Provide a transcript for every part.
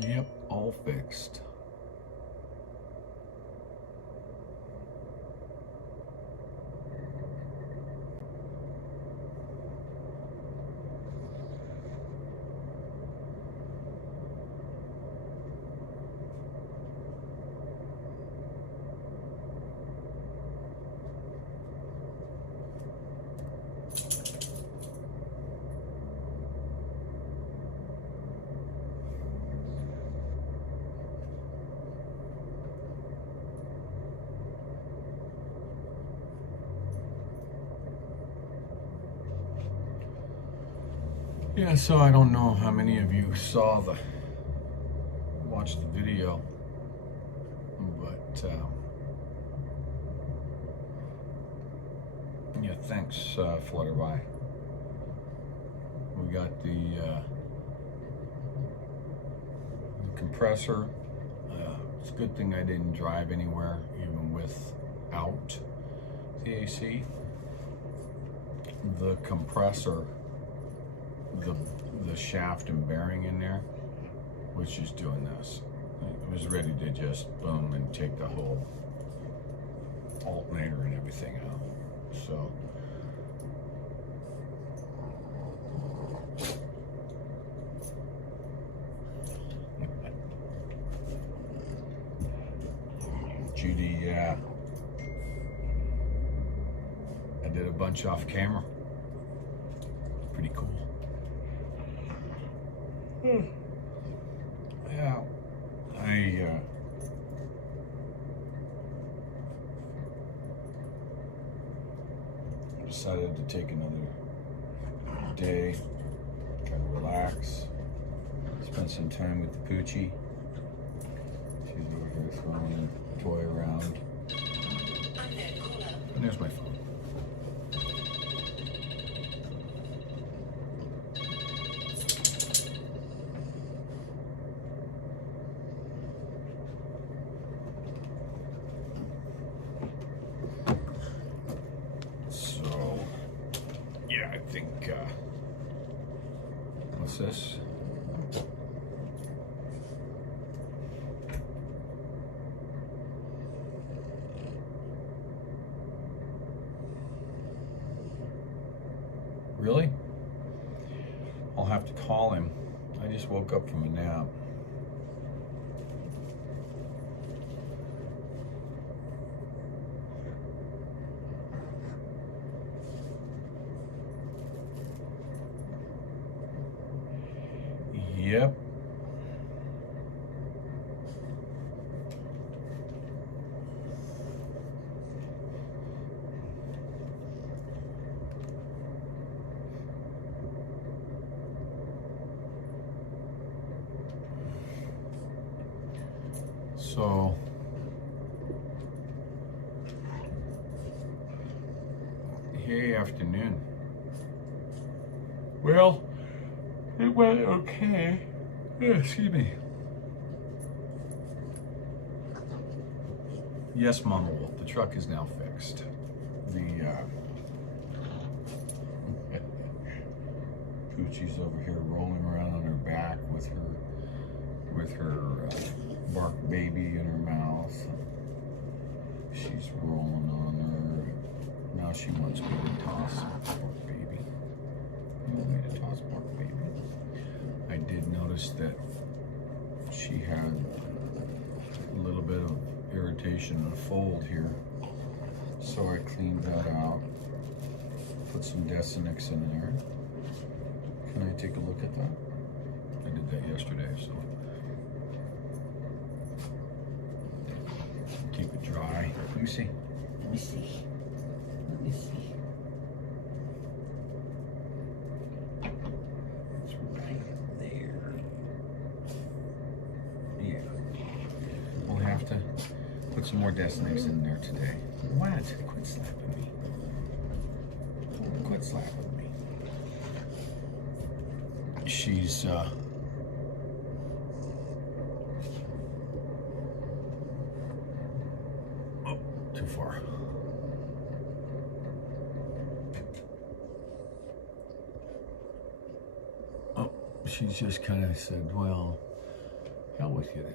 Yep, all fixed. Yeah, so I don't know how many of you watched the video, but yeah, thanks, Flutterby. We got the compressor. It's a good thing I didn't drive anywhere, even without the AC. The compressor, the shaft and bearing in there, which is doing this. It was ready to just boom and take the whole alternator and everything out. So Judy, I did a bunch off camera. Pretty cool. Yeah, I decided to take another day, kind of relax, spend some time with the Poochie. She's over here throwing a toy around. And there's my phone. I think, what's this? Really? I'll have to call him. I just woke up from a nap. Yep. So hey, afternoon. Well, it went okay. Yeah, excuse me. Yes, Mama Wolf, the truck is now fixed. The Poochie's over here rolling around on her back with her bark baby in her mouth. She's rolling on her. Now she wants me to toss bark baby. You want me to toss bark baby? I did notice that she had a little bit of irritation in the fold here, so I cleaned that out, put some Desinix in there. Can I take a look at that? I did that yesterday, so keep it dry. Let me see. Let me see. Let me see. Put some more Desinix in there today. What? Quit slapping me. Quit slapping me. She's oh, too far. Oh, she just kind of said, well, Hell with you then.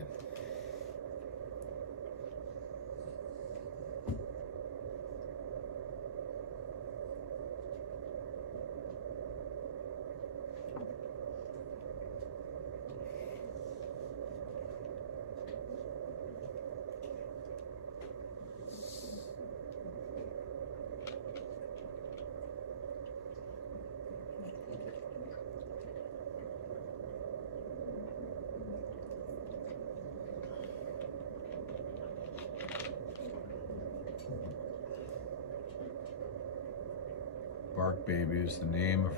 Bark Baby is the name of,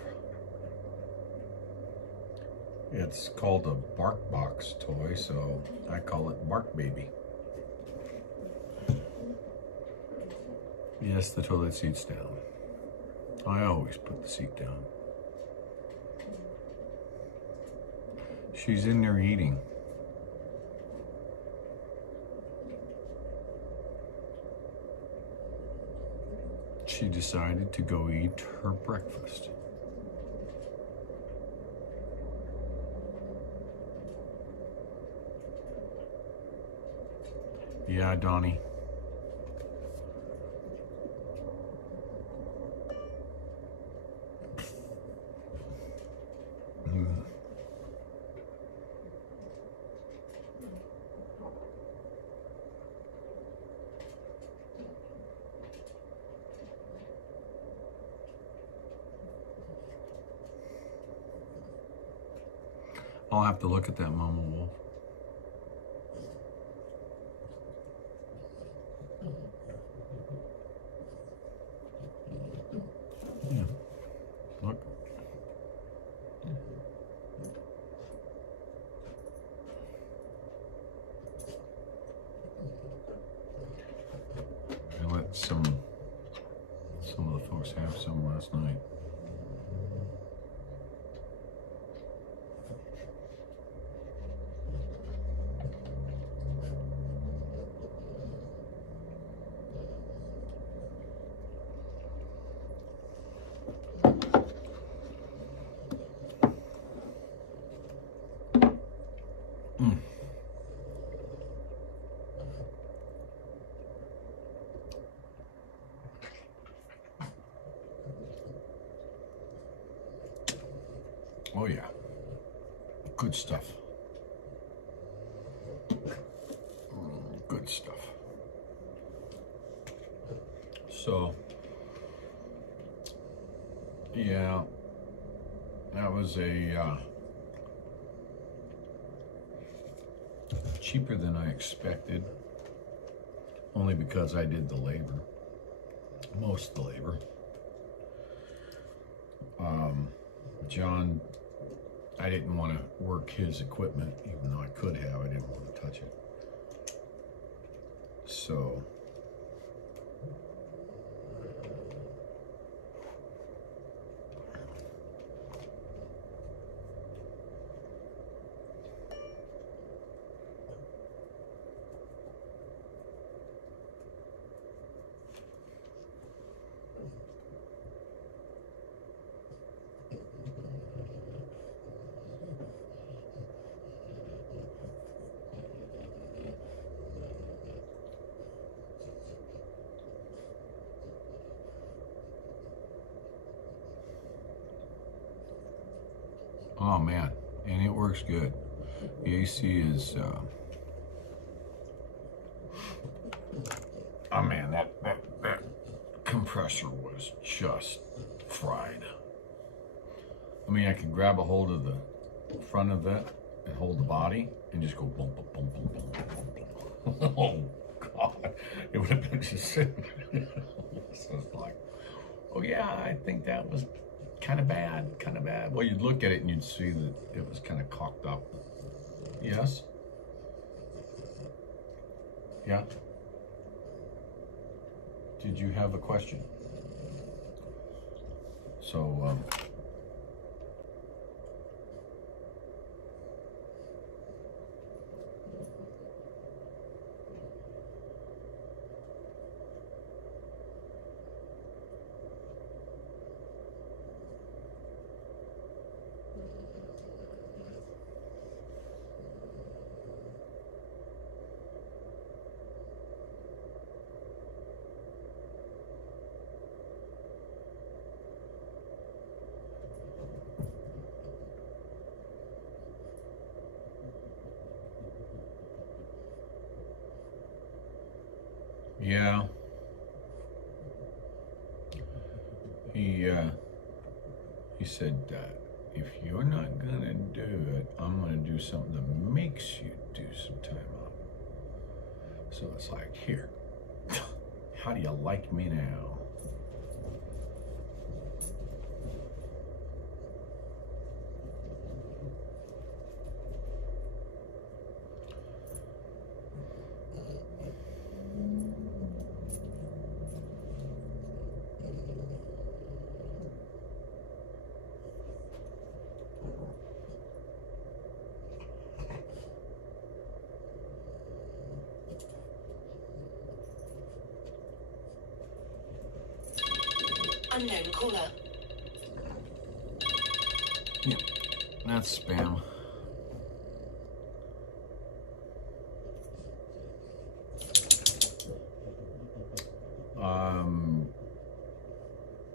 it's called a Bark Box toy, so I call it Bark Baby. Yes, the toilet seat's down. I always put the seat down. She's in there eating. She decided to go eat her breakfast. Yeah, Donnie. I'll have to look at that, Mama Wolf. Yeah, look. I let some of the folks have some last night. Oh yeah, good stuff. Good stuff. So, yeah, that was a cheaper than I expected, only because I did the labor, most of the labor. John, I didn't want to work his equipment, even though I could have. I didn't want to touch it. So, oh man, and it works good. The AC is, oh man, that compressor was just fried. I mean, I could grab a hold of the front of it and hold the body and just go boom, boom, boom, boom, boom, boom. Oh God, it would have been just sitting there. So it's like, oh yeah, I think that was kind of bad. Well, you'd look at it and you'd see that it was kind of cocked up. Yes? Yeah? Did you have a question? So, Yeah. He said, if you're not gonna do it, I'm gonna do something that makes you do some time off. So it's like, here, how do you like me now? Unknown caller. Yeah, that's spam.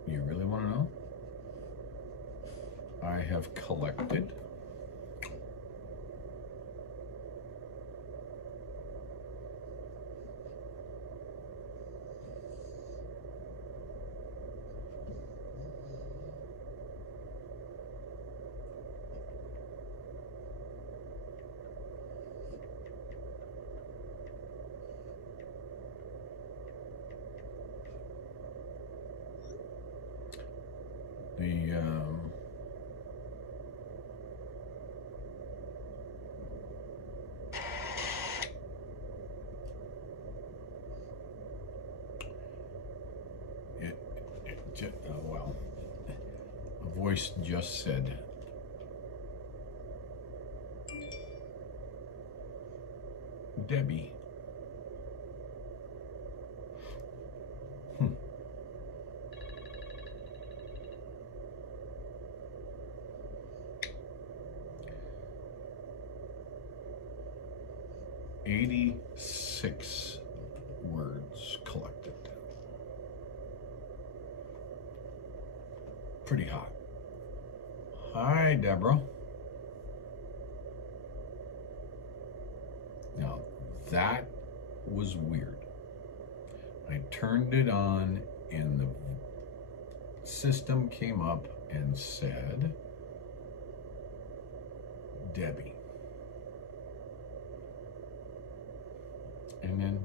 You really want to know? I have collected the well, a voice just said, Debbie. "86 words collected. Pretty hot. Hi, Deborah. Now, that was weird. I turned it on and the system came up and said, Debbie. And then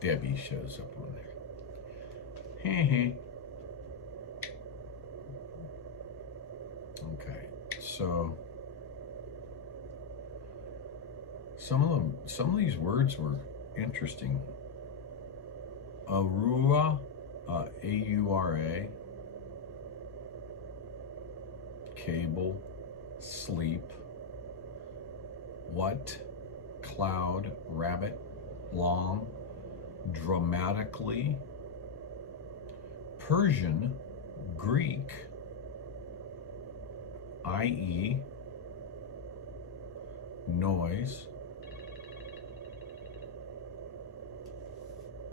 Debbie shows up on there. Okay, so some of these words were interesting. Aura, A-U-R-A, cable, sleep, what, cloud, rabbit, long, dramatically, Persian, Greek, i.e., noise.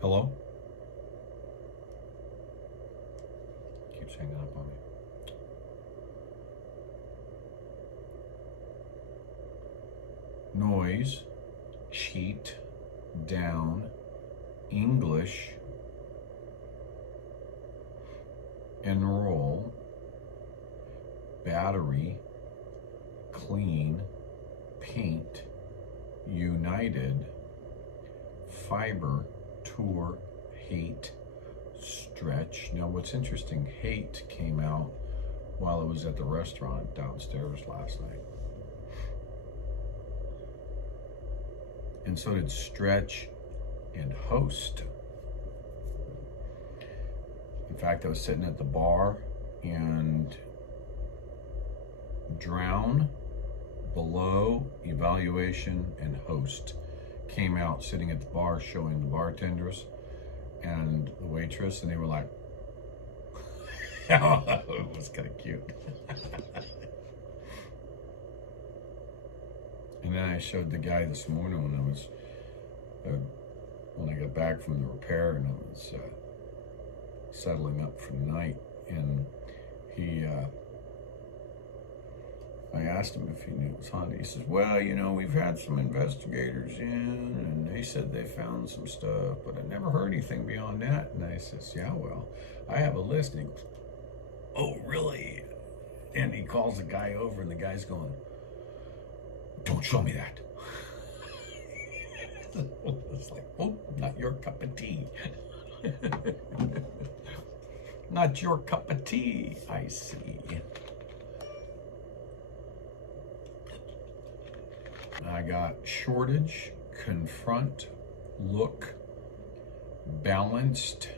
Hello? Keeps hanging up on me. Noise, cheat, down, English, enroll, battery, clean, paint, united, fiber, tour, hate, stretch. Now what's interesting, hate came out while I was at the restaurant downstairs last night. And so did stretch and host. In fact, I was sitting at the bar and drown, below, evaluation, and host came out sitting at the bar showing the bartenders and the waitress, and they were like, it was kind of cute. And then I showed the guy this morning when I was, when I got back from the repair and I was settling up for the night, and he I asked him if he knew it was haunted. He says, well, you know, we've had some investigators in and they said they found some stuff, but I never heard anything beyond that. And I says, yeah, well, I have a list. And he goes, oh, really? And he calls the guy over and the guy's going, don't show me that. It's like, oh, not your cup of tea. Not your cup of tea, I see. I got shortage, confront, look, balanced,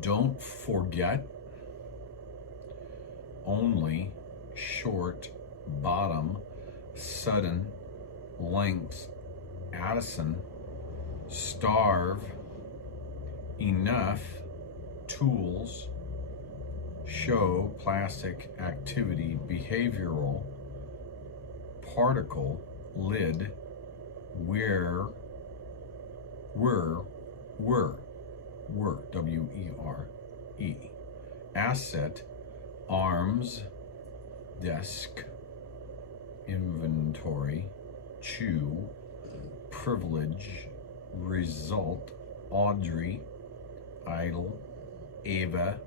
don't forget, only, short, bottom, sudden, length, Addison, starve, enough, tools, show, plastic, activity, behavioral, particle, lid, were, W-E-R-E, asset, arms, desk, inventory, chew, privilege, result, Audrey, idle, Ava,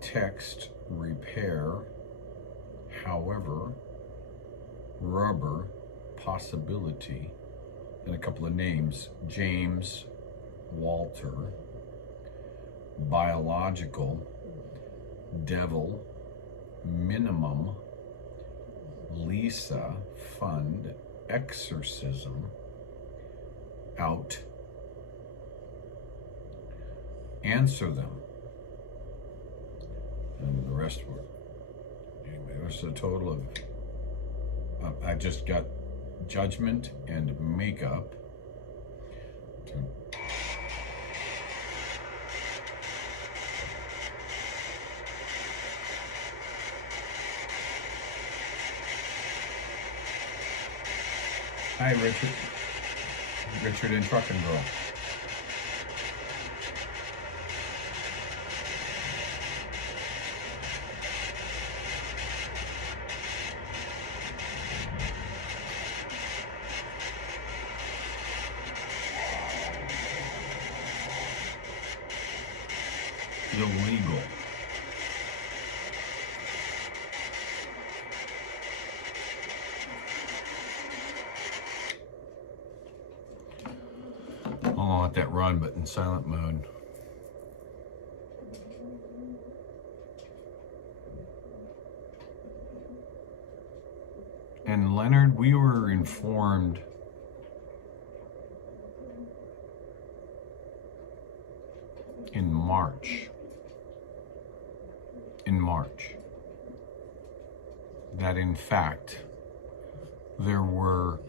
text, repair, however, rubber, possibility, and a couple of names, James, Walter, biological, devil, minimum, Lisa, fund, exorcism, out, answer them, and the rest were, anyway, it was a total of, I just got judgment and makeup. Hi, Richard. Richard and Truckin' Girl. Illegal. I'll let that run, but in silent mode. And Leonard, we were informed in March that in fact there were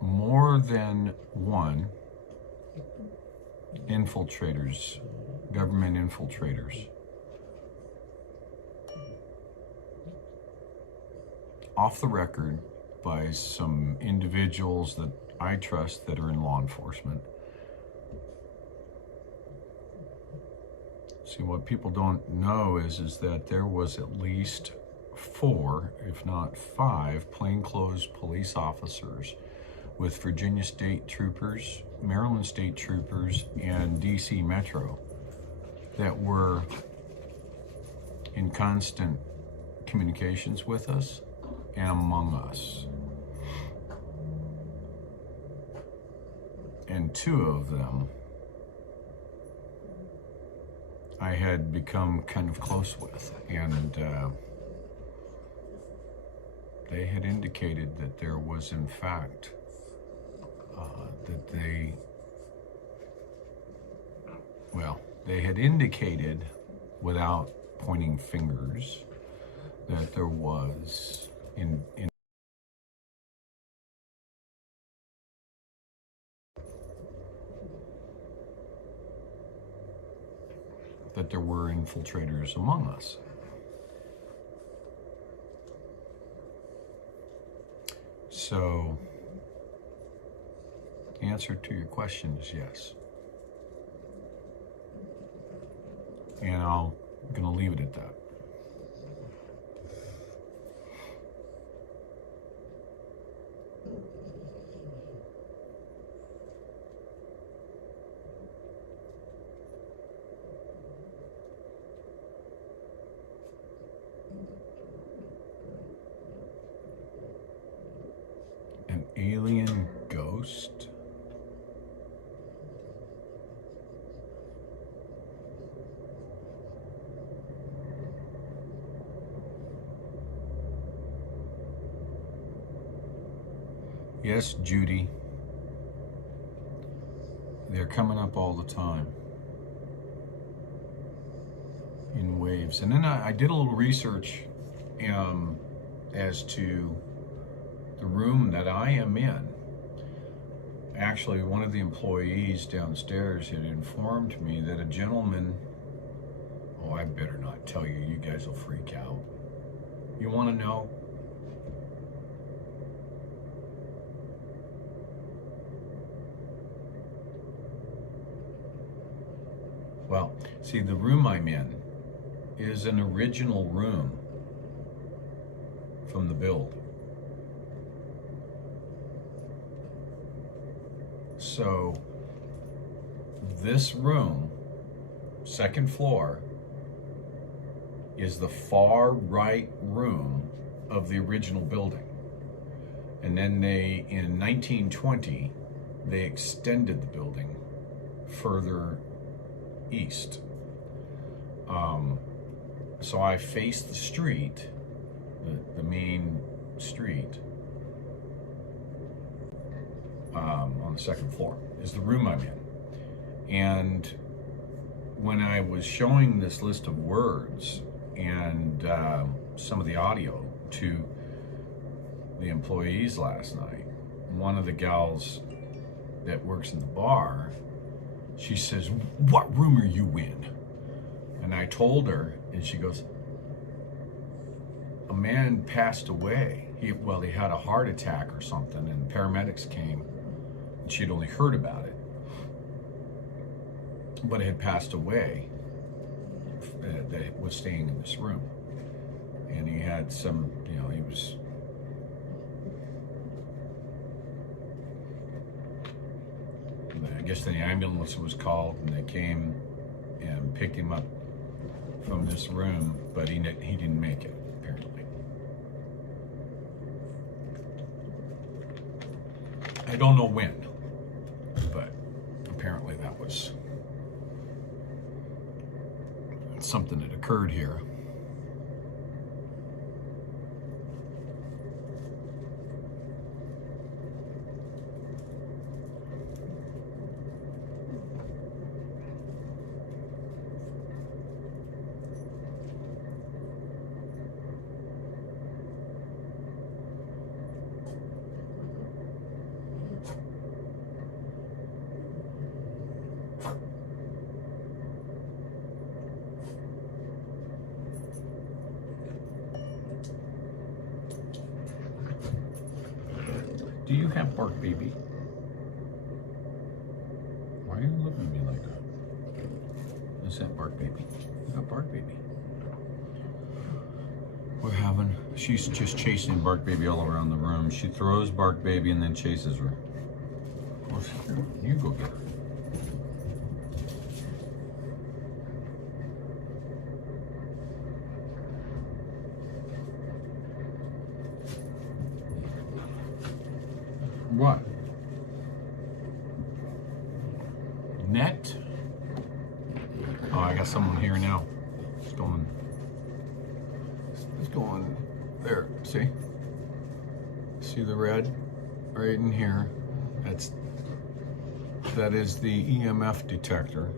more than one infiltrators, government infiltrators, off the record by some individuals that I trust that are in law enforcement. See, what people don't know is that there was at least 4, if not 5, plainclothes police officers with Virginia State Troopers, Maryland State Troopers, and DC Metro that were in constant communications with us and among us. And 2 of them I had become kind of close with, and they had indicated that there was in fact that they had indicated without pointing fingers that there was that there were infiltrators among us. So, the answer to your question is yes. And I'm gonna leave it at that. Yes, Judy. They're coming up all the time in waves. And then I did a little research as to the room that I am in. Actually, one of the employees downstairs had informed me that a gentleman, oh, I better not tell you, you guys will freak out. You want to know? Well, see, the room I'm in is an original room from the build. So this room, second floor, is the far right room of the original building. And then they, in 1920, they extended the building further east. So I face the street, the main street, on the second floor is the room I'm in. And when I was showing this list of words and some of the audio to the employees last night, one of the gals that works in the bar, she says, "What room are you in?" And I told her, and she goes, "A man passed away. He had a heart attack or something, and paramedics came, and she'd only heard about it, but it had passed away, that was staying in this room. And he had some, he was..." I guess the ambulance was called, and they came and picked him up from this room, but he didn't make it, apparently. I don't know when, but apparently that was something that occurred here. Do you have bark baby? Why are you looking at me like that? Is that bark baby? You got bark baby. She's just chasing bark baby all around the room. She throws bark baby and then chases her. Well, you go get her. What? Net? Oh, I got someone here now. It's going there. See? See the red right in here? That is the EMF detector.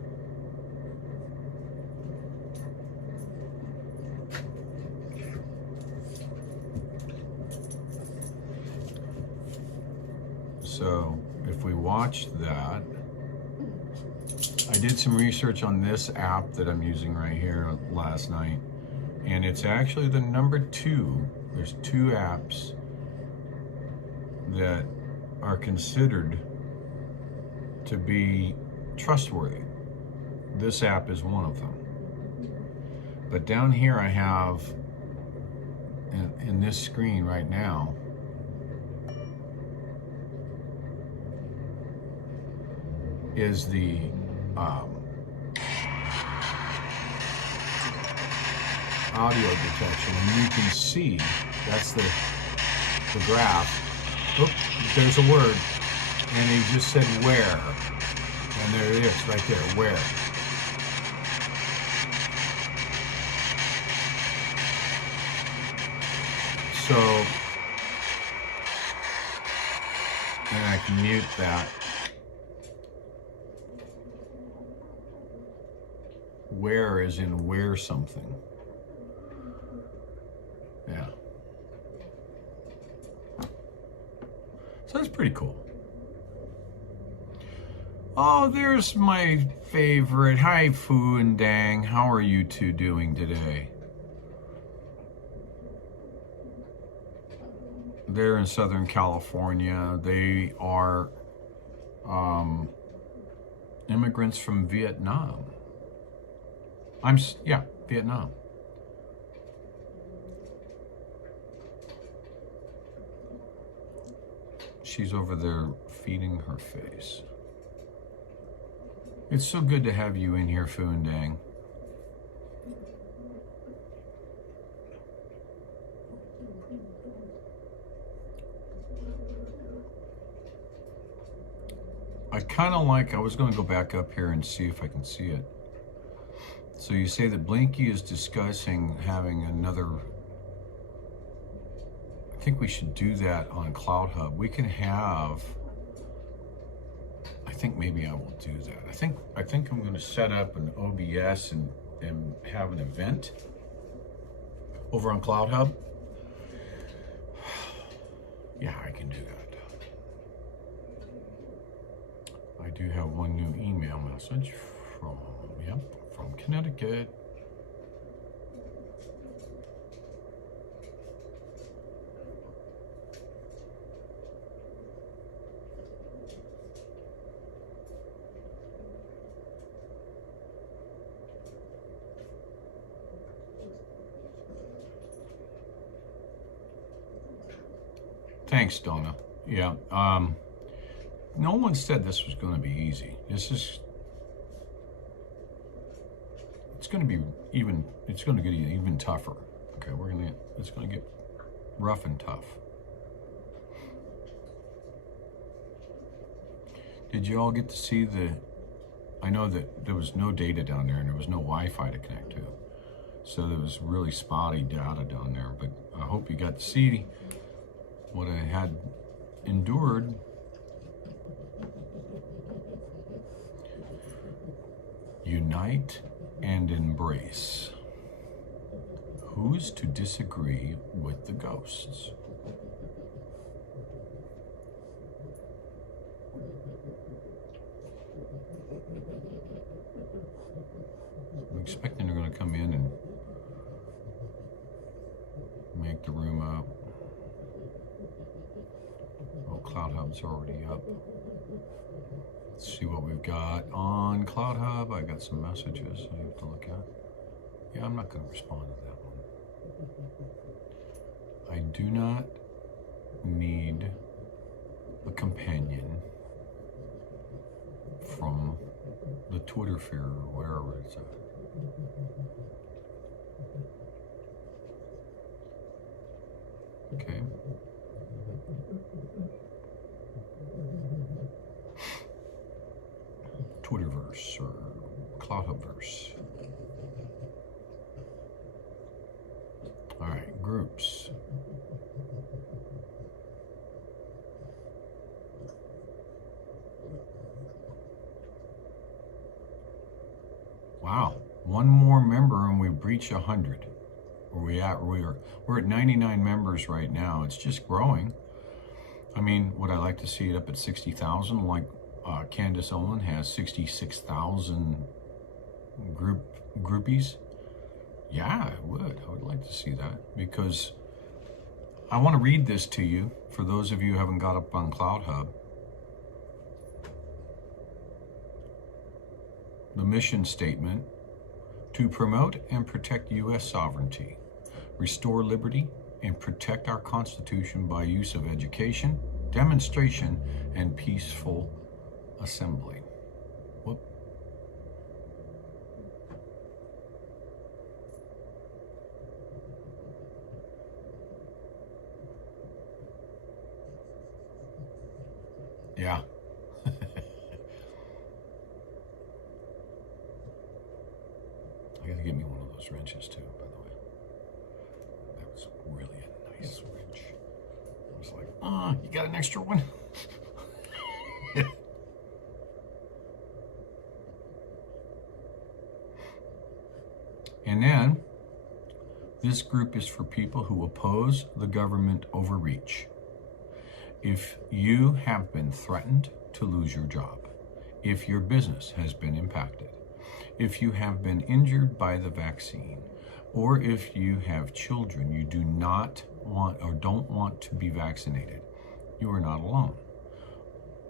So if we watch that, I did some research on this app that I'm using right here last night, and it's actually the number 2. There's 2 apps that are considered to be trustworthy. This app is one of them. But down here I have, in this screen right now, is the audio detection, and you can see that's the graph. Oop, there's a word, and he just said where, and there it is right there, where. So mute that. Wear as in wear something. Yeah. So that's pretty cool. Oh, there's my favorite. Hi, Fu and Dang. How are you two doing today? They're in Southern California. They are immigrants from Vietnam. Yeah, Vietnam. She's over there feeding her face. It's so good to have you in here, Fu and Dang. I kind of like, I was going to go back up here and see if I can see it. So you say that Blinky is discussing having another, I think we should do that on CloutHub. We can have, I think maybe I will do that. I think I'm going to set up an OBS and have an event over on CloutHub. Yeah, I can do that. I do have one new email message from Connecticut. Thanks, Donna. Yeah, no one said this was going to be easy. It's going to get even tougher. Okay, it's going to get rough and tough. Did you all get to see I know that there was no data down there and there was no Wi-Fi to connect to. So there was really spotty data down there, but I hope you got to see what I had endured. Unite and embrace. Who's to disagree with the ghosts? I'm expecting they're going to come in and make the room up. Oh, CloutHub's already up. Let's see what we've got on CloutHub. I got some messages I have to look at. Yeah, I'm not going to respond to that one. I do not need a companion from the Twitter sphere or wherever it's at. Okay. Twitterverse or CloutHubverse. All right, groups. Wow, one more member and we breach 100. Where we at? We're at 99 members right now. It's just growing. I mean, would I like to see it up at 60,000 like Candace Owen has 66,000 groupies? Yeah, I would like to see that, because I want to read this to you for those of you who haven't got up on CloutHub. The mission statement: to promote and protect U.S. sovereignty, restore liberty, and protect our Constitution by use of education, demonstration, and peaceful assembly. Whoop. Yeah. I gotta get me one of those wrenches too, by the way. That was really a nice wrench. I was like, you got an extra one? And then this group is for people who oppose the government overreach. If you have been threatened to lose your job, if your business has been impacted, if you have been injured by the vaccine, or if you have children you do not want or don't want to be vaccinated, you are not alone.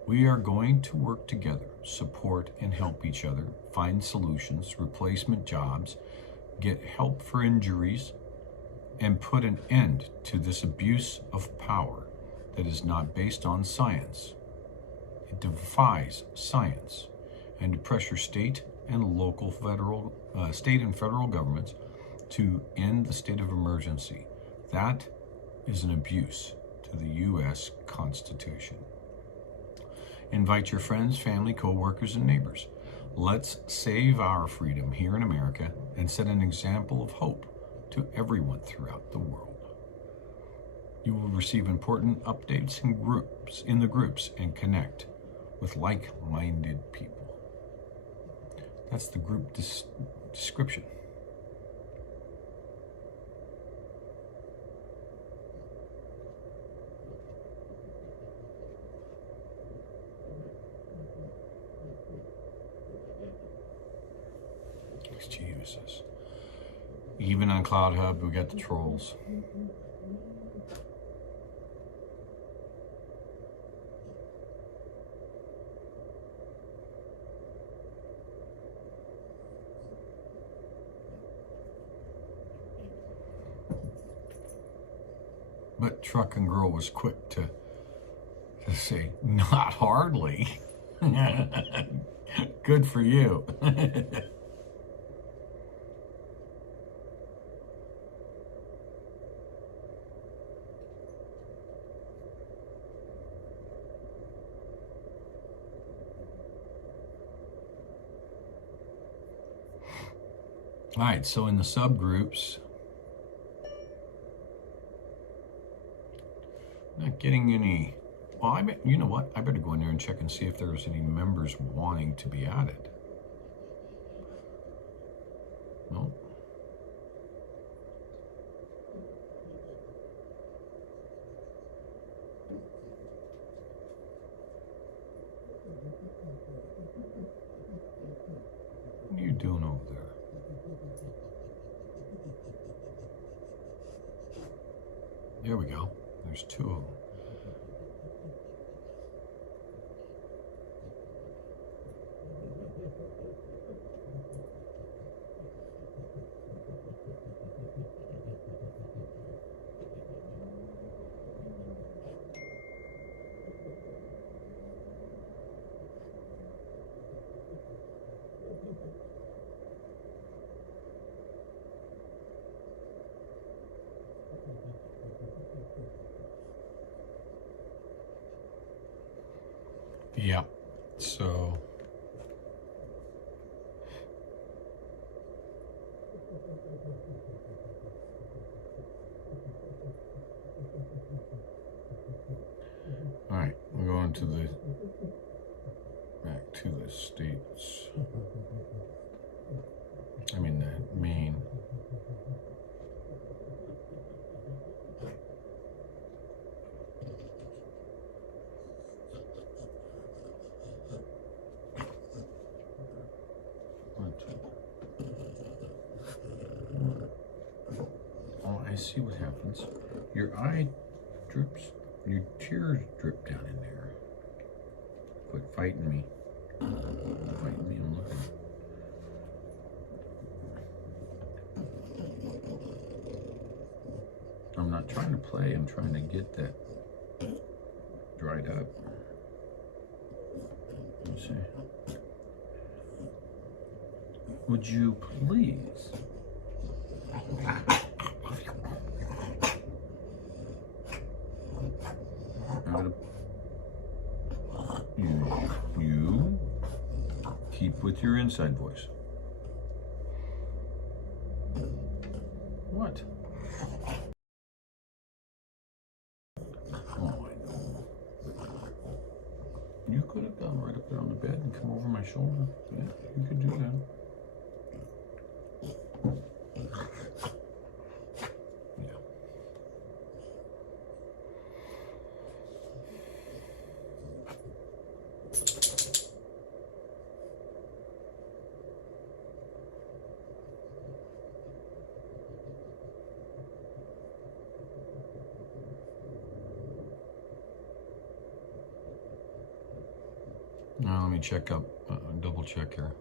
We are going to work together, support and help each other, find solutions, replacement jobs, get help for injuries, and put an end to this abuse of power that is not based on science. It defies science, and to pressure state and federal governments to end the state of emergency. That is an abuse to the U.S. Constitution. Invite your friends, family, co-workers, and neighbors. Let's save our freedom here in America and set an example of hope to everyone throughout the world. You will receive important updates in the groups and connect with like-minded people. That's the group description. Jesus. Even on CloutHub, we got the trolls. But Truck and Girl was quick to say, not hardly. Good for you. All right, so in the subgroups, not getting any, well, you know what? I better go in there and check and see if there's any members wanting to be added. No. What are you doing over there? There we go. There's two of them. Yeah, so all right, we're going to back to the states. I mean the main. Oh, I see what happens. Your eye drips, your tears drip down in there. Quit fighting me. Fighting me, I'm looking. I'm not trying to play, I'm trying to get that dried up. Let's see. Would you please? You keep with your inside voice. What? Oh, I know. You could have gone right up there on the bed and come over my shoulder. Yeah, you could do that. Now let me check up, double check here.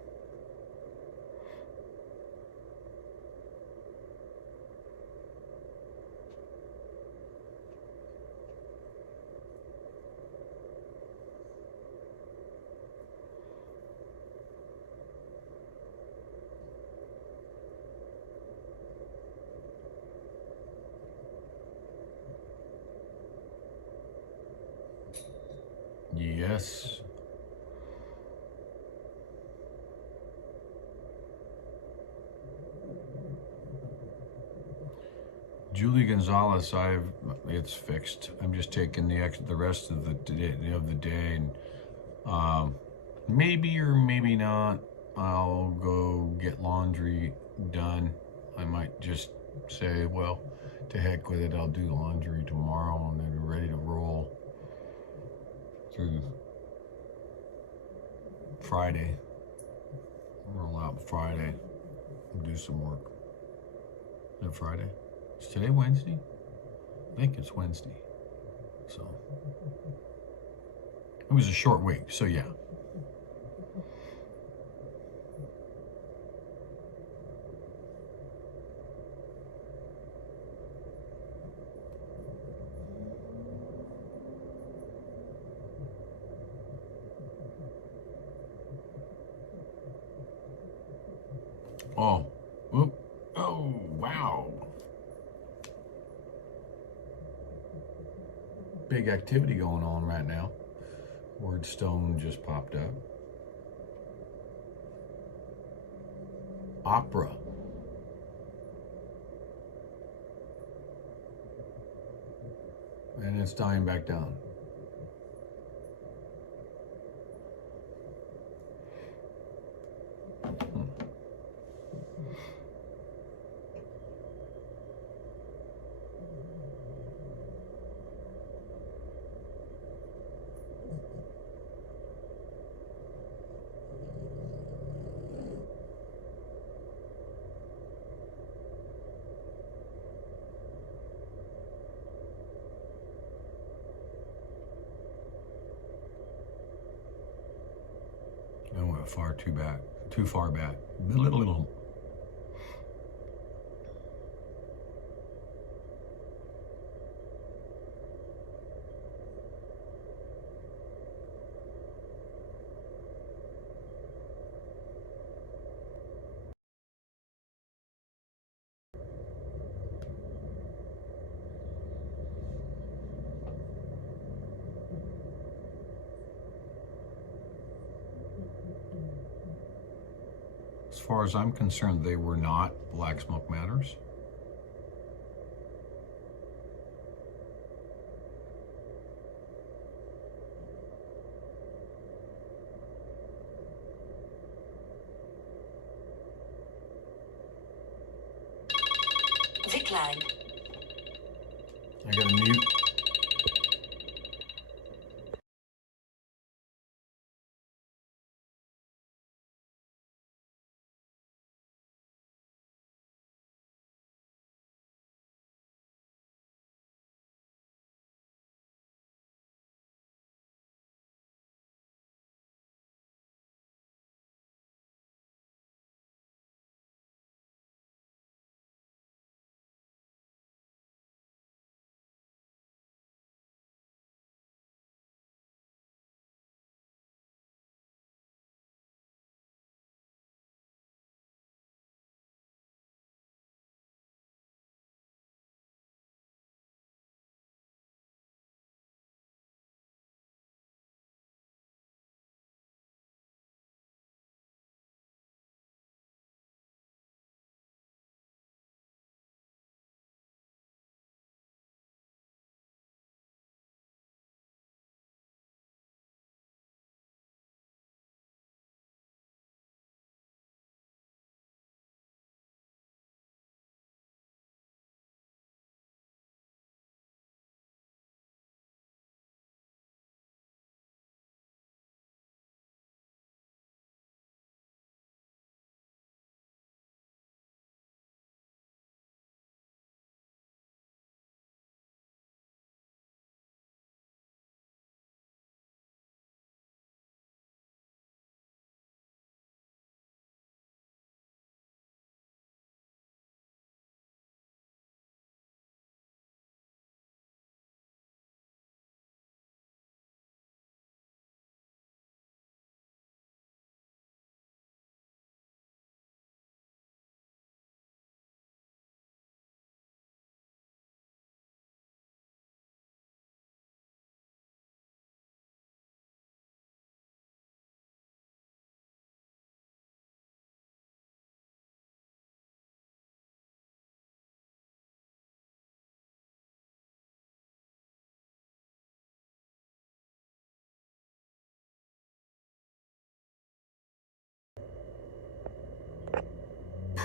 Yes. Julie Gonzalez, it's fixed. I'm just taking the rest of the day, and maybe or maybe not, I'll go get laundry done. I might just say, well, to heck with it. I'll do laundry tomorrow, and then we're ready to roll through Friday. Roll out Friday and do some work. Is it Friday? Is today Wednesday? I think it's Wednesday. So it was a short week, so yeah. Oh, whoop. Oh, wow. Big activity going on right now. Word stone just popped up. Opera. And it's dying back down. I went too far back. Little. As far as I'm concerned, they were not black smoke matters. Decline. I got a mute.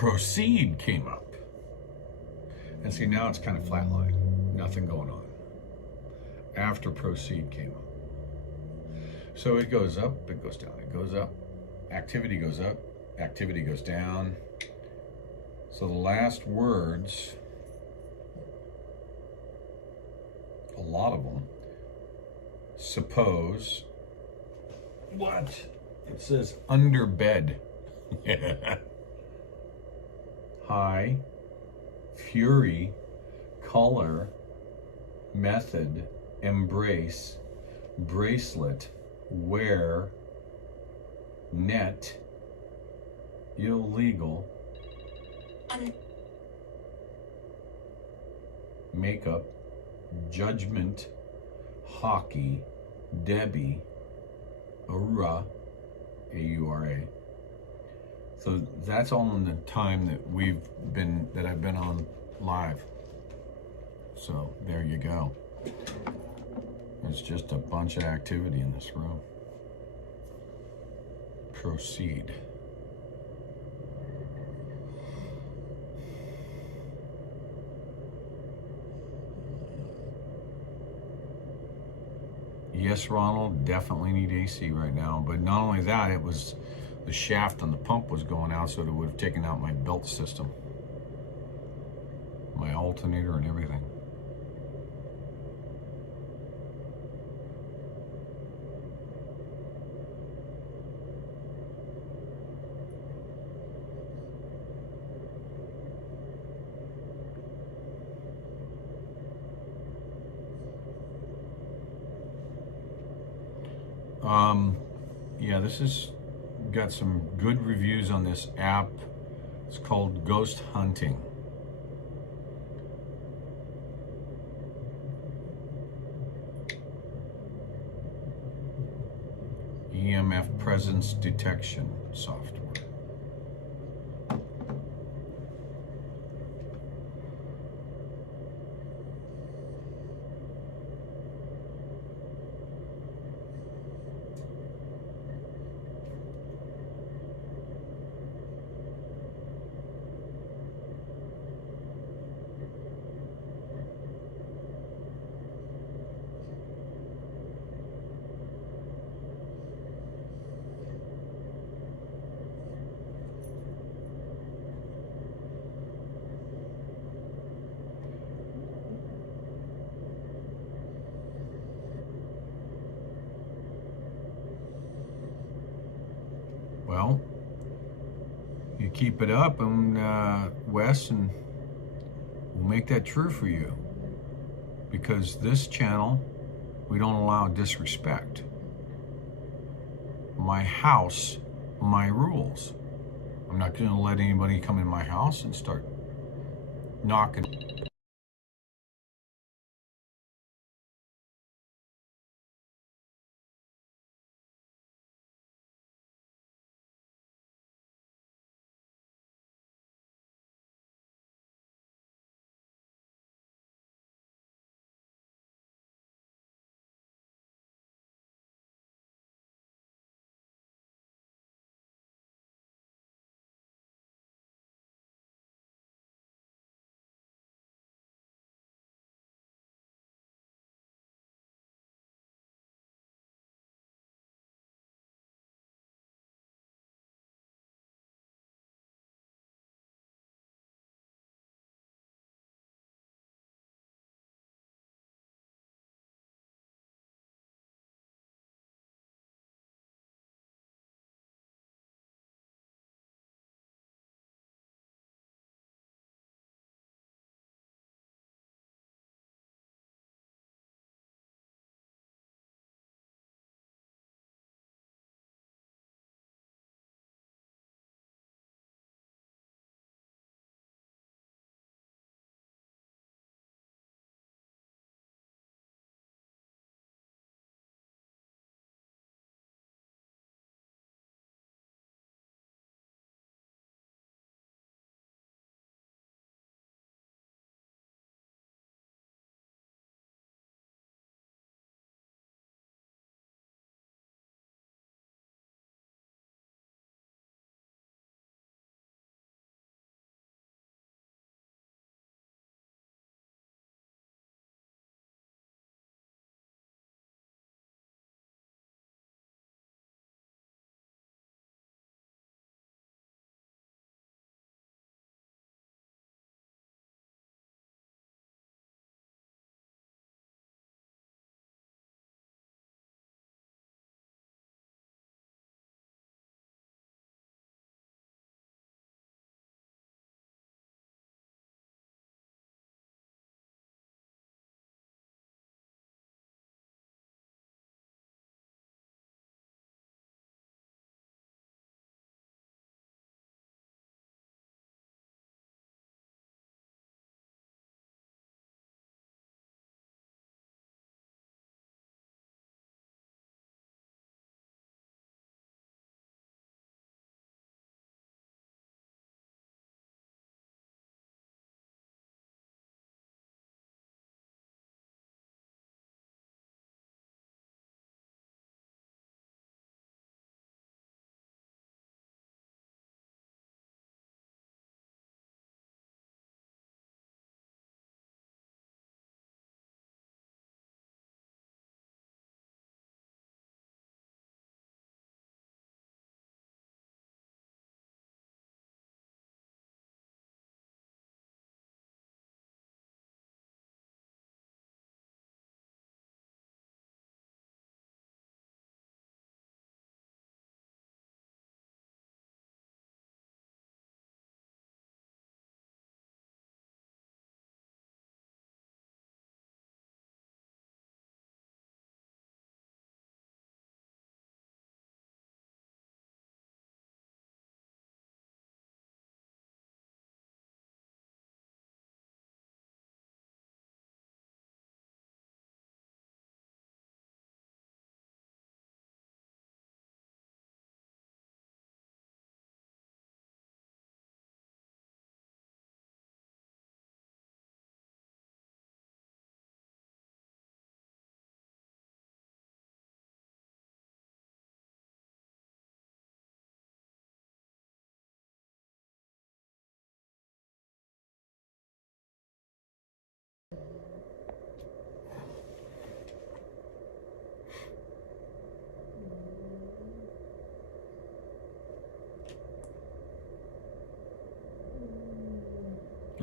proceed came up. And see, now it's kind of flatlined. Nothing going on. After proceed came up. So it goes up, it goes down, it goes up. Activity goes up, activity goes down. So the last words, a lot of them, suppose, what? It says under bed. High, fury, color, method, embrace, bracelet, wear, net, illegal, makeup, judgment, hockey, Debbie, Aura, A-U-R-A. So that's all in the time that I've been on live. So there you go. It's just a bunch of activity in this room. Proceed. Yes, Ronald, definitely need AC right now. But not only that, it was the shaft on the pump was going out, so it would have taken out my belt system, my alternator and everything. Yeah, this has got some good reviews on this app. It's called Ghost Hunting. EMF presence detection software. Well, you keep it up, and Wes, and we'll make that true for you. Because this channel, we don't allow disrespect. My house, my rules. I'm not going to let anybody come in my house and start knocking.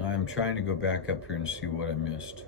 I'm trying to go back up here and see what I missed.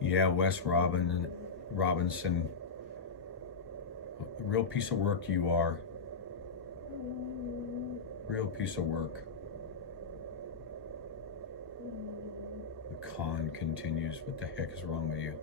Yeah, Wes Robinson, a real piece of work you are. Real piece of work. The con continues. What the heck is wrong with you?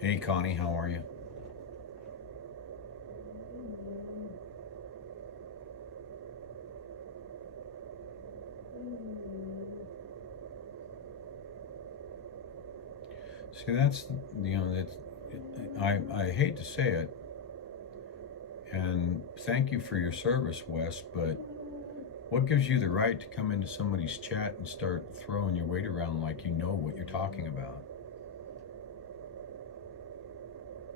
Hey Connie, how are you? See, that's, you know, that's, I hate to say it, and thank you for your service, Wes, but what gives you the right to come into somebody's chat and start throwing your weight around like you know what you're talking about?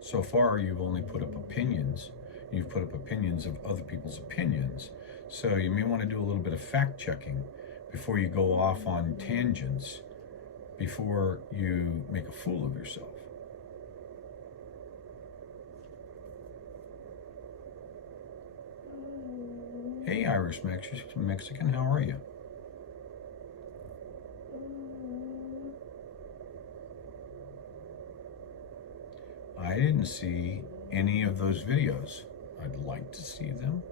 So far, you've only put up opinions. You've put up opinions of other people's opinions. So you may want to do a little bit of fact checking before you go off on tangents, before you make a fool of yourself. Hey, Irish Mexican, how are you? I didn't see any of those videos. I'd like to see them.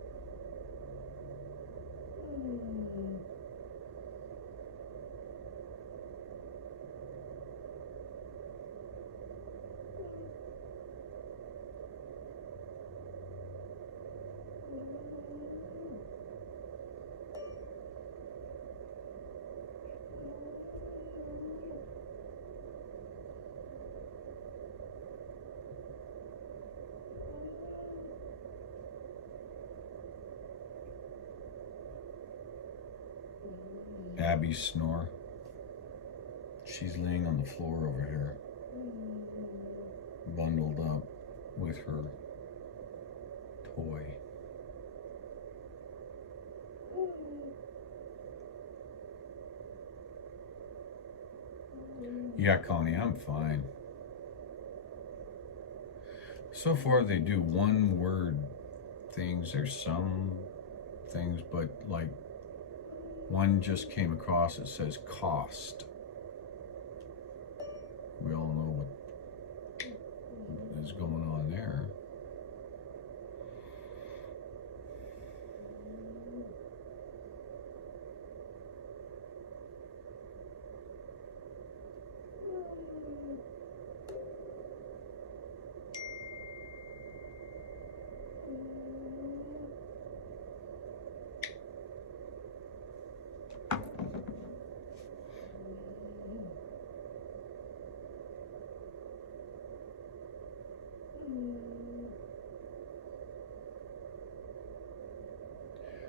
Abby's snore. She's laying on the floor over here, bundled up with her toy. Yeah, Connie, I'm fine. So far they do one word things. There's some things, but like one just came across, it says cost. We all know what is going on there.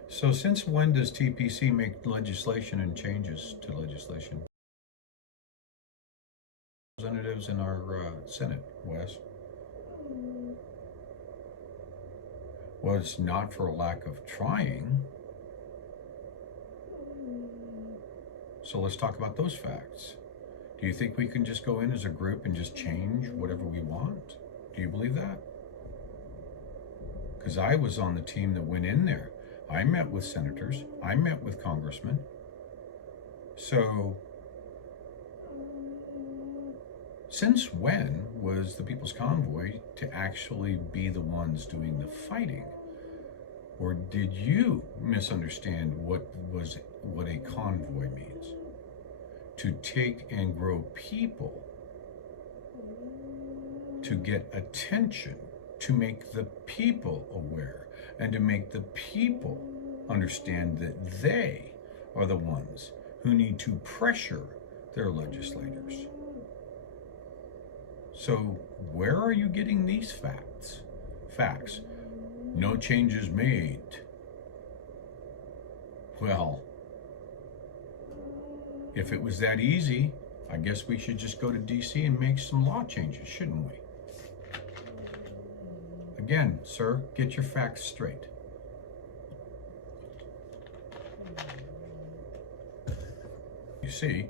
So since when does TPC make legislation and changes to legislation? Representatives in our Senate, Wes. Well, it's not for a lack of trying. So let's talk about those facts. Do you think we can just go in as a group and just change whatever we want? Do you believe that? Because I was on the team that went in there. I met with senators. I met with congressmen. So, since when was the People's Convoy to actually be the ones doing the fighting? Or did you misunderstand what a convoy means? To take and grow people, to get attention, to make the people aware, and to make the people understand that they are the ones who need to pressure their legislators. So where are you getting these facts? No changes made. Well, if it was that easy, I guess we should just go to DC and make some law changes, shouldn't we? Again, sir, get your facts straight. You see,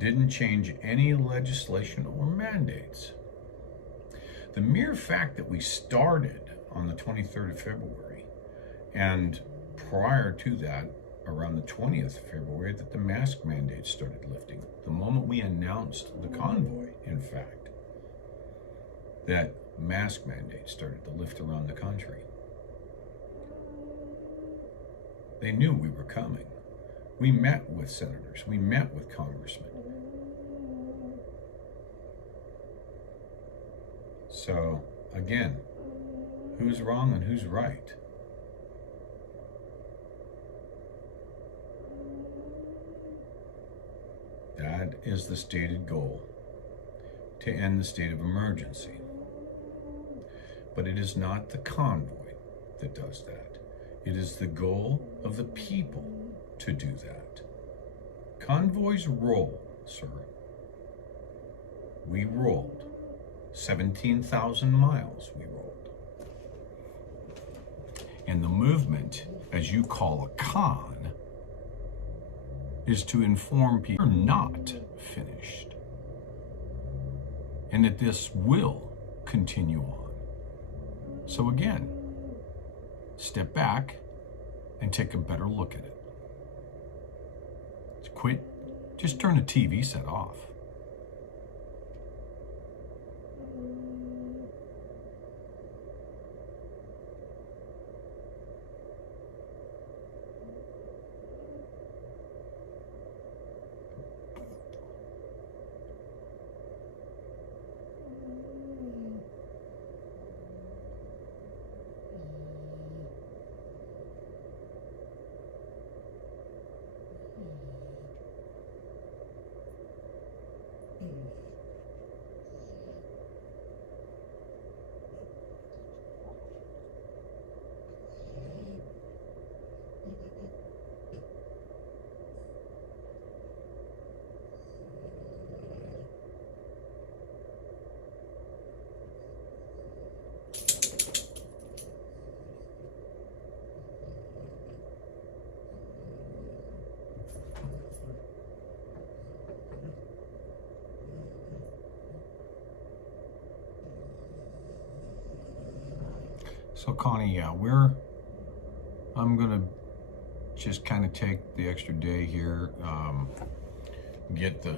didn't change any legislation or mandates. The mere fact that we started on the 23rd of February, and prior to that, around the 20th of February, that the mask mandates started lifting. The moment we announced the convoy, in fact, that mask mandates started to lift around the country. They knew we were coming. We met with senators. We met with congressmen. So, again, who's wrong and who's right? That is the stated goal, to end the state of emergency. But it is not the convoy that does that. It is the goal of the people to do that. Convoys roll, sir. We rolled. 17,000 miles we rolled. And the movement, as you call a con, is to inform people we're not finished, and that this will continue on. So again, step back and take a better look at it. Just turn the TV set off. So Connie, I'm gonna just kind of take the extra day here, get the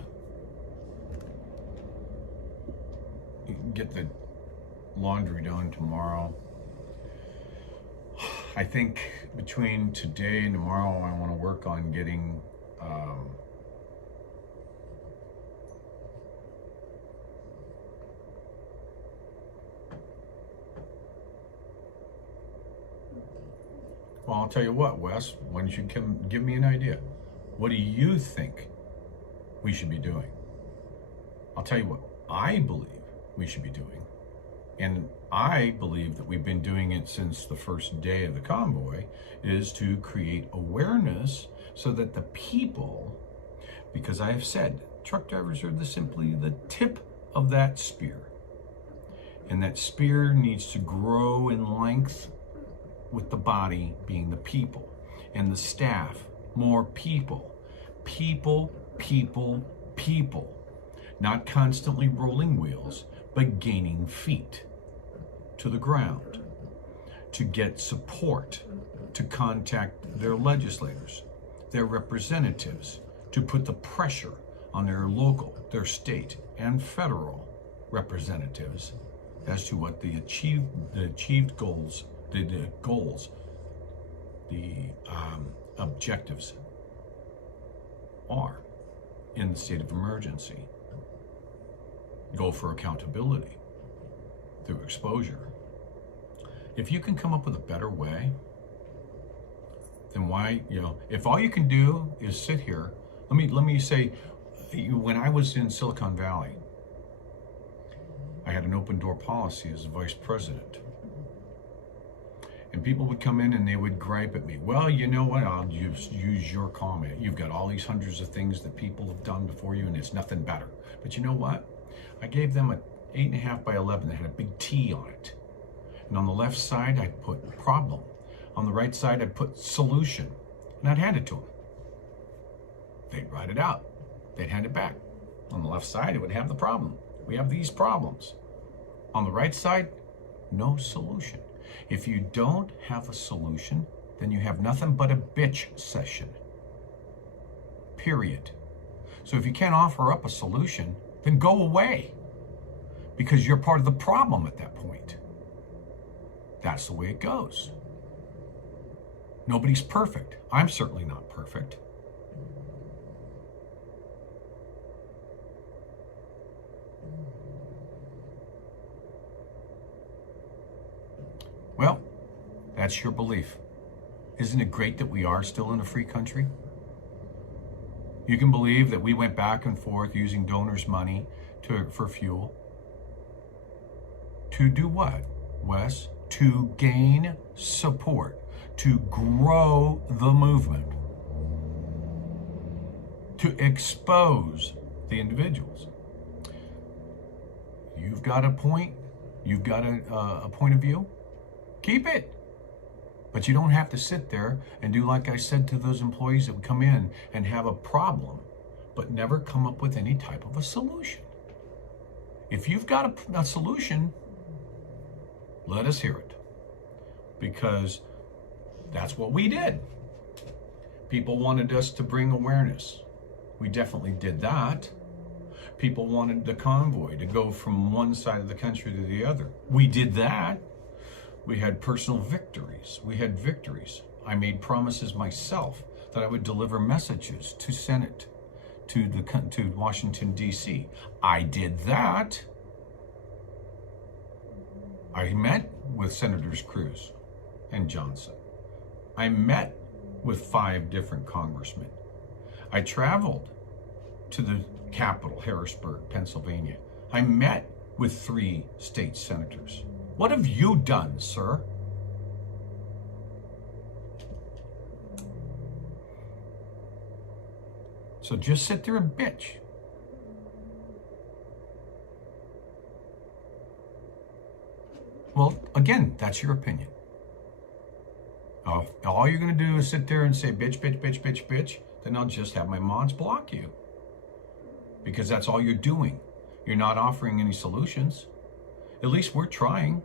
laundry done tomorrow. I think between today and tomorrow, I want to work on getting well, I'll tell you what, Wes, why don't you give me an idea? What do you think we should be doing? I'll tell you what I believe we should be doing. And I believe that we've been doing it since the first day of the convoy, is to create awareness so that the people, because I have said, truck drivers are simply the tip of that spear. And that spear needs to grow in length with the body being the people, and the staff, more people. people, people, people. Not constantly rolling wheels, but gaining feet to the ground to get support, to contact their legislators, their representatives, to put the pressure on their local, their state, and federal representatives as to what the achieved goals, the objectives are in the state of emergency. Go for accountability through exposure. If you can come up with a better way, then why, if all you can do is sit here, let me say, when I was in Silicon Valley, I had an open door policy as a vice president. And people would come in and they would gripe at me. Well, you know what? I'll use your comment. You've got all these hundreds of things that people have done before you and it's nothing better. But you know what? I gave them a 8.5 by 11 that had a big T on it. And on the left side, I'd put problem. On the right side, I'd put solution. And I'd hand it to them. They'd write it out. They'd hand it back. On the left side, it would have the problem. We have these problems. On the right side, no solution. If you don't have a solution, then you have nothing but a bitch session. Period. So if you can't offer up a solution, then go away. Because you're part of the problem at that point. That's the way it goes. Nobody's perfect. I'm certainly not perfect. Well, that's your belief. Isn't it great that we are still in a free country? You can believe that we went back and forth using donors' money for fuel. To do what, Wes? To gain support, to grow the movement, to expose the individuals. You've got a point, you've got a point of view, keep it. But you don't have to sit there and do like I said to those employees that would come in and have a problem, but never come up with any type of a solution. If you've got a solution, let us hear it. Because that's what we did. People wanted us to bring awareness. We definitely did that. People wanted the convoy to go from one side of the country to the other. We did that. We had personal victories. We had victories. I made promises myself that I would deliver messages to Senate, to Washington, D.C. I did that. I met with Senators Cruz and Johnson. I met with 5 different congressmen. I traveled to the capital, Harrisburg, Pennsylvania. I met with 3 state senators. What have you done, sir? So just sit there and bitch. Well, again, that's your opinion. If all you're going to do is sit there and say bitch, bitch, bitch, bitch, bitch, then I'll just have my mods block you. Because that's all you're doing. You're not offering any solutions. At least we're trying.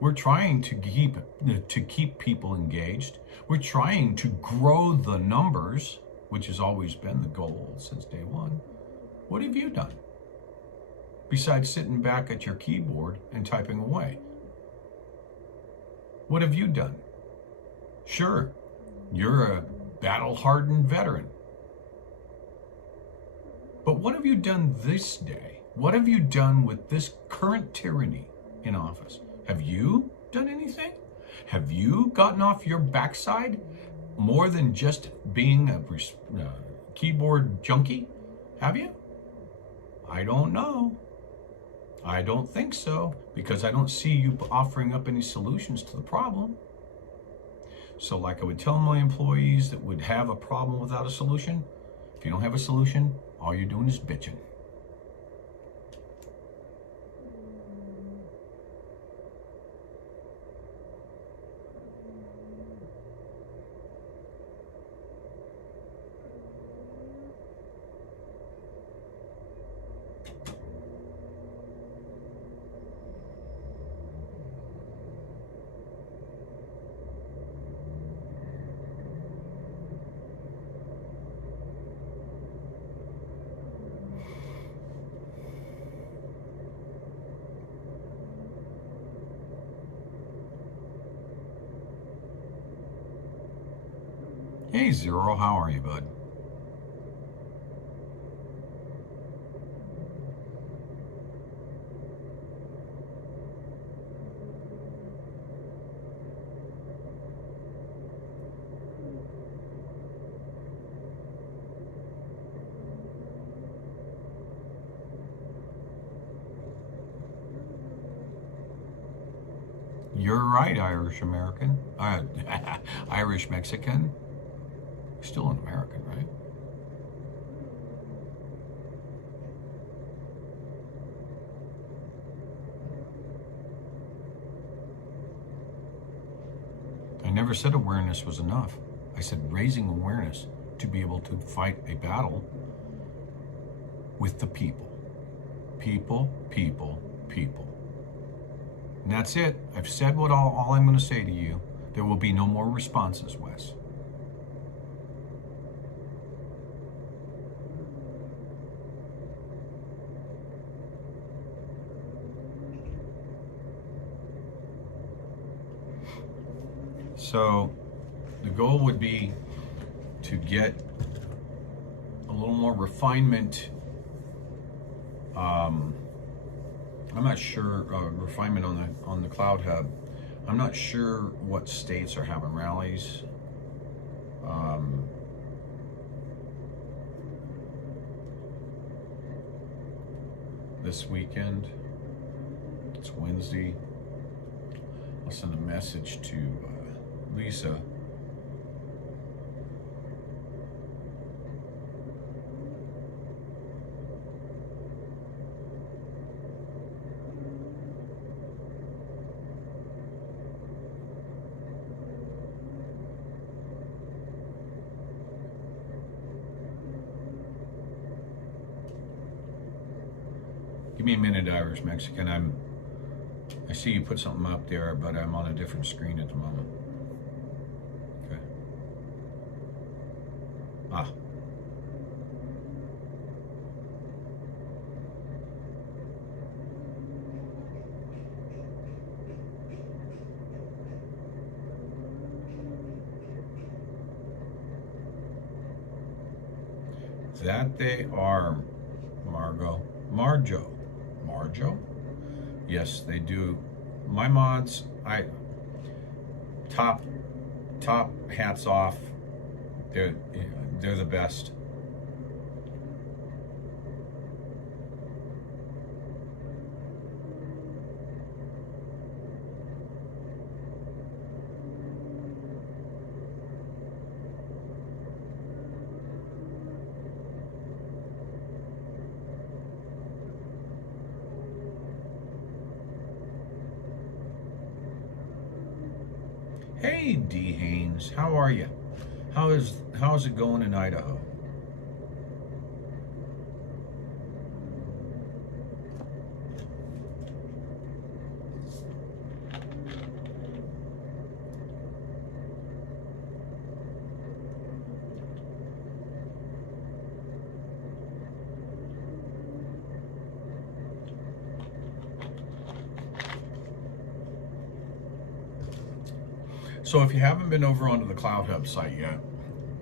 We're trying to keep people engaged. We're trying to grow the numbers, which has always been the goal since day one. What have you done? Besides sitting back at your keyboard and typing away. What have you done? Sure, you're a battle-hardened veteran. But what have you done this day? What have you done with this current tyranny in office? Have you done anything? Have you gotten off your backside more than just being a keyboard junkie? Have you? I don't know. I don't think so, because I don't see you offering up any solutions to the problem. So like I would tell my employees that would have a problem without a solution, if you don't have a solution, all you're doing is bitching. Hey, Zero, how are you, bud? You're right, Irish American. Irish Mexican. Still an American, right? I never said awareness was enough. I said raising awareness to be able to fight a battle with the people. People, people, people. And that's it. I've said what all I'm going to say to you. There will be no more responses, Wes. So the goal would be to get a little more refinement. I'm not sure refinement on the CloutHub. I'm not sure what states are having rallies. This weekend. It's Wednesday. I'll send a message to Lisa. Give me a minute, Irish Mexican. I see you put something up there, but I'm on a different screen at the moment. Okay. Ah. That they are, Marjo. Yes, they do. My mods, top hats off. They're the best. Hey, D. Haynes, how are you? How's it going in Idaho? So if you haven't been over onto the CloutHub site yet,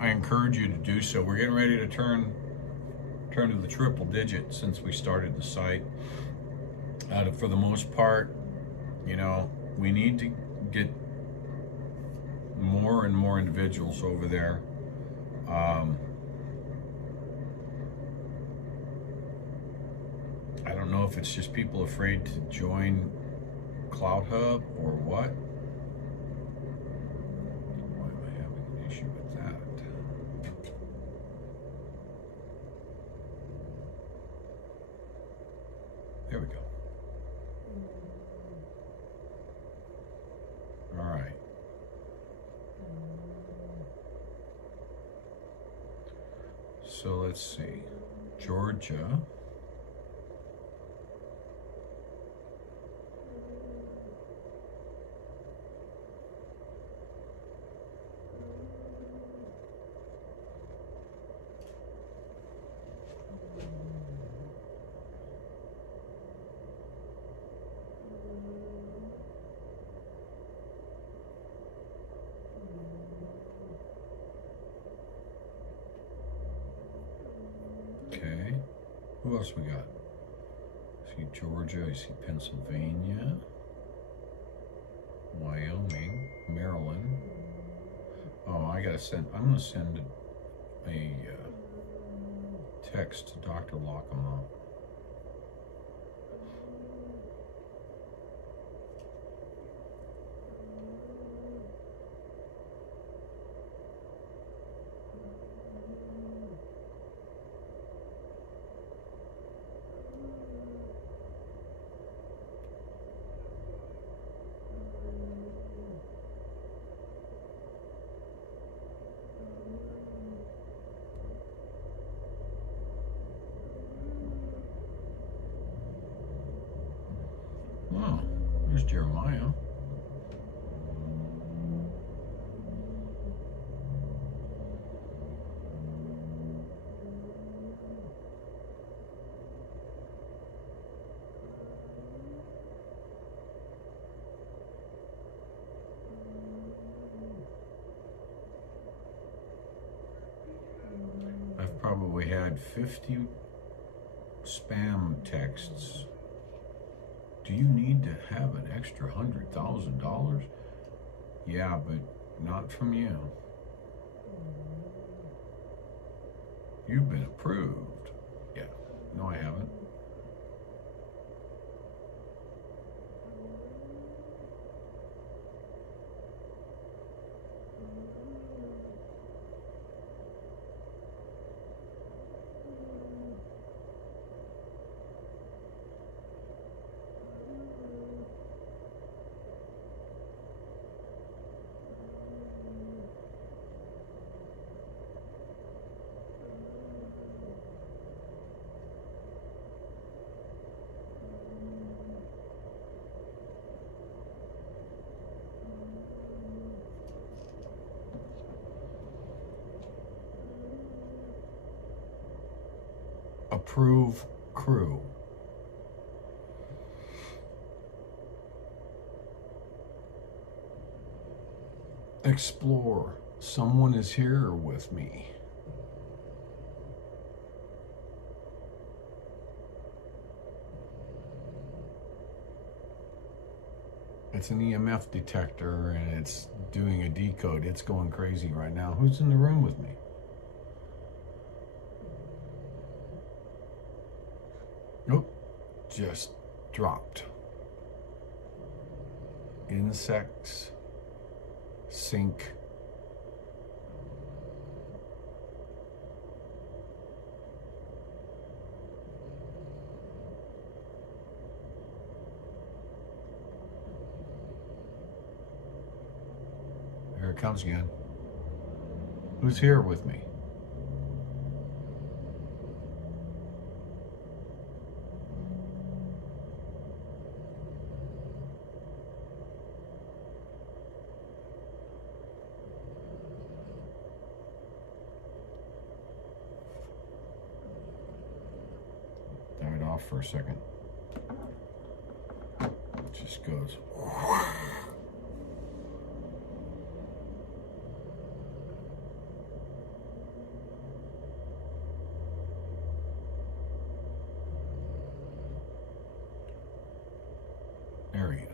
I encourage you to do so. We're getting ready to turn to the triple digit since we started the site. For the most part, you know, we need to get more and more individuals over there. I don't know if it's just people afraid to join CloutHub or what. Why am I having an issue with that? There we go. All right. So let's see. Georgia. What else we got? I see Georgia, I see Pennsylvania, Wyoming, Maryland. Oh, I'm gonna send a text to Dr. Lockama. Oh, there's Jeremiah. I've probably had 50 spam texts. Do you need to have an extra $100,000? Yeah, but not from you. You've been approved. Yeah. No, I haven't. Approve crew. Explore. Someone is here with me. It's an EMF detector and it's doing a decode. It's going crazy right now. Who's in the room with me? Nope, just dropped. Insects, sink. Here it comes again. Who's here with me? Off for a second. It just goes. There he is.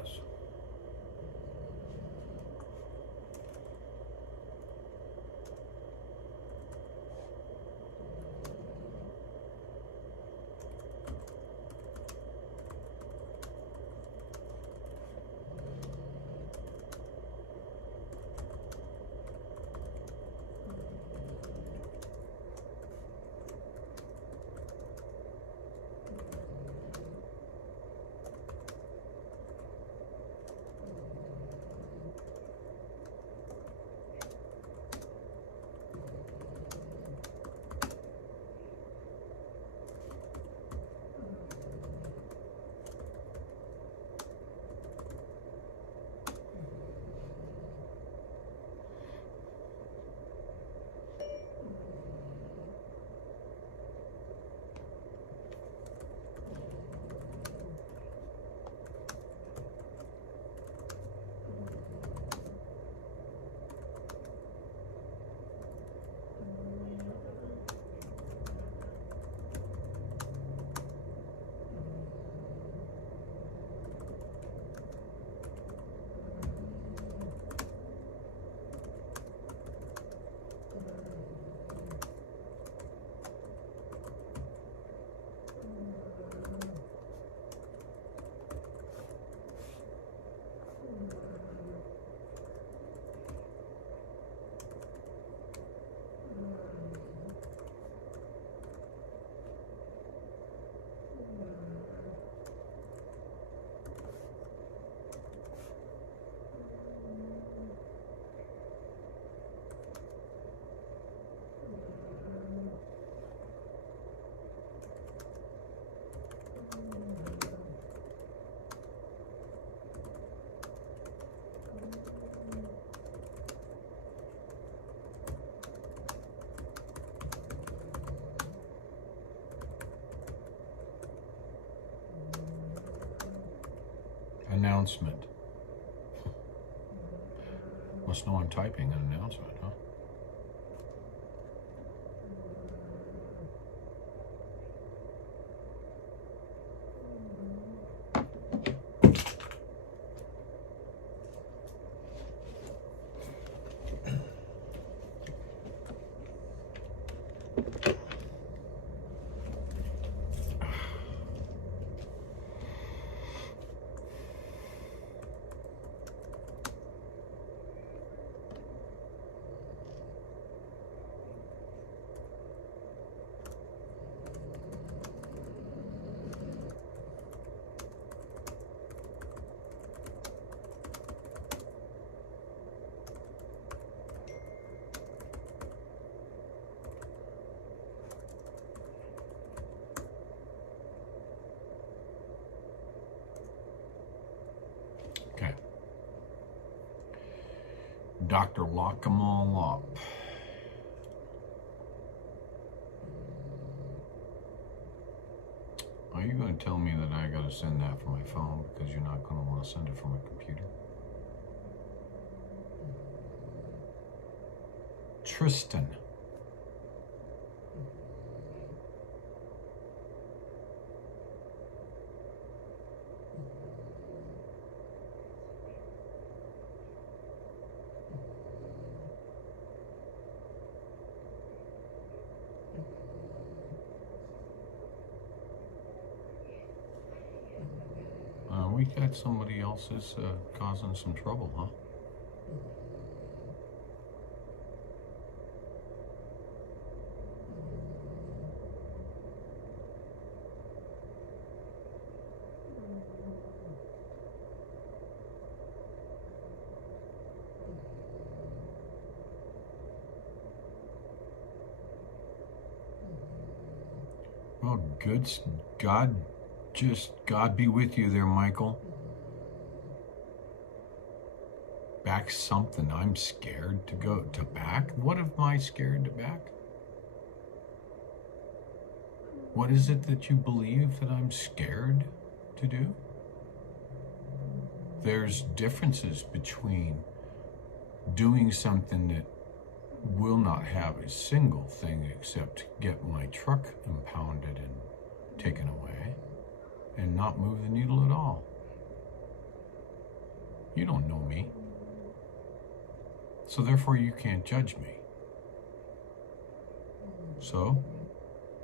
announcement. Must know I'm typing an announcement, huh? Okay. Dr. Lock 'em all up. Are you going to tell me that I got to send that from my phone because you're not going to want to send it from a computer? Tristan. We got somebody else's causing some trouble, huh? Well, good God. Just God be with you there, Michael. Back something. I'm scared to go to back. What am I scared to back? What is it that you believe that I'm scared to do? There's differences between doing something that will not have a single thing except get my truck impounded and taken away, and not move the needle at all. You don't know me. So therefore you can't judge me. So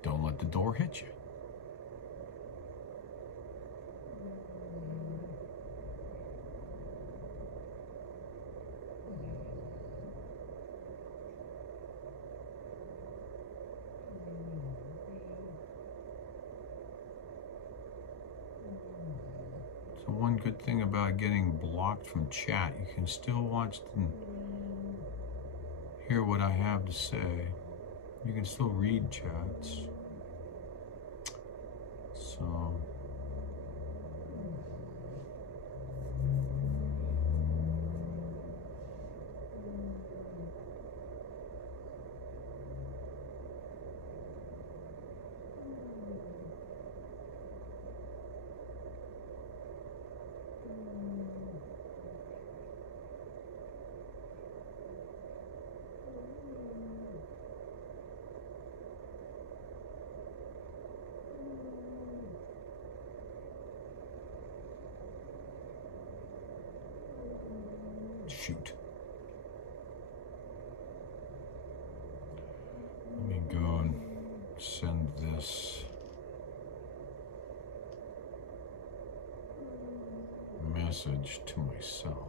don't let the door hit you. So one good thing about getting blocked from chat, you can still watch and hear what I have to say. You can still read chats. So shoot. Let me go and send this message to myself.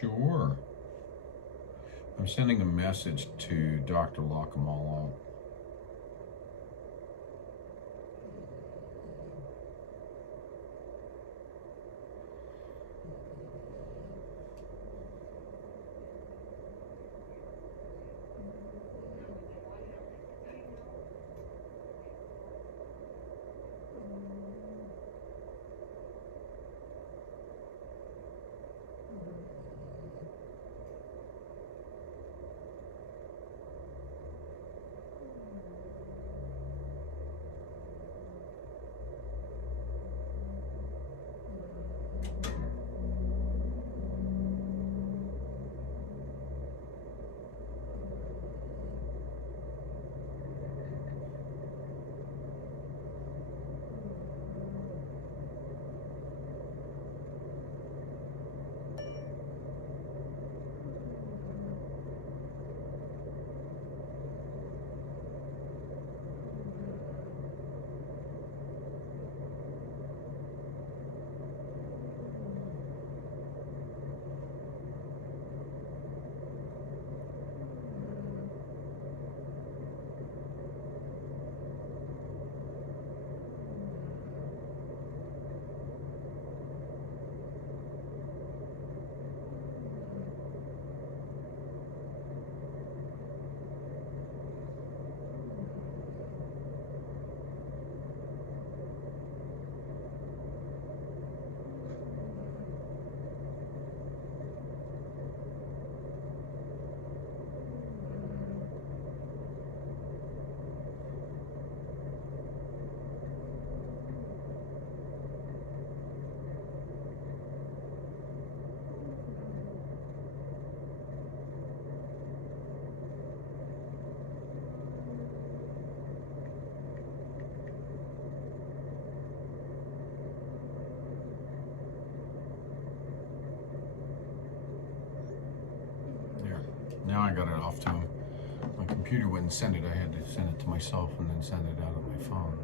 Sure. I'm sending a message to Dr. Lockamolo. Now I got it off to him. My computer wouldn't send it. I had to send it to myself and then send it out on my phone.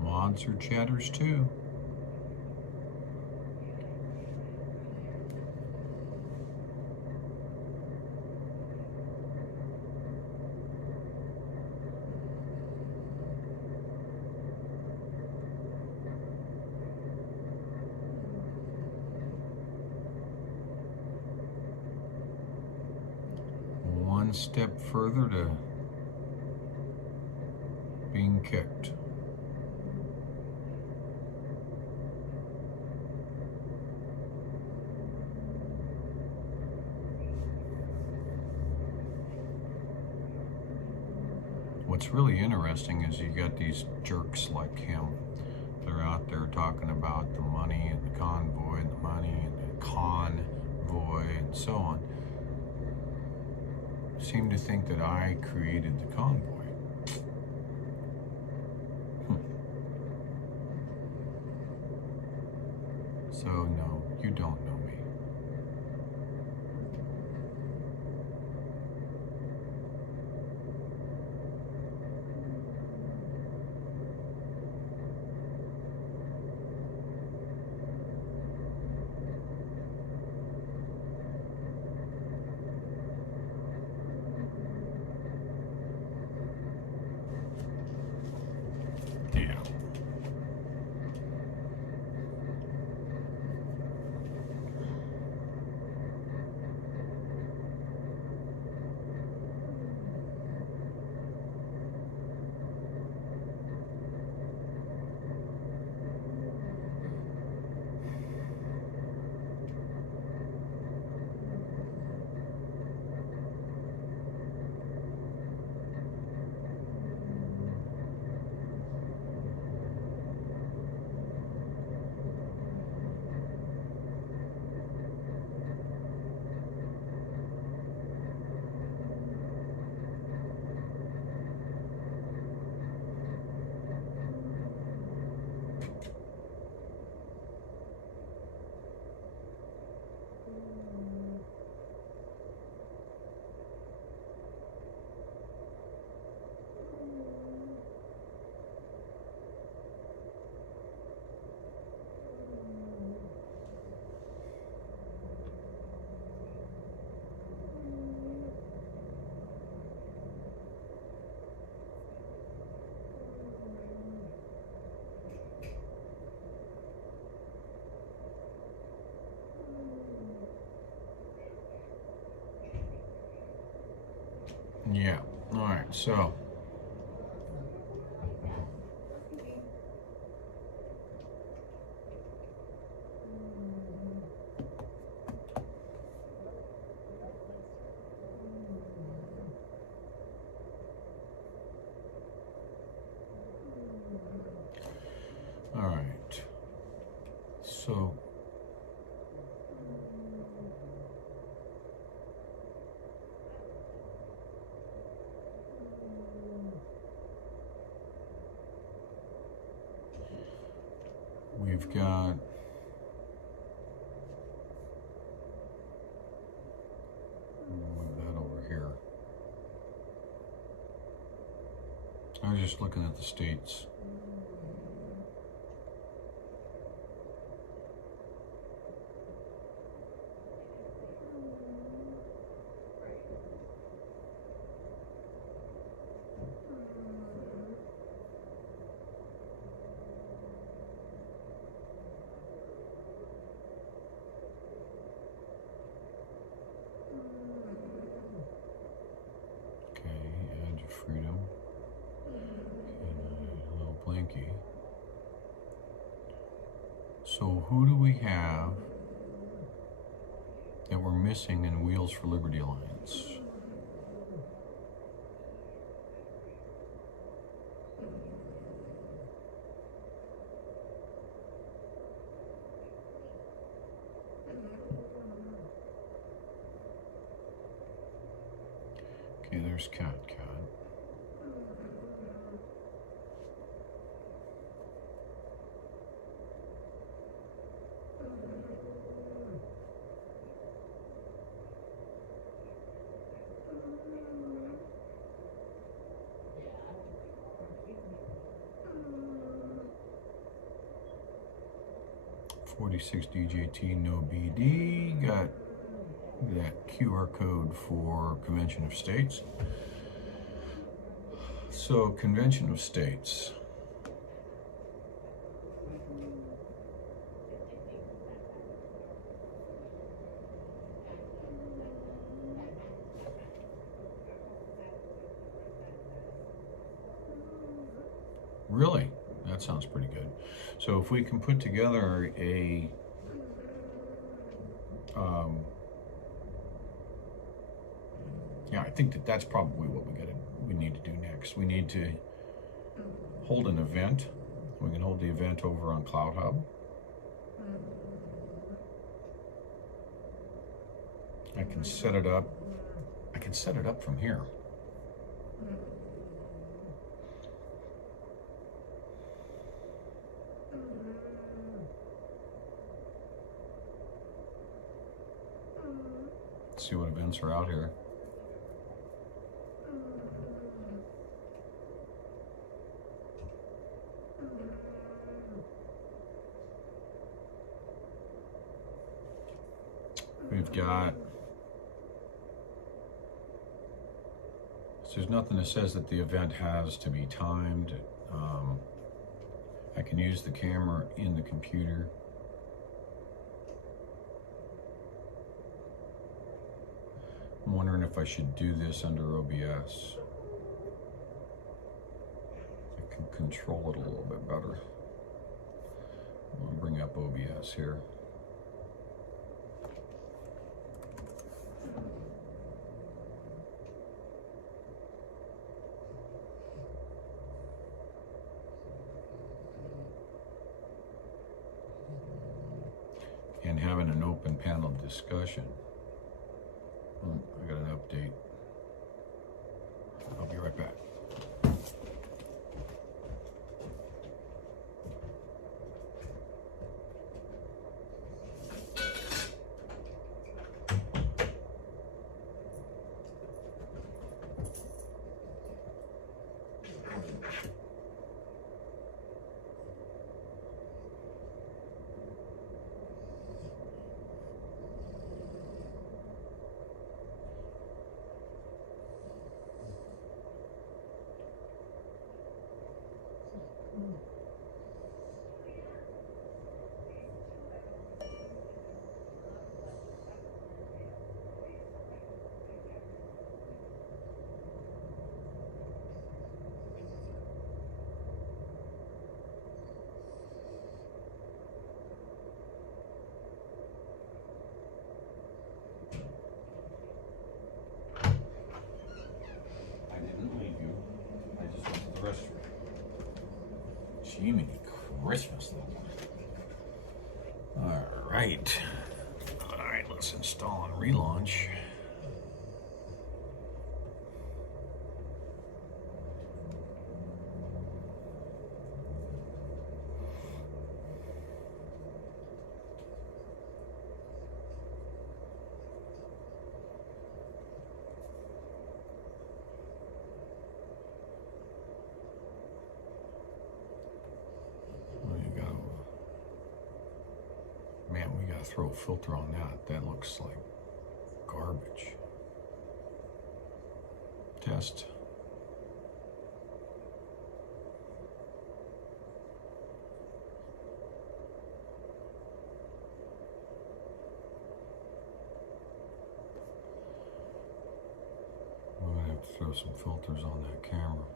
Mods are chatters too. One step further to being kicked. What's really interesting is you got these jerks like him. They're out there talking about the money and the convoy and the money and the convoy and so on. Seem to think that I created the convoy. So no, you don't know me. All right, so all right, so we've got move that over here. I was just looking at the states. Edge of freedom. And a little blankie. So who do we have that we're missing in Wheels for Liberty Alliance? Okay, there's Cat. .46 DJT, no BD. Got that QR code for Convention of States. So, Convention of States. Really? That sounds pretty good. So if we can put together a yeah, I think that's probably what we need to do next. We need to hold an event. We can hold the event over on CloutHub. I can set it up. I can set it up from here. See what events are out here. We've got, so there's nothing that says that the event has to be timed. I can use the camera in the computer. I'm wondering if I should do this under OBS. I can control it a little bit better. I'm going to bring up OBS here. And having an open panel discussion. I got an update. I'll be right back. Jiminy Christmas. Alright. Alright, let's install and relaunch. Man, we gotta throw a filter on that. That looks like garbage. Test. We're gonna have to throw some filters on that camera.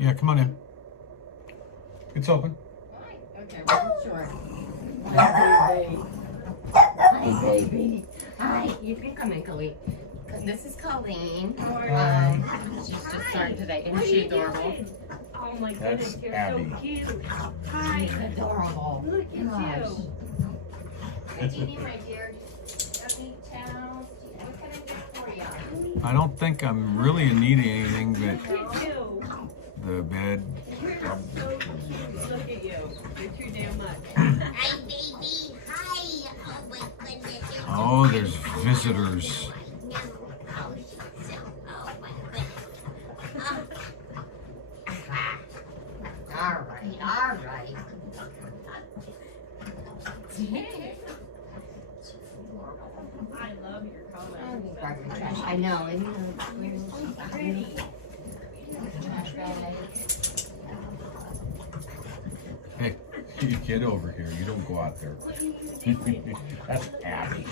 Yeah, come on in. It's open. Okay, well, sure. Hi, baby. Hi, you can come in, Chloe. This is Colleen. She's just started today, and she's adorable. Oh my goodness, That's you're Abby. so cute. Hi. She's adorable. Look at you. What do you need, my dear? I need towels. What can I get for you? I don't think I'm really in need of anything but Look at you. the bed. You're so cute. Look at you. You're too damn much. Hi, baby. Hi. Oh, my goodness. You're so Oh, there's visitors. no. Oh, so, oh, my goodness. All right. I love your color. I know, isn't it? So pretty. Trash bag. Hey, you kid over here. You don't go out there. What are you doing? That's Abby.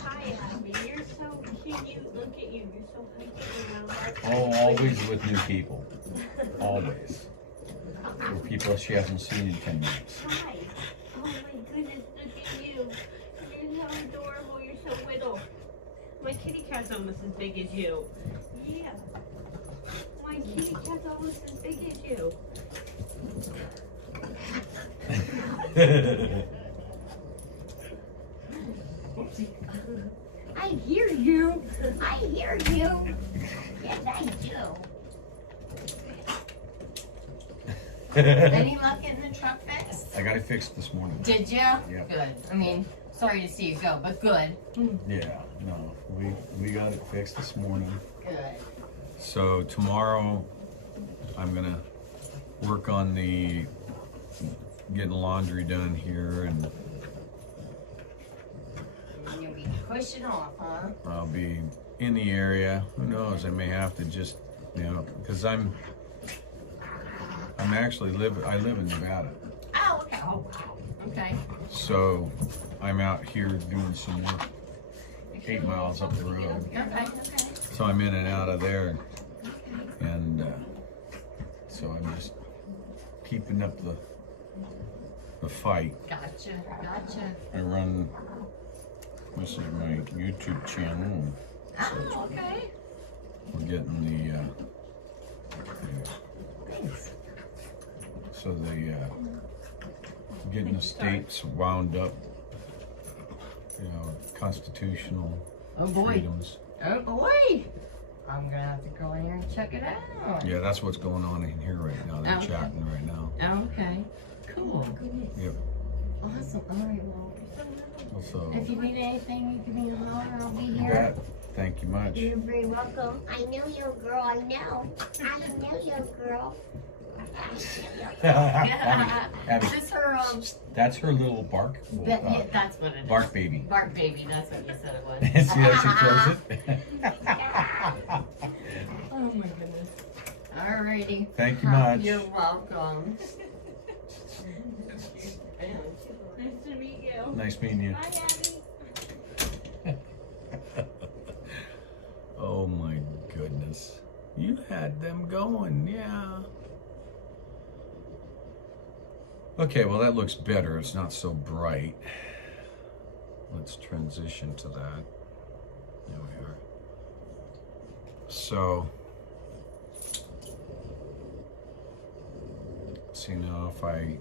Hi, Abby. You're so cute. Look at you. You're so hyper around. Oh, always with new people. Always. With people she hasn't seen in 10 minutes. Hi. Oh my goodness, look at you. You're so adorable. You're so little. My kitty cat's almost as big as you. Yeah. My kitty cat's almost as big as you. I hear you. I hear you. Yes, I do. Any luck getting the truck fixed? I got it fixed this morning. Did you? Yep. Good. I mean, sorry to see you go, but good. Yeah, no, we got it fixed this morning. Good. So tomorrow, I'm gonna work on the getting laundry done here, and You'll be pushing off, huh? I'll be in the area. Who knows? I may have to just, because I live in Nevada. Oh, okay. Oh, wow. Okay. So I'm out here doing some work 8 miles up the road. Okay. So I'm in and out of there, and so I'm just keeping up the fight. Gotcha. I run, this is my YouTube channel. Oh, okay. We're getting getting the states wound up, constitutional freedoms. Oh boy. I'm gonna have to go in here and check it out. Yeah, that's what's going on in here right now. They're Okay. chatting right now. Okay. Cool. Yep. Awesome. All right, well, So, if you need anything, you give me a holler. I'll be you here. bet. Thank you much. You're very welcome. I know you, girl. I know you, girl. Abby, Is this her, that's her little bark. yeah, that's what it is. Bark baby. Bark baby, that's what you said it was. See how she throws it? Oh my goodness. Alrighty. Thank you much. You're welcome. Nice to meet you. Nice meeting you. Bye, Abby. Oh my goodness. You had them going, yeah. Okay, well that looks better. It's not so bright. Let's transition to that. There we are. So, see now if I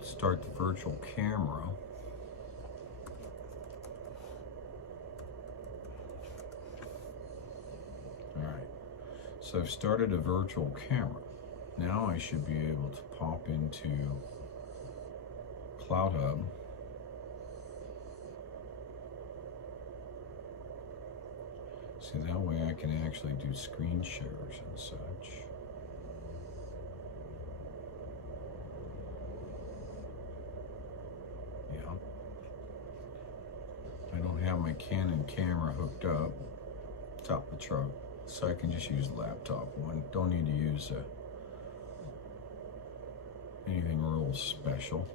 start the virtual camera. All right, so I've started a virtual camera. Now I should be able to pop into CloutHub. See, that way I can actually do screen shares and such. Yeah. I don't have my Canon camera hooked up top of the truck, so I can just use the laptop one. Don't need to use anything real special.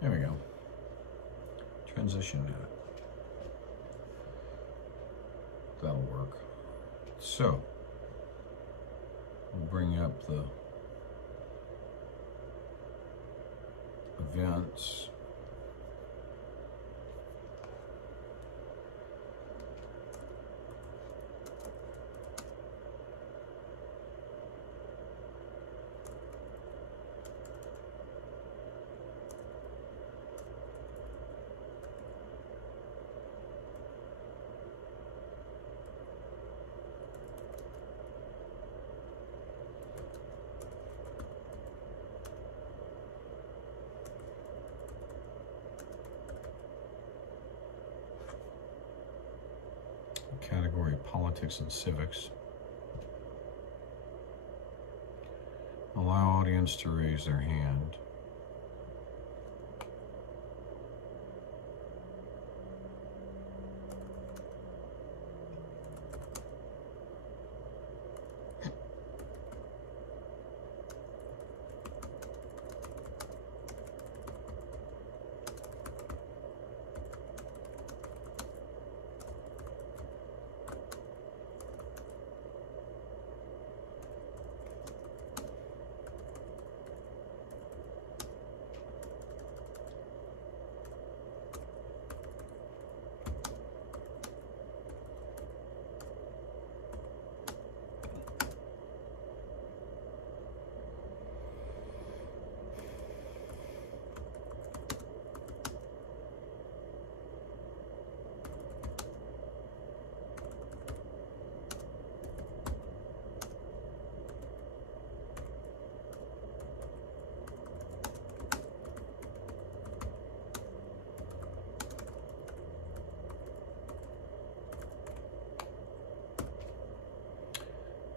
There we go. Transition that. That'll work. So, we'll bring up the events. Category politics and civics. Allow audience to raise their hand.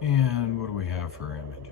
And what do we have for images?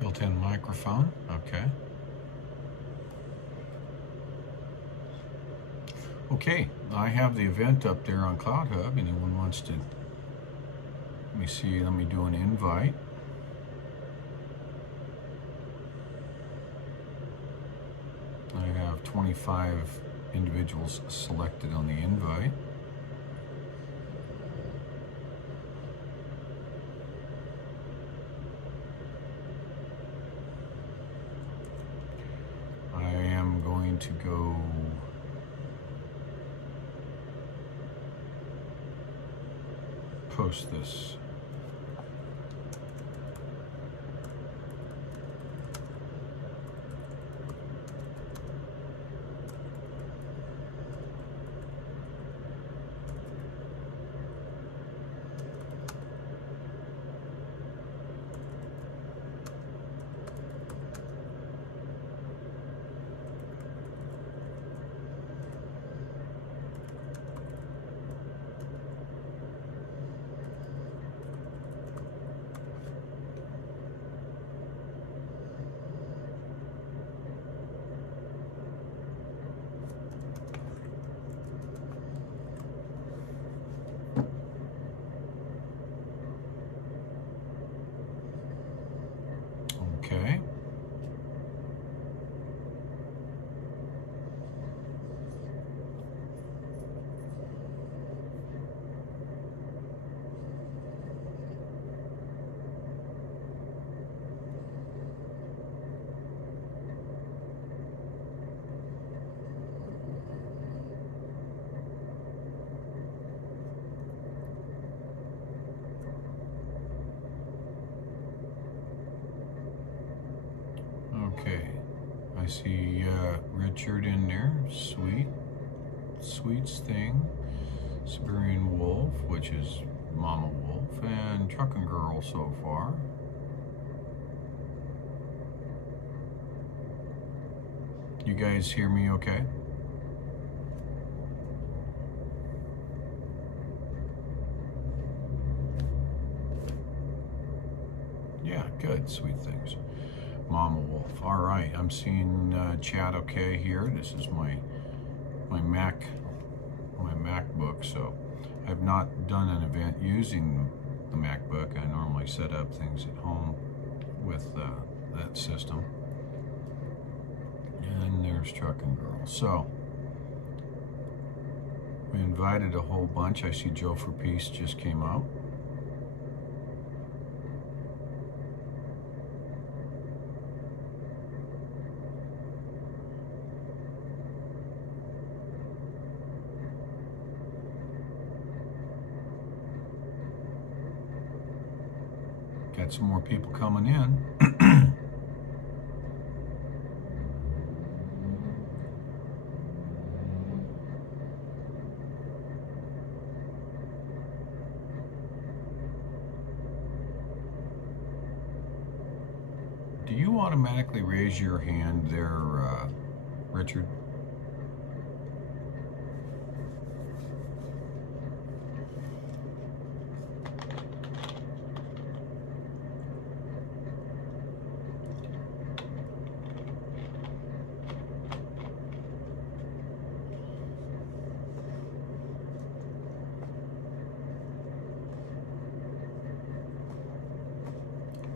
Built-in microphone, okay. Okay, I have the event up there on CloutHub. Anyone wants to, let me see, let me do an invite. I have 25 individuals selected on the invite. I am going to go post this. Okay. Okay, I see Richard in there, Sweet's thing, Siberian Wolf, which is Mama Wolf, and Truckin' Girl so far. You guys hear me okay? Yeah, good, sweet things. Mama Wolf. All right, I'm seeing chat okay here. This is my MacBook, so I've not done an event using the MacBook. I normally set up things at home with that system. And there's Truckin' Girl. So we invited a whole bunch. I see Joe for Peace just came out. Got some more people coming in. Do you automatically raise your hand there, Richard?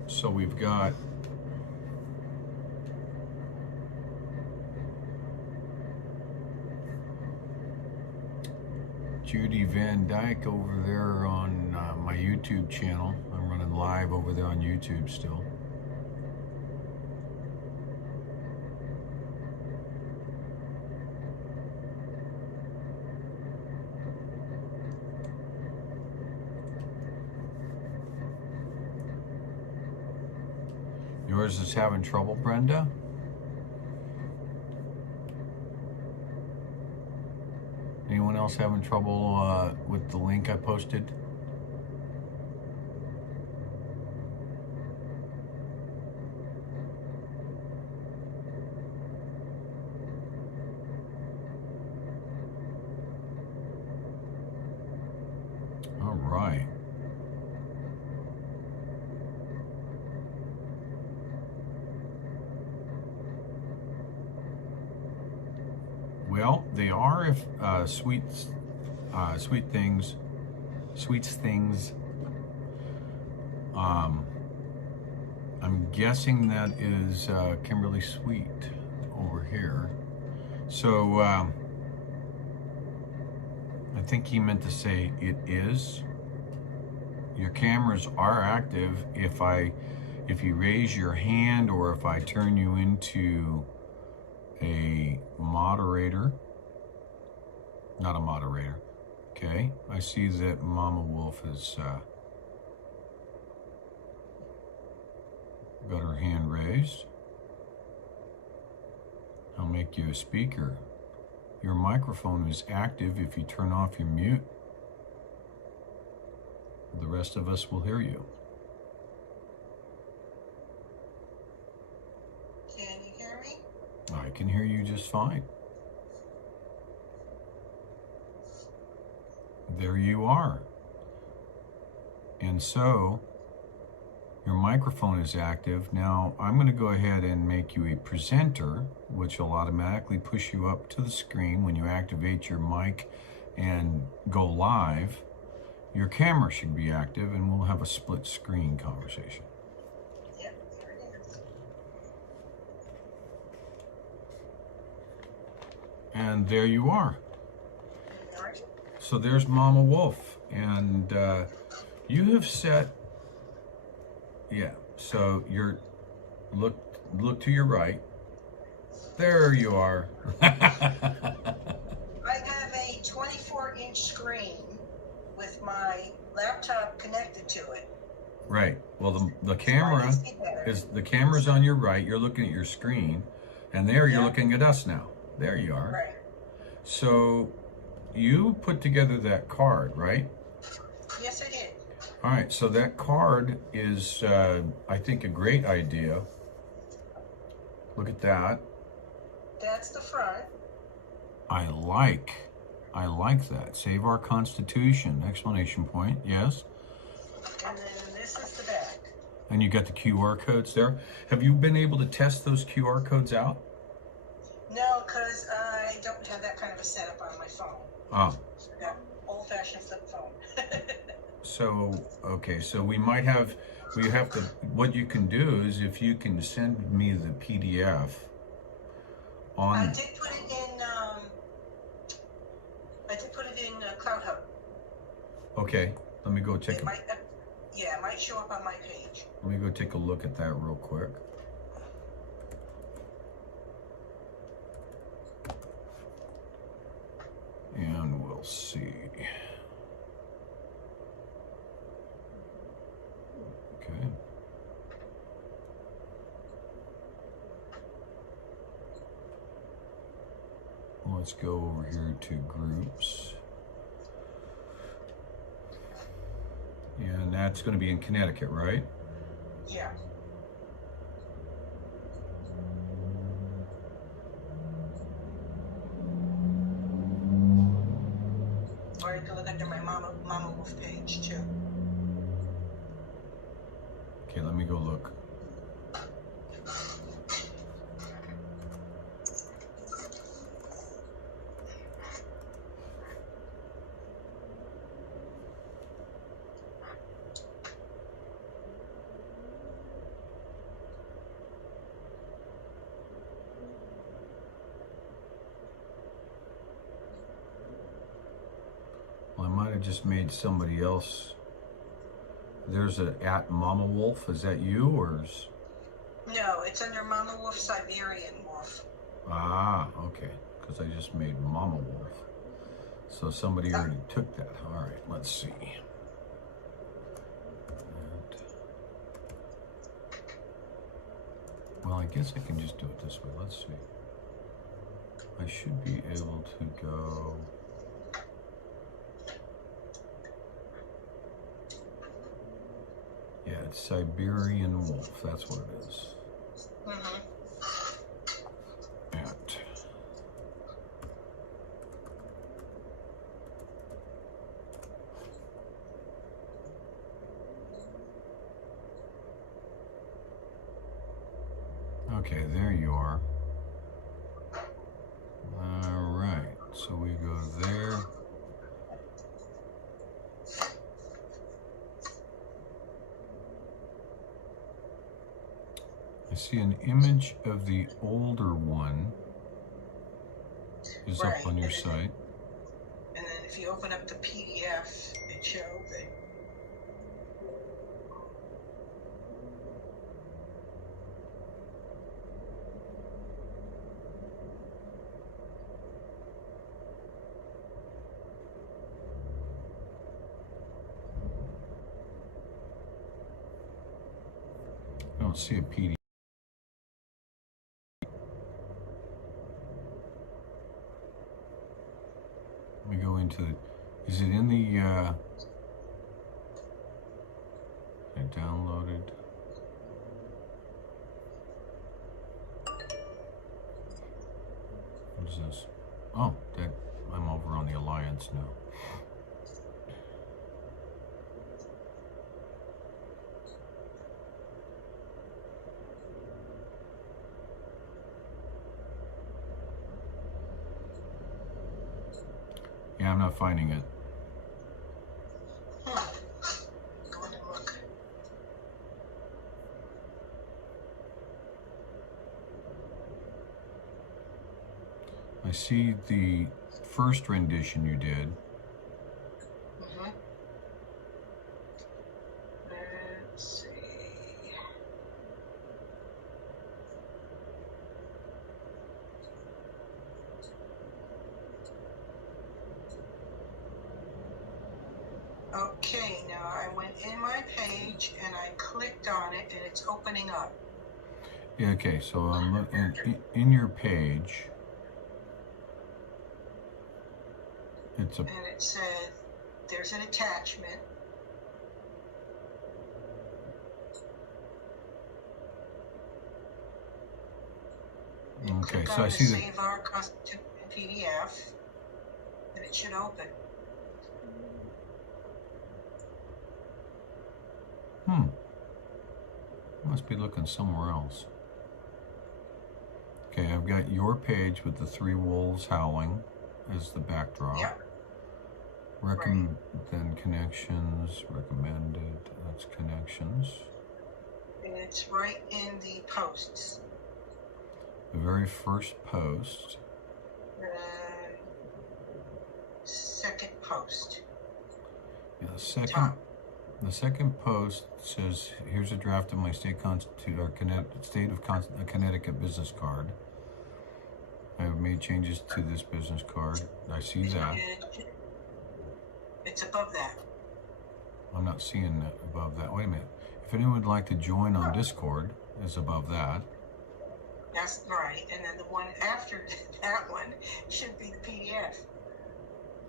So we've got Judy Van Dyke over there on my YouTube channel. I'm running live over there on YouTube still. Yours is having trouble, Brenda? Anyone else having trouble with the link I posted? All right. Well, they are if sweets things. I'm guessing that is Kimberly Sweet over here. So I think he meant to say it is. Your cameras are active if you raise your hand or if I turn you into a moderator. Not a moderator. Okay, I see that Mama Wolf has got her hand raised. I'll make you a speaker. Your microphone is active if you turn off your mute. The rest of us will hear you. Can you hear me? I can hear you just fine. There you are. And so, your microphone is active. Now, I'm going to go ahead and make you a presenter, which will automatically push you up to the screen when you activate your mic and go live. Your camera should be active, and we'll have a split screen conversation. Yep, there it is. And there you are. All right. So there's Mama Wolf, and you have set, yeah, so you're, look to your right. There you are. I have a 24-inch screen with my laptop connected to it. Right. Well, the camera the camera's on your right. You're looking at your screen, and there you're looking at us now. There you are. Right. So you put together that card, right? Yes, I did. All right. So that card is, I think, a great idea. Look at that. That's the front. I like that. Save our Constitution! Exclamation point. Yes. And then this is the back. And you got the QR codes there. Have you been able to test those QR codes out? No, because I don't have that kind of a setup on my phone. Ah. I got old-fashioned flip phone. So, okay, so we have to, what you can do is if you can send me the PDF on. I did put it in, CloutHub. Okay, let me go take It might show up on my page. let me go take a look at that real quick. And we'll see. Okay. Let's go over here to groups. And that's going to be in Connecticut, right? Yeah. Or you can look under my Mama Wolf page too. Okay, let me go look. Well, I might have just made somebody else. There's a @Mama Wolf. Is that you or is? No, it's under Mama Wolf Siberian Wolf. Ah, okay. Because I just made Mama Wolf. So somebody already took that. All right, let's see. Well, I guess I can just do it this way. Let's see. I should be able to go. Yeah, it's Siberian Wolf. That's what it is. Mm-hmm. At. Okay, there you are. All right. there. I see an image of the older one is up Right, on your and then- site. And then if you open up the PDF, it shows that. I don't see a PDF. Let me go into the, is it in the, I downloaded. What is this? Oh, that, I'm over on the Alliance now. Yeah, I'm not finding it. Go and look. I see the first rendition you did. Let's see. Okay, now I went in my page and I clicked on it and it's opening up. Yeah, okay, so I'm looking in your page. It's a, And it said there's an attachment. You okay, click so on I the see that. Save Our Constitution PDF and it should open. Must be looking somewhere else. Okay, I've got your page with the 3 wolves howling as the backdrop. Yep. Then connections, recommended, that's connections. And it's right in the posts. The very first post. Second post. Yeah, the Top. second post says, here's a draft of my state of Connecticut business card. I have made changes to this business card. I see that. It's above that. I'm not seeing that above that. Wait a minute. If anyone would like to join on Discord, is above that. That's right. And then the one after that one should be the PDF.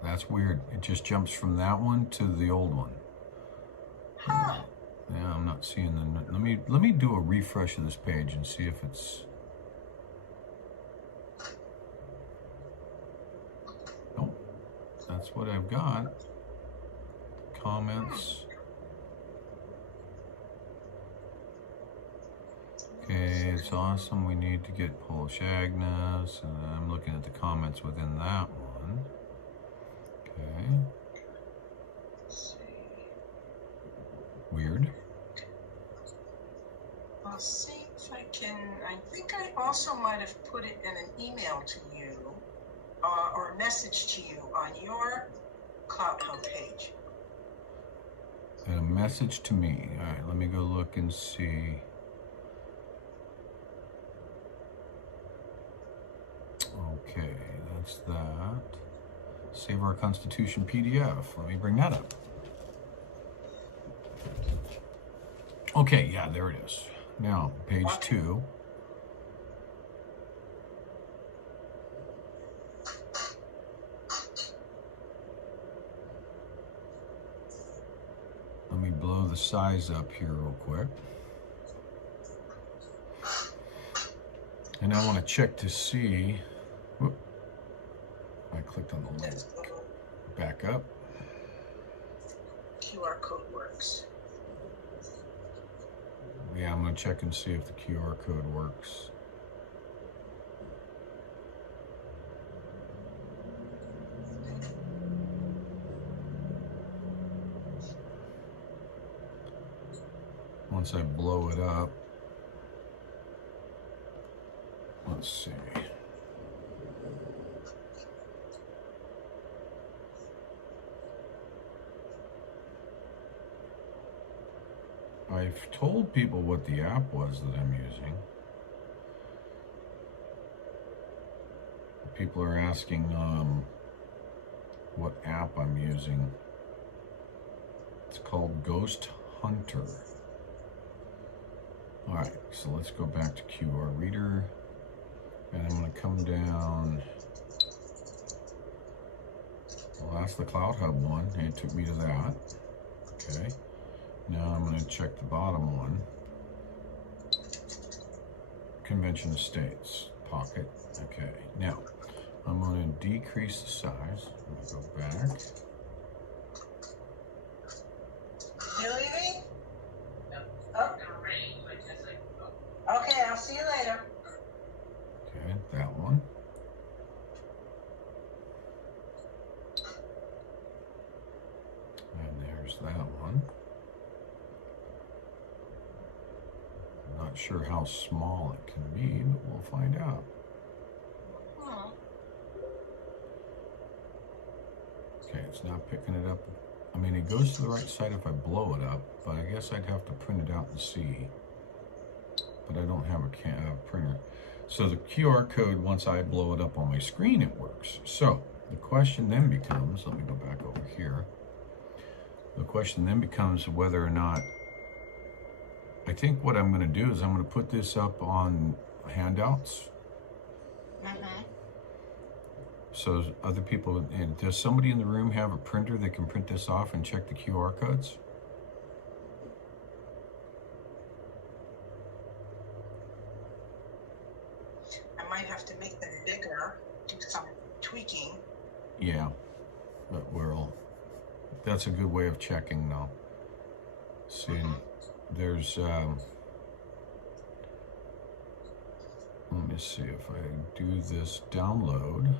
That's weird. It just jumps from that one to the old one. Huh. Yeah, I'm not seeing the. Let me do a refresh of this page and see if it's. Nope, that's what I've got. Comments. Okay, it's awesome. We need to get Polish Agnes, and I'm looking at the comments within that one. Okay. Let's see. Weird. I'll see if I can. I think I also might have put it in an email to you or a message to you on your CloutHub page. And a message to me. All right, let me go look and see. Okay, that's that. Save Our Constitution PDF. Let me bring that up. Okay, yeah, there it is. Now, page 2. Let me blow the size up here real quick. And I want to check to see. Whoop, I clicked on the link. Back up. QR code works. Yeah, I'm going to check and see if the QR code works. once I blow it up, let's see. I've told people what the app was that I'm using. People are asking what app I'm using. It's called Ghost Hunter. All right, so let's go back to QR Reader, and I'm going to come down. Well, that's the CloutHub one, and it took me to that. Okay. Now I'm going to check the bottom one. Convention of States, Pocket. Okay, now I'm going to decrease the size. I'm going to go back. You leaving? Oh. Okay, I'll see you later. Okay, that one. And there's that one. I'm not sure how small it can be, but we'll find out. Okay, it's not picking it up. I mean, it goes to the right side if I blow it up, but I guess I'd have to print it out and see. But I don't have a printer. So the QR code, once I blow it up on my screen, it works. So the question then becomes, let me go back over here. The question then becomes whether or not, I think what I'm going to do is I'm going to put this up on handouts. So other people, and does somebody in the room have a printer that can print this off and check the QR codes? I might have to make them bigger, do some tweaking. Yeah, but that's a good way of checking though. See, there's, let me see if I do this download.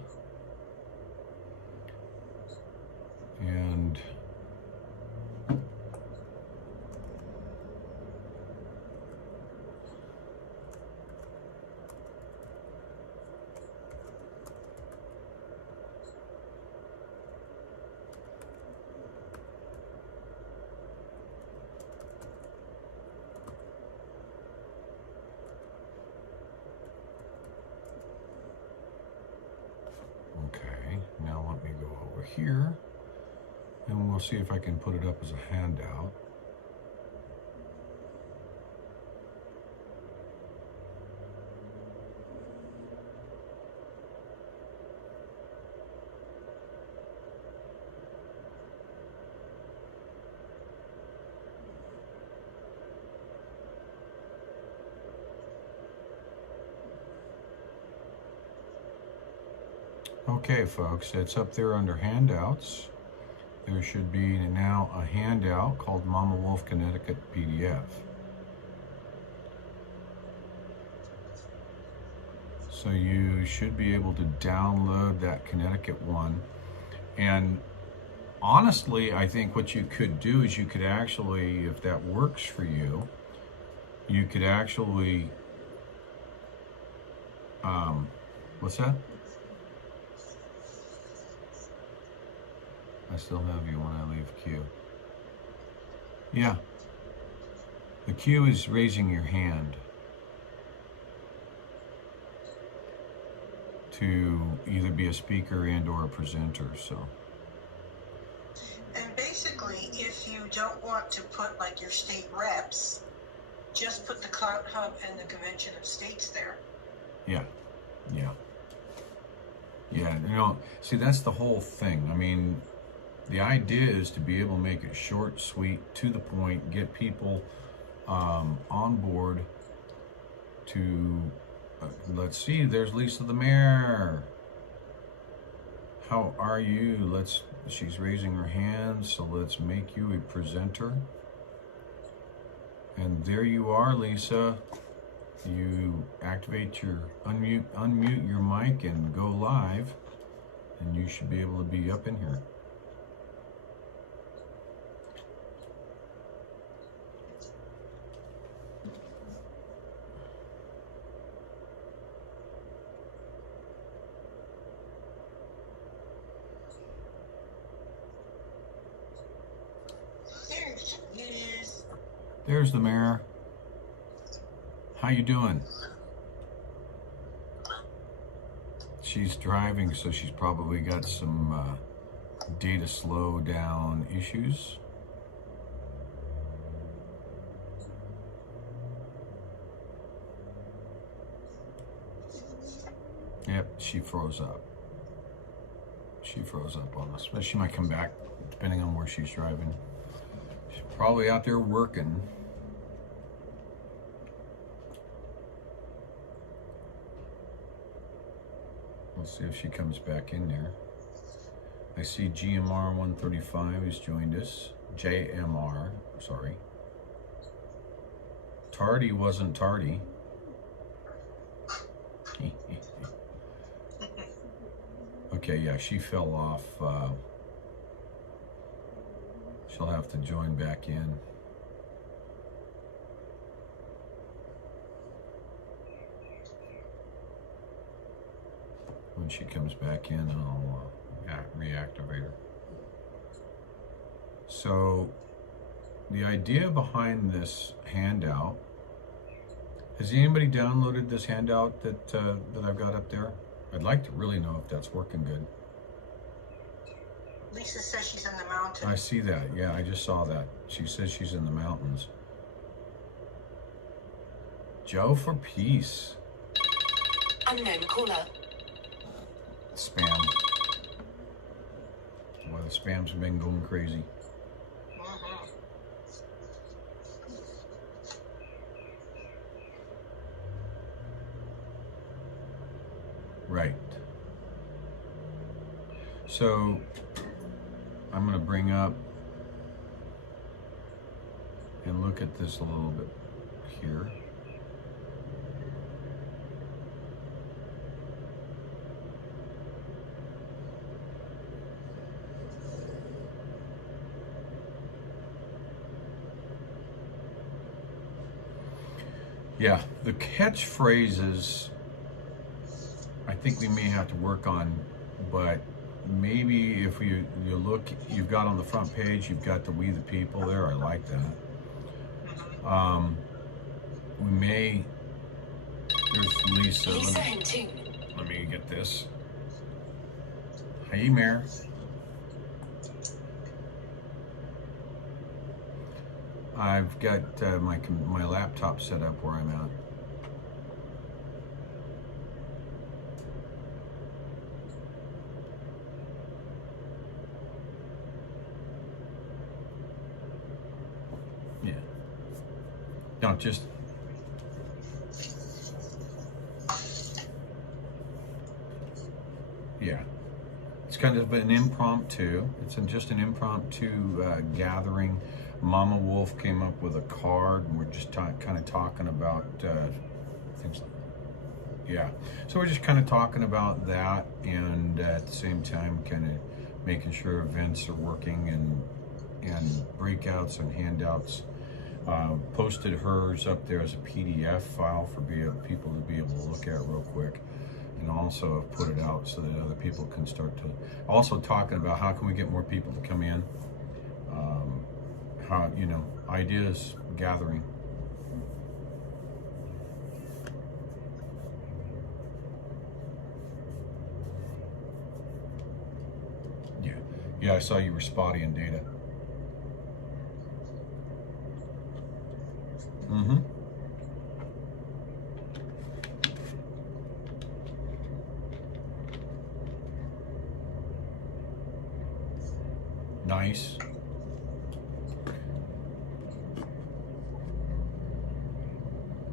And okay, now let me go over here. And we'll see if I can put it up as a handout. Okay, folks, it's up there under handouts. There should be now a handout called Mama Wolf Connecticut PDF. So you should be able to download that Connecticut one. And honestly, I think what you could do is you could actually, if that works for you, you could actually, what's that? I still have you when I leave Q. Yeah. The Q is raising your hand to either be a speaker and or a presenter, so. And basically, if you don't want to put like your state reps, just put the CloutHub and the Convention of States there. Yeah, yeah. Yeah, you know, see, that's the whole thing. I mean, the idea is to be able to make it short, sweet, to the point, get people on board to, let's see, there's Lisa the Mayor. How are you? She's raising her hand, so let's make you a presenter. And there you are, Lisa. You activate your, unmute your mic and go live, and you should be able to be up in here. There's the mayor. How you doing? She's driving, so she's probably got some data slow down issues. Yep, she froze up. She froze up on us, but she might come back depending on where she's driving. She's probably out there working. We'll see if she comes back in there. I see GMR 135 has joined us. JMR, sorry. Tardy wasn't tardy. Okay, yeah, she fell off. She'll have to join back in. When she comes back in, I'll reactivate her. So, the idea behind this handout, has anybody downloaded this handout that I've got up there? I'd like to really know if that's working good. Lisa says she's in the mountains. I see that. Yeah, I just saw that. She says she's in the mountains. Joe for peace. Unknown caller. Spam. Well, the spam's been going crazy. Right. So I'm going to bring up and look at this a little bit here. Yeah, the catchphrases I think we may have to work on, but maybe if you look, you've got on the front page, you've got the We the People there. I like that. We may, there's Lisa. Let me get this. Hey, Mayor. I've got my laptop set up where I'm at. Yeah. No, just. Yeah. It's kind of an impromptu. It's just an impromptu gathering. Mama Wolf came up with a card, and we're just kind of talking about things like that. Yeah. So we're just kind of talking about that, and at the same time, kind of making sure events are working and breakouts and handouts. Posted hers up there as a PDF file for people to be able to look at real quick, and also have put it out so that other people can start to. Also talking about how can we get more people to come in. How, ideas gathering. Yeah, I saw you were spotty in data. Mm-hmm. Nice.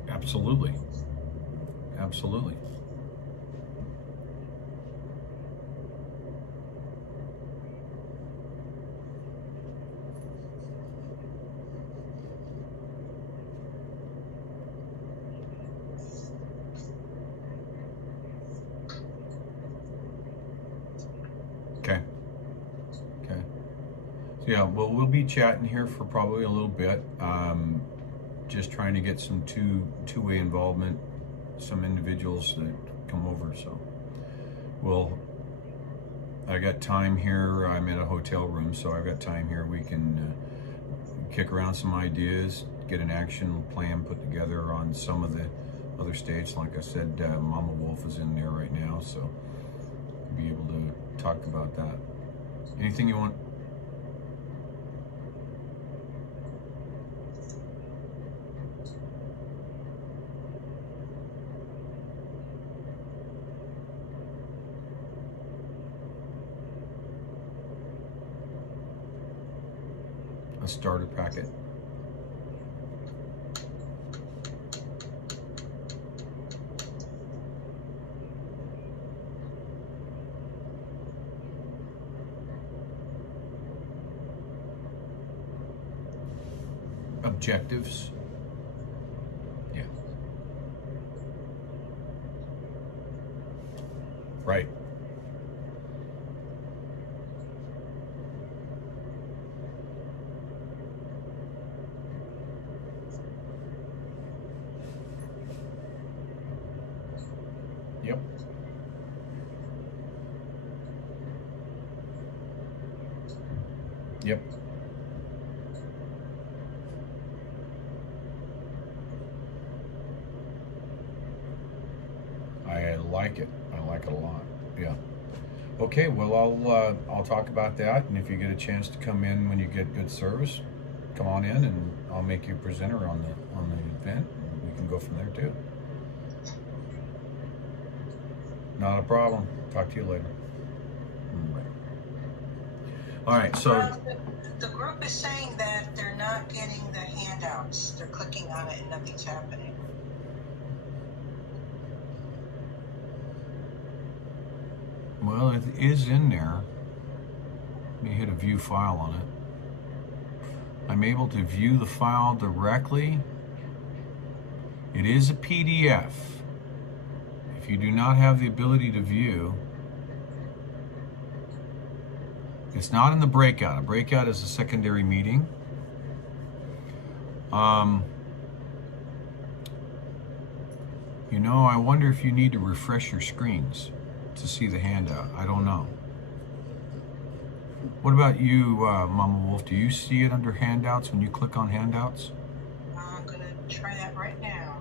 Absolutely. Absolutely. Okay. Okay. So yeah, well, we'll be chatting here for probably a little bit. Just trying to get some two-way involvement, some individuals that come over. So, well, I got time here. I'm in a hotel room, so I've got time here. We can kick around some ideas, get an action plan put together on some of the other states. Like I said, Mama Wolf is in there right now, so we'll be able to talk about that. Anything you want? A starter packet. Objectives. Yeah. Right. Yep. Yep. I like it. I like it a lot. Yeah. Okay. Well, I'll talk about that, and if you get a chance to come in when you get good service, come on in, and I'll make you a presenter on the event. And we can go from there too. Not a problem. Talk to you later. Bye. All right. So the group is saying that they're not getting the handouts. They're clicking on it and nothing's happening. well, it is in there. Let me hit a view file on it. I'm able to view the file directly. It is a PDF. If you do not have the ability to view, it's not in the breakout. A breakout is a secondary meeting. You know, I wonder if you need to refresh your screens to see the handout. I don't know. What about you, Mama Wolf? Do you see it under handouts when you click on handouts? I'm gonna try that right now.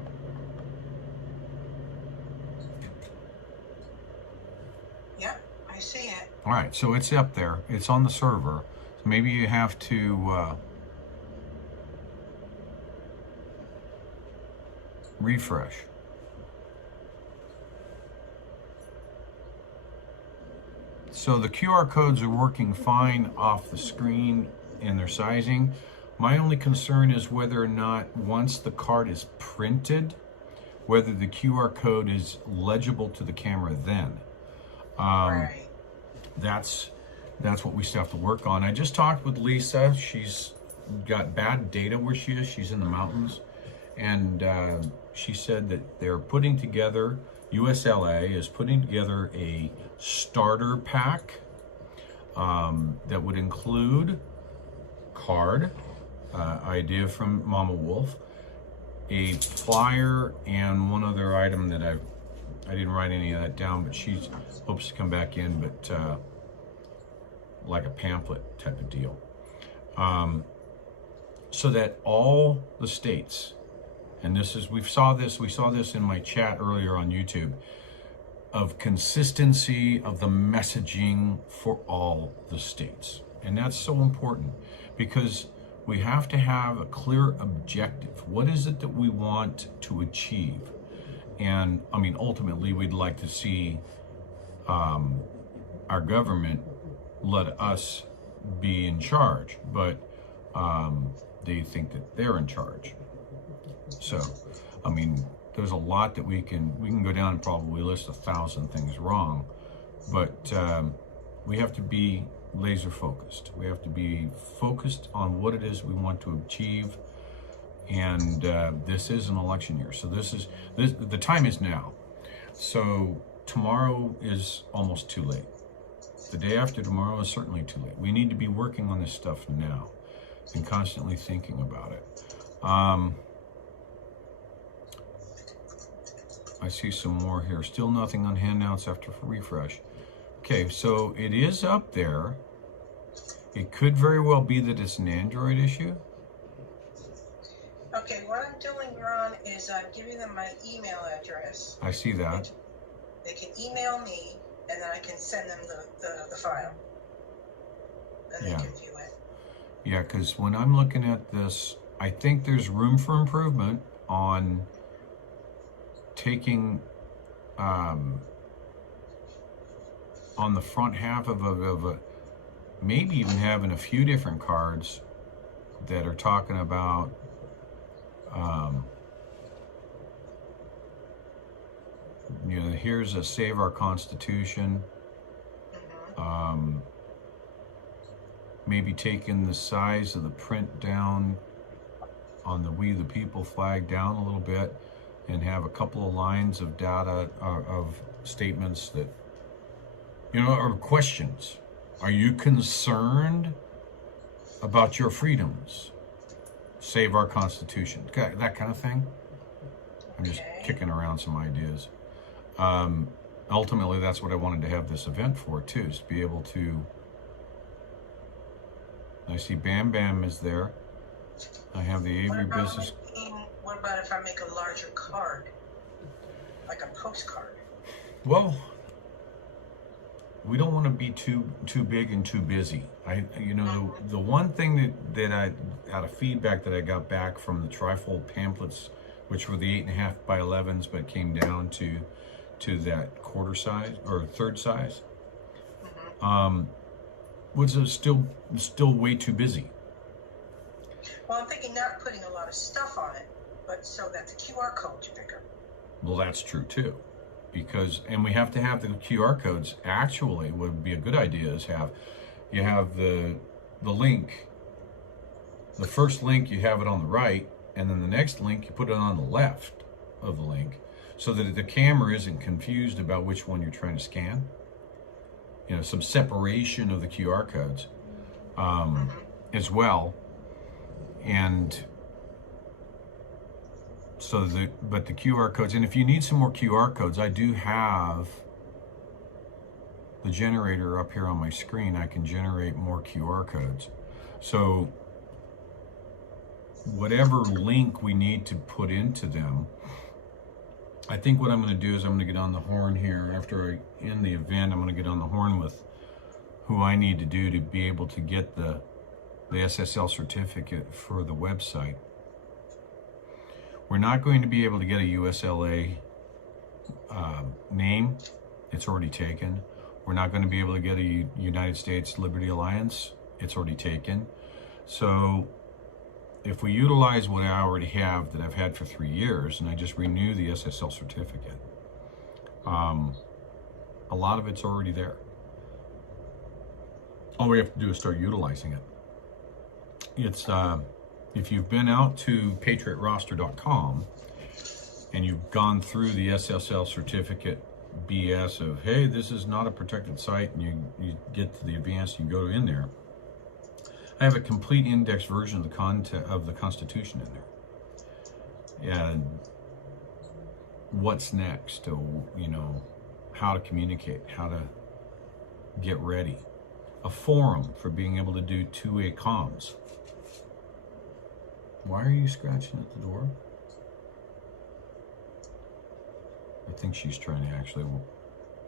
Yep, I see it. All right, so it's up there. It's on the server. So maybe you have to refresh. So the QR codes are working fine off the screen in their sizing. My only concern is whether or not once the card is printed, whether the QR code is legible to the camera then. Right. That's what we still have to work on. I just talked with Lisa. She's got bad data where she is. She's in the mountains. And she said that they're putting together, USLA is putting together a starter pack that would include card, idea from Mama Wolf, a flyer, and one other item that I didn't write any of that down, but she hopes to come back in, but like a pamphlet type of deal. So that all the states, and this is, we saw this in my chat earlier on YouTube, of consistency of the messaging for all the states. And that's so important because we have to have a clear objective. What is it that we want to achieve? And I mean, ultimately, we'd like to see our government let us be in charge, but they think that they're in charge. So, I mean, there's a lot that we can go down and probably list 1,000 things wrong, but we have to be laser focused. We have to be focused on what it is we want to achieve. And this is an election year, so the time is now. So tomorrow is almost too late. The day after tomorrow is certainly too late. We need to be working on this stuff now and constantly thinking about it. I see some more here. Still nothing on handouts after refresh. Okay, so it is up there. It could very well be that it's an Android issue. Okay. I'm doing, Ron, is I'm giving them my email address. I see that. They can email me, and then I can send them the file. And Yeah. they can view it. Yeah, because when I'm looking at this, I think there's room for improvement on taking on the front half of a maybe even having a few different cards that are talking about you know, here's a Save Our Constitution. Maybe taking the size of the print down on the We the People flag down a little bit and have a couple of lines of data of statements that, you know, or questions. Are you concerned about your freedoms? Save our Constitution. That kind of thing. I'm just kicking around some ideas. Ultimately, that's what I wanted to have this event for, too, is to be able to... I see Bam Bam is there. I have the Avery business... What about if I make a larger card? Like a postcard? Well, we don't want to be too big and too busy. You know, the one thing that I, out of feedback that I got back from the trifold pamphlets, which were the 8.5 by 11s, but came down to that quarter size or third size, was still way too busy. Well, I'm thinking not putting a lot of stuff on it, but so that the QR code's bigger. Well, that's true too, because, and we have to have the QR codes. Actually, what would be a good idea is you have the link, the first link you have it on the right, and then the next link you put it on the left of the link, so that the camera isn't confused about which one you're trying to scan. You know, some separation of the QR codes as well. And so but the QR codes, and if you need some more QR codes, I do have the generator up here on my screen. I can generate more QR codes. So whatever link we need to put into them, I think what I'm going to do is I'm going to get on the horn here after I end the event. I'm going to get on the horn with who I need to do to be able to get the SSL certificate for the website. We're not going to be able to get a USLA name. It's already taken. We're not going to be able to get a United States Liberty Alliance. It's already taken. So if we utilize what I already have that I've had for 3 years, and I just renew the SSL certificate, a lot of it's already there. All we have to do is start utilizing it. It's if you've been out to patriotroster.com and you've gone through the SSL certificate BS of, hey, this is not a protected site, and you get to the advanced, you go in there. I have a complete index version of the content of the Constitution in there. And what's next? You know, how to communicate, how to get ready. A forum for being able to do two-way comms. Why are you scratching at the door? I think she's trying to actually,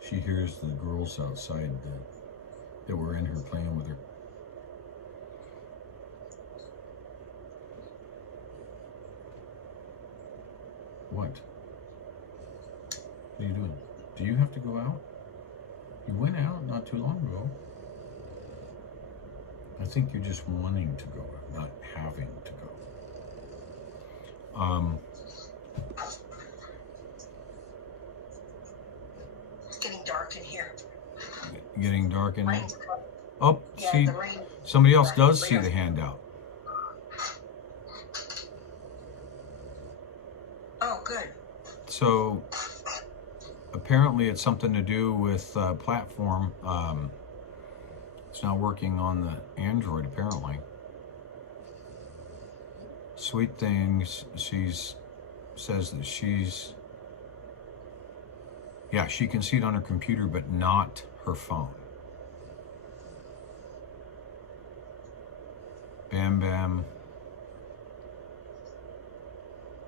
she hears the girls outside that were in here playing with her. What? What are you doing? Do you have to go out? You went out not too long ago. I think you're just wanting to go, not having to go. It's getting dark in here. Getting dark in here. Rain's coming. Oh, Yeah, see, the rain. somebody else does see the handout. Oh, good. So apparently it's something to do with platform. It's not working on the Android, apparently. Sweet Things, says that she can see it on her computer, but not her phone. Bam Bam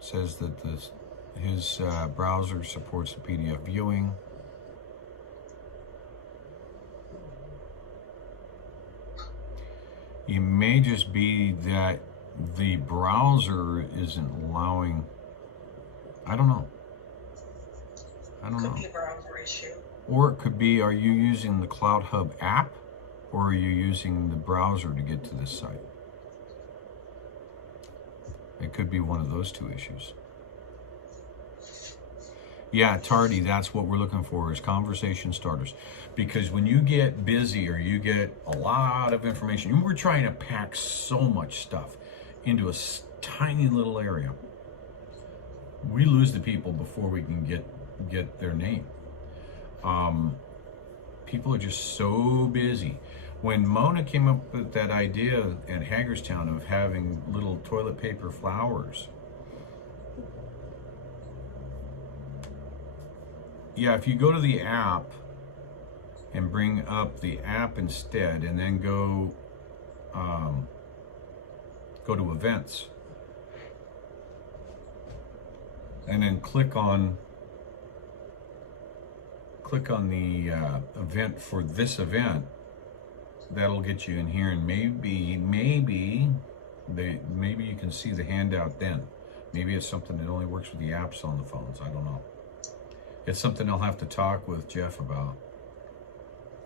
says that his browser supports the PDF viewing. It may just be that the browser isn't allowing, I don't know. Could be a browser issue. Or it could be, are you using the CloutHub app, or are you using the browser to get to this site? It could be one of those two issues. Yeah, Tardy, that's what we're looking for, is conversation starters. Because when you get busy or you get a lot of information, we're trying to pack so much stuff into a tiny little area. We lose the people before we can get their name. People are just so busy. When Mona came up with that idea at Hagerstown of having little toilet paper flowers, yeah, if you go to the app and bring up the app instead, and then go to events, and then click on the event for this event, that'll get you in here, and maybe you can see the handout then. Maybe it's something that only works with the apps on the phones. I don't know. It's something I'll have to talk with Jeff about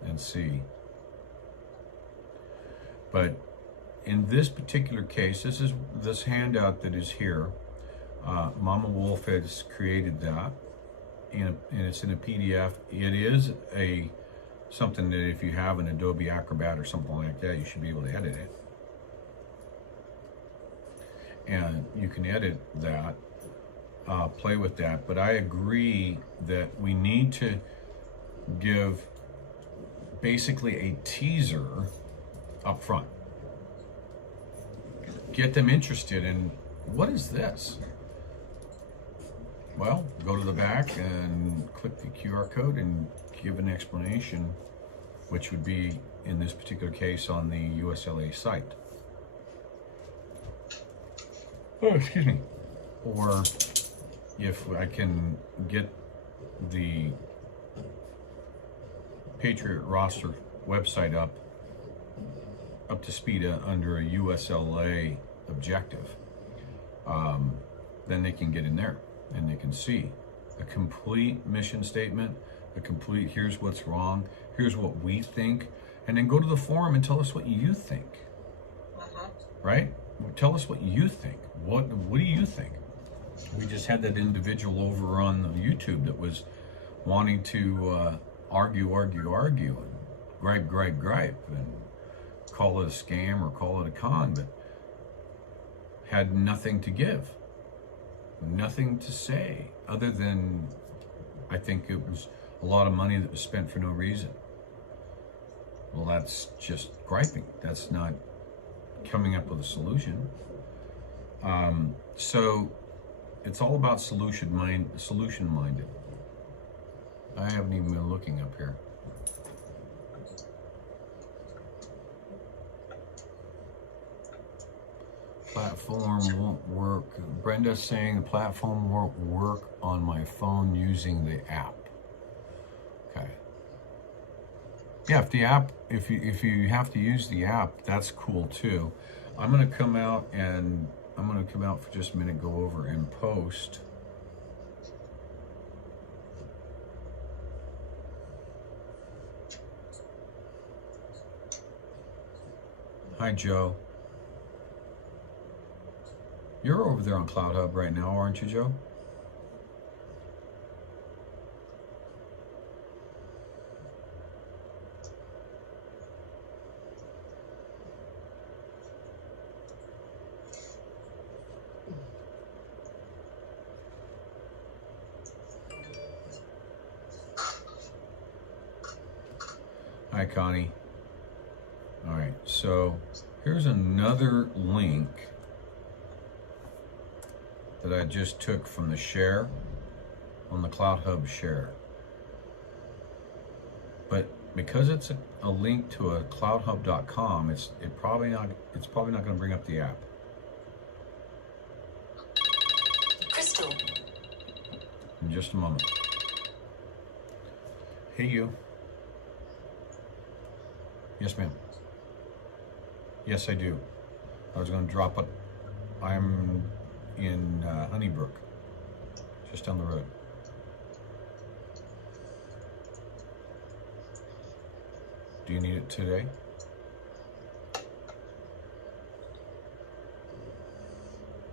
and see. But in this particular case, this handout that is here, Mama Wolf has created that, and it's in a PDF. It is something that if you have an Adobe Acrobat or something like that, you should be able to edit it. And you can edit that, play with that. But I agree that we need to give basically a teaser up front. Get them interested in, what is this? Well, go to the back and click the QR code and give an explanation, which would be, in this particular case, on the USLA site. Oh, excuse me. Or if I can get the Patriot roster website up to speed under a USLA objective, then they can get in there and they can see a complete mission statement, a complete, here's what's wrong, here's what we think, and then go to the forum and tell us what you think. Right? Tell us what you think. What do you think? We just had that individual over on YouTube that was wanting to argue, and gripe, and call it a scam or call it a con, but had nothing to give, nothing to say, other than, I think it was a lot of money that was spent for no reason. Well, that's just griping. That's not coming up with a solution. So it's all about solution minded. I haven't even been looking up here. Platform won't work. Brenda's saying the platform won't work on my phone using the app. Okay. Yeah, if you have to use the app, that's cool too. I'm gonna come out for just a minute, go over and post. Hi, Joe. You're over there on CloutHub right now, aren't you, Joe? Hi, Connie. All right, so here's another link that I just took from the share on the CloutHub share. But because it's a link to a clouthub.com, it's probably not going to bring up the app. Crystal. In just a moment. Hey, you. Yes, ma'am. Yes, I do. I was going to drop it. I'm in Honeybrook, just down the road. Do you need it today?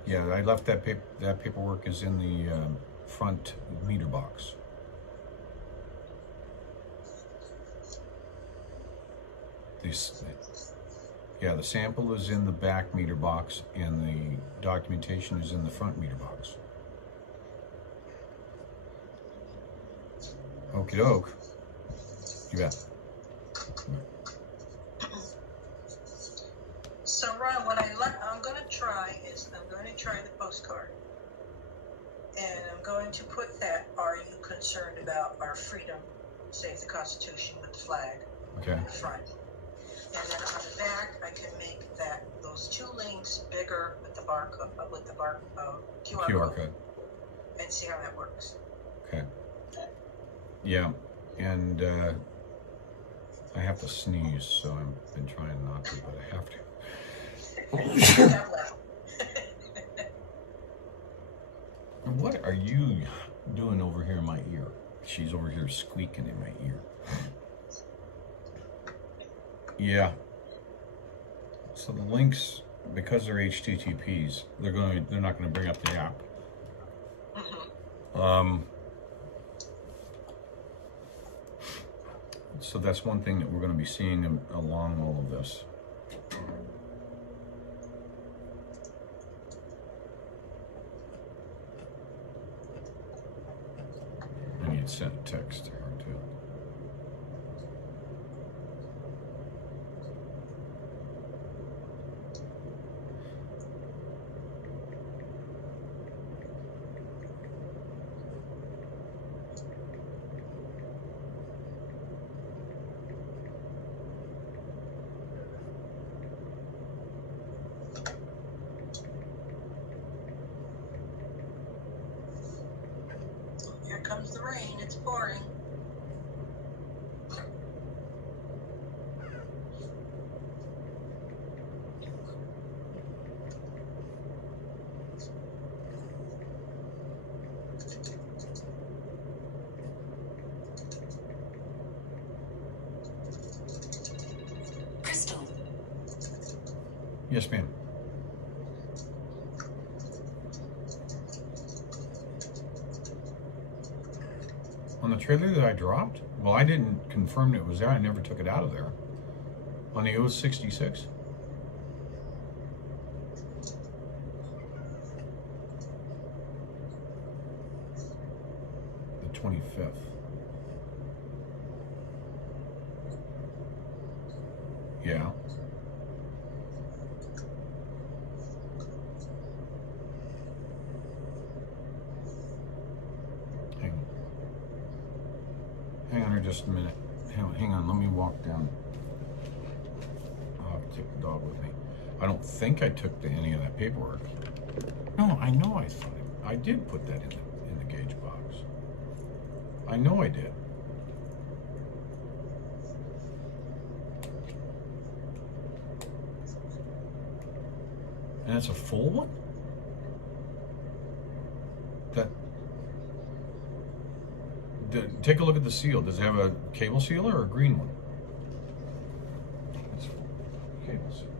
Yeah, I left that paperwork is in the front meter box. Yeah, the sample is in the back meter box and the documentation is in the front meter box. Okie doke. You bet. So Ron, what I'm going to try is I'm going to try the postcard. And I'm going to put that, are you concerned about our freedom, save the Constitution with the flag Okay. in the front. And then on the back, I can make those two links bigger with the barcode, QR code, and see how that works. Okay. Yeah, and I have to sneeze, so I've been trying not to, but I have to. Out loud. What are you doing over here in my ear? She's over here squeaking in my ear. Yeah. So the links, because they're HTTPs, they're not going to bring up the app. So that's one thing that we're going to be seeing along all of this. I need to send a text to her too. Here comes the rain. It's pouring. Crystal. Yes, ma'am. On the trailer that I dropped? Well, I didn't confirm it was there. I never took it out of there. On the 066? The 25th. Yeah. Hang on here just a minute. Hang on, let me walk down. I'll have to take the dog with me. I don't think I took any of that paperwork. No, I know I thought I did put that in the gauge box. I know I did. And it's a full one? Take a look at the seal. Does it have a cable sealer or a green one? It's full. Cable seal.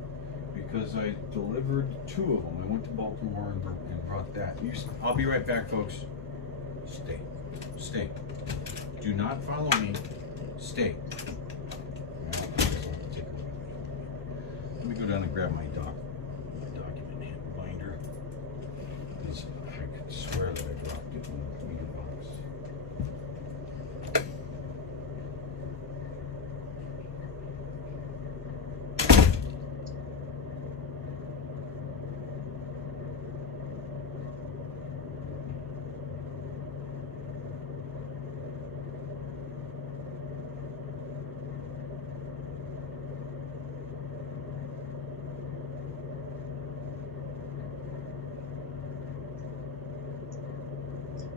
Because I delivered 2 of them. I went to Baltimore and brought that. I'll be right back, folks. Stay. Stay. Do not follow me. Stay. Let me go down and grab my document binder. Because I could swear that I dropped it in the meter box.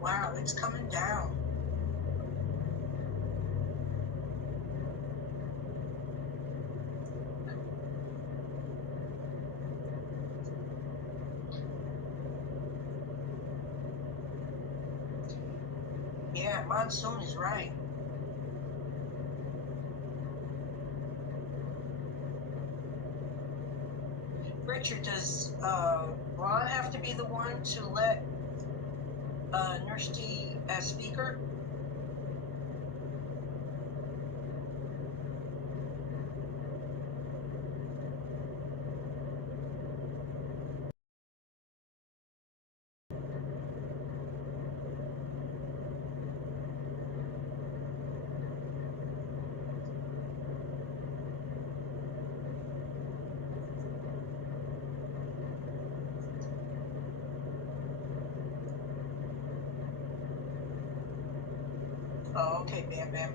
Wow, it's coming down. Yeah, monsoon is right. Richard, does Ron have to be the one to let Nurse D as speaker? Oh, okay, Bam Bam.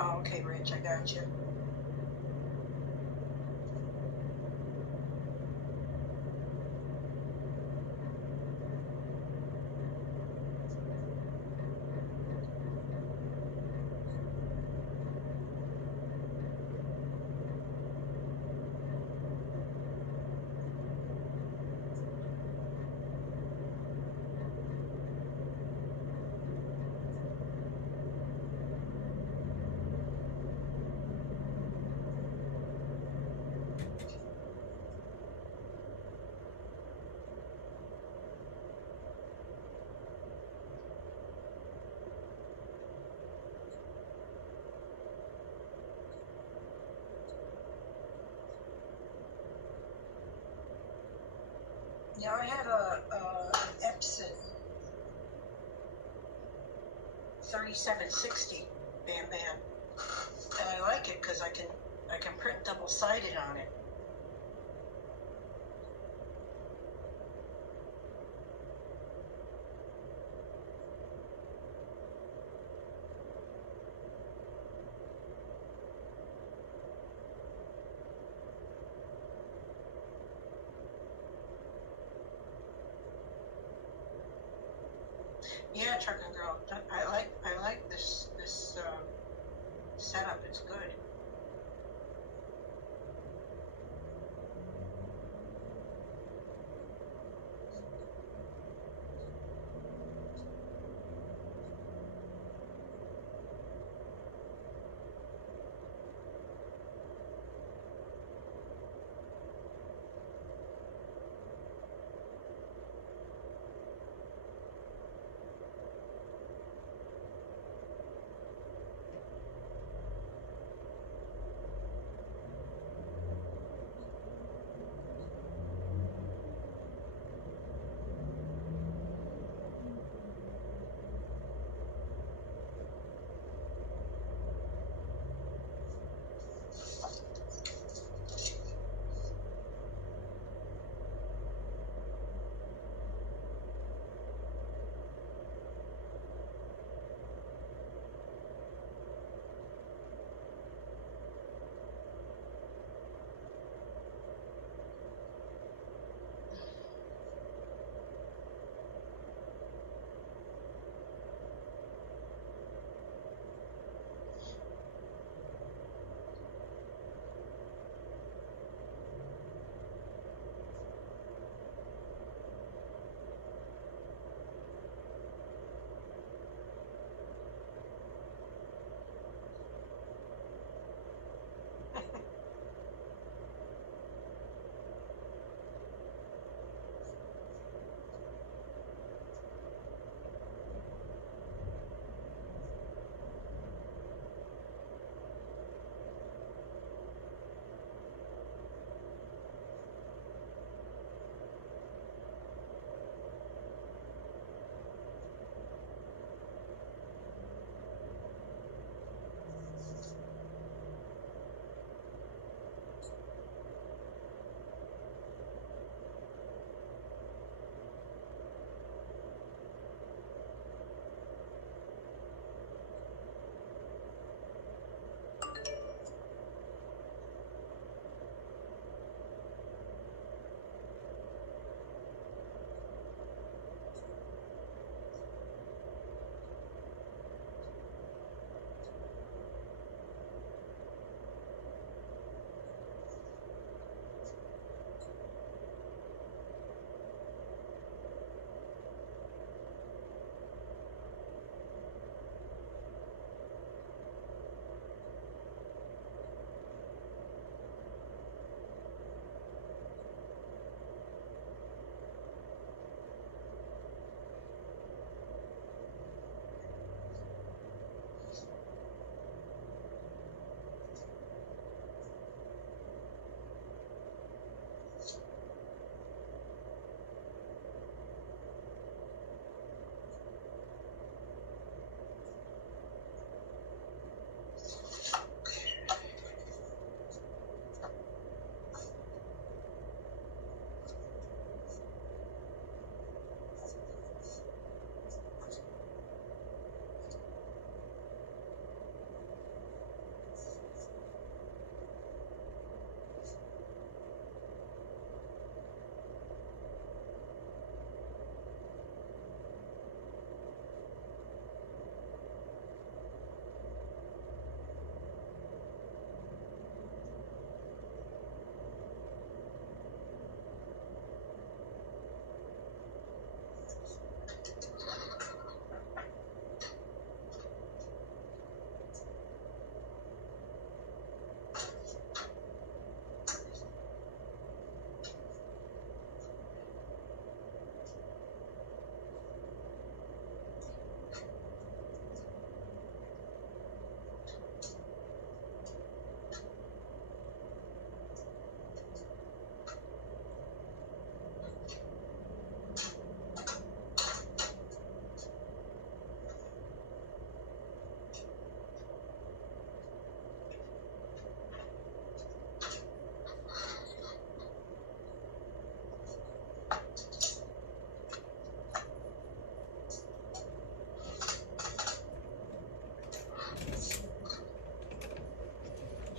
Oh, okay, Rich, I got you. Yeah, I have an Epson 3760 Bam Bam, and I like it because I can print double-sided on it. Yeah, trucker girl, I like this setup. It's good.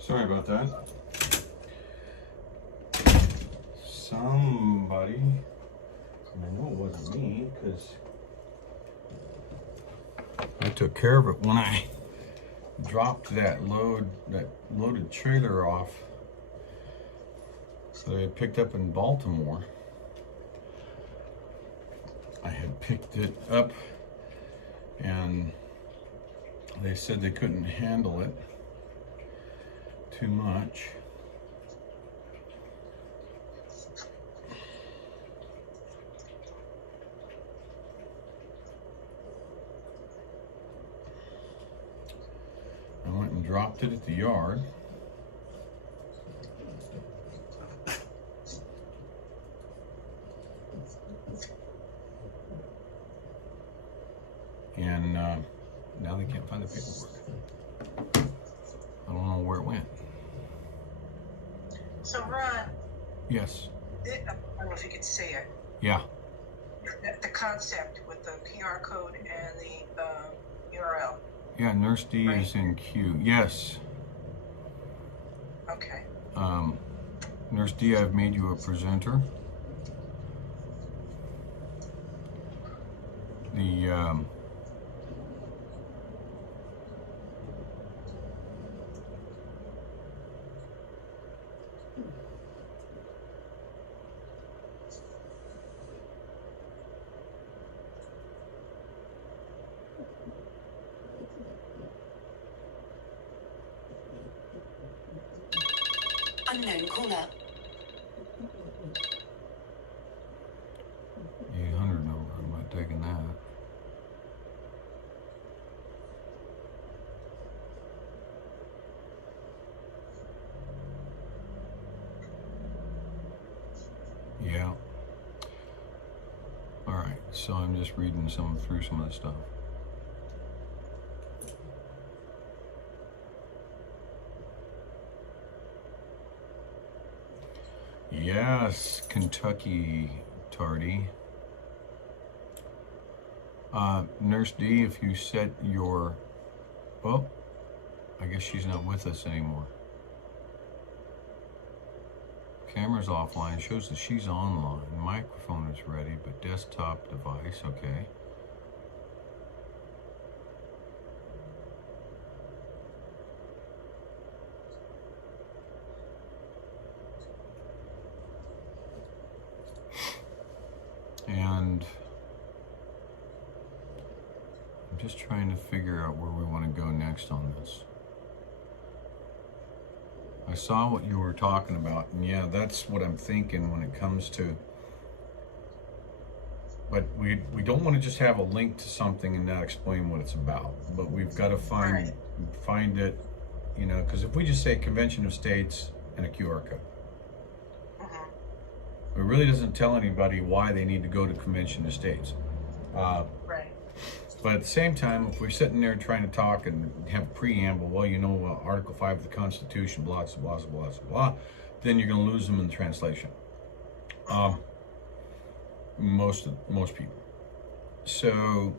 Sorry about that. Somebody, I know it wasn't me, because I took care of it when I dropped that loaded trailer off that I had picked up in Baltimore. I had picked it up and they said they couldn't handle it too much. I went and dropped it at the yard. And now they can't find the paperwork. I don't know where it went. So Ron, Yes. I don't know if you could see it. Yeah. The concept with the QR code and the URL. Yeah, Nurse D Right. is in queue. Yes. Okay. Nurse D, I've made you a presenter. The Unknown caller. 800 number, I'm not taking that. Yeah. All right, so I'm just reading through some of the stuff. Yes, Kentucky Tardy. Nurse D, if you set your... Oh, I guess she's not with us anymore. Camera's offline, shows that she's online. Microphone is ready, but desktop device, okay. And I'm just trying to figure out where we want to go next on this. I saw what you were talking about, and yeah, that's what I'm thinking when it comes to, but we don't want to just have a link to something and not explain what it's about, but we've got to find it, you know, because if we just say Convention of States and a QR code, it really doesn't tell anybody why they need to go to Convention of States. Right. But at the same time, if we're sitting there trying to talk and have a preamble, well, you know, Article 5 of the Constitution, blah, blah, blah, blah, blah, then you're going to lose them in the translation. Most people. So,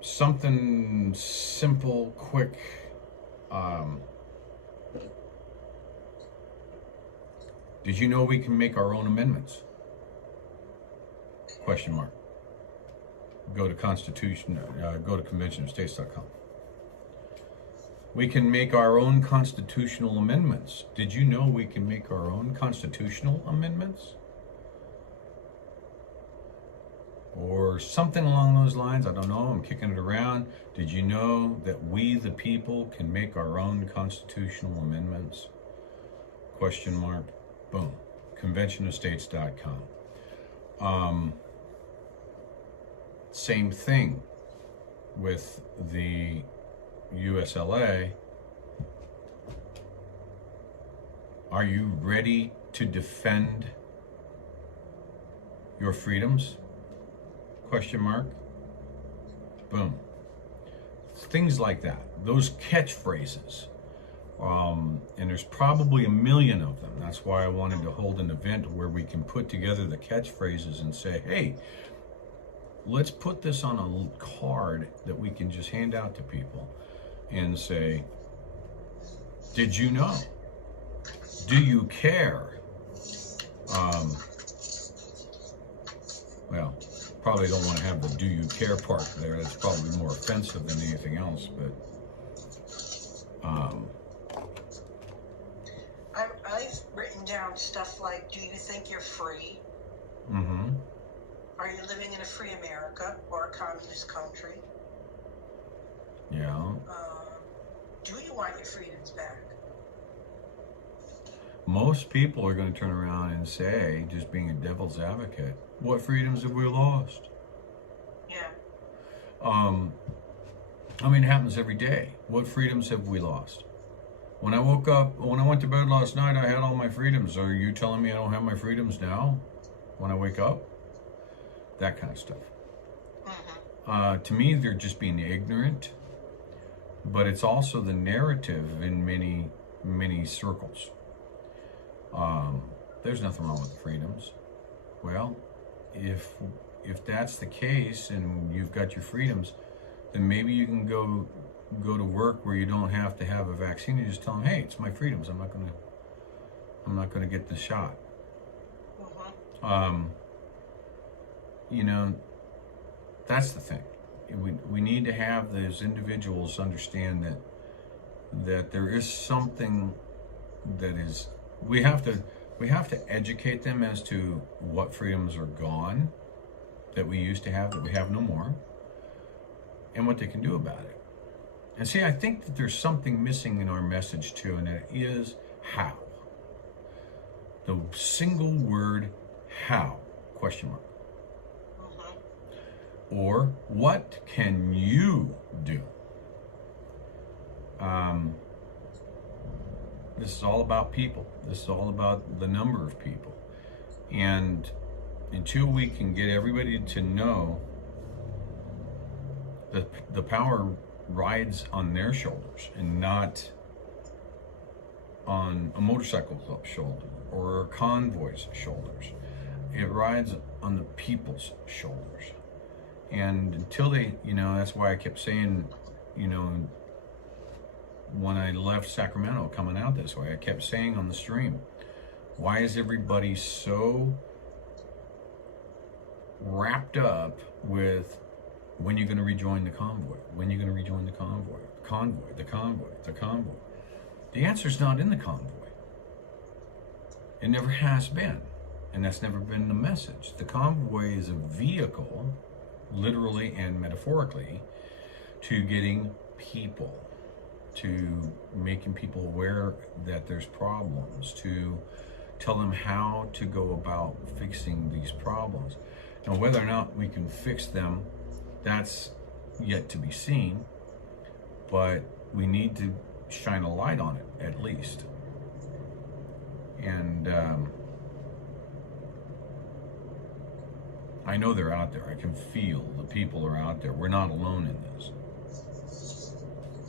something simple, quick, did you know we can make our own amendments? Question mark. Go to conventionofstates.com. We can make our own constitutional amendments. Did you know we can make our own constitutional amendments? Or something along those lines, I don't know, I'm kicking it around. Did you know that we, the people, can make our own constitutional amendments? Question mark. Boom. Conventionofstates.com. Same thing with the USLA. Are you ready to defend your freedoms? Question mark. Boom. Things like that. Those catchphrases. And there's probably a million of them. That's why I wanted to hold an event where we can put together the catchphrases and say, hey, let's put this on a card that we can just hand out to people and say, Did you know? Do you care? Well, probably don't want to have the do you care part there. That's probably more offensive than anything else, but I've written down stuff like, do you think you're free? mm-hmm. Are you living in a free America or a communist country? Yeah. Do you want your freedoms back? Most people are going to turn around and say, just being a devil's advocate, what freedoms have we lost? Yeah. I mean, it happens every day. What freedoms have we lost? When I woke up, when I went to bed last night, I had all my freedoms. Are you telling me I don't have my freedoms now when I wake up? That kind of stuff. To me, they're just being ignorant, but it's also the narrative in many, many circles. There's nothing wrong with the freedoms. Well, if that's the case and you've got your freedoms, then maybe you can go to work where you don't have to have a vaccine. You just tell them, hey, it's my freedoms. I'm not gonna get the shot. You know, that's the thing. We need to have those individuals understand that there is something that is, we have to educate them as to what freedoms are gone that we used to have, that we have no more, and what they can do about it. And see, I think that there's something missing in our message too, and it is how. The single word how, question mark. Or what can you do? This is all about people. This is all about the number of people. And until we can get everybody to know that the power rides on their shoulders and not on a motorcycle club's shoulder or a convoy's shoulders. It rides on the people's shoulders. And until they, you know, that's why I kept saying, you know, when I left Sacramento coming out this way, I kept saying on the stream, why is everybody so wrapped up with when you're going to rejoin the convoy? When you're going to rejoin the convoy? The convoy, the convoy, the convoy. The answer's not in the convoy. It never has been. And that's never been the message. The convoy is a vehicle, literally and metaphorically, to getting people, to making people aware that there's problems, to tell them how to go about fixing these problems. Now, whether or not we can fix them, that's yet to be seen, but we need to shine a light on it, at least. And I know they're out there. I can feel the people are out there. We're not alone in this.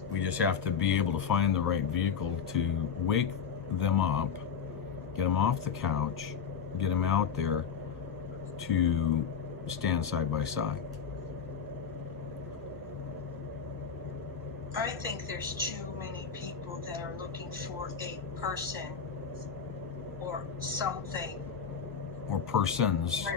We just have to be able to find the right vehicle to wake them up, get them off the couch, get them out there to stand side by side. I think there's too many people that are looking for a person or something. Or persons.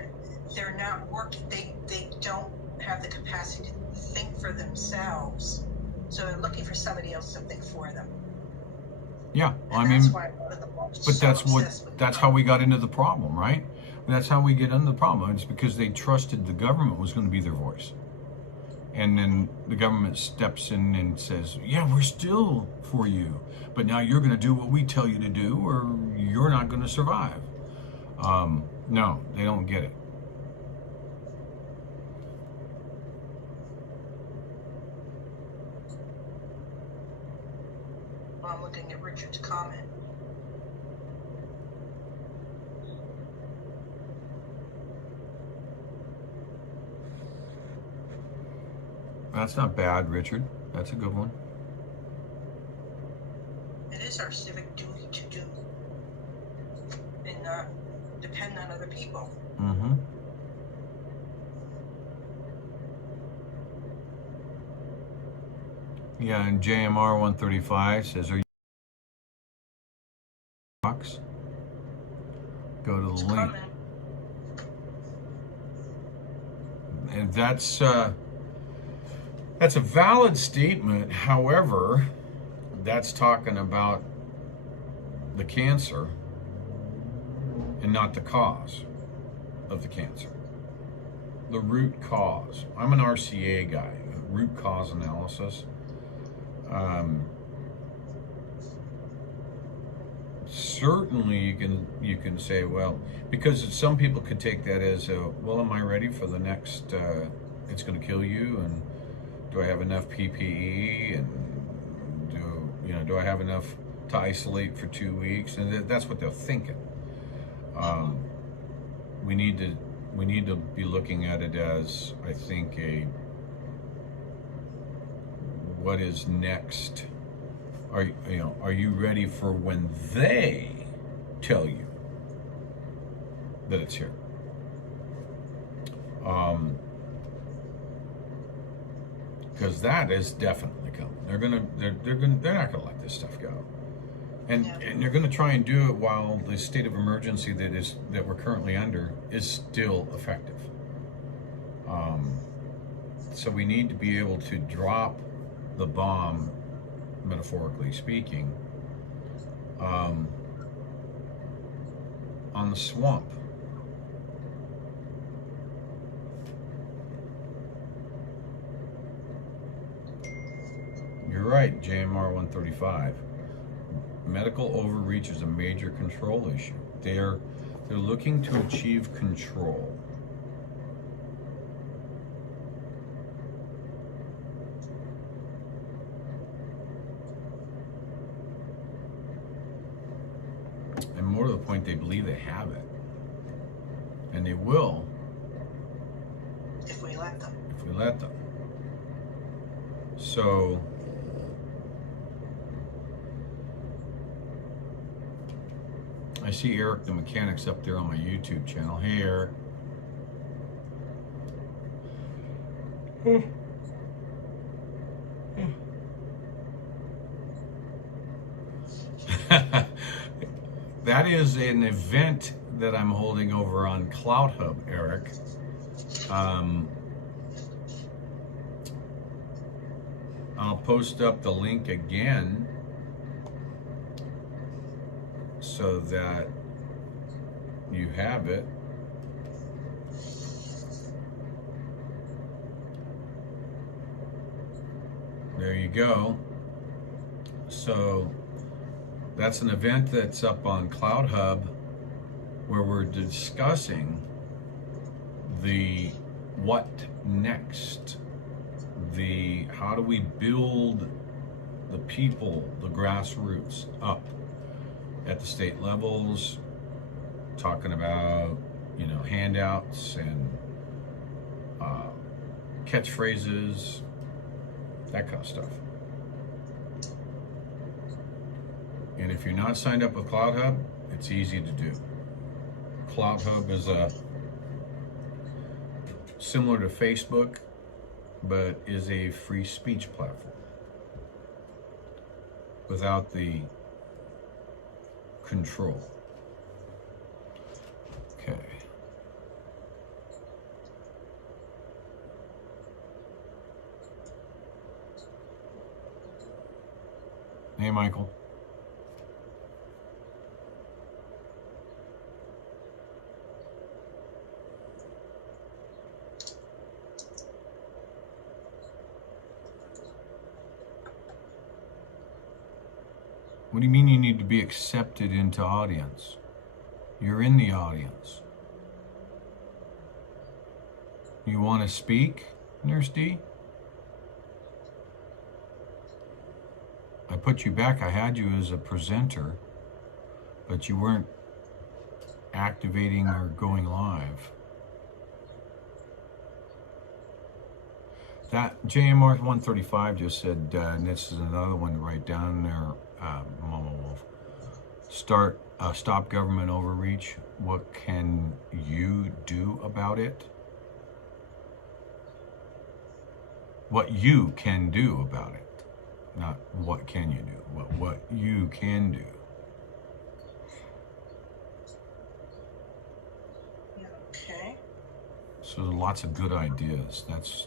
They're not working, they don't have the capacity to think for themselves. So they're looking for somebody else to think for them. Yeah, And I mean, that's why a lot of them are but so that's obsessed with that's the how we got into the problem, right? That's how we get into the problem. It's because they trusted the government was going to be their voice. And then the government steps in and says, yeah, we're still for you, but now you're going to do what we tell you to do or you're not going to survive. No, they don't get it. I'm looking at Richard's comment. That's not bad, Richard. That's a good one. It is our civic duty to do and not depend on other people. Mm-hmm. Yeah, and JMR 135 says, are you box, go to the link. Comment. And that's a valid statement. However, that's talking about the cancer and not the cause of the cancer. The root cause. I'm an RCA guy, root cause analysis. Certainly you can say, well, because some people could take that as, well, am I ready for the next, it's going to kill you, and do I have enough PPE, and do I have enough to isolate for 2 weeks? And that's what they're thinking. We need to be looking at it as, I think, what is next? Are you ready for when they tell you that it's here? Because that is definitely coming. They're not gonna let this stuff go, and they're gonna try and do it while the state of emergency that we're currently under is still effective. So we need to be able to drop the bomb, metaphorically speaking, on the swamp. You're right, JMR 135. Medical overreach is a major control issue. They're looking to achieve control. And more to the point, they believe they have it. And they will. If we let them. If we let them. So, I see Eric the Mechanic's up there on my YouTube channel. Hey, Eric. That is an event that I'm holding over on CloutHub, Eric. I'll post up the link again so that you have it. There you go. So that's an event that's up on CloutHub where we're discussing the what next, the how do we build the people, the grassroots up at the state levels, talking about, handouts and catchphrases, that kind of stuff. And if you're not signed up with CloutHub, it's easy to do. CloutHub is similar to Facebook, but is a free speech platform without the control. Okay. Hey, Michael. What do you mean you need to be accepted into audience? You're in the audience. You want to speak, Nurse D? I put you back. I had you as a presenter, but you weren't activating or going live. That JMR 135 just said, and this is another one to write down there, Mama Wolf. Stop government overreach. What can you do about it? What you can do about it. Not what can you do, what you can do. So lots of good ideas. That's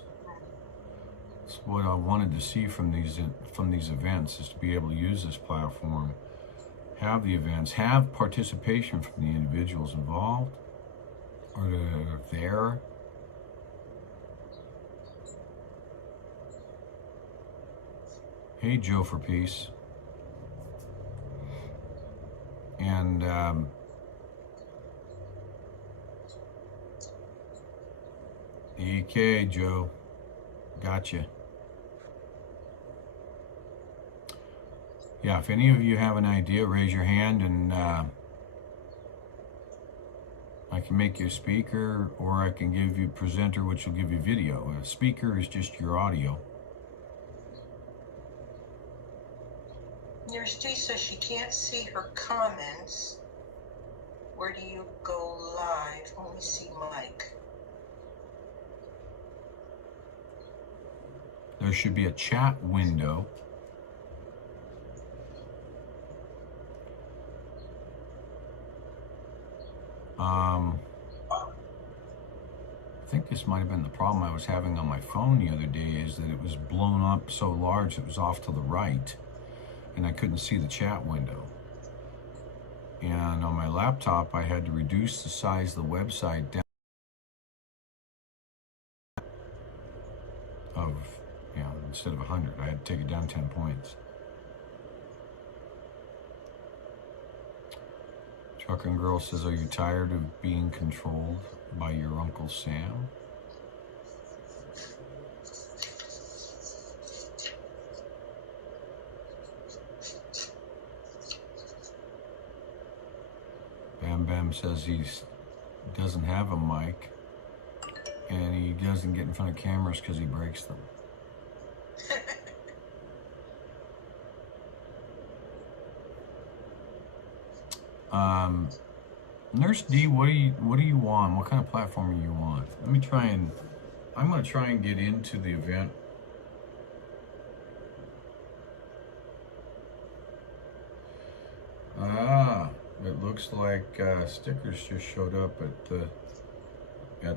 what I wanted to see from these events, is to be able to use this platform, have the events, have participation from the individuals involved or that are there. Hey, Joe for Peace. And EK, Joe. Gotcha. Yeah, if any of you have an idea, raise your hand and I can make you a speaker, or I can give you a presenter, which will give you video. A speaker is just your audio. Nurse D says she can't see her comments. Where do you go live? Only see Mike. There should be a chat window. I think this might have been the problem I was having on my phone the other day, is that it was blown up so large it was off to the right and I couldn't see the chat window. And on my laptop I had to reduce the size of the website down of, you know, instead of 100, I had to take it down 10 points. Trucking Girl says, are you tired of being controlled by your Uncle Sam? Bam Bam says he doesn't have a mic and he doesn't get in front of cameras because he breaks them. Nurse D, what do you want? What kind of platform do you want? Let me try and, I'm going to try and get into the event. Ah, it looks like stickers just showed up at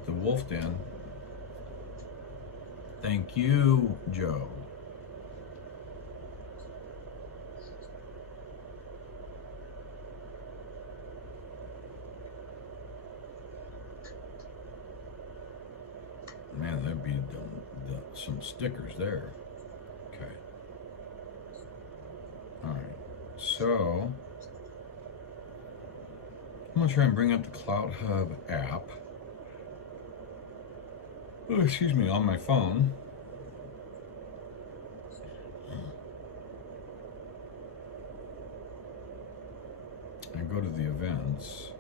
the Wolf Den. Thank you, Joe. Man, that'd be some stickers there. Okay. All right. So I'm gonna try and bring up the CloutHub app. Oh, excuse me, on my phone. I go to the events.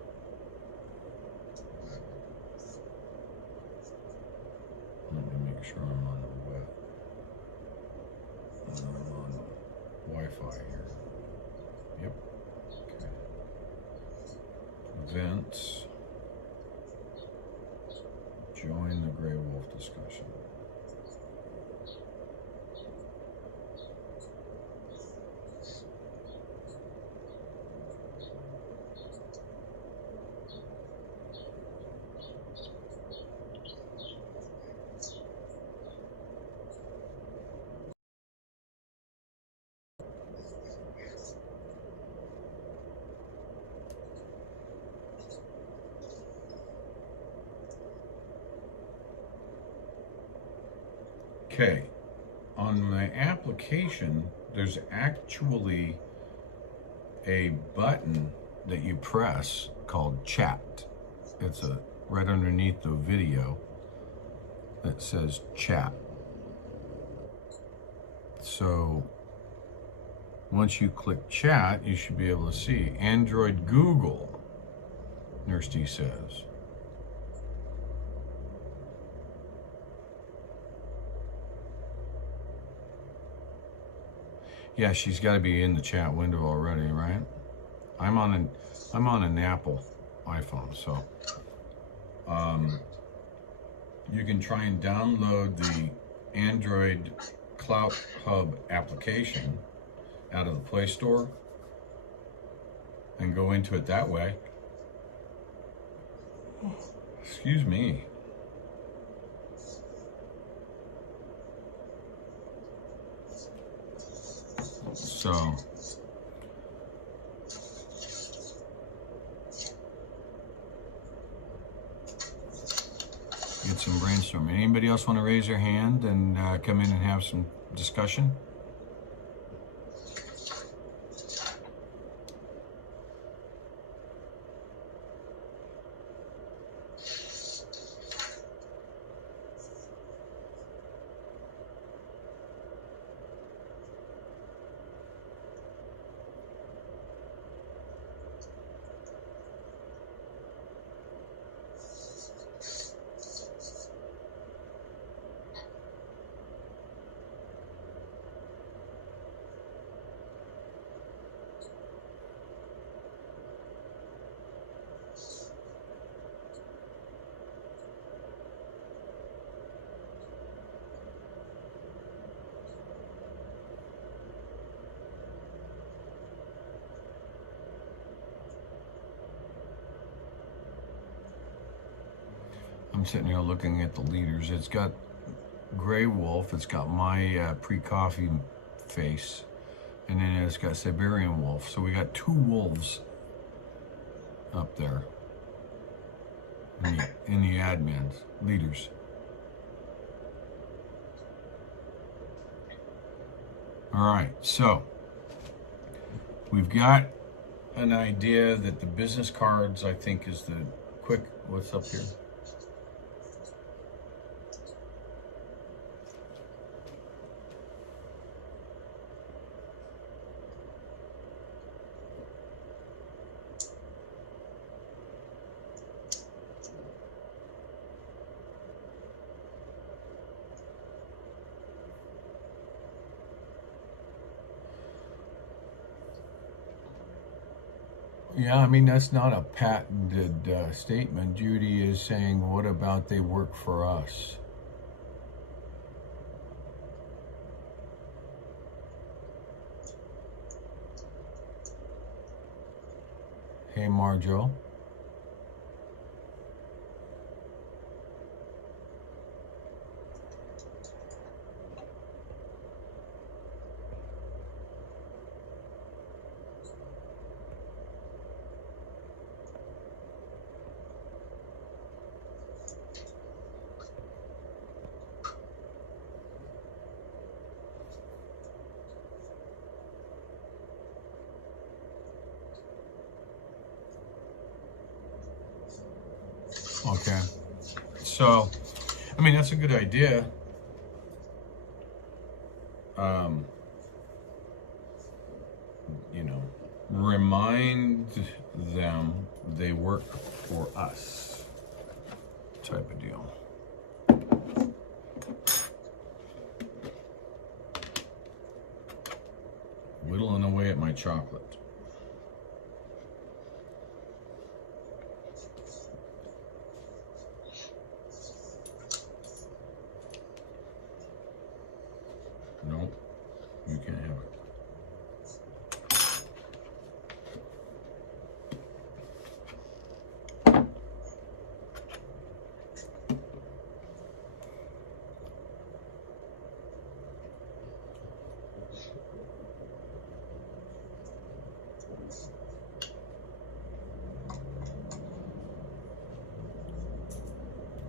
Let me make sure I'm on the web. I'm on Wi-Fi here. Yep. Okay. Events. Join the GreyWolf discussion. Okay, on my application, there's actually a button that you press called chat. It's right underneath the video that says chat. So once you click chat, you should be able to see Android Google, Nurse D says. Yeah, she's got to be in the chat window already, right? I'm on an Apple iPhone, so you can try and download the Android CloutHub application out of the Play Store and go into it that way. Excuse me. So get some brainstorming. Anybody else want to raise their hand and come in and have some discussion? I'm sitting here looking at the leaders. It's got GreyWolf, it's got my pre-coffee face, and then it's got Siberian Wolf. So we got two wolves up there in the admins, leaders. All right, so we've got an idea that the business cards, I think, is the quick, what's up here? Yeah, I mean, that's not a patented statement. Judy is saying, what about they work for us? Hey, Marjo. Okay, so, I mean, that's a good idea. You know, remind them they work for us, type of deal. Whittling away at my chocolate. Nope, you can't have it.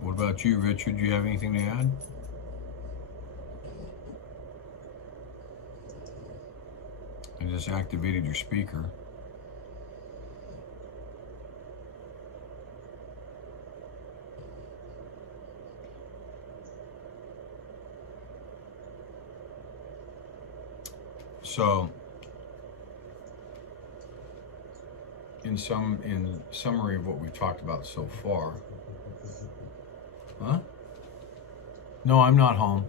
What about you, Richard? Do you have anything to add? I just activated your speaker. So, in summary of what we've talked about so far, huh? No, I'm not home.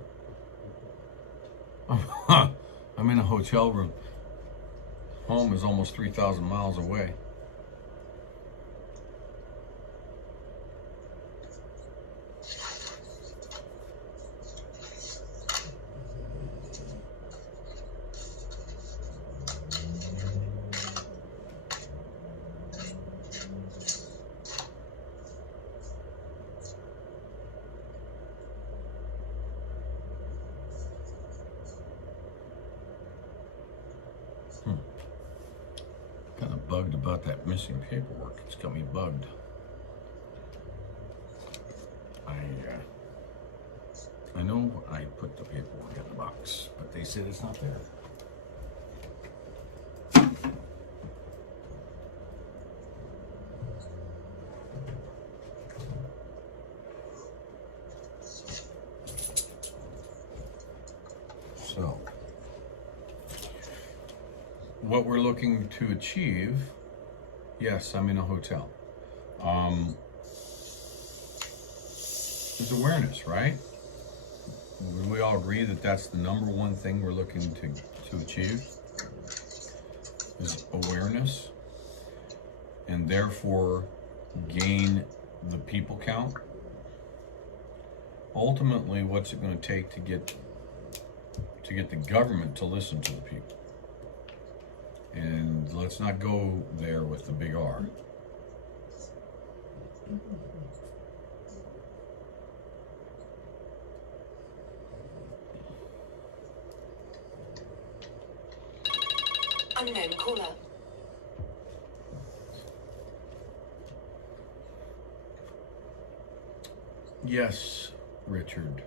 I'm in a hotel room. Home is almost 3,000 miles away. Kind of bugged about that missing paperwork. It's got me bugged. I know I put the paperwork in the box, but they said it's not there. So, what we're looking to achieve, yes, I'm in a hotel. Is awareness, right? We all agree that that's the number one thing we're looking to achieve, is awareness, and therefore gain the people count. Ultimately, what's it going to take to get the government to listen to the people? And let's not go there with the big R. Unknown caller. Yes, Richard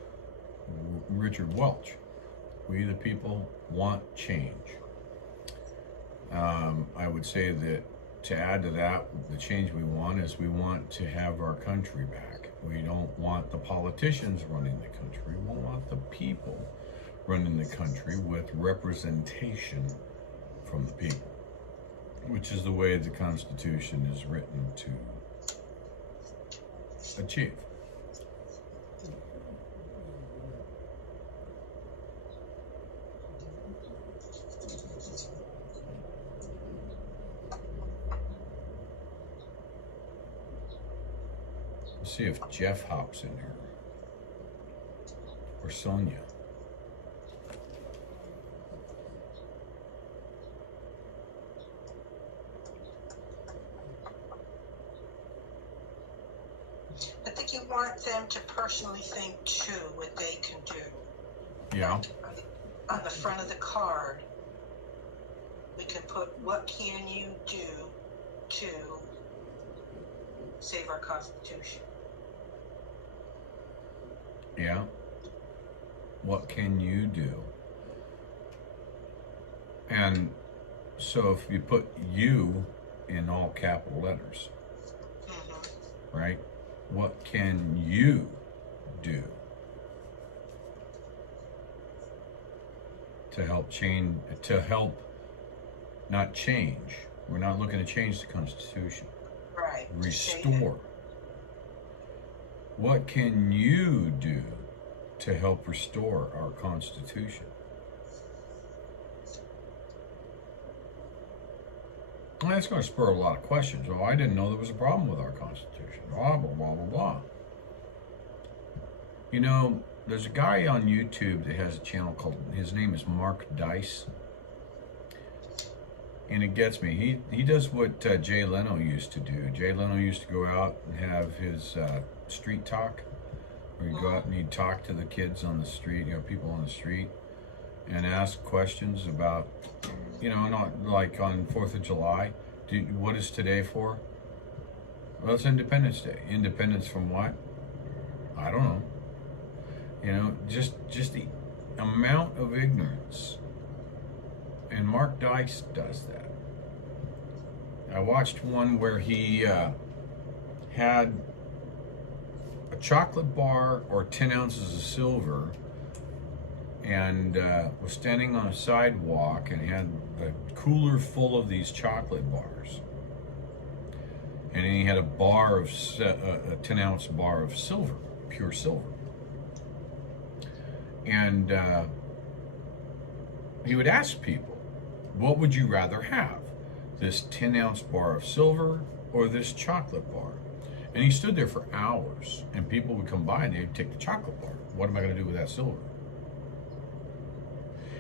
Welch. We the people want change. I would say that to add to that, the change we want is we want to have our country back. We don't want the politicians running the country. We want the people running the country with representation from the people, which is the way the Constitution is written to achieve. Let's see if Jeff hops in here, or Sonia. I think you want them to personally think too what they can do. Yeah. On the front of the card, we can put, what can you do to save our Constitution? Yeah. What can you do? And so if you put you in all capital letters, right? What can you do to help change, not change. We're not looking to change the Constitution. Right. Restore. What can you do to help restore our Constitution? And that's going to spur a lot of questions. Oh, I didn't know there was a problem with our Constitution. Blah, blah, blah, blah, blah. You know, there's a guy on YouTube that has a channel called, his name is Mark Dice. And it gets me. He does what Jay Leno used to do. Jay Leno used to go out and have his street talk, where he'd go out and he'd talk to the kids on the street, you know, people on the street, and ask questions about, you know, not like on 4th of July. What is today for? Well, it's Independence Day. Independence from what? I don't know. You know, just the amount of ignorance. And Mark Dice does that. I watched one where he had a chocolate bar or 10 ounces of silver, and was standing on a sidewalk and had a cooler full of these chocolate bars. And then he had a 10-ounce bar of silver, pure silver. And he would ask people, what would you rather have? This 10-ounce bar of silver or this chocolate bar? And he stood there for hours, and people would come by and they'd take the chocolate bar. What am I going to do with that silver?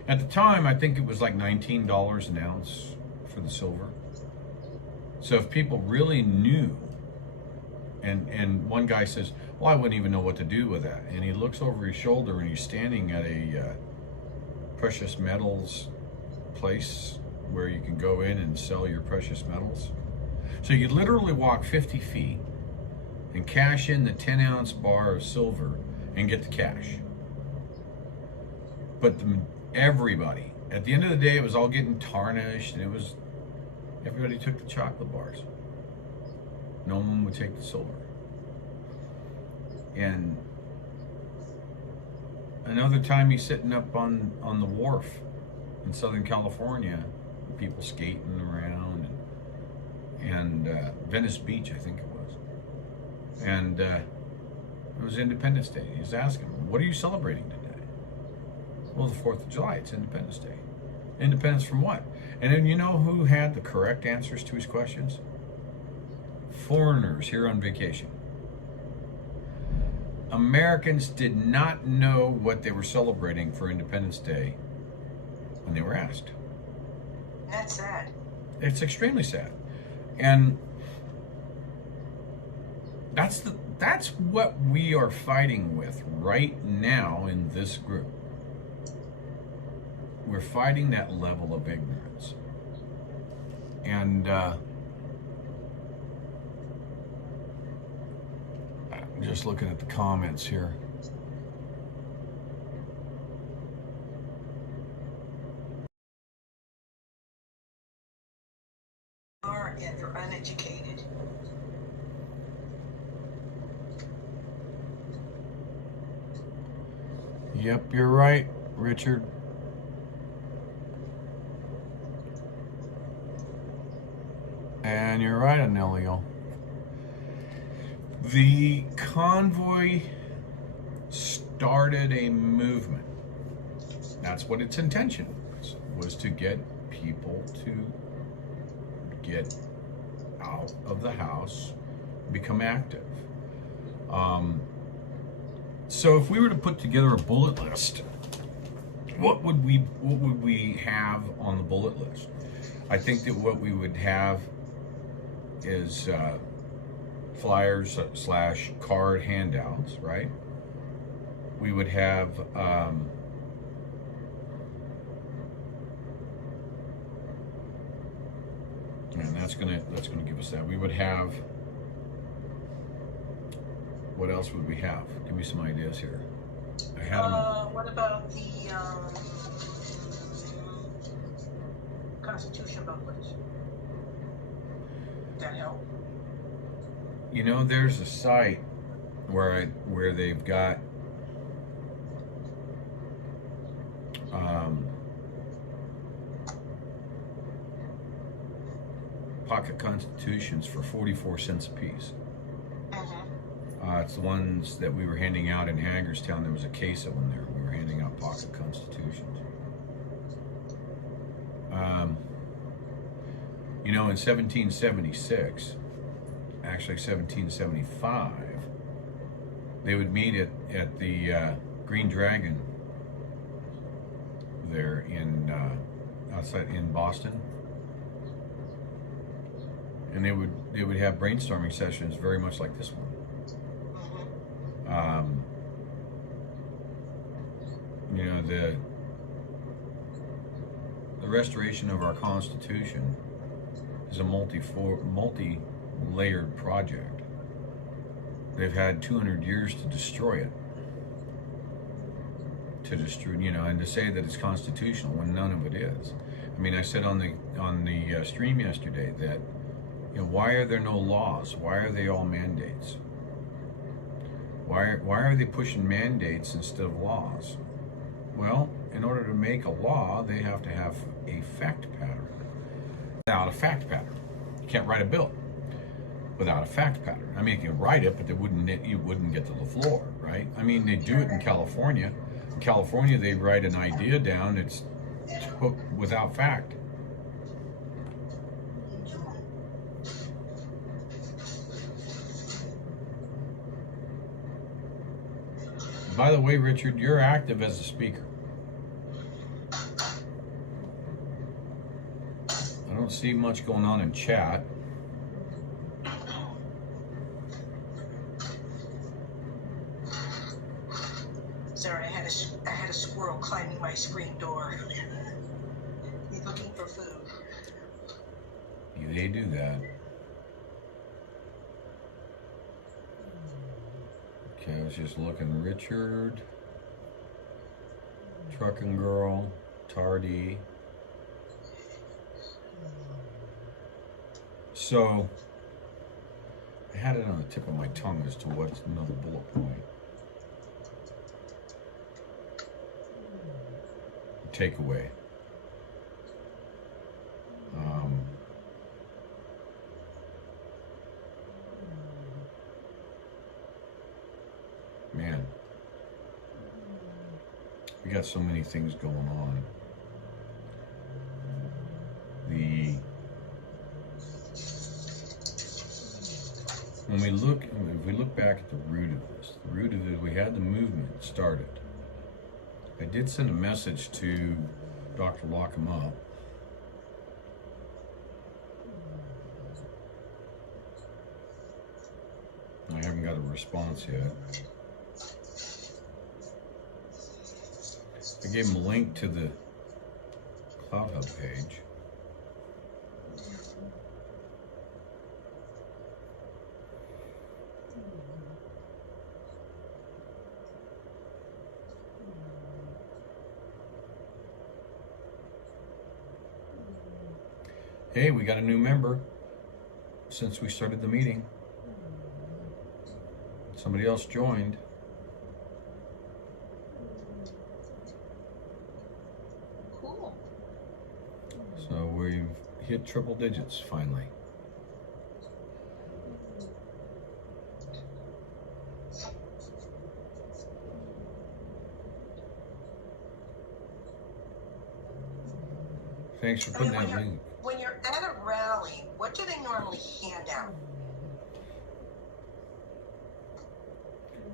At the time, I think it was like $19 an ounce for the silver. So if people really knew, and one guy says, well, I wouldn't even know what to do with that. And he looks over his shoulder and he's standing at a precious metals place where you can go in and sell your precious metals. So you literally walk 50 feet and cash in the 10-ounce bar of silver and get the cash. But everybody, at the end of the day, it was all getting tarnished, and everybody took the chocolate bars. No one would take the silver. And another time he's sitting up on the wharf in Southern California, people skating around, and Venice Beach, I think it was. And it was Independence Day. He's asking, what are you celebrating today? Well, the 4th of July, it's Independence Day. Independence from what? And then you know who had the correct answers to his questions? Foreigners here on vacation. Americans did not know what they were celebrating for Independence Day when they were asked. That's sad. It's extremely sad. And that's what we are fighting with right now in this group. We're fighting that level of ignorance. And I'm just looking at the comments here. And they're uneducated. Yep, you're right, Richard. And you're right, Anelio. The Convoy started a movement. That's what its intention was to get people to get out of the house, become active. So if we were to put together a bullet list, what would we have on the bullet list? I think that what we would have is flyers / card handouts, right? We would have and that's gonna give us that. We would have, what else would we have? Give me some ideas here. I had them. What about the Constitution booklets? That help? You know, there's a site where they've got pocket constitutions for 44 cents a piece. It's the ones that we were handing out in Hagerstown. There was a case of them there. We were handing out pocket constitutions. You know, in 1776, actually 1775, they would meet at the Green Dragon there in outside in Boston, and they would have brainstorming sessions very much like this one. You know, the restoration of our Constitution is a multi-layered project. They've had 200 years to destroy it. To destroy, you know, and to say that it's constitutional when none of it is. I mean, I said on the stream yesterday that, you know, why are there no laws? Why are they all mandates? Why are they pushing mandates instead of laws? Well, in order to make a law, they have to have a fact pattern. Without a fact pattern, you can't write a bill without a fact pattern. I mean, you can write it, but you wouldn't get to the floor, right? I mean, they do it in California. In California, they write an idea down. It's without fact. By the way, Richard, you're active as a speaker. I don't see much going on in chat. Sorry, I had a squirrel climbing my screen door. looking for food. They do that. Okay, I was just looking. Richard, Trucking Girl, Tardy. So, I had it on the tip of my tongue as to what's another bullet point. Takeaway. Man, we got so many things going on. If we look back at the root of this, we had the movement started. I did send a message to Dr. Lock 'em Up. I haven't got a response yet. I gave him a link to the CloutHub page. Hey, we got a new member since we started the meeting. Somebody else joined. Cool. So we've hit triple digits finally. Thanks for putting that link. When you're at a rally, what do they normally hand out?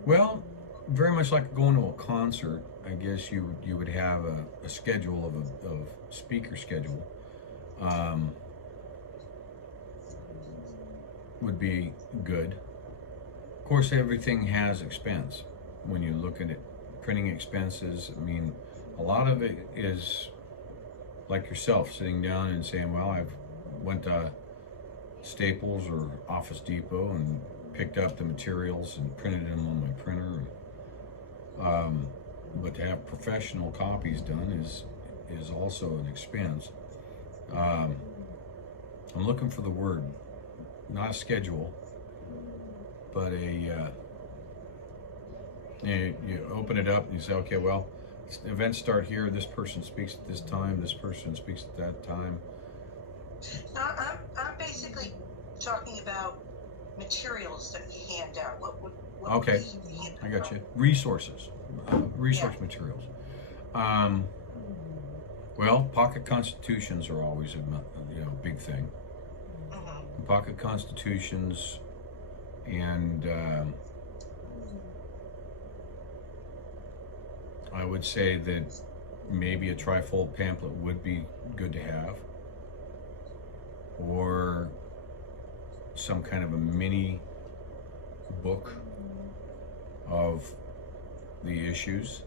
Well, very much like going to a concert, I guess you would have a schedule of speaker schedule. Would be good. Of course, everything has expense. When you look at it, printing expenses, I mean, a lot of it is like yourself sitting down and saying, well, I've went to Staples or Office Depot and picked up the materials and printed them on my printer. But to have professional copies done is also an expense. I'm looking for the word, not a schedule, but you open it up and you say, okay, well, events start here, this person speaks at this time, this person speaks at that time. Now, I'm basically talking about materials that you hand out. What Okay, would you hand I got out? you. Resources, materials. Well, pocket constitutions are always a big thing. Pocket constitutions, and I would say that maybe a trifold pamphlet would be good to have, or some kind of a mini book of the issues.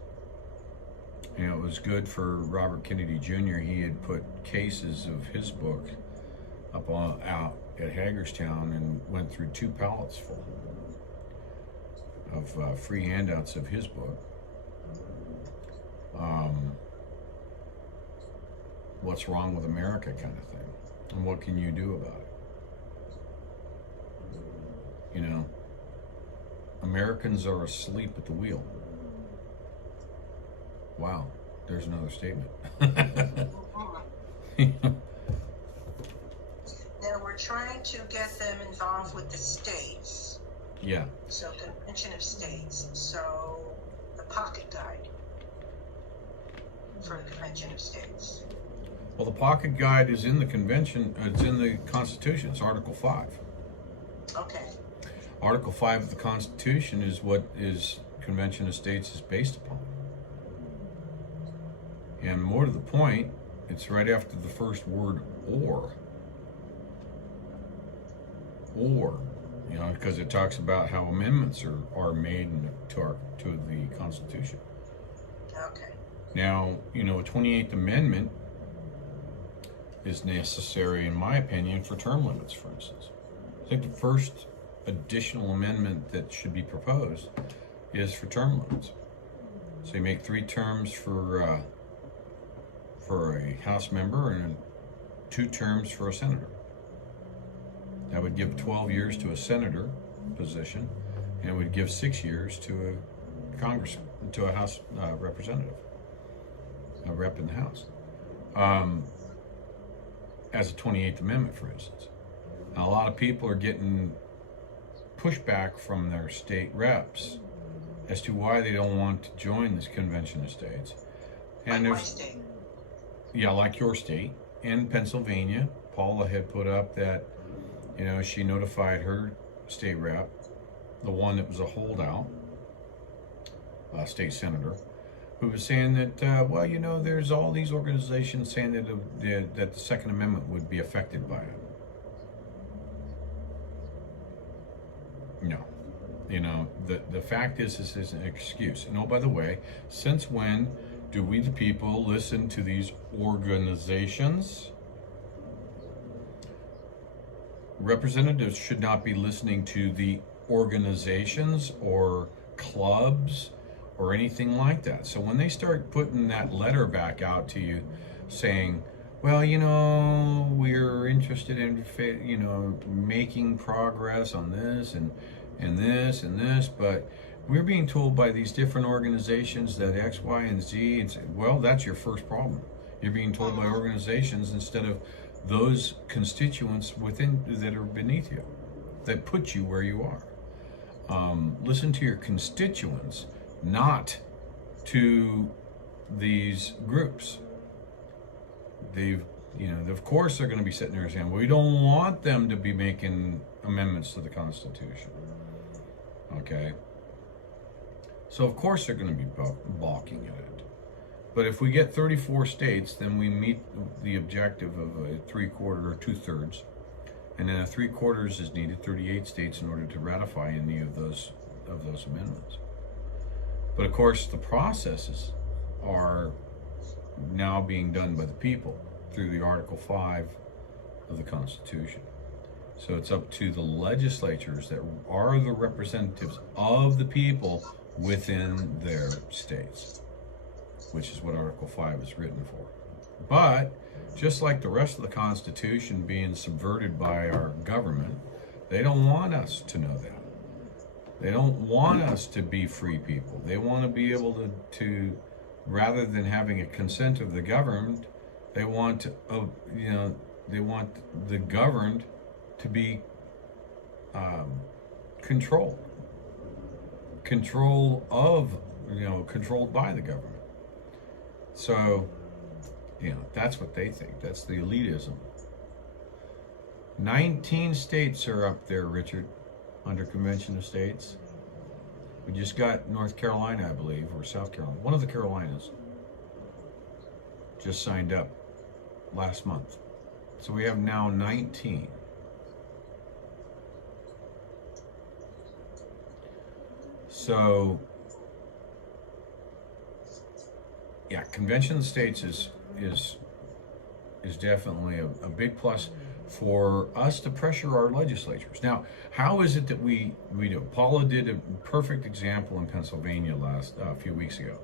It was good for Robert Kennedy Jr. He had put cases of his book out at Hagerstown and went through 2 pallets full of free handouts of his book. What's wrong with America kind of thing, and what can you do about it? Americans are asleep at the wheel. Wow, there's another statement. Now we're trying to get them involved with the states. Yeah. So Convention of States. So the pocket guide for the Convention of States. Well, the pocket guide is in the convention. It's in the Constitution. It's Article 5. Okay. Article 5 of the Constitution is what is Convention of States is based upon. And more to the point, it's right after the first word or. Or, because it talks about how amendments are made to the Constitution. Okay. Now, a 28th Amendment is necessary, in my opinion, for term limits, for instance. I think the first additional amendment that should be proposed is for term limits. So you make 3 terms for a House member and 2 terms for a senator. That would give 12 years to a senator position, and it would give 6 years to a House representative, a rep in the House, as a 28th Amendment, for instance. Now, a lot of people are getting pushback from their state reps as to why they don't want to join this convention of states. And Like my state. yeah, like your state. In Pennsylvania, Paula had put up that, you know, she notified her state rep, the one that was a holdout, state senator, who was saying that, well, you know, there's all these organizations saying that the Second Amendment would be affected by it. No. You know, the fact is, this is an excuse. And oh, by the way, since when do we the people listen to these organizations? Representatives should not be listening to the organizations or clubs or anything like that. So when they start putting that letter back out to you saying, well, you know, we're interested in, you know, making progress on this and this and this, but we're being told by these different organizations that X, Y, and Z, and say, well, that's your first problem. You're being told by organizations instead of those constituents within that are beneath you, that put you where you are. Listen to your constituents, not to these groups. They've, you know, of course they're going to be sitting there saying, we don't want them to be making amendments to the Constitution. Okay? So of course they're going to be balking at it. But if we get 34 states, then we meet the objective of a 3/4 or 2/3. And then a 3/4 is needed, 38 states, in order to ratify any of those amendments. But of course, the processes are now being done by the people through the Article 5 of the Constitution. So it's up to the legislatures that are the representatives of the people within their states, which is what Article 5 is written for. But just like the rest of the Constitution being subverted by our government, they don't want us to know that. They don't want us to be free people. They want to be able to rather than having a consent of the governed, they want they want the governed to be controlled by the government. So, you know, that's what they think. That's the elitism. 19 states are up there, Richard, under Convention of States. We just got North Carolina, I believe, or South Carolina. One of the Carolinas just signed up last month. So we have now 19. So, yeah, Convention of States is definitely a big plus for us to pressure our legislatures. Now, how is it that we do? Paula did a perfect example in Pennsylvania a few weeks ago.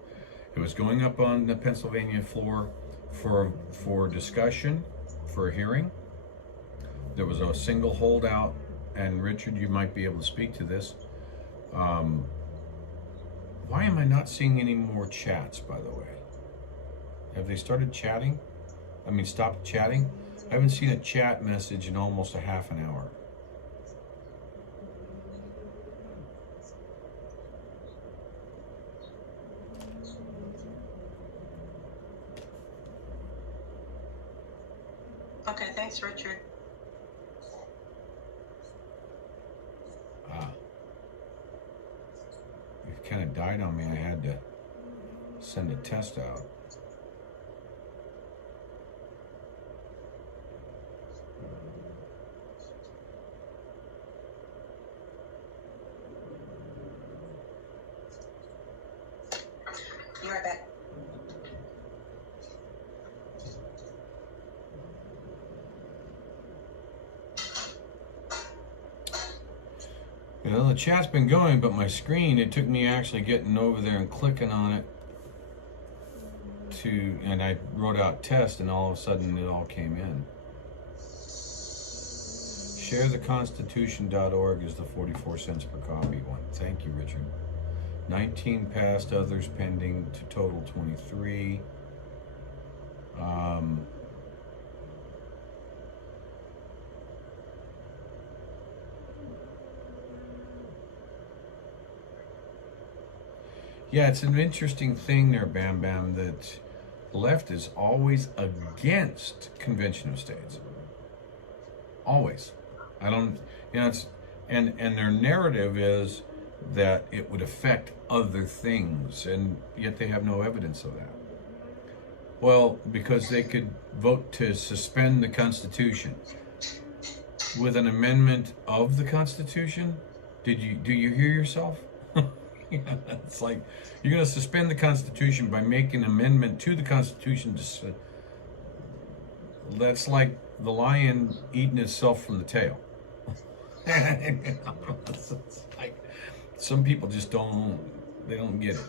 It was going up on the Pennsylvania floor for discussion, for a hearing. There was a single holdout, and Richard, you might be able to speak to this. Why am I not seeing any more chats, by the way? Have they started chatting? I mean, stopped chatting? I haven't seen a chat message in almost a half an hour. Okay, thanks, Richard. It kind of died on me. I had to send a test out. Be right back. Well, the chat's been going, but my screen, it took me actually getting over there and clicking on it and I wrote out test, and all of a sudden it all came in. Sharetheconstitution.org is the 44 cents per copy one. Thank you, Richard. 19 passed, others pending, to total 23. Yeah, it's an interesting thing there, Bam Bam, that the left is always against convention of states. Always. I don't, you know, it's, and their narrative is that it would affect other things, and yet they have no evidence of that. Well, because they could vote to suspend the Constitution with an amendment of the Constitution. Do you hear yourself? It's like you're going to suspend the Constitution by making an amendment to the Constitution. That's like the lion eating itself from the tail. It's like, some people just don't get it.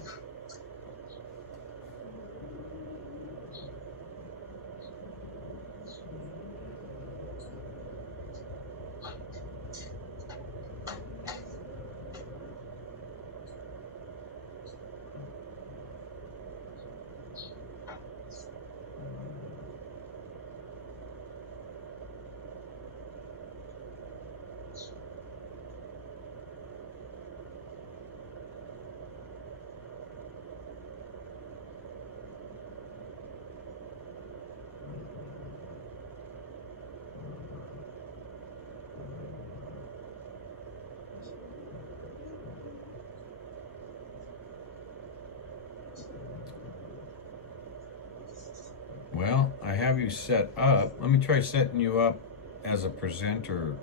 Well, I have you set up. Let me try setting you up as a presenter,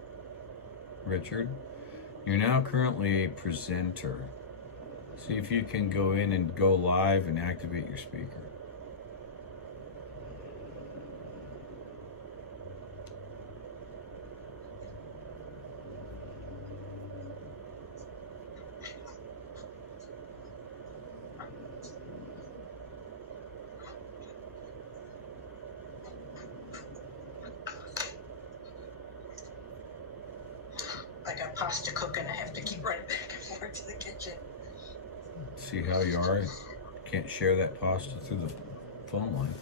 Richard. You're now currently a presenter. See if you can go in and go live and activate your speaker. I got pasta cooking. I have to keep running back and forth to the kitchen. See how you are? Can't share that pasta through the phone line.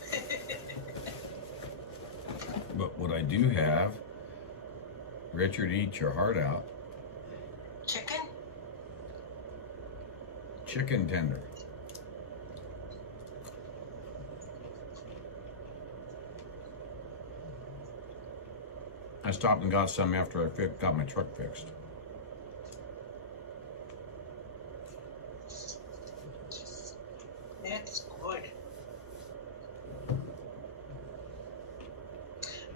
But what I do have, Richard, eat your heart out. Chicken? Chicken tender. I stopped and got some after I got my truck fixed. That's good.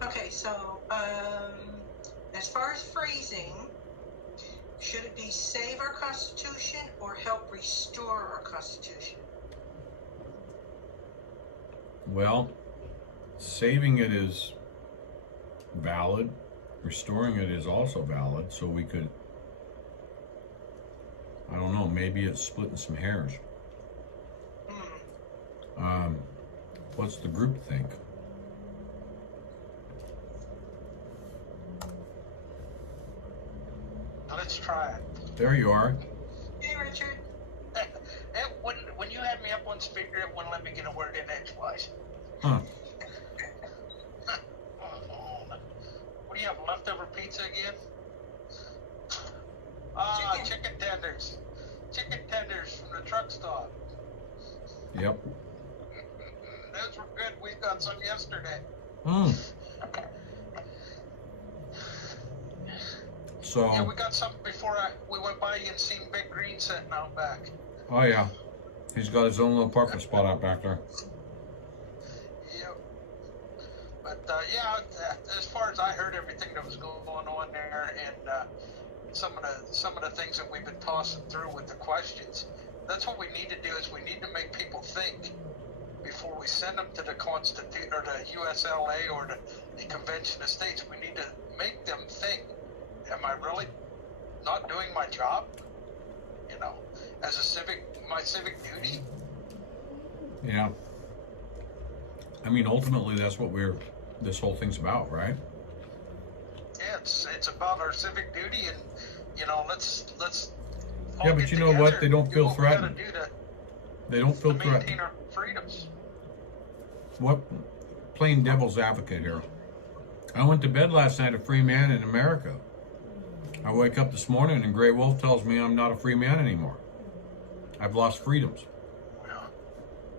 Okay, so as far as phrasing, should it be save our Constitution or help restore our Constitution? Well, saving it is valid. Restoring it is also valid, so we could, I don't know, maybe it's splitting some hairs. What's the group think? Let's try it. There you are. Hey, Richard. When you had me up on speaker, it wouldn't let me get a word in edgewise. Huh. What do you have, leftover pizza again? Chicken tenders. Chicken tenders from the truck stop. Yep. Those were good. We got some yesterday. So. Yeah, we got some before we went by and seen Big Green sitting out back. Oh yeah. He's got his own little parking spot out back there. Yep. But yeah, as far as I heard, everything that was going on there, and some of the things that we've been tossing through with the questions. That's what we need to do. Is we need to make people think before we send them to the Constitution or the USLA or the Convention of States. We need to make them think: am I really not doing my job, you know, as my civic duty. Yeah. I mean, ultimately, that's what this whole thing's about, right? Yeah, it's about our civic duty, and you know, let's. Yeah, but you know what? They don't feel threatened. They don't feel to maintain threatened. our freedoms. What? Playing devil's advocate here. I went to bed last night a free man in America. I wake up this morning and Grey Wolf tells me I'm not a free man anymore. I've lost freedoms.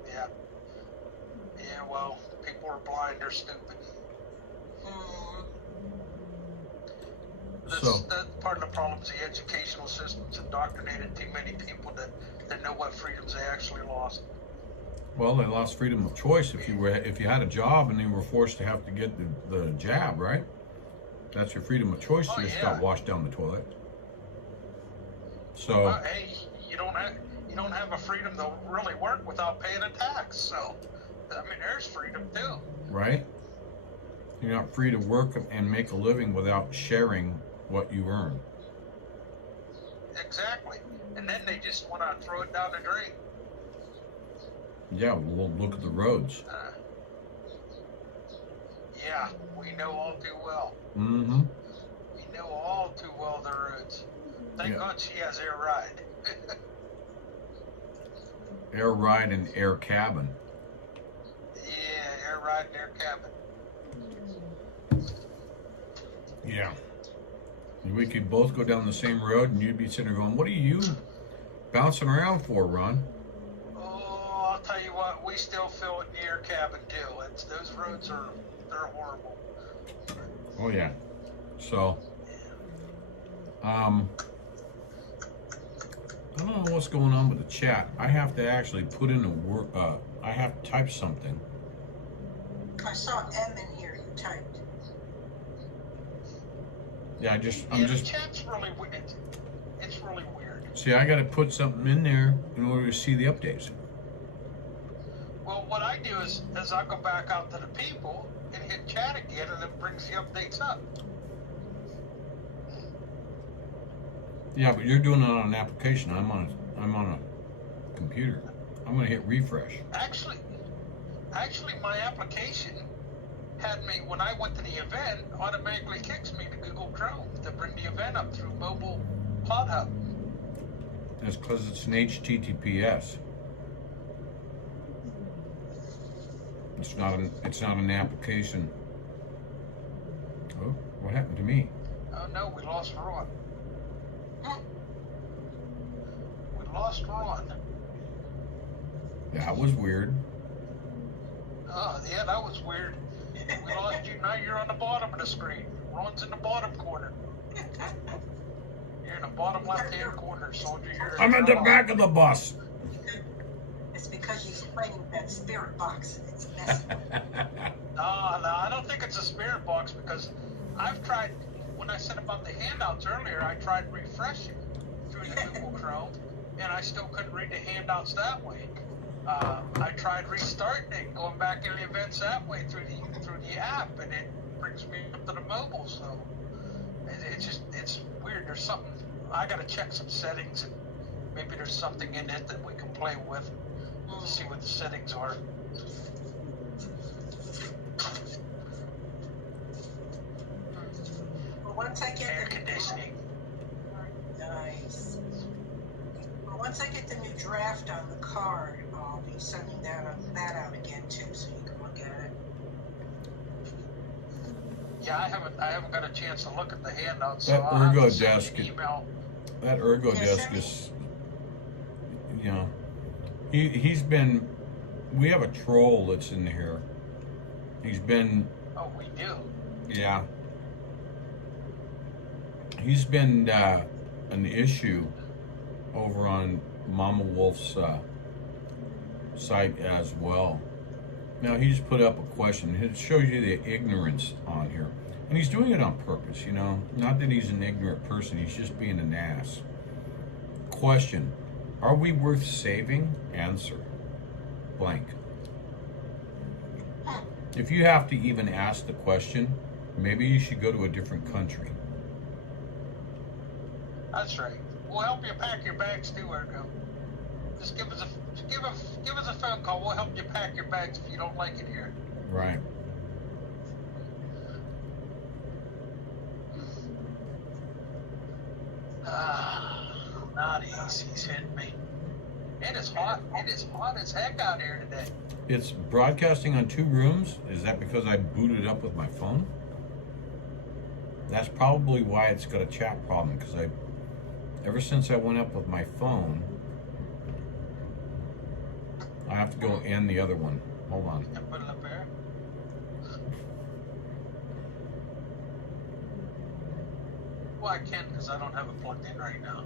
Yeah. Yeah, well, people are blind or stupid. That's part of the problem is the educational system's indoctrinated too many people that know what freedoms they actually lost. Well, they lost freedom of choice if you had a job and you were forced to have to get the jab, right? That's your freedom of choice. You just got washed down the toilet. So hey, you don't have a freedom to really work without paying a tax. So I mean, there's freedom too. Right? You're not free to work and make a living without sharing what you earn. Exactly. And then they just want to throw it down the drain. Yeah, well, look at the roads. Yeah, we know all too well. Mm-hmm. We know all too well the roads. Thank God she has air ride. Air ride and air cabin. Yeah, air ride and air cabin. Yeah. We could both go down the same road and you'd be sitting there going, what are you bouncing around for, Ron? Oh, I'll tell you what, we still feel it in the air cabin too. Those roads they're horrible. Oh yeah. So I don't know what's going on with the chat. I have to actually put in a word, I have to type something. I saw M in here you typed. Yeah, I'm the just. chat's really weird. It's really weird. See, I got to put something in there in order to see the updates. Well, what I do is I go back out to the people and hit chat again, and it brings the updates up. Yeah, but you're doing it on an application. I'm on a computer. I'm gonna hit refresh. Actually, my application had me, when I went to the event, automatically kicks me to Google Chrome to bring the event up through mobile CloutHub. That's because it's an HTTPS. It's not an application. Oh, what happened to me? Oh no, we lost Ron. We lost Ron. That was weird. Oh yeah, that was weird. We lost you. Now you're on the bottom of the screen. Ron's in the bottom corner. You're in the bottom left-hand corner, soldier. I'm at the back of the bus. It's because she's playing with that spirit box. It's messing with it. No, I don't think it's a spirit box because I've tried, when I said about the handouts earlier, I tried refreshing through the Google Chrome and I still couldn't read the handouts that way. I tried restarting it, going back into the events that way through the app, and it brings me up to the mobile. So it's weird. There's something. I gotta check some settings, and maybe there's something in it that we can play with to see what the settings are. Well, once I get Air conditioning. Nice. Well, once I get the new draft on the card, I'll be sending that out again too, so you can look at it. Yeah, I haven't got a chance to look at the handouts. So That I'll have Ergo to send desk. you an email. That Ergo desk is, you know, he's been. We have a troll that's in here. He's been. Oh, we do. Yeah. He's been an issue over on Mama Wolf's site as well. Now, he just put up a question. It shows you the ignorance on here. And he's doing it on purpose, you know. Not that he's an ignorant person. He's just being an ass. Question. Are we worth saving? Answer. Blank. If you have to even ask the question, maybe you should go to a different country. That's right. We'll help you pack your bags too, Ergo. Just give us a phone call. We'll help you pack your bags if you don't like it here. Right. Not easy. He's hitting me. It is hot. It is hot as heck out here today. It's broadcasting on 2 rooms. Is that because I booted up with my phone? That's probably why it's got a chat problem, because ever since I went up with my phone, I have to go in the other one. Hold on. Can I put it up there? Well, I can because I don't have it plugged in right now.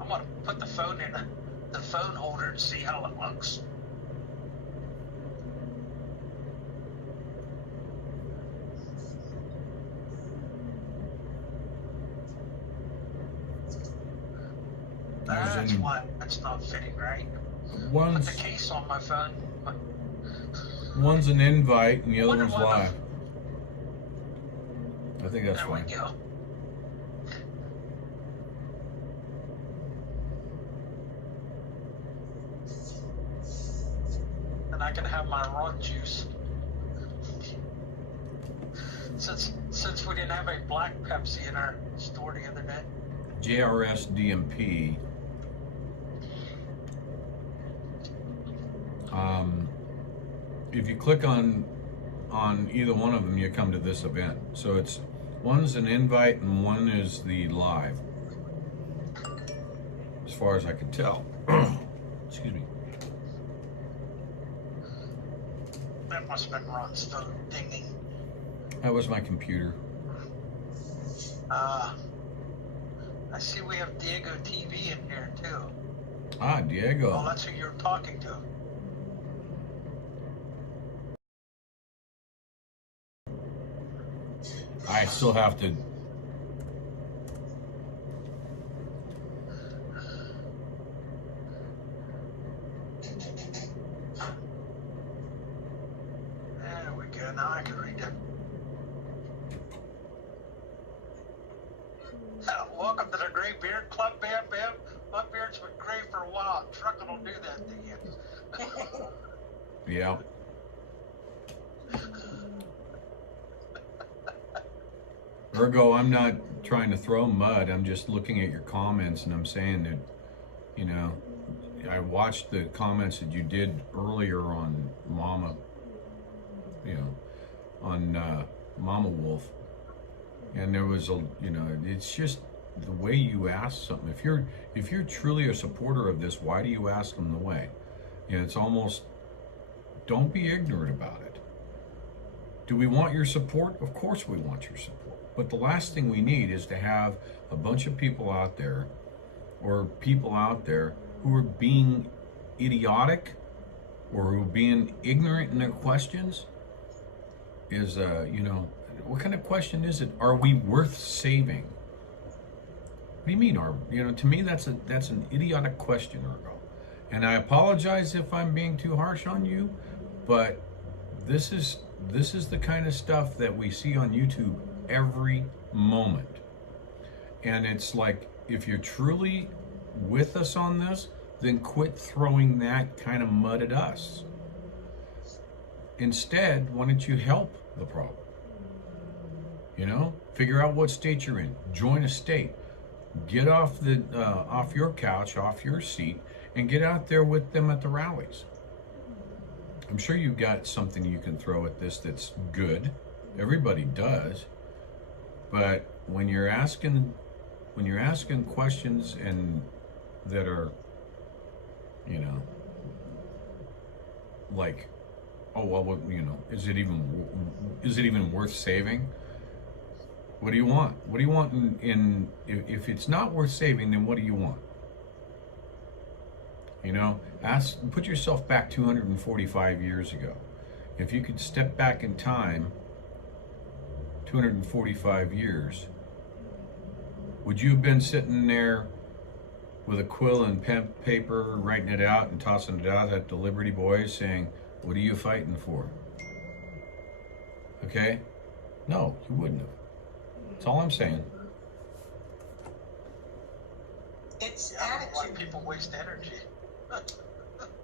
I'm gonna put the phone in the phone holder to see how it looks. That's why it's not fitting right. Put the case on my phone. One's an invite and the other one's Wonder why live. I think that's There fine. we go. And I can have my ron juice. Since we didn't have a black Pepsi in our store the other day. JRS DMP. If you click on either one of them, you come to this event. So it's one's an invite and one is the live, as far as I can tell. Excuse me. That must have been Ron's phone dinging. That was my computer. I see we have Diego TV in here too. Ah, Diego. Oh, that's who you're talking to. I still have to. There we go. Now I can read it. Welcome to the Grey Beard Club, Bam Bam. My beard's been gray for a while. Trucking will do that to you. Yeah. Ergo, I'm not trying to throw mud. I'm just looking at your comments and I'm saying that, you know, I watched the comments that you did earlier on Mama, you know, on Mama Wolf. And there was a, you know, it's just the way you ask something. If you're truly a supporter of this, why do you ask them the way? You know, it's almost, don't be ignorant about it. Do we want your support? Of course we want your support. But the last thing we need is to have a bunch of people out there, or people out there who are being idiotic or who are being ignorant in their questions. Is, you know, what kind of question is it? Are we worth saving? What do you mean, you know, to me that's an idiotic question, Ergo. And I apologize if I'm being too harsh on you, but this is the kind of stuff that we see on YouTube every moment. And it's like, if you're truly with us on this, then quit throwing that kind of mud at us. Instead, why don't you help the problem? You know, figure out what state you're in. Join a state. Get off off your couch, off your seat, and get out there with them at the rallies. I'm sure you've got something you can throw at this that's good. Everybody does. But when you're asking questions and that are, you know, like, oh well, you know, is it even worth saving? What do you want? What do you want if it's not worth saving, then what do you want? You know, put yourself back 245 years ago. If you could step back in time 245 years, would you have been sitting there with a quill and pen paper, writing it out and tossing it out at the Liberty Boys saying, what are you fighting for? Okay? No, you wouldn't have. That's all I'm saying. It's I don't know why attitude. people waste energy.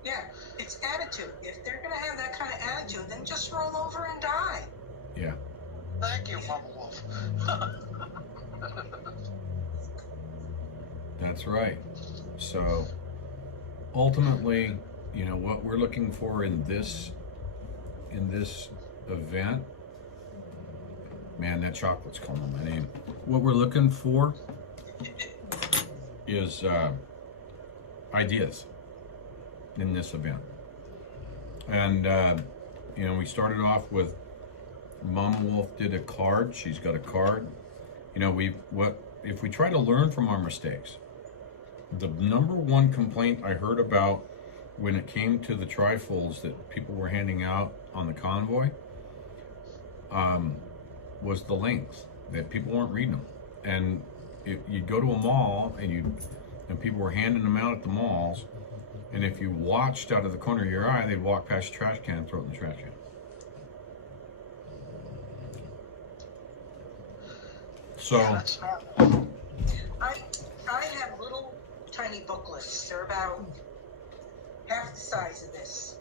Yeah, it's attitude. If they're gonna have that kind of attitude, then just roll over and die. Yeah. Thank you, Mama Wolf. That's right. So ultimately, you know, what we're looking for in this event, man, that chocolate's calling my name. What we're looking for is ideas in this event. And you know, we started off with Mama Wolf did a card. She's got a card. You know, if we try to learn from our mistakes. The number one complaint I heard about when it came to the trifolds that people were handing out on the convoy was the length, that people weren't reading them. And you'd go to a mall and people were handing them out at the malls, and if you watched out of the corner of your eye, they'd walk past the trash can and throw it in the trash can. So Yeah, that's normal. I have little tiny booklets. They're about half the size of this.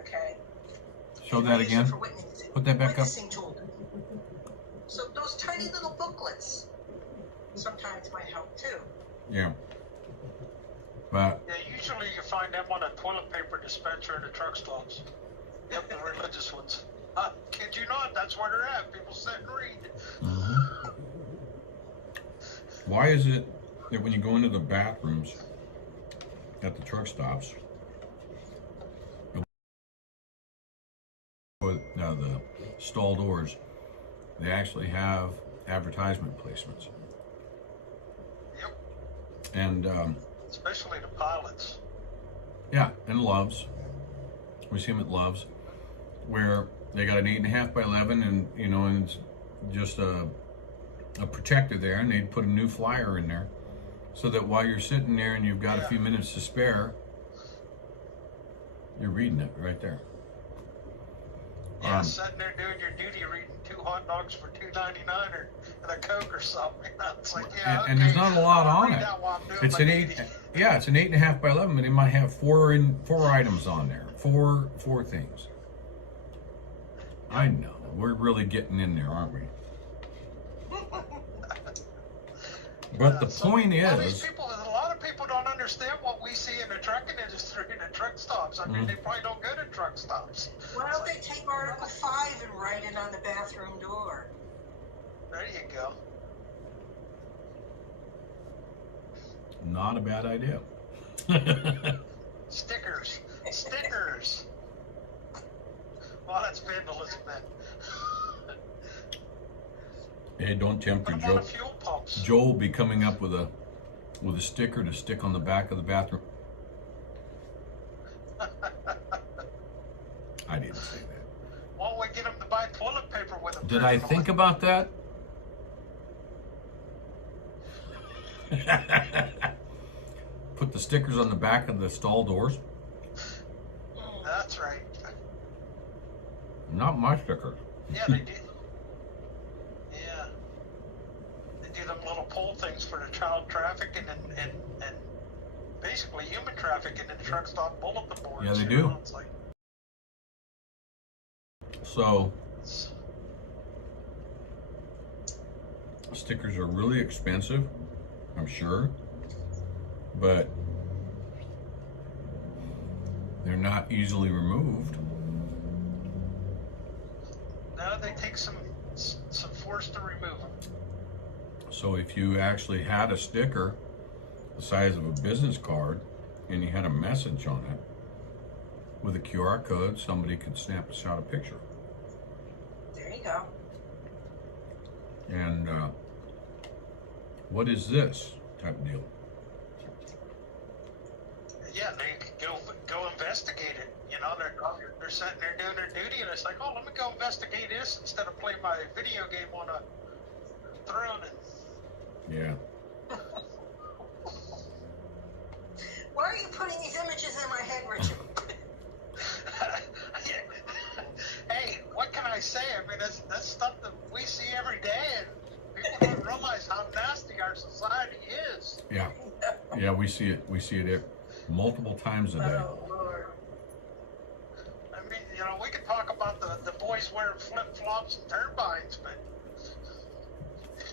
Okay. show And that I use them again. for witnessing. Put that back up. Witnessing tool. So those tiny little booklets sometimes might help too. Yeah. But Yeah, usually you find them on a toilet paper dispenser in the truck stops. Yep, the religious ones. Kid you not, that's where they're at. People sit and read. why is it that when you go into the bathrooms at the truck stops, with the stall doors, they actually have advertisement placements? Yep, And especially the pilots. yeah, and Loves. We see them at Loves, where they got an 8.5 by 11, and you know, and it's just a protector there, and they'd put a new flyer in there, so that while you're sitting there and you've got a few minutes to spare, you're reading it right there. Yeah, sitting there doing your duty, reading 2 hot dogs for $2.99 or a Coke or something. It's like, yeah, and there's not a lot I'll on read it. that while I'm doing It's my an duty. it's an 8.5 by 11, but it might have four items on there, four things. I know, we're really getting in there, aren't we? But the point Well, these is, people, a lot of people don't understand what we see in the trucking industry in the truck stops. I mean, they probably don't go to truck stops. Why don't they take Article 5 and write it on the bathroom door? There you go. not a bad idea. Stickers. Stickers. Well, that's vandalism then. Hey, don't tempt Put her, them on Joe. the fuel pumps. Joe will be coming up with a sticker to stick on the back of the bathroom. I didn't say that. Why don't we get them to buy toilet paper with them? Did I think about that? Put the stickers on the back of the stall doors. That's right. Not my stickers. Yeah, they do. Yeah. They do them little pole things for the child trafficking and basically human trafficking in the truck stop bulletin boards. Yeah, they you do. know? It's like, So stickers are really expensive, I'm sure, but they're not easily removed. no, they take some force to remove them. So if you actually had a sticker the size of a business card and you had a message on it with a QR code, somebody could snap a shot a picture. There you go. And what is this type of deal? Yeah, they could go investigate it. You know, they're sitting there doing their duty, and it's like, oh, let me go investigate this instead of playing my video game on a throne. Yeah. Why are you putting these images in my head, Richard? Hey, what can I say? I mean, that's stuff that we see every day, and people don't realize how nasty our society is. Yeah. Yeah, we see it. We see it multiple times a day. Oh, Lord. I mean, we could talk about the boys wearing flip-flops and turbines, but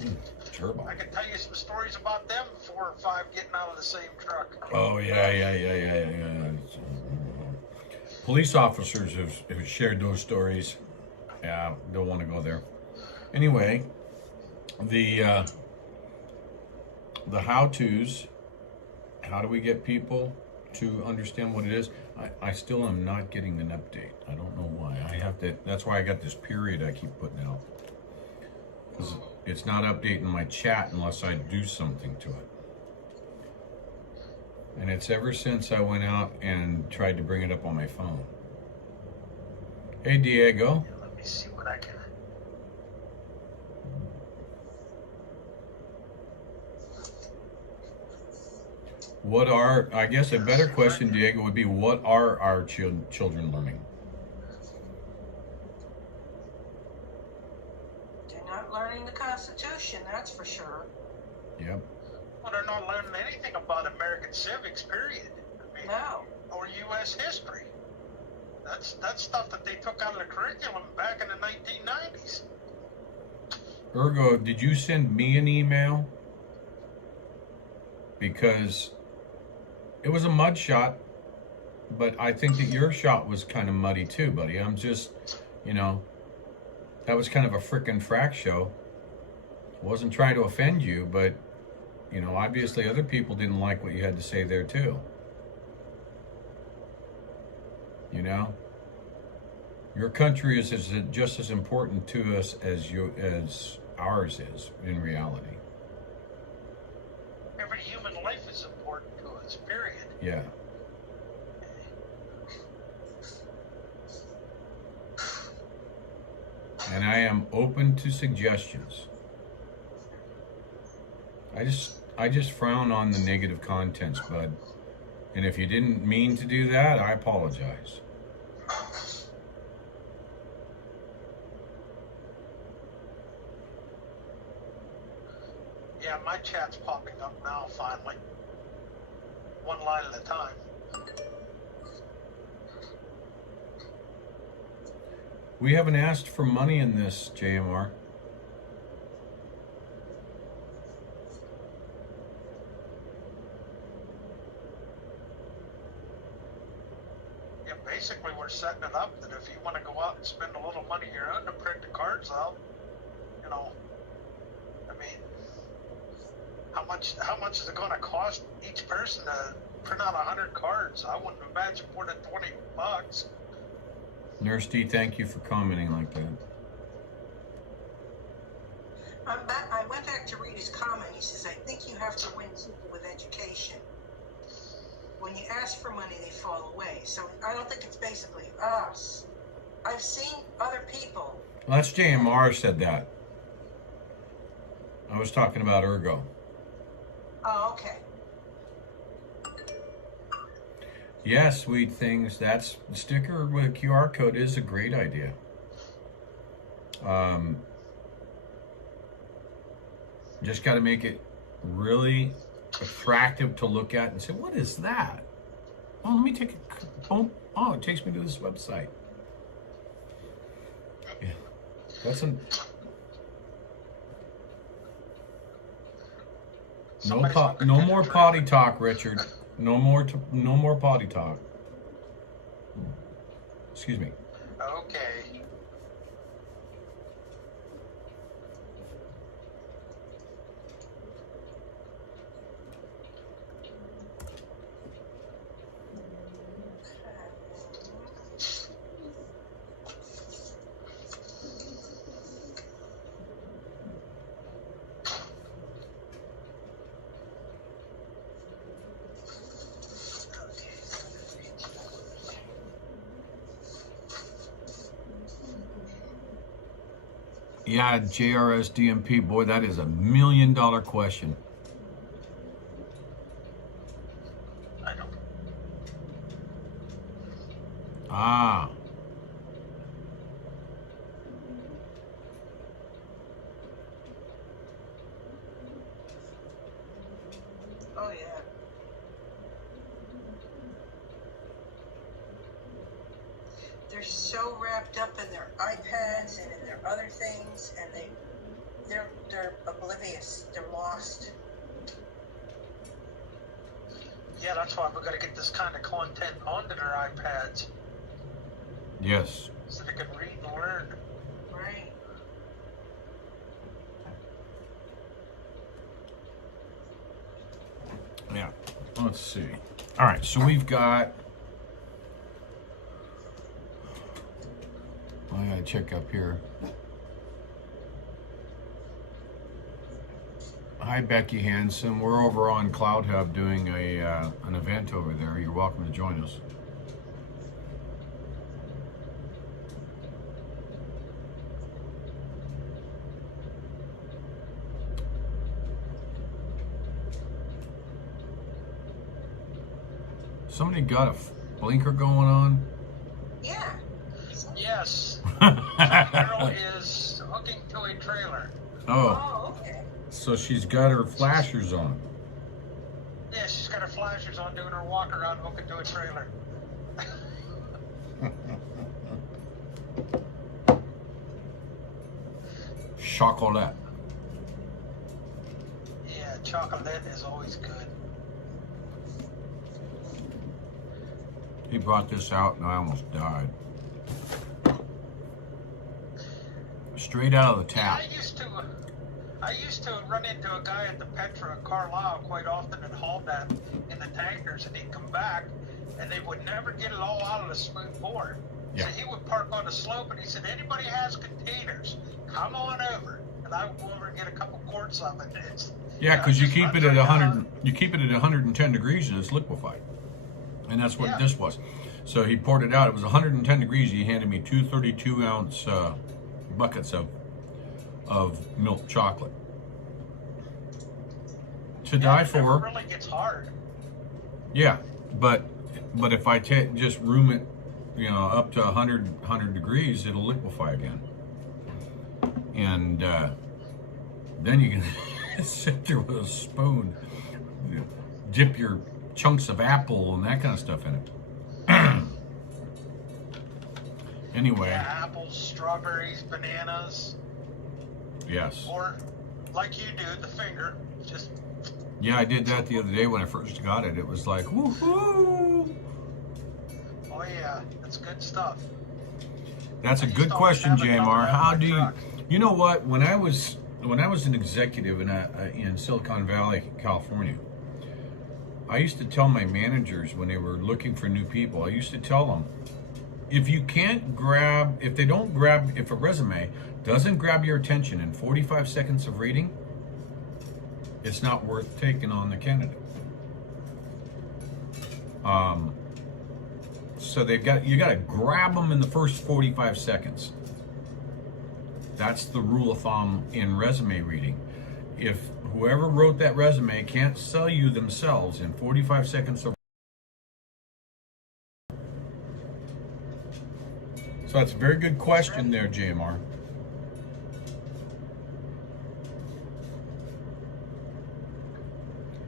I Turbine. can tell you some stories about them 4 or 5 getting out of the same truck. Oh yeah. Police officers have shared those stories. Yeah, don't want to go there. Anyway, the how-tos. How do we get people to understand what it is? I still am not getting an update. I don't know why. I have to. That's why I got this period I keep putting out. 'Cause it's not updating my chat unless I do something to it. And it's ever since I went out and tried to bring it up on my phone. Hey, Diego. Yeah, let me see what I can. I guess a better question, Diego, would be what are our children learning? They're not learning the Constitution, that's for sure. Yep. Well, they're not learning anything about American civics, period. I mean, No. or U.S. history. That's stuff that they took out of the curriculum back in the 1990s. Ergo, did you send me an email? Because it was a mud shot, but I think that your shot was kind of muddy too, buddy. I'm just, that was kind of a frickin' frack show. Wasn't trying to offend you, but, obviously other people didn't like what you had to say there too. Your country is just as important to us as ours is in reality. Every human life is important to us, period. Yeah. And I am open to suggestions. I just frown on the negative contents, bud. And if you didn't mean to do that, I apologize. Yeah, my chat's popping up now, finally. One line at a time. We haven't asked for money in this, JMR. Yeah, basically we're setting it up that if you want to go out and spend a little money of your own to print the cards out, I mean, how much is it going to cost each person to print out 100 cards? I wouldn't imagine more than $20. Nurse D, thank you for commenting like that. I went back to read his comment. He says, I think you have to win people with education. When you ask for money, they fall away. So I don't think it's basically us. I've seen other people. Well, that's JMR said that. I was talking about Ergo. Oh, okay. Yeah, sweet things. That's sticker with a QR code is a great idea. Just got to make it really attractive to look at and say, what is that? Oh, let me take a oh, it takes me to this website. Yeah, that's no more potty talk, Richard. No more potty talk. Excuse me. Okay. Yeah, JRS DMP, boy, that is $1 million question. I know. Ah. Oh, yeah. they're so wrapped up in their iPads and in their other things, and they're oblivious. They're lost. Yeah, that's why we've got to get this kind of content onto their iPads Yes. so they can read and learn. Right. Yeah. Let's see. All right, so we've got. I gotta check up here. Hi, Becky Hansen. We're over on CloutHub doing an event over there. You're welcome to join us. Somebody got a blinker going on? Yeah. Yes. That girl is hooking to a trailer. Oh, Oh, okay. so she's got her flashers on. Yeah, she's got her flashers on doing her walk around hooking to a trailer. Chocolate. Yeah, chocolate is always good. He brought this out and I almost died. Straight out of the tap. Yeah, I used to run into a guy at the Petra in Carlisle quite often and haul that in the tankers, and he'd come back and they would never get it all out of the smooth bore. Yeah. So he would park on the slope and he said, anybody has containers, come on over. And I would go over and get a couple quarts of it. Yeah, because you just keep runs it at right 100. down. You keep it at 110 degrees and it's liquefied, and that's what Yeah. this was. So he poured it out. It was 110 degrees. He handed me two 32-ounce buckets of milk chocolate to die It never for. really gets hard. Yeah, but if I just room it, up to 100 degrees, it'll liquefy again, and then you can sit there with a spoon, dip your chunks of apple and that kind of stuff in it. Anyway, Yeah, apples, strawberries, bananas, yes. or like you do, the finger. Just Yeah, I did that the other day when I first got it. It was like, woohoo! oh yeah, that's good stuff. That's a I used good to always question, have it coming JMR. out How of my do you? truck. You know what? When I was an executive in Silicon Valley, California, I used to tell my managers when they were looking for new people, I used to tell them, if a resume doesn't grab your attention in 45 seconds of reading, it's not worth taking on the candidate. So you got to grab them in the first 45 seconds. That's the rule of thumb in resume reading. If whoever wrote that resume can't sell you themselves in 45 seconds of. So that's a very good question there, JMR.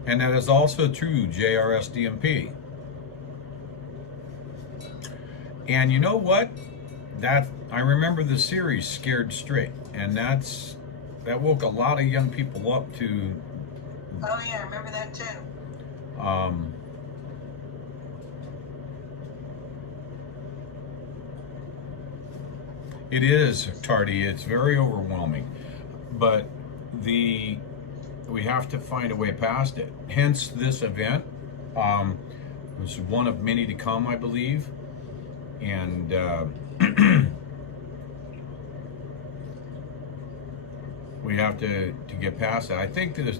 And that is also true, JRSDMP. And you know what? I remember the series Scared Straight, and that woke a lot of young people up to. Oh yeah, I remember that too. It is, Tardy. It's very overwhelming, but we have to find a way past it. Hence, this event was one of many to come, I believe, and we have to get past that. I think that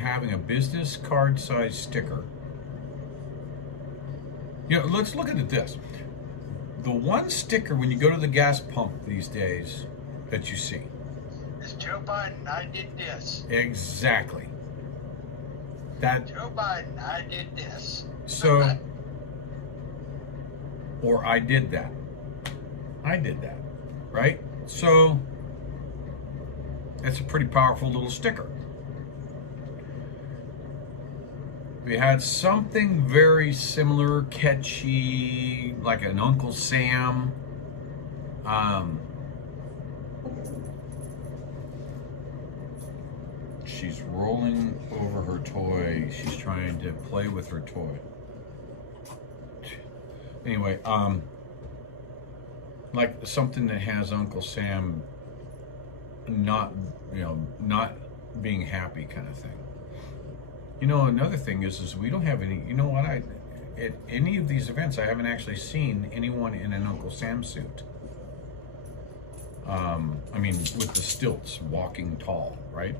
having a business card size sticker. Let's look at this. The one sticker when you go to the gas pump these days that you see. It's Joe Biden, I did this. Exactly. That. Joe Biden, I did this. So, or I did that. I did that, right? So, that's a pretty powerful little sticker. we had something very similar, catchy, like an Uncle Sam. She's rolling over her toy. She's trying to play with her toy. Anyway, like something that has Uncle Sam not being happy kind of thing. You know, another thing is we don't have any, you know what, at any of these events, I haven't actually seen anyone in an Uncle Sam suit. I mean, with the stilts, walking tall, right?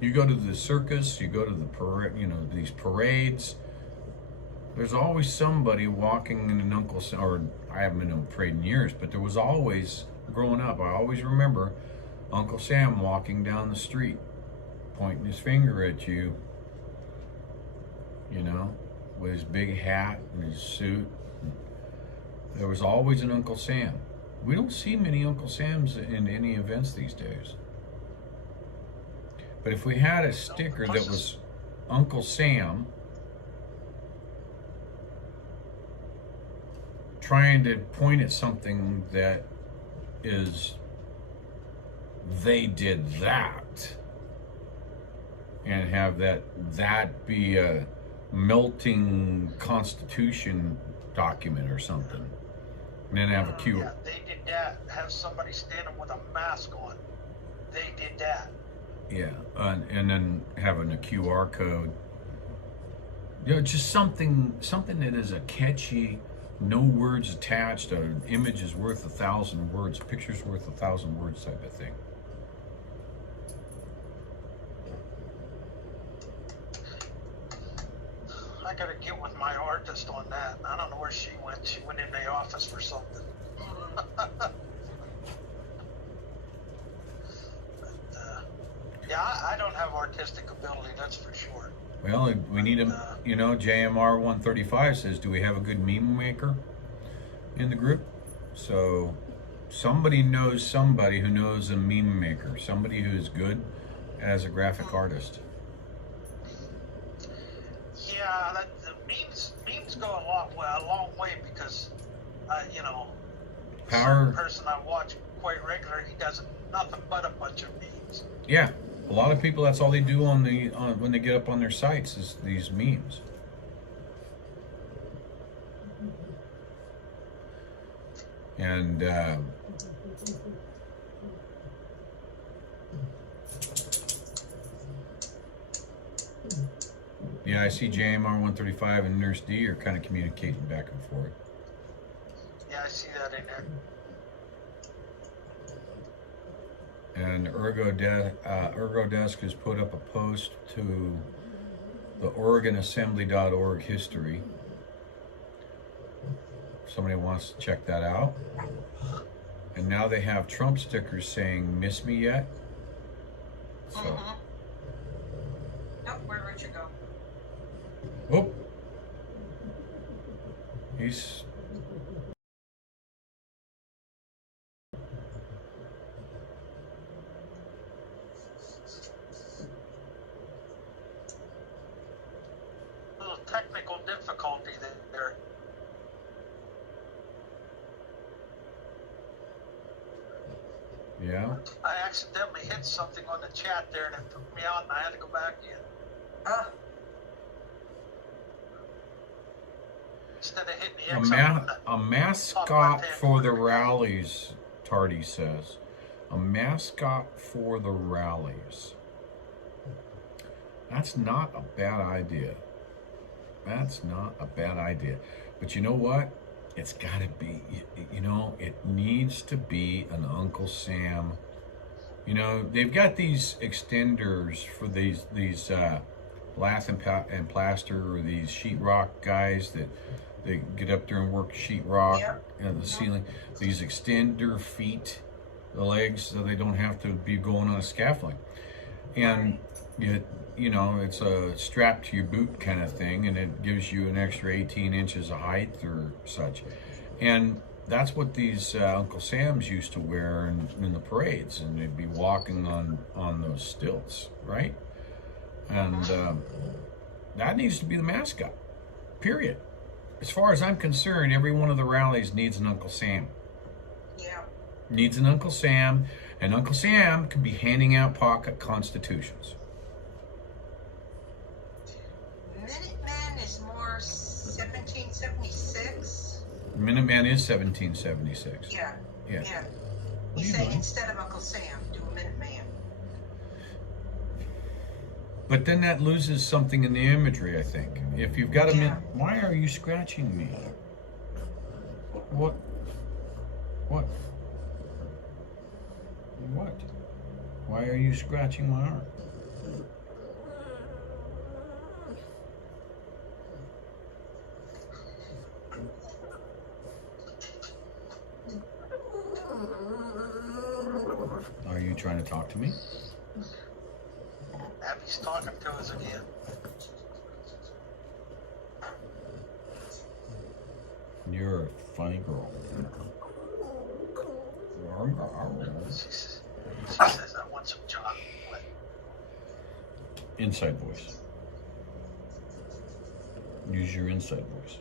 You go to the circus, you go to the parade, these parades, there's always somebody walking in an Uncle Sam, or I haven't been to a parade in years, but there was always, growing up, I always remember Uncle Sam walking down the street, pointing his finger at you, with his big hat and his suit. There was always an Uncle Sam. We don't see many Uncle Sams in any events these days. But if we had a sticker that was Uncle Sam trying to point at something that is, they did that, and have that be a melting Constitution document or something, and then have a Q. Yeah, they did that. Have somebody standing with a mask on. They did that. Yeah, and then having a QR code. Just something that is a catchy, no words attached. An image is worth 1,000 words. A picture's worth 1,000 words type of thing. I gotta get with my artist on that. I don't know where she went. She went in the office for something. Yeah, I don't have artistic ability, that's for sure. Well, we need him. JMR 135 says, do we have a good meme maker in the group? So somebody knows somebody who knows a meme maker, somebody who is good as a graphic artist. Yeah, the memes go a long way because, Power person I watch quite regular, he does nothing but a bunch of memes. Yeah, a lot of people, that's all they do on when they get up on their sites is these memes. And yeah, I see JMR 135 and Nurse D are kind of communicating back and forth. Yeah, I see that in there. And ErgoDesk has put up a post to the OregonAssembly.org history. Somebody wants to check that out. And now they have Trump stickers saying, "Miss me yet?" So. Oh, where'd Richard go? Oh. He's. Little technical difficulty there. Yeah. I accidentally hit something on the chat there and it took me out and I had to go back in. Instead of hitting the X A mascot for the rallies, Tardy says. A mascot for the rallies. That's not a bad idea. That's not a bad idea. But you know what? It's got to be, it needs to be an Uncle Sam. They've got these extenders for these lath and plaster, or these sheetrock guys that they get up there and work sheetrock the ceiling. These extender feet, the legs, so they don't have to be going on a scaffolding. And it's a strap to your boot kind of thing, and it gives you an extra 18 inches of height or such. And that's what these Uncle Sams used to wear in the parades, and they'd be walking on those stilts, right? And that needs to be the mascot, period. As far as I'm concerned, every one of the rallies needs an Uncle Sam. Yeah. Needs an Uncle Sam, and Uncle Sam could be handing out pocket constitutions. Minuteman is more 1776. Minuteman is 1776. Yeah. Yeah. Yeah. What are He you said doing? instead of Uncle Sam, do a Minuteman. But then that loses something in the imagery, I think. If you've got a Yeah. why are you scratching me? What? What? What? Why are you scratching my arm? Are you trying to talk to me? Abby's talking to us again. You're a funny girl. She says, I want some chocolate. Inside voice. Use your inside voice.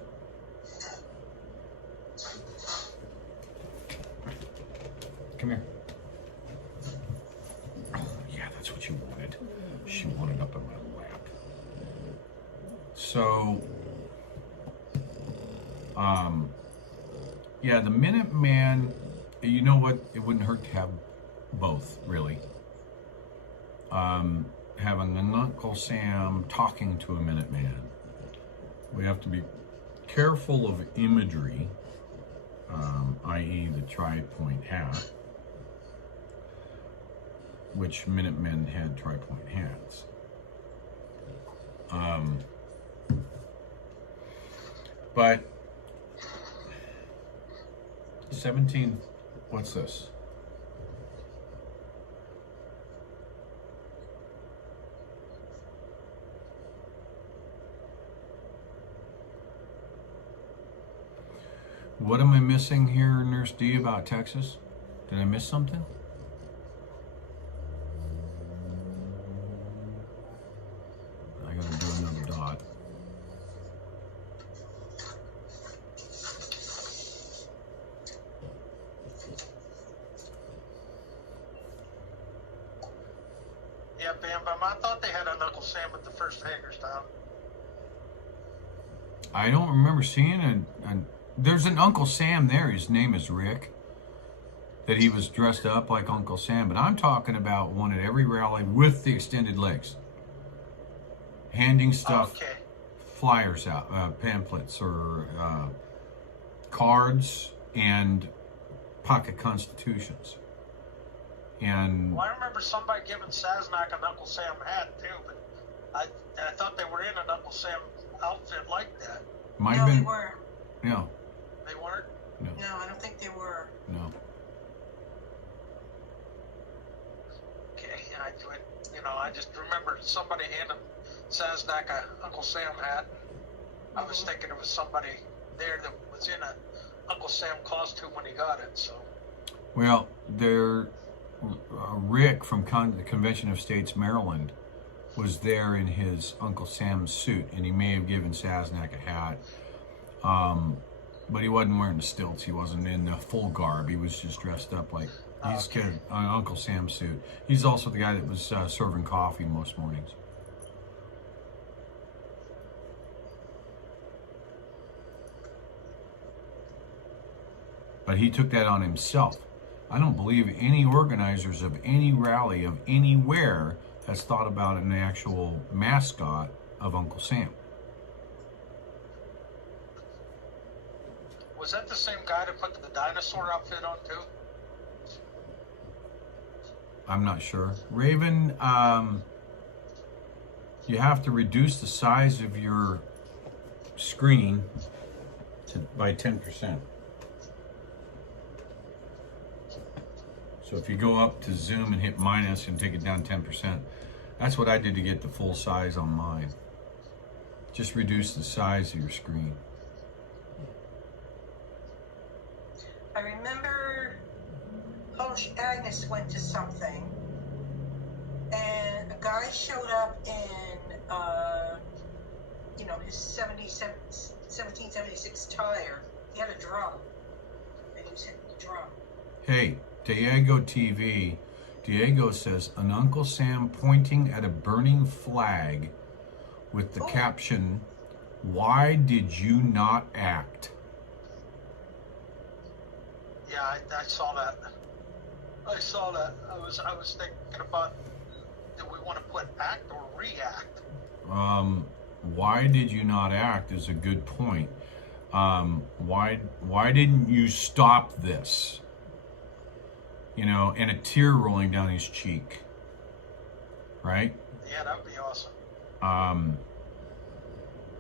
Come here. Oh, yeah, that's what you wanted. She wanted up in my lap. So, yeah, the Minuteman, you know what? It wouldn't hurt to have both, really. Having an Uncle Sam talking to a Minuteman. We have to be careful of imagery, i.e. the tri-point hat, which Minutemen had tri-point hats. But 17, what's this? What am I missing here, Nurse D, about Texas? Did I miss something? I gotta do another dot. Yeah, Bam Bam, I thought they had an Uncle Sam at the first Hagerstown. I don't remember seeing there's an Uncle Sam there. His name is Rick. That he was dressed up like Uncle Sam. But I'm talking about one at every rally with the extended legs. Handing stuff, Okay. flyers out, pamphlets or cards and pocket constitutions. And Well, I remember somebody giving Saznak an Uncle Sam hat too, but I thought they were in an Uncle Sam outfit like that. might No, have they been, weren't. no, They weren't? no, No, I don't think they were. no. Okay, I just remember somebody handing Saznak a Uncle Sam hat. I was thinking it was somebody there that was in a Uncle Sam costume when he got it, so. Well, Rick from the Convention of States, Maryland, was there in his Uncle Sam's suit, and he may have given Saznak a hat. But he wasn't wearing the stilts. He wasn't in the full garb. He was just dressed up like he's got an Uncle Sam suit. He's also the guy that was serving coffee most mornings. But he took that on himself. I don't believe any organizers of any rally of anywhere has thought about an actual mascot of Uncle Sam. Was that the same guy that put the dinosaur outfit on too? I'm not sure. Raven, you have to reduce the size of your screen by 10%. So if you go up to zoom and hit minus and take it down 10%, that's what I did to get the full size on mine. Just reduce the size of your screen. I remember Polish Agnes went to something, and a guy guy showed up in, his 1776 tire. He had a drum, and he was hitting the drum. Hey, Diego TV. Diego says, an Uncle Sam pointing at a burning flag with the caption, "Why did you not act?" Yeah, I saw that. I saw that. I was thinking about, do we want to put act or react? Why did you not act is a good point. Why didn't you stop this? And a tear rolling down his cheek. Right? Yeah, that would be awesome.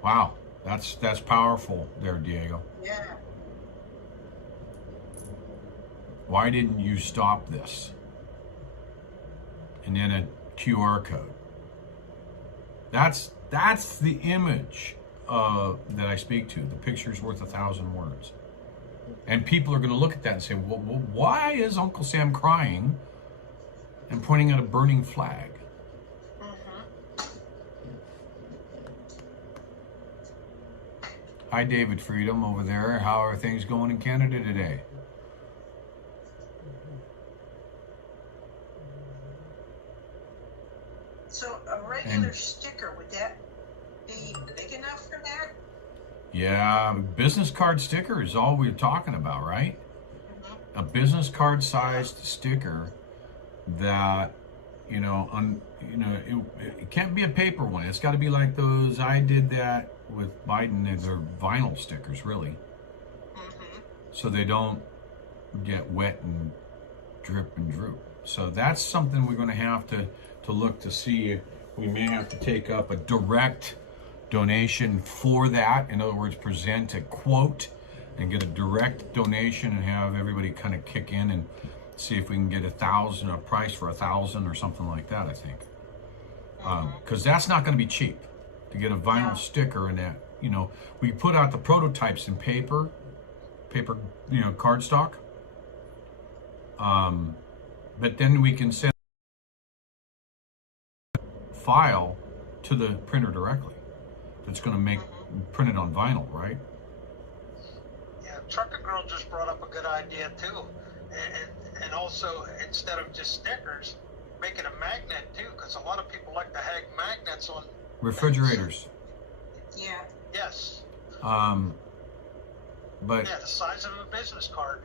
Wow, that's powerful there, Diego. Yeah. Why didn't you stop this? And then a QR code. That's the image that I speak to. The picture's worth 1,000 words. And people are going to look at that and say, well, why is Uncle Sam crying and pointing at a burning flag? Hi, David Freedom over there. How are things going in Canada today? So a regular sticker, would that be big enough for that? Yeah, business card sticker is all we're talking about, right? A business card sized sticker that, it can't be a paper one. It's got to be like those. I did that with Biden. They're vinyl stickers, really. So they don't get wet and drip and droop. So that's something we're going to have to look to see. We may have to take up a direct donation for that. In other words, present a quote and get a direct donation and have everybody kind of kick in and see if we can get a price for 1,000 or something like that, I think. Because that's not going to be cheap to get a vinyl sticker and that, we put out the prototypes in paper, cardstock. But then we can send file to the printer directly. That's going to make print it on vinyl, right? Yeah, Trucker Girl just brought up a good idea too, and also instead of just stickers, make it a magnet too, because a lot of people like to hang magnets on refrigerators. Yeah. Yes. But yeah, the size of a business card.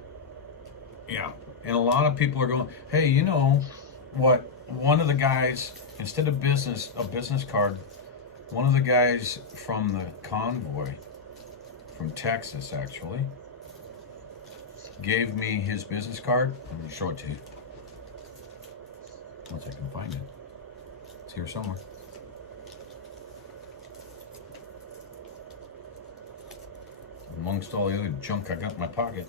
Yeah, and a lot of people are going, hey, you know what? One of the guys, instead of a business card, one of the guys from the Convoy, from Texas actually, gave me his business card. I'm going to show it to you. Once I can find it. It's here somewhere. Amongst all the other junk I got in my pocket.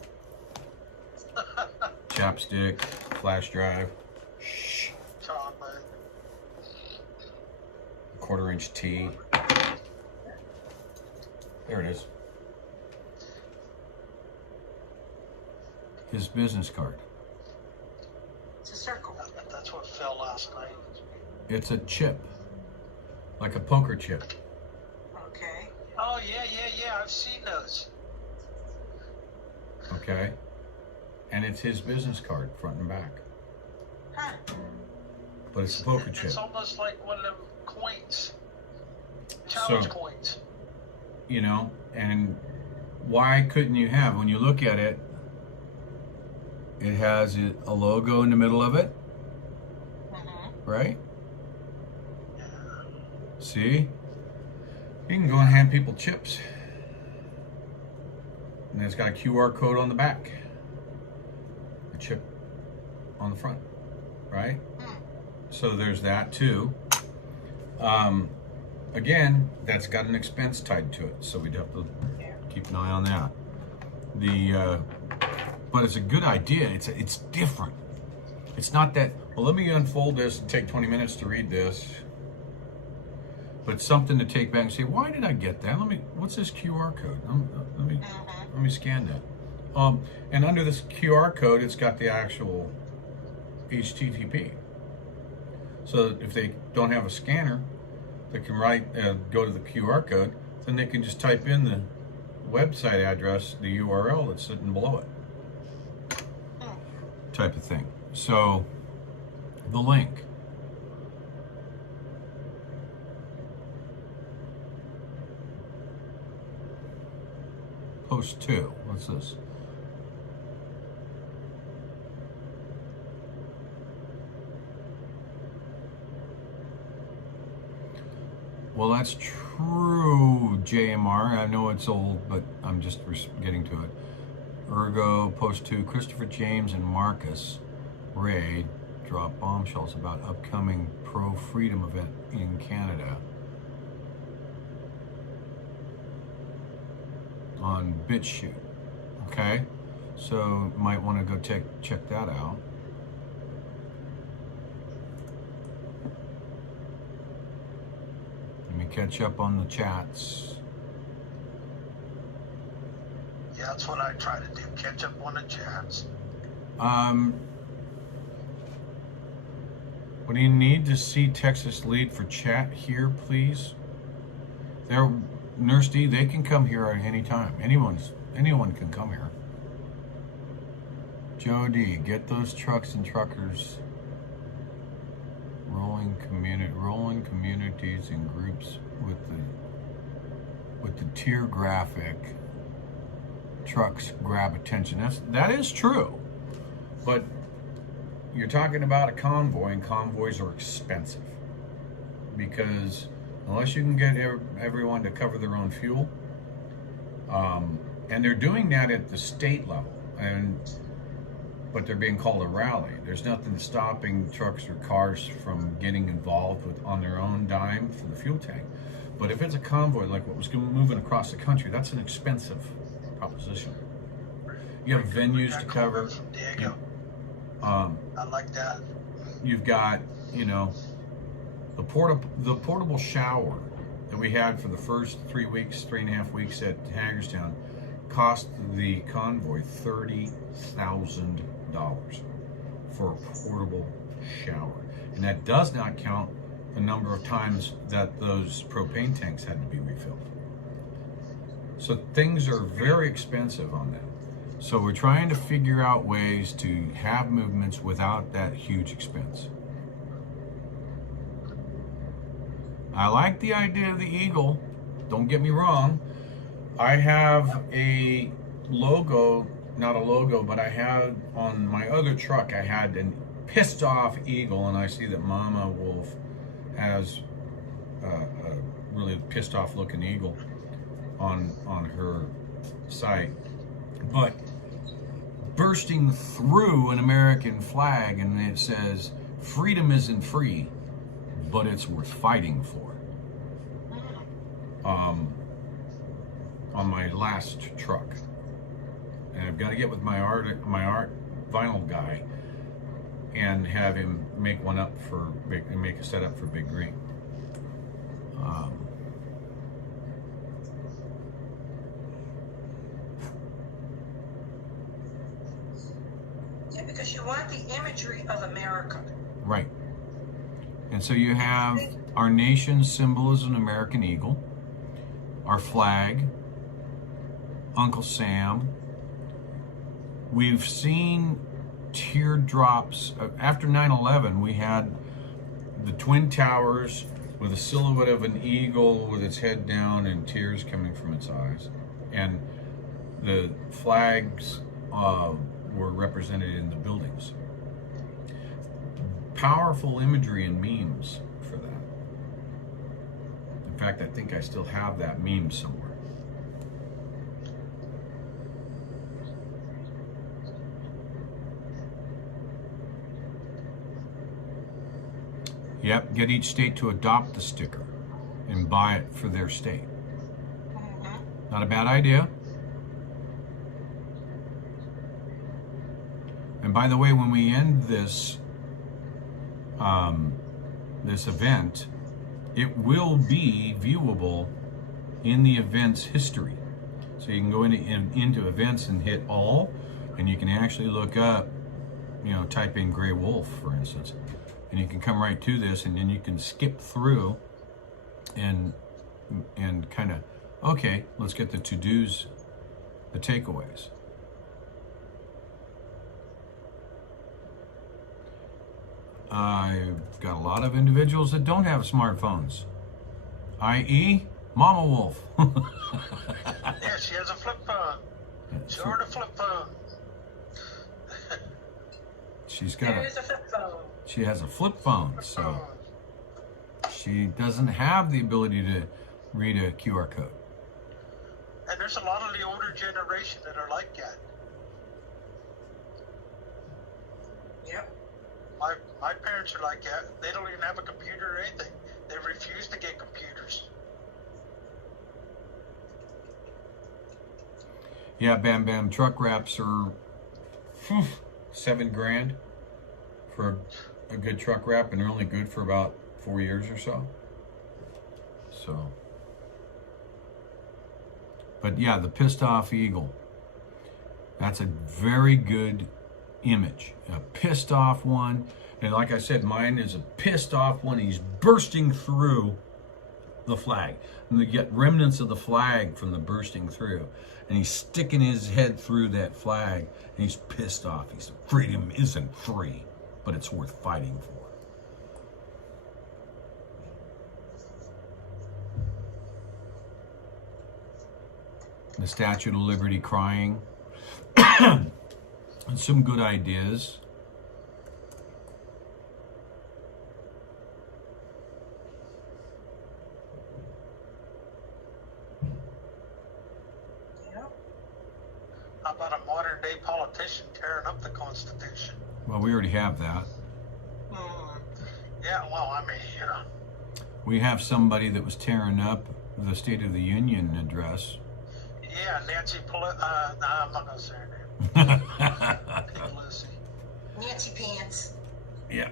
Chapstick, flash drive, Chocolate. 1/4-inch tee. There it is. His business card. It's a circle. That's what fell last night. It's a chip, like a poker chip. Okay. Oh yeah. I've seen those. Okay, and it's his business card, front and back. Huh. But it's a poker chip. It's almost like one of them coins. Challenge coins. You know, and why couldn't you have, when you look at it, it has a logo in the middle of it, right? See? You can go and hand people chips. And it's got a QR code on the back. A chip on the front, right? So there's that too. Again, that's got an expense tied to it, so we'd have to keep an eye on that. But it's a good idea. It's different. It's not that, well, let me unfold this and take 20 minutes to read this. But something to take back and say, why did I get that? What's this QR code? Let me scan that. And under this QR code, it's got the actual HTTP. So if they don't have a scanner, they can go to the QR code, then they can just type in the website address, the URL that's sitting below it, type of thing. So the link. Post 2. What's this? Well, that's true, JMR. I know it's old, but I'm just getting to it. Ergo, post 2, Christopher James and Marcus Ray drop bombshells about upcoming pro-freedom event in Canada on BitChute. Okay, so might want to go check that out. Let me catch up on the chats. Yeah, that's what I try to do, catch up on the chats. What do you need to see Texas lead for chat here, please? They're Nurse D, they can come here at any time. Anyone can come here. Joe D, get those trucks and truckers rolling communities and groups with the tier graphic. Trucks grab attention. That is true, but you're talking about a convoy, and convoys are expensive because unless you can get everyone to cover their own fuel, and they're doing that at the state level, but they're being called a rally. There's nothing stopping trucks or cars from getting involved on their own dime for the fuel tank. But if it's a convoy like what was moving across the country, that's an expensive proposition. You have venues to cover. Diego. I like that. You've got, the portable shower that we had for the first 3.5 weeks at Hagerstown cost the convoy $30,000 for a portable shower. And that does not count the number of times that those propane tanks had to be refilled. So things are very expensive on that. So we're trying to figure out ways to have movements without that huge expense. I like the idea of the eagle. Don't get me wrong. I have a logo, not a logo, but I had on my other truck, I had a pissed off eagle, and I see that Mama Wolf has a really pissed off looking eagle on her site. But bursting through an American flag, and it says, freedom isn't free, but it's worth fighting for. On my last truck. And I've got to get with my art vinyl guy and have him make one up make a setup for Big Green. Yeah, because you want the imagery of America. Right. And so you have our nation's symbol is an American eagle, our flag, Uncle Sam. We've seen teardrops. After 9/11, we had the Twin Towers with a silhouette of an eagle with its head down and tears coming from its eyes. And the flags were represented in the buildings. Powerful imagery and memes for that. In fact, I think I still have that meme somewhere. Yep, get each state to adopt the sticker and buy it for their state. Not a bad idea. And by the way, when we end this this event, it will be viewable in the event's history. So you can go into events and hit all, and you can actually look up, type in GreyWolf, for instance, and you can come right to this, and then you can skip through and kind of, okay, let's get the to-dos, the takeaways. I've got a lot of individuals that don't have smartphones, i.e. Mama Wolf. Yeah, she has a flip phone. Show her the flip phone. She's got There's a flip phone. she has a flip phone, so she doesn't have the ability to read a QR code. And there's a lot of the older generation that are like that. Yep. My parents are like that. They don't even have a computer or anything. They refuse to get computers. Yeah, Bam Bam, truck wraps are $7,000 for a good truck wrap, and they're only good for about 4 years or so. So, but yeah, the pissed off eagle. That's a very good image. A pissed off one. And like I said, mine is a pissed off one. He's bursting through the flag. And you get remnants of the flag from the bursting through. And he's sticking his head through that flag. And he's pissed off. He's freedom isn't free, but it's worth fighting for. The Statue of Liberty crying. And some good ideas. How about a modern day politician tearing up the Constitution? Well, we already have that. Yeah, well, I mean, you know. We have somebody that was tearing up the State of the Union address. Yeah, Nancy Pelosi. I'm not going to say her name. Pelosi. Nancy Pants. Yeah.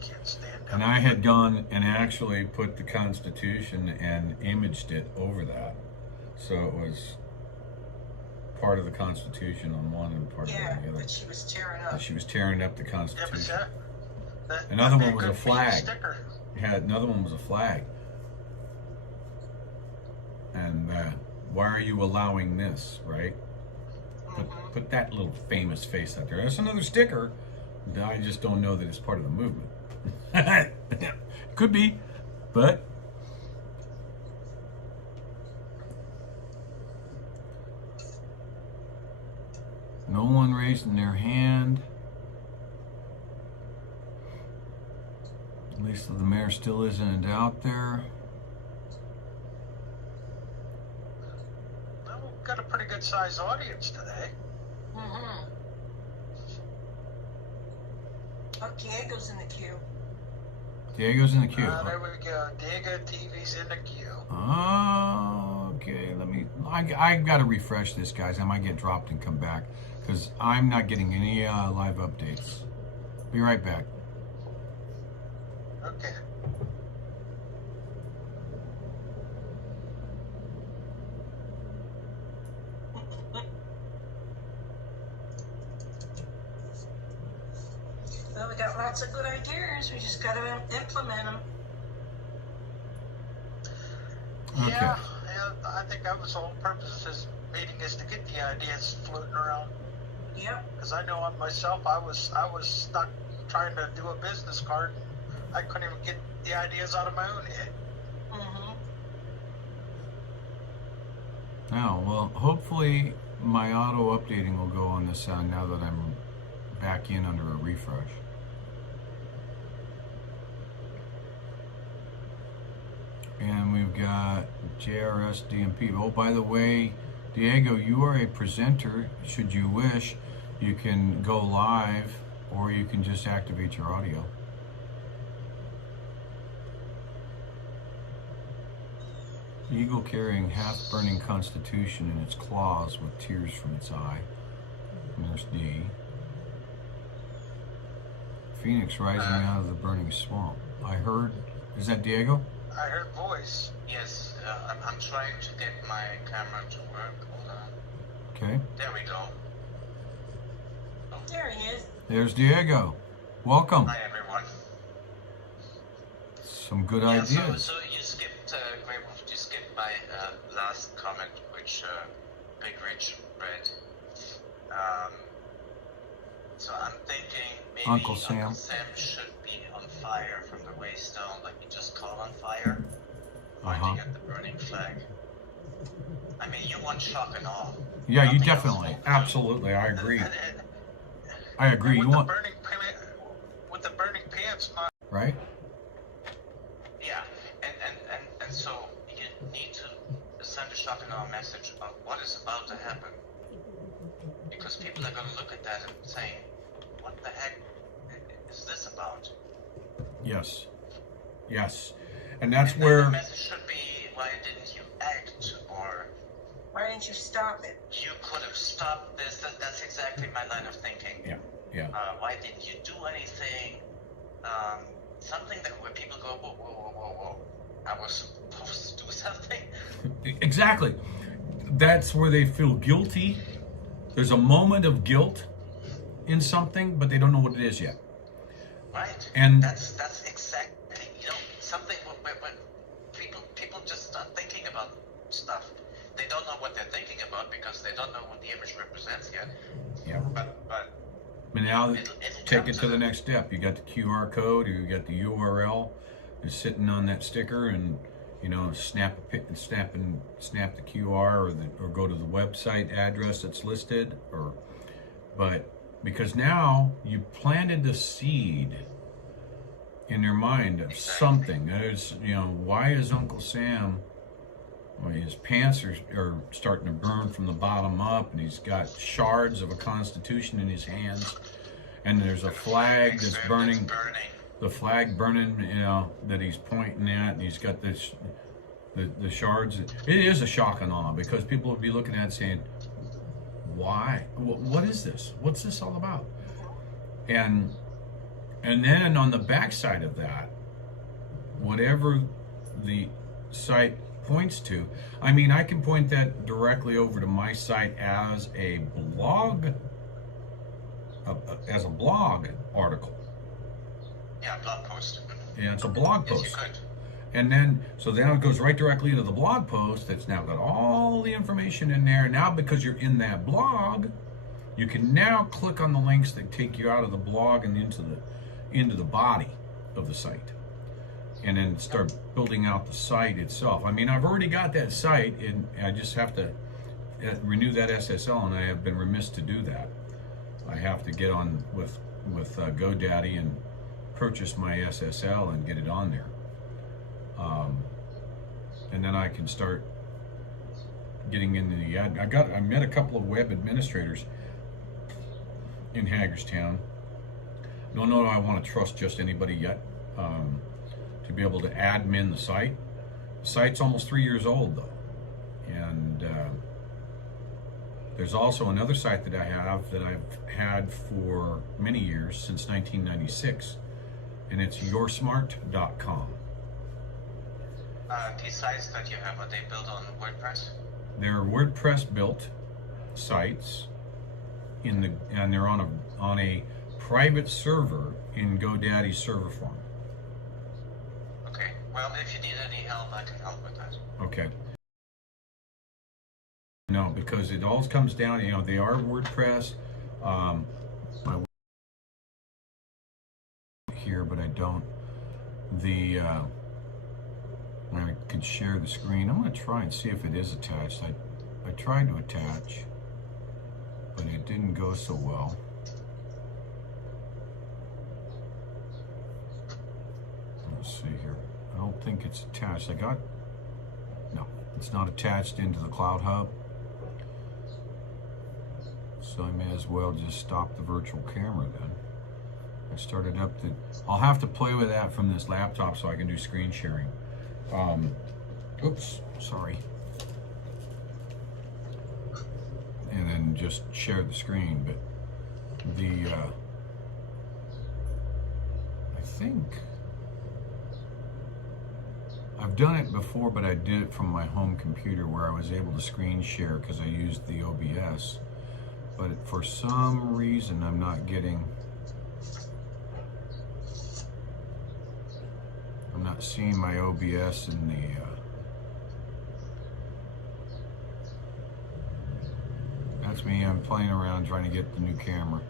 Can't stand her. And I had gone and actually put the Constitution and imaged it over that. So it was part of the Constitution on one and part Yeah, of the other. but she was tearing up. She was tearing up the Yeah, but Constitution. that, Another that'd one be was a good flag. sticker. Another one was a flag. And why are you allowing this, right? Put that little famous face out there. That's another sticker. I just don't know that it's part of the movement. Could be, but no one raising their hand. At least the mayor still isn't out there. Well, we've got a pretty good sized audience today. Oh, Diego's in the queue. Diego's in the queue. There we go. Diego TV's in the queue. Oh, okay. I got to refresh this, guys. I might get dropped and come back because I'm not getting any live updates. Be right back. Okay. Well, we got lots of good ideas. We just got to implement them. Okay. Yeah, I think that was the whole purpose of this meeting, is to get the ideas floating around. Yep. Because I know on myself, I was stuck trying to do a business card. I couldn't even get the ideas out of my own head. Now, well, hopefully my auto updating will go on this now that I'm back in under a refresh. And we've got JRS DMP. Oh, by the way, Diego, you are a presenter. Should you wish, you can go live or you can just activate your audio. Eagle carrying half-burning Constitution in its claws with tears from its eye. And there's D. Phoenix rising out of the burning swamp. I heard, is that Diego? I heard voice. Yes, I'm trying to get my camera to work. Hold on. Okay. There we go. There he is. There's Diego. Welcome. Hi, everyone. some good Yeah, ideas. so you skipped, GreyWolf, you skipped my last comment, which Big Rich read. So I'm thinking maybe Uncle Sam should be on fire from the waist down, like you just caught on fire, pointing at the burning flag. I mean, you want shock and awe. Yeah, you Nothing else definitely, will do. absolutely, I agree. I And agree. You with want, with the burning pants, not right? Yeah, and so you need to send a shock and awe message of what is about to happen. Because people are going to look at that and say, what the heck is this about? Yes, yes, and that's And then where the message should be, why didn't you act? Or Why didn't you stop it? you could have stopped this. That's exactly my line of thinking. yeah, yeah, Why didn't you do anything? Something that where people go, whoa, whoa, whoa, whoa, whoa. I was supposed to do something. exactly. That's where they feel guilty. There's a moment of guilt in something, but they don't know what it is yet. Right. And that's exactly, something when people just start thinking about stuff. They don't know what they're thinking about because they don't know what the image represents yet. yeah. But But now it'll take come it to to the them. next step. You got the QR code, or you got the URL is sitting on that sticker, and snap the QR, or go to the website address that's listed, but because now you planted the seed in their mind of something. There's why is Uncle Sam, well, his pants are starting to burn from the bottom up, and he's got shards of a Constitution in his hands, and there's a flag that's burning. The flag burning, that he's pointing at, and he's got this, the shards. It is a shock and awe, because people will be looking at it saying, why? What is this? What's this all about? And then on the backside of that, whatever the site points to, I mean, I can point that directly over to my site as a blog, article. Yeah, blog post. Yeah, it's a blog Yes, post. you could. And then, so then it goes right directly into the blog post that's now got all the information in there. Now, because you're in that blog, you can now click on the links that take you out of the blog and into the body of the site. And then start building out the site itself. I mean, I've already got that site, and I just have to renew that SSL, and I have been remiss to do that. I have to get on with GoDaddy and purchase my SSL and get it on there. And then I can start getting into the ad. I met a couple of web administrators in Hagerstown. Don't know if I want to trust just anybody yet to be able to admin the site. The site's almost 3 years old though, and there's also another site that I have that I've had for many years, since 1996, and it's yoursmart.com. These sites that you have, are they built on WordPress? They're WordPress built sites and they're on a private server in GoDaddy's server farm. Okay. Well, if you need any help, I can help with that. Okay. No, because it all comes down, they are WordPress. Here, but I don't. I could share the screen. I'm going to try and see if it is attached. I tried to attach, but it didn't go so well. Let's see here. I don't think it's attached. No, it's not attached into the CloutHub. So I may as well just stop the virtual camera then. I started up I'll have to play with that from this laptop so I can do screen sharing. Oops, sorry. And then just share the screen, but I think I've done it before, but I did it from my home computer where I was able to screen share because I used the OBS. But for some reason, I'm not not seeing my OBS in the that's me. I'm playing around trying to get the new camera.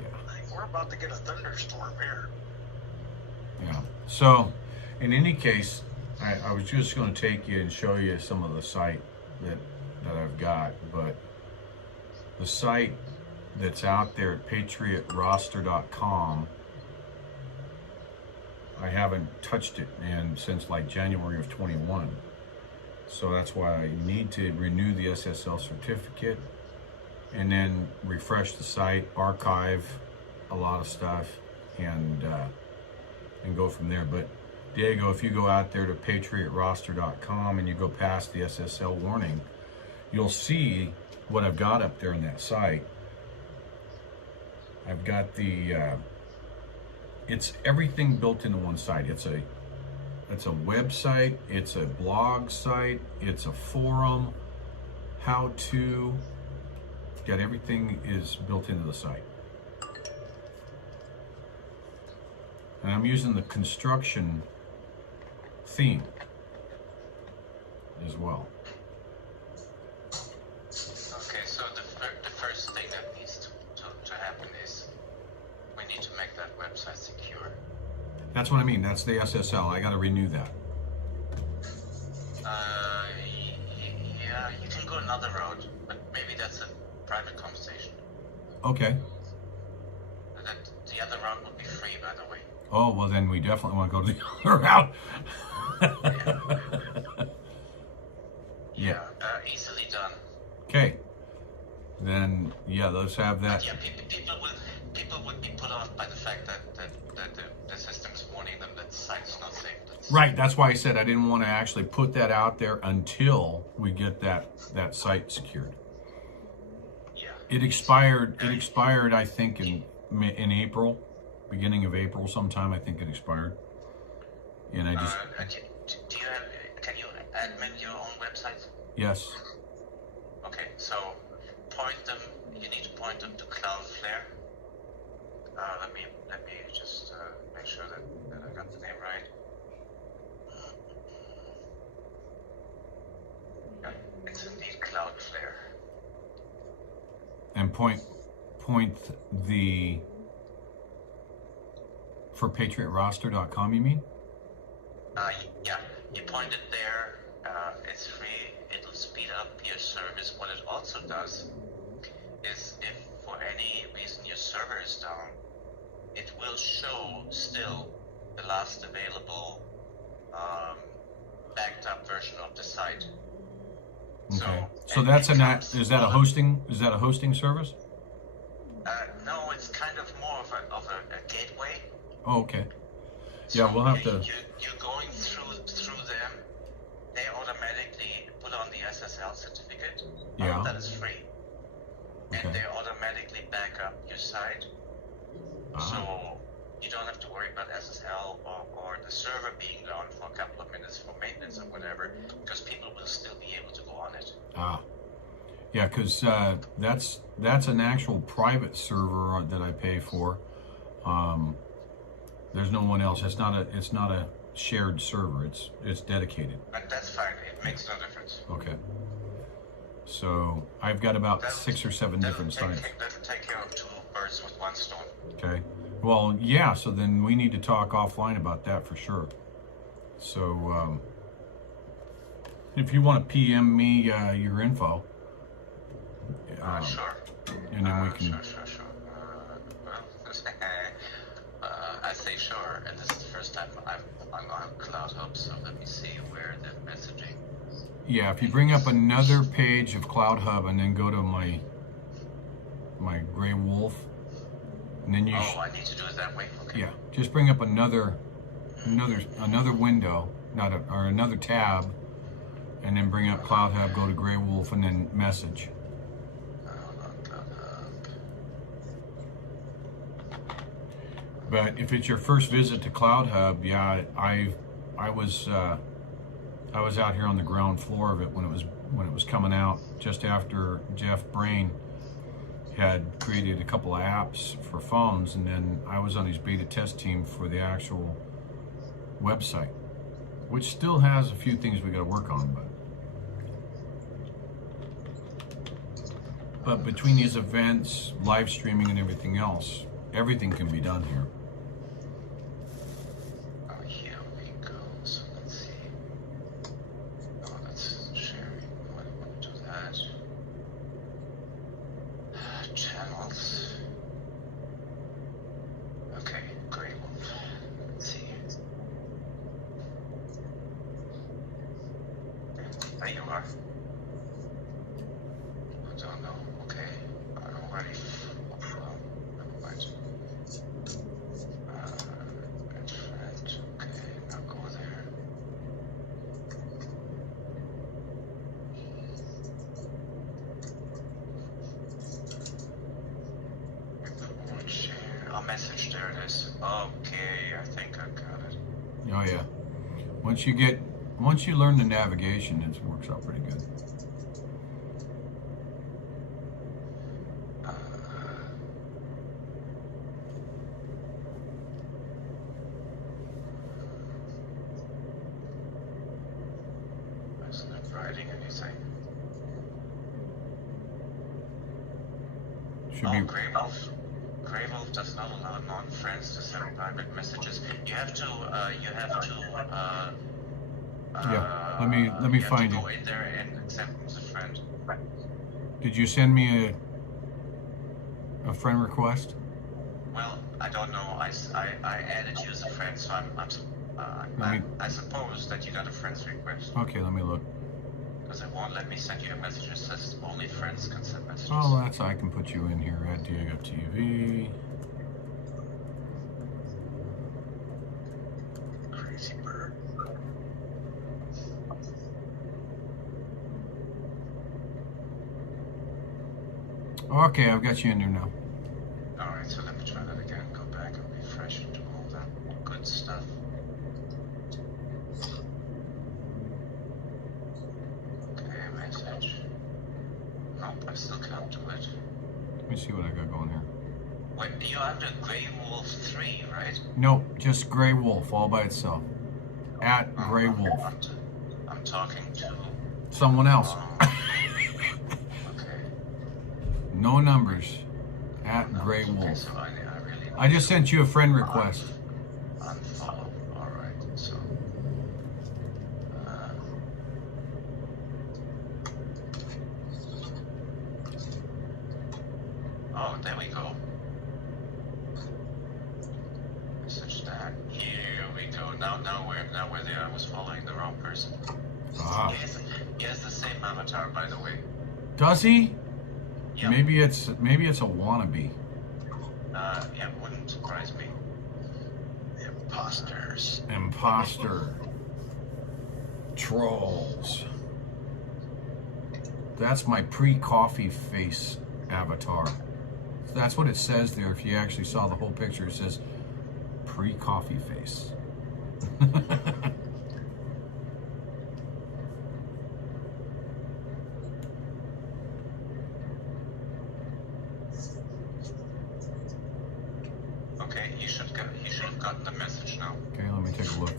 I think we're about to get a thunderstorm here. Yeah. So, in any case, I was just going to take you and show you some of the site that I've got, but the site that's out there at patriotroster.com, I haven't touched it since like January of 21. So that's why you need to renew the SSL certificate and then refresh the site, archive a lot of stuff, and go from there. But Diego, if you go out there to patriotroster.com and you go past the SSL warning, you'll see what I've got up there in that site. I've got the it's everything built into one site. It's a website, it's a blog site, it's a forum, how to, got everything is built into the site. And I'm using the construction theme as well. Okay, so the first thing that needs to happen is we need to make that website secure. That's what I mean. That's the SSL. I got to renew that. Yeah, you can go another route, but maybe that's a private conversation. Okay. The other route would be free, by the way. Oh, well then we definitely want to go to the other route. Yeah, easily done. Okay. Then, yeah, let's have that. But yeah, people would be put off by the fact that the system's warning them that the site's not safe. Right, that's why I said I didn't want to actually put that out there until we get that site secured. Yeah. It expired, I think, in April, beginning of April sometime, I think it expired. And I just... Can you admin your own website? Yes. Okay, so you need to point them to Cloudflare. Let me just make sure that I got the name right. Yeah, it's indeed Cloudflare. And point the... For patriotroster.com, you mean? Yeah, you point it there. It's free. It'll speed up your service. What it also does is if for any reason your server is down, it will show still the last available backed up version of the site. Okay. So that's is that a hosting service? No, it's kind of more of a gateway. Oh, okay. So yeah, we'll have to. You're going through them. They automatically put on the SSL certificate. Yeah. That is free. Okay. And they automatically back up your site. So you don't have to worry about SSL or the server being down for a couple of minutes for maintenance or whatever, because people will still be able to go on it. Yeah, because that's an actual private server that I pay for. There's no one else. It's not a shared server. It's dedicated. But that's fine. It makes no difference. Okay. So I've got about 6 or 7 different sites. That'll take care of 2 birds with 1 stone. Okay. Well, yeah. So then we need to talk offline about that for sure. So if you want to PM me your info, sure. And then we can. Sure. I say sure, and this is the first time I'm on CloutHub, so let me see where the messaging. Yeah, if you bring up another page of CloutHub and then go to my GreyWolf, and then you. Oh, I need to do it that way. Okay. Yeah, just bring up another window, or another tab, and then bring up CloutHub, go to GreyWolf, and then message. But if it's your first visit to CloutHub, yeah, I was out here on the ground floor of it when it was coming out just after Jeff Brain had created a couple of apps for phones, and then I was on his beta test team for the actual website, which still has a few things we got to work on, but between these events, live streaming, and everything else, everything can be done here. Oh, here we go. So let's see. Oh, that's sharing. I want to do that. Channels. Okay, GreyWolf. Let's see. There you are. I don't know. Okay. I'm already. Well, never mind. Add friend. Okay, now go there. Report, share. Oh, message. There it is. Okay, I think I got it. Oh yeah. Once you learn the navigation, it works out pretty good. It's not writing anything. Should Oh, be. GreyWolf does not allow non-friends to send private messages. You have to. Yeah. Let me you find have to it. go in there and accept him as a friend. Did you send me a friend request? Well, I don't know. I added you as a friend, so I suppose that you got a friend's request. Okay, let me look. Because it won't let me send you a message. It says only friends can send messages. Oh, I can put you in here at Diego TV. Crazy bird. Okay, I've got you in there now. Alright, so let me try that again. Go back and refresh and do all that good stuff. Okay, message. Nope, I still can't do it. Let me see what I got going here. Wait, you're under GreyWolf 3, right? Nope, just GreyWolf all by itself. At GreyWolf. I'm talking to Someone else. okay. No numbers. At Okay, GreyWolf. so I really I just sent you a friend request. unfollow. Alright, so oh, there we go. Message that. Here we go. Now we're there. I was following the wrong person. Ah. He has the same avatar, by the way. Does he? Yeah. Maybe it's a wannabe. Yeah, wouldn't surprise me. Imposters. Imposter. Trolls. That's my pre-coffee face avatar. That's what it says there. If you actually saw the whole picture, it says pre-coffee face. Okay, he should have gotten the message now. Okay, let me take a look.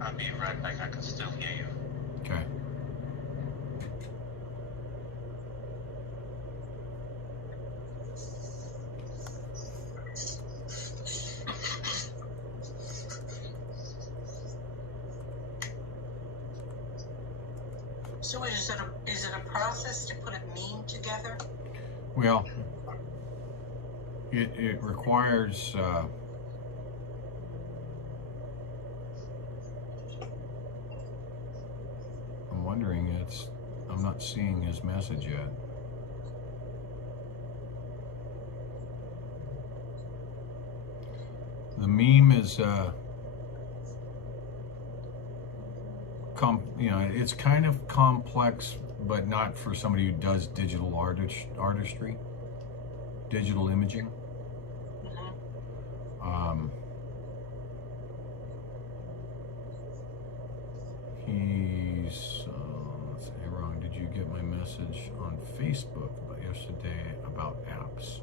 I'll be right back. I can still hear you. Okay. So is it a process to put a meme together? Well, it requires I'm wondering, I'm not seeing his message yet. The meme is it's kind of complex, but not for somebody who does digital artistry, digital imaging. He's, let's see, hey Ron, did you get my message on Facebook about yesterday about apps?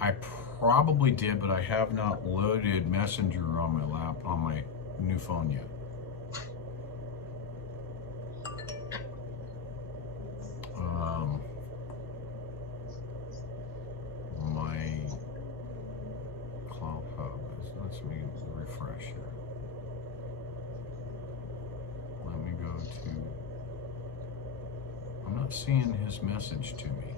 I probably did, but I have not loaded Messenger on my new phone yet. My CloutHub is, let me refresh here. Let me go to, I'm not seeing his message to me.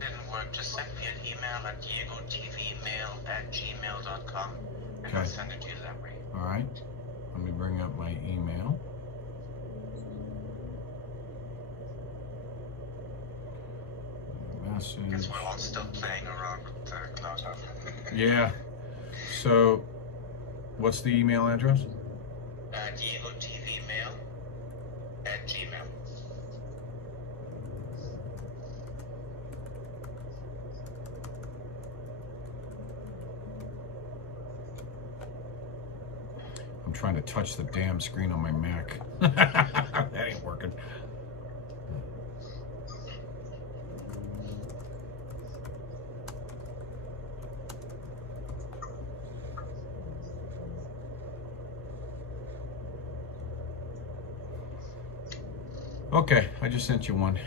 Didn't work. Just send me an email at diegotvmail@gmail.com and I'll send it to you that way. All right. Let me bring up my email. Message. Because we're all still playing around with CloutHub. Yeah. So, what's the email address? diegotvmail@gmail. I'm trying to touch the damn screen on my Mac. That ain't working. Okay, I just sent you one.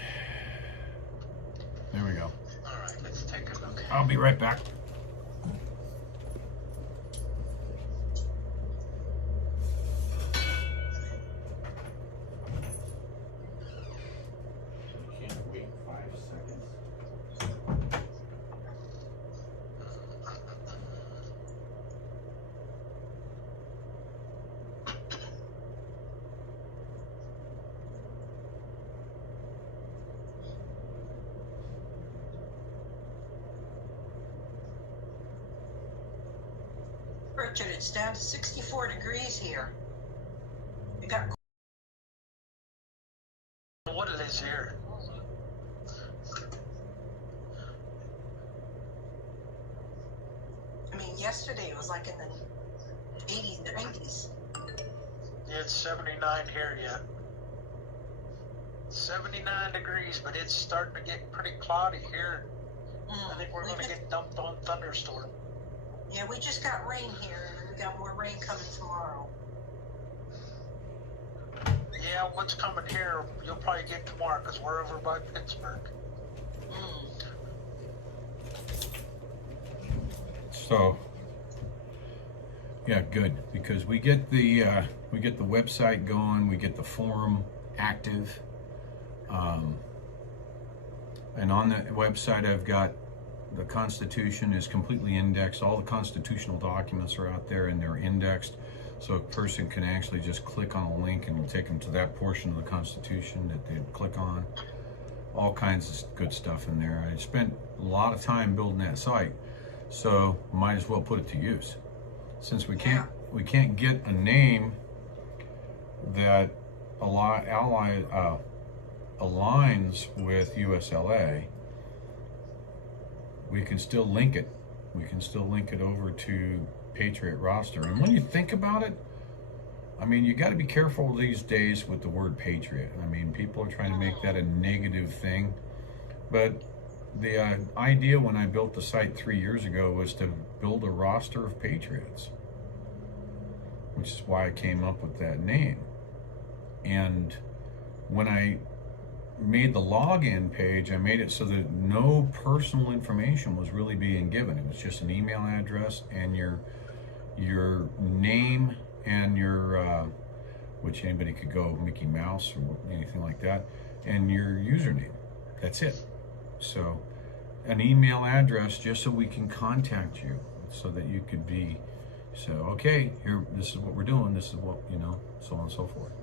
There we go. All right, let's take a look. I'll be right back. Richard, it's down to 64 degrees here. We got What it is here. I mean, yesterday it was like in the 80s, 90s. It's 79 here yet. 79 degrees, but it's starting to get pretty cloudy here. I think we're going to get dumped on thunderstorm. Yeah, we just got rain here, and we got more rain coming tomorrow. Yeah, what's coming here, you'll probably get tomorrow, because we're over by Pittsburgh. So, yeah, good, because we get the website going, we get the forum active, and on the website I've got the Constitution is completely indexed. All the constitutional documents are out there and they're indexed, so a person can actually just click on a link and it'll take them to that portion of the Constitution that they click on. All kinds of good stuff in there. I spent a lot of time building that site, so might as well put it to use. Since we can't get a name that aligns with USLA, we can still link it. We can still link it over to Patriot roster. And when you think about it, I mean, you got to be careful these days with the word Patriot. I mean, people are trying to make that a negative thing. But the idea when I built the site 3 years ago was to build a roster of Patriots, which is why I came up with that name. And when I made the login page, I made it so that no personal information was really being given. It was just an email address and your name and your which anybody could go Mickey Mouse or anything like that, and your username. That's it. So an email address just so we can contact you, so that you could be, so okay, here, this is what we're doing, this is what, you know, so on and so forth.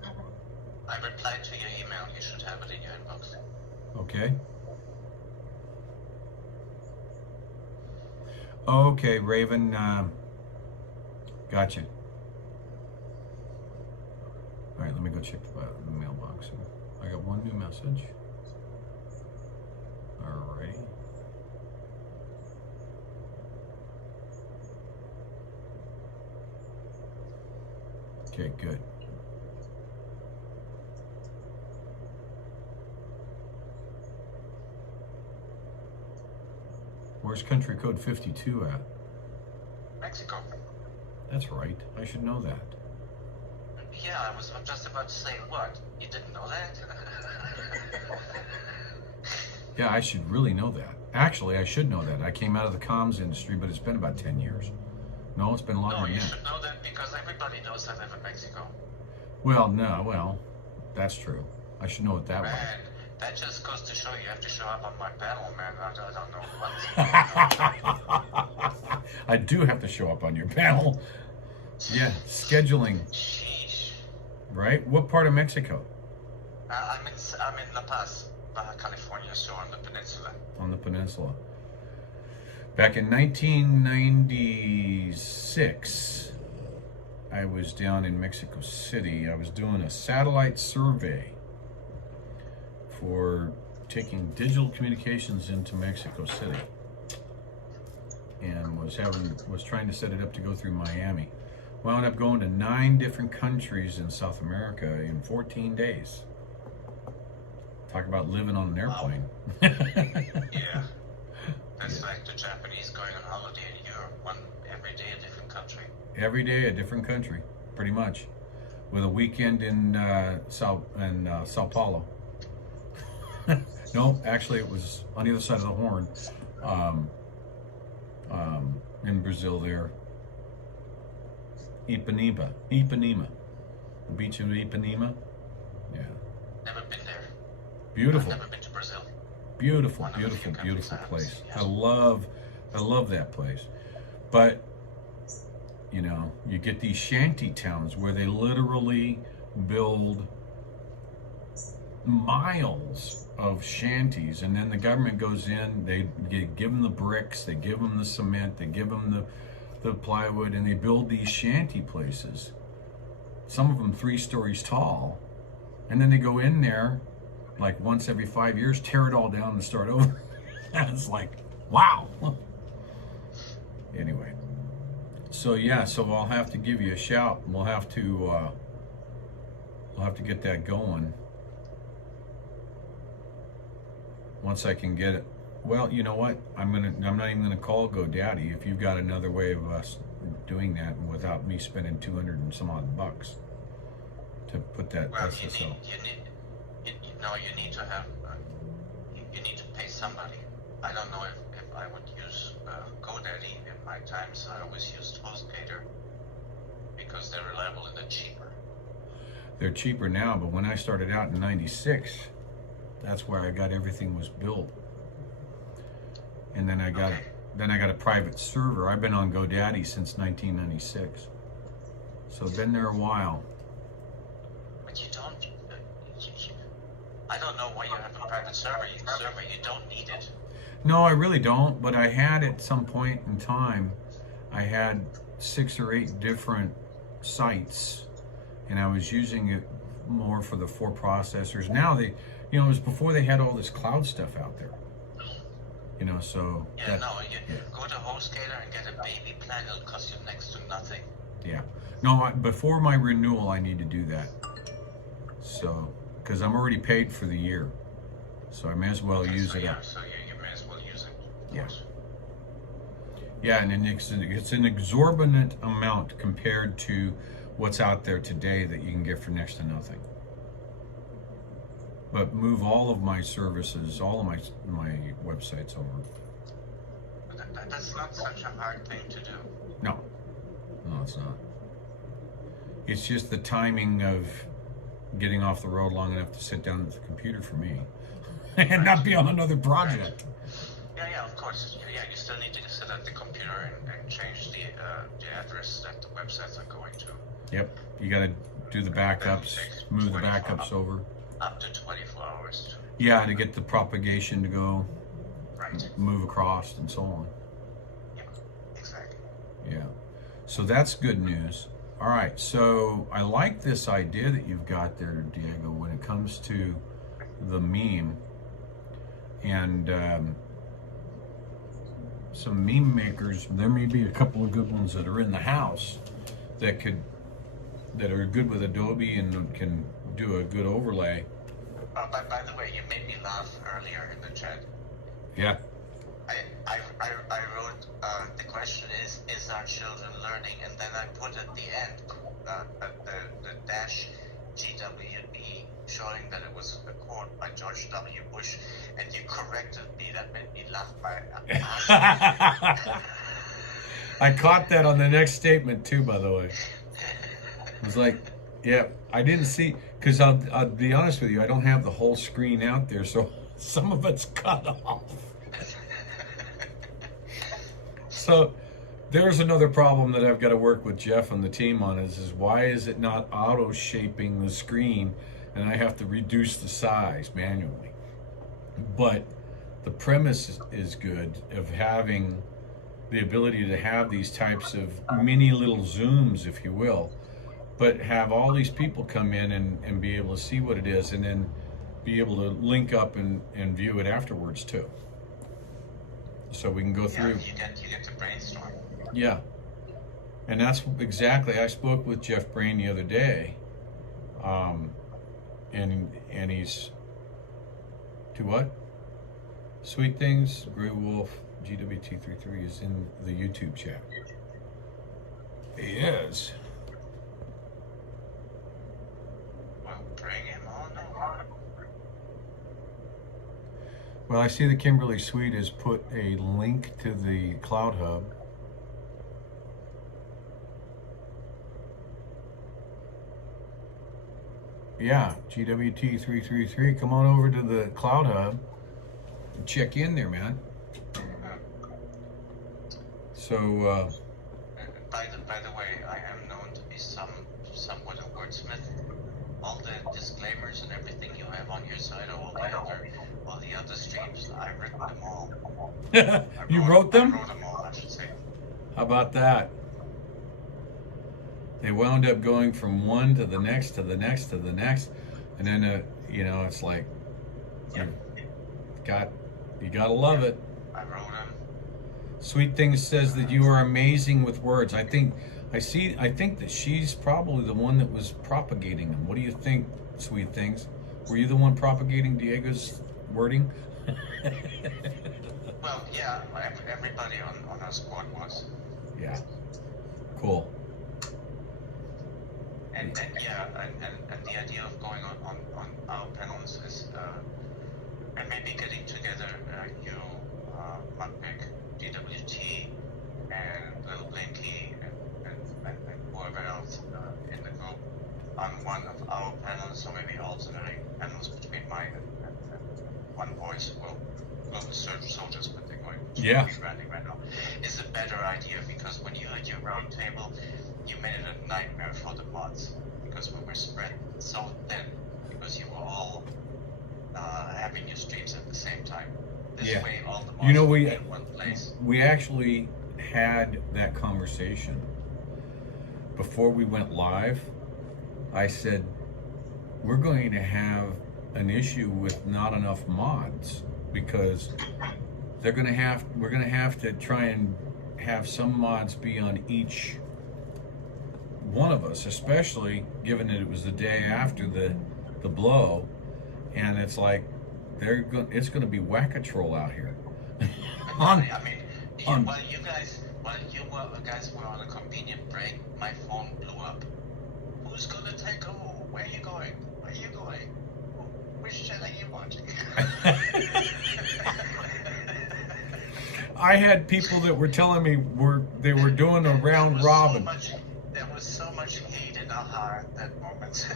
I replied to your email. You should have it in your inbox. Okay. Okay, Raven. Gotcha. All right, let me go check the mailbox. I got one new message. All right. Okay, good. Where's country code 52 at? Mexico. That's right. I should know that. Yeah, I was just about to say what? You didn't know that? Yeah, I should really know that. Actually, I should know that. I came out of the comms industry, but it's been about 10 years. No, it's been longer No, than you that. should know that because everybody knows I live in Mexico. Well, no, well, that's true. I should know it that way. Man, that just goes to show you have to show up on my panel, man. I don't know what. I do have to show up on your panel. Yeah, scheduling, Sheesh. right? What part of Mexico? I'm in La Paz, Baja California, so on the peninsula. On the peninsula. Back in 1996, I was down in Mexico City. I was doing a satellite survey for taking digital communications into Mexico City, and was trying to set it up to go through Miami. Wound up going to 9 different countries in South America in 14 days. Talk about living on an airplane. Yeah. That's like the Japanese going on holiday in Europe, every day a different country. Every day a different country, pretty much, with a weekend in Sao Paulo. No, actually, it was on the other side of the Horn, in Brazil. There, Ipanema, the beach of Ipanema. Yeah, Never been there. beautiful. I've never been to Brazil. Beautiful, One of the beautiful, few beautiful countries place. I I haven't love that place. But, you know, you get these shanty towns where they literally build miles of shanties, and then the government goes in, they give them the bricks, they give them the cement, they give them the plywood, and they build these shanty places. Some of them 3 stories tall, and then they go in there like once every 5 years, tear it all down and start over. And it's like, wow. Anyway, so yeah, so I'll have to give you a shout. We'll have to get that going once I can get it. Well, you know what? I'm not even gonna call GoDaddy if you've got another way of us doing that without me spending 200 and some odd bucks to put that Well, SSL. you need to have, you need to pay somebody. I don't know if I would use GoDaddy in my times. I always used HostGator because they're reliable and they're cheaper. They're cheaper now, but when I started out in '96, that's where I got everything was built. And then I got a private server. I've been on GoDaddy since 1996, so I've been there a while. But you don't. I don't know why you have a private server. You don't need it. No, I really don't, but I had at some point in time, I had 6 or 8 different sites, and I was using it more for the 4 processors. Now they, you know, it was before they had all this cloud stuff out there. You know, so Yeah, go to HostGator and get a baby plan. It'll cost you next to nothing. yeah. No, before my renewal, I need to do that. So, because I'm already paid for the year, so I may as well use it up. So you may as well use it. Of Yeah. course. Yeah, and it's an exorbitant amount compared to what's out there today that you can get for next to nothing. But move all of my services, all of my websites over. But that's not such a hard thing to do. No, it's not. It's just the timing of getting off the road long enough to sit down at the computer for me and not be on another project. Yeah, of course. Yeah, you still need to sit at the computer and change the address that the websites are going to. Yep, you got to do the backups, move the backups over. Up to 24 hours. Yeah, to get the propagation to go, Right. move across and so on. Yeah. Exactly. Yeah. So that's good news. All right. So I like this idea that you've got there, Diego, when it comes to the meme. And some meme makers, there may be a couple of good ones that are in the house that are good with Adobe and can do a good overlay. By the way, you made me laugh earlier in the chat. Yeah. I wrote, the question is our children learning? And then I put at the end, the dash GWB, showing that it was a quote by George W. Bush, and you corrected me. That made me laugh by I caught that on the next statement too, by the way. It was like, yeah, I didn't see, because I'll be honest with you, I don't have the whole screen out there, so some of it's cut off. So there's another problem that I've got to work with Jeff and the team on is why is it not auto shaping the screen and I have to reduce the size manually? But the premise is good of having the ability to have these types of mini little zooms, if you will, but have all these people come in and be able to see what it is and then be able to link up and view it afterwards too. So we can go through. Yeah, you get to brainstorm. Yeah. And that's exactly, I spoke with Jeff Brain the other day, and he's, to what? Sweet Things, GreyWolf, GWT33 is in the YouTube chat. He is. Well, bring him on over. Well, I see that Kimberly Sweet has put a link to the CloutHub. Yeah, GWT333, come on over to the CloutHub and check in there, man. So, By the way, I am known to be somewhat a wordsmith. All the disclaimers and everything you have on your site, all the other streams, I've written them all. You wrote them? I wrote them all, I should say. How about that? They wound up going from one to the next to the next to the next, and then you know, it's like you gotta love it. I wrote them. Sweet Things says that you are amazing with words. I think that she's probably the one that was propagating them. What do you think, Sweet Things? Were you the one propagating Diego's wording? Well, yeah, everybody on our squad was. Yeah. Cool. And the idea of going on our panels is and maybe getting together you, Mudpig, DWT, and Little Blinky, and whoever else in the group on one of our panels, or maybe alternating panels between mine and one voice. Well, global search soldiers, but they're going to be running right now. Is a better idea because when you had your round table, you made it a nightmare for the mods because we were spread so thin because you were all having your streams at the same time. This way, all the mods would be in one place. We actually had that conversation before we went live. I said we're going to have an issue with not enough mods because we're going to have to try and have some mods be on each one of us, especially given that it was the day after the blow, and it's like it's going to be whack-a-troll out here. While you guys were on a convenient break, my phone blew up. Who's gonna take over? Where are you going? Where are you going? Which channel are you watching? I had people that were telling me they were doing a round robin. There was so much hate in our heart that moment.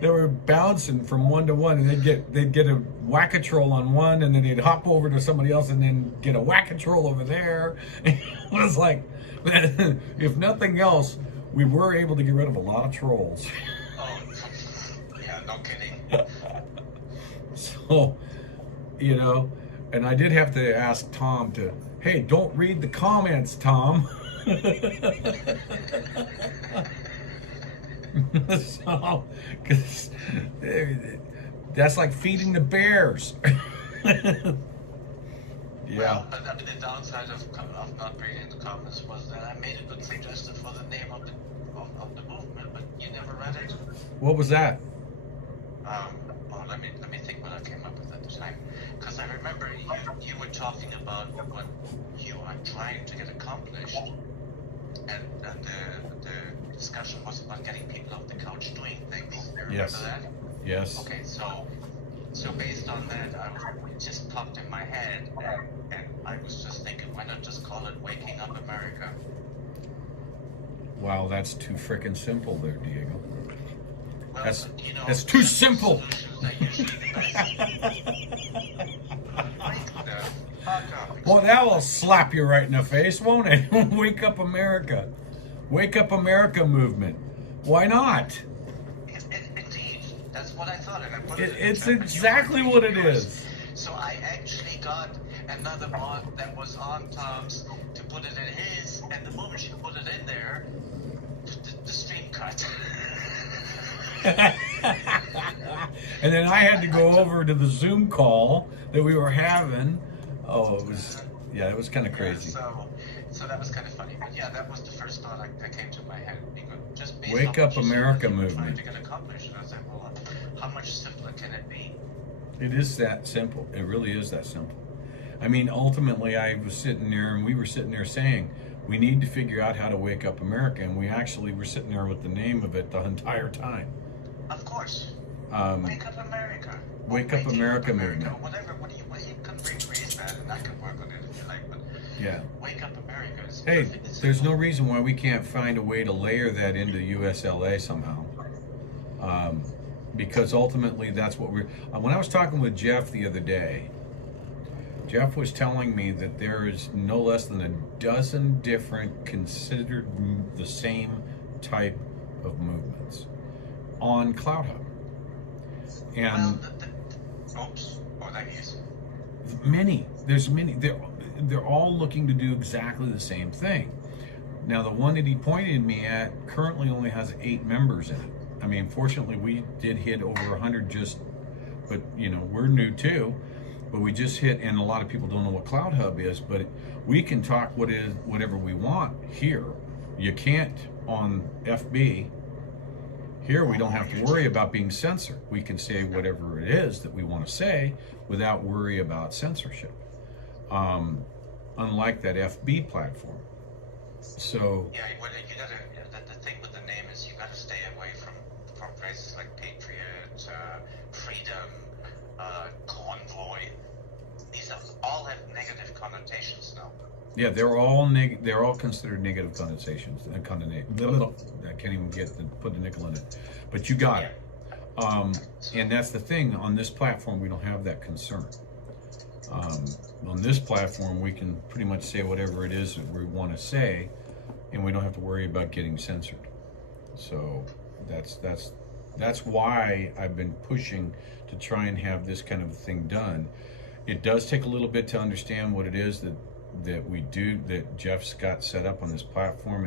They were bouncing from one to one, and they'd get a whack-a-troll on one, and then they'd hop over to somebody else, and then get a whack-a-troll over there. It was like, if nothing else, we were able to get rid of a lot of trolls. Oh, yeah, no kidding. So, you know, and I did have to ask Tom to, hey, don't read the comments, Tom. So, 'cause that's like feeding the bears. Yeah. Well, but I mean, the downside of not reading the comments was that I made a good suggestion for the name of the movement, but you never read it. What was that? Well, let me think what I came up with at the time, because I remember you were talking about what you are trying to get accomplished, and the discussion was about getting people off the couch doing things. You remember that? Yes. Okay, so based on that, it just popped in my head, and I was just thinking, why not just call it Waking Up America? Wow, that's too frickin' simple there, Diego. Well, That's you know, that's too that's simple. solutions that usually Fuck up. Well, that will slap you right in the face, won't it? Wake Up America. Wake Up America movement. Why not? Indeed, that's what I thought, and I put it. It's exactly what it is. So I actually got another mod that was on Tom's to put it in his, and the moment she put it in there, the stream cut. And then I had to go over to the Zoom call that we were having. Oh, it was kind of crazy. So that was kind of funny. But yeah, that was the first thought that came to my head. Because just based Wake on Up what you said, America that you were movement. trying to get accomplished, and I was like, well, how much simpler can it be? It is that simple. It really is that simple. I mean, ultimately, I was sitting there and we were sitting there saying, we need to figure out how to wake up America. And we actually were sitting there with the name of it the entire time. Of course. Wake Up America. Wake Up America movement. Whatever. What you can rephrase that, and I can work on it if you like. But Yeah. Wake Up America is Hey, perfect. there's no reason why we can't find a way to layer that into USLA somehow. Because ultimately that's what we're... when I was talking with Jeff the other day, Jeff was telling me that there is no less than a dozen different considered the same type of movements on CloutHub. And there's many. They're all looking to do exactly the same thing. Now, the one that he pointed me at currently only has 8 members in it. I mean, fortunately, we did hit over 100 but you know, we're new too. But we just hit, and a lot of people don't know what CloutHub is, but we can talk whatever we want here. You can't on FB. Here we don't have to worry about being censored. We can say whatever it is that we want to say without worry about censorship. Unlike that FB platform. So Yeah, well, you gotta. The thing with the name is you gotta stay away from phrases like patriot, freedom, convoy. These all have negative connotations now. yeah, they're all considered negative connotations. I can't even put the nickel in it. But you got it. And that's the thing. On this platform, we don't have that concern. On this platform, we can pretty much say whatever it is that we want to say, and we don't have to worry about getting censored. So that's why I've been pushing to try and have this kind of thing done. It does take a little bit to understand what it is that we do, that Jeff's got set up on this platform.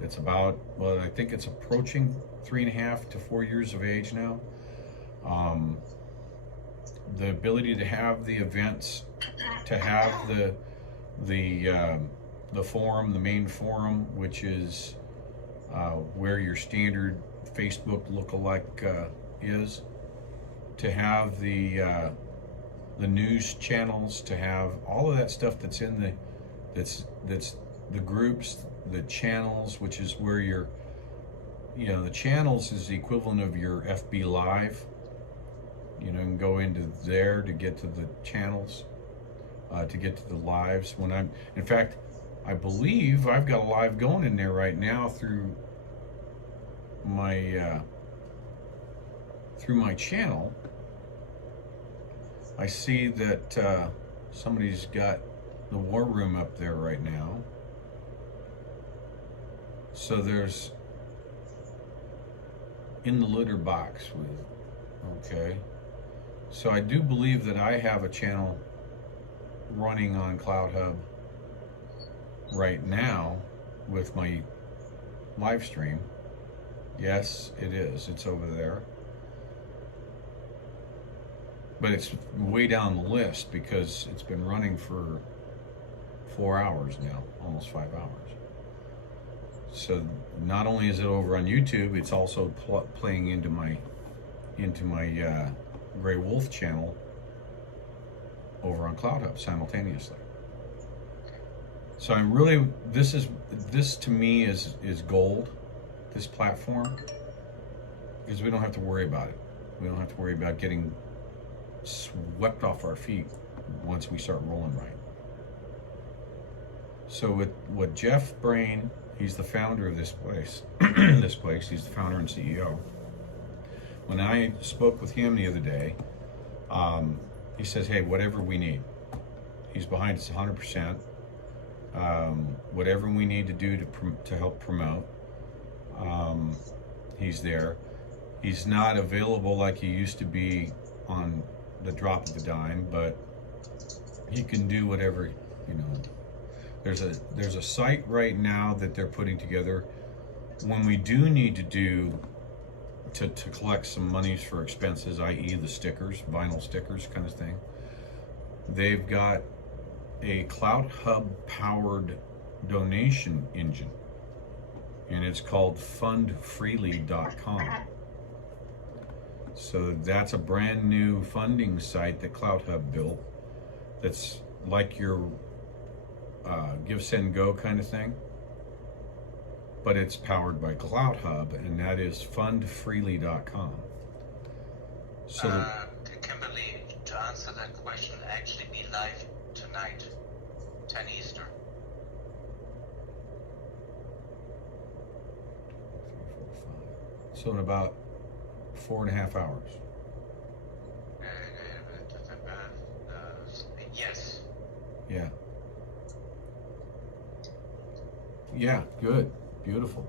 It's about, well, I think it's approaching 3.5 to 4 years of age now. The ability to have the events, to have the forum, the main forum, which is where your standard Facebook lookalike is, to have the news channels, to have all of that stuff that's in that's the groups, the channels, which is where the channels is the equivalent of your FB Live. You know, and go into there to get to the channels, to get to the lives. In fact, I believe I've got a live going in there right now through my channel. I see that somebody's got the war room up there right now. So there's in the litter box with Okay. So I do believe that I have a channel running on CloutHub right now with my live stream. Yes, it is. It's over there. But it's way down the list because it's been running for 4 hours now, almost 5 hours. So not only is it over on YouTube, it's also playing into my GreyWolf channel over on CloutHub simultaneously. So I'm really, this to me is gold, this platform, because we don't have to worry about it. We don't have to worry about getting swept off our feet once we start rolling right. So with Jeff Brain, he's the founder of this place. He's the founder and CEO. When I spoke with him the other day, he says, hey, whatever we need. He's behind us 100%. Whatever we need to do to help promote, he's there. He's not available like he used to be on the drop of a dime, but he can do whatever, you know. There's a site right now that they're putting together when we do need to collect some monies for expenses, i.e. the stickers, vinyl stickers kind of thing. They've got a CloutHub powered donation engine, and it's called fundfreely.com. So that's a brand new funding site that CloutHub built that's like your Give, Send, Go kind of thing, but it's powered by CloutHub, and that is fundfreely.com. So Kimberly, to answer that question, actually be live tonight, 10 Eastern. So in about 4.5 hours. Yes. Yeah. Yeah, good. Beautiful.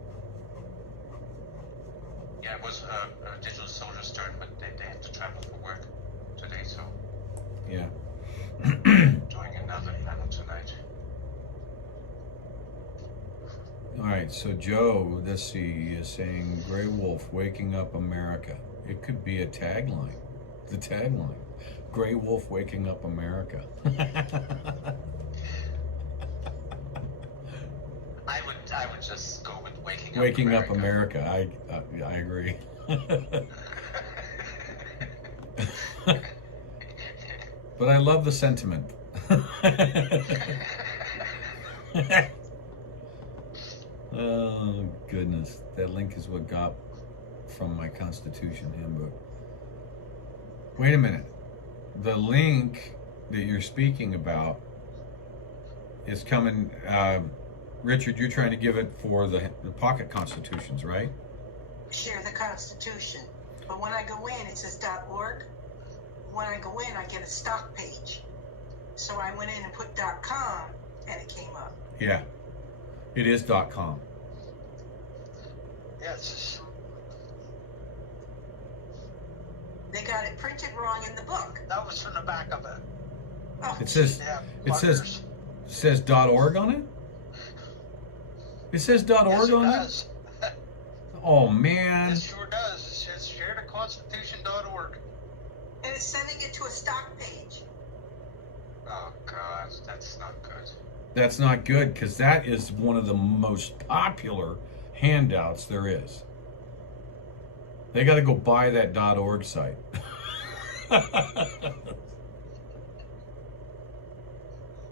Yeah, it was a Digital Soldier's turn, but they have to travel for work today, so. Yeah. Doing another panel tonight. All right, so Joe, let's see, is saying GreyWolf waking up America. It could be a tagline. The tagline. GreyWolf waking up America. I would just go with waking up America. I agree. But I love the sentiment. Oh goodness, that link is what got from my Constitution handbook. Wait a minute. The link that you're speaking about is coming. Richard, you're trying to give it for the pocket constitutions, right? Share the Constitution. But when I go in, it says .org. When I go in, I get a stock page. So I went in and put .com, and it came up. Yeah, it is .com. Yes. They got it printed wrong in the book. That was from the back of it. Oh, It says Yeah, it says .org on it. It says .org yes, it on does. it. Oh man. It sure does. It says sharetheconstitution.org. and it's sending it to a stock page. Oh God, that's not good. That's not good, because that is one of the most popular handouts there is. They got to go buy that .org site.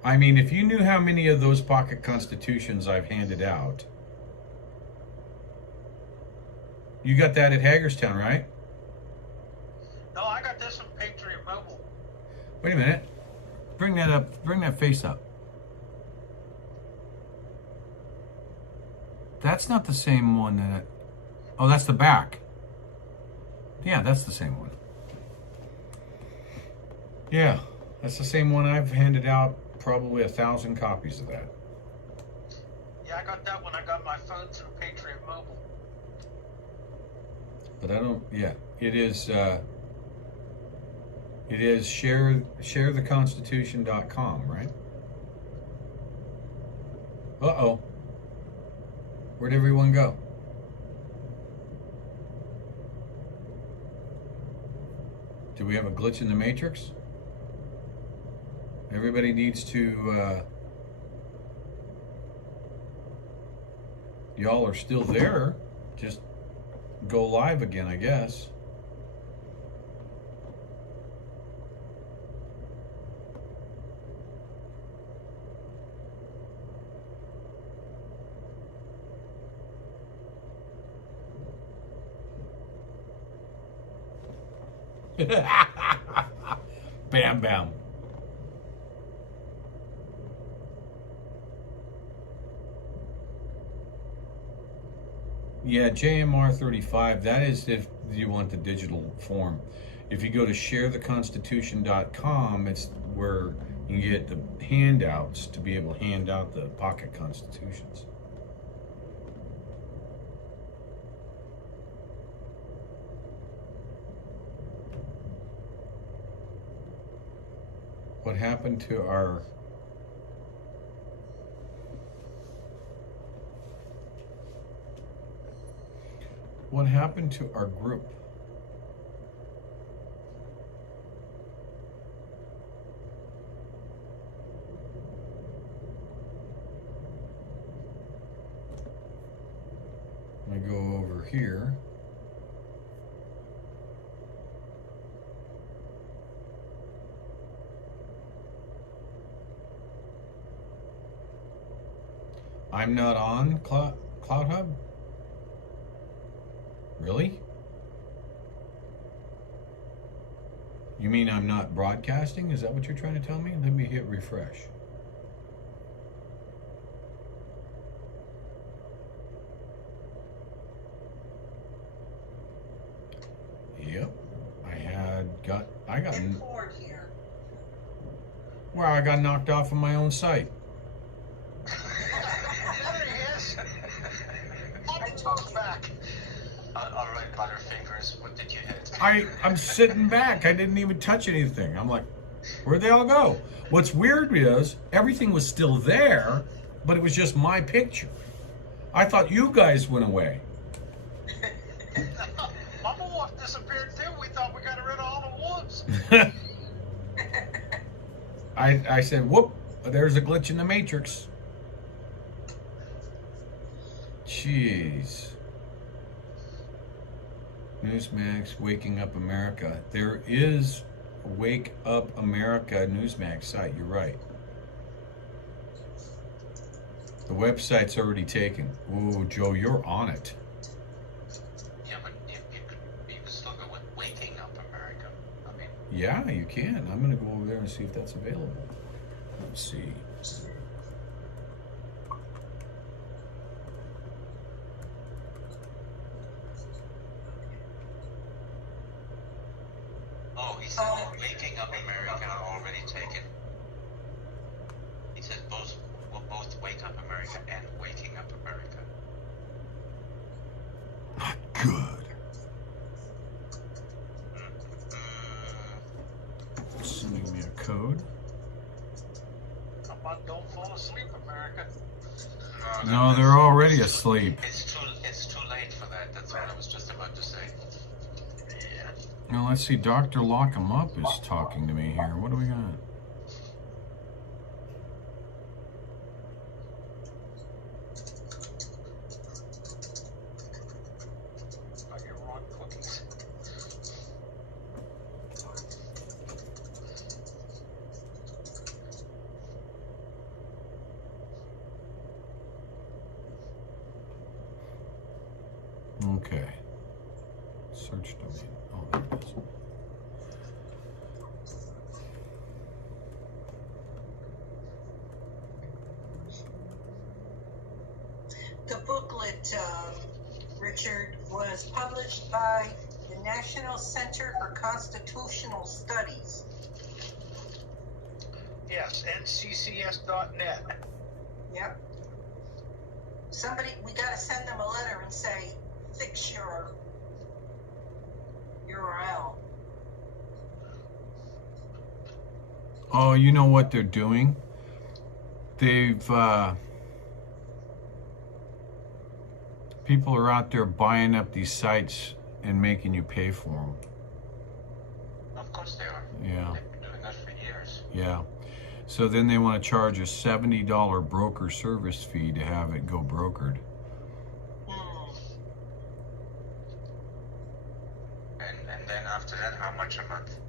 I mean, if you knew how many of those pocket constitutions I've handed out. You got that at Hagerstown, right? No, I got this on Patriot Mobile. Wait a minute. Bring that up. Bring that face up. That's not the same one that... Oh, that's the back. Yeah, that's the same one. Yeah, that's the same one. I've handed out probably 1,000 copies of that. Yeah, I got that when I got my phone through Patriot Mobile. But I don't... Yeah, it is... It is sharetheconstitution.com, right? Uh-oh. Where'd everyone go? Do we have a glitch in the matrix? Everybody needs to, y'all are still there. Just go live again, I guess. Bam, bam. Yeah, JMR 35, that is if you want the digital form. If you go to sharetheconstitution.com, it's where you can get the handouts to be able to hand out the pocket constitutions. What happened to our... What happened to our group? Let me go over here. I'm not on CloutHub? Really? You mean I'm not broadcasting? Is that what you're trying to tell me? Let me hit refresh. Yep. I got Import here. Well, I got knocked off of my own site. There he is. I took back. All right, Butterfingers, what did you hit? I'm sitting back. I didn't even touch anything. I'm like, where'd they all go? What's weird is everything was still there, but it was just my picture. I thought you guys went away. Mama Wolf disappeared too. We thought we got rid of all the wolves. I said, whoop, there's a glitch in the matrix. Jeez. Newsmax, Waking Up America. There is a Wake Up America Newsmax site, you're right. The website's already taken. Ooh, Joe, you're on it. Yeah, but you could still go with Waking Up America. I mean, Yeah, you can. I'm going to go over there and see if that's available. Let's see. oh, he said that Waking Up America already taken. He says both Wake Up America and Waking Up America. Not good. Sending me a code. Come on, don't fall asleep, America. No, they're already asleep. It's too late for that. That's what I was just about to say. Yeah. Now let's see. Dr. Lock 'em Up is talking to me here. What do we got? I get wrong cookies. Okay. Search domain. Oh, there it is. The booklet, Richard, was published by the National Center for Constitutional Studies. Yes, nccs.net. Yep. Somebody, we gotta send them a letter and say, fix your URL. Oh, you know what they're doing? They've people are out there buying up these sites and making you pay for them. Of course they are. Yeah. They've been doing that for years. Yeah. So then they want to charge a $70 broker service fee to have it go brokered. And then after that, how much a month?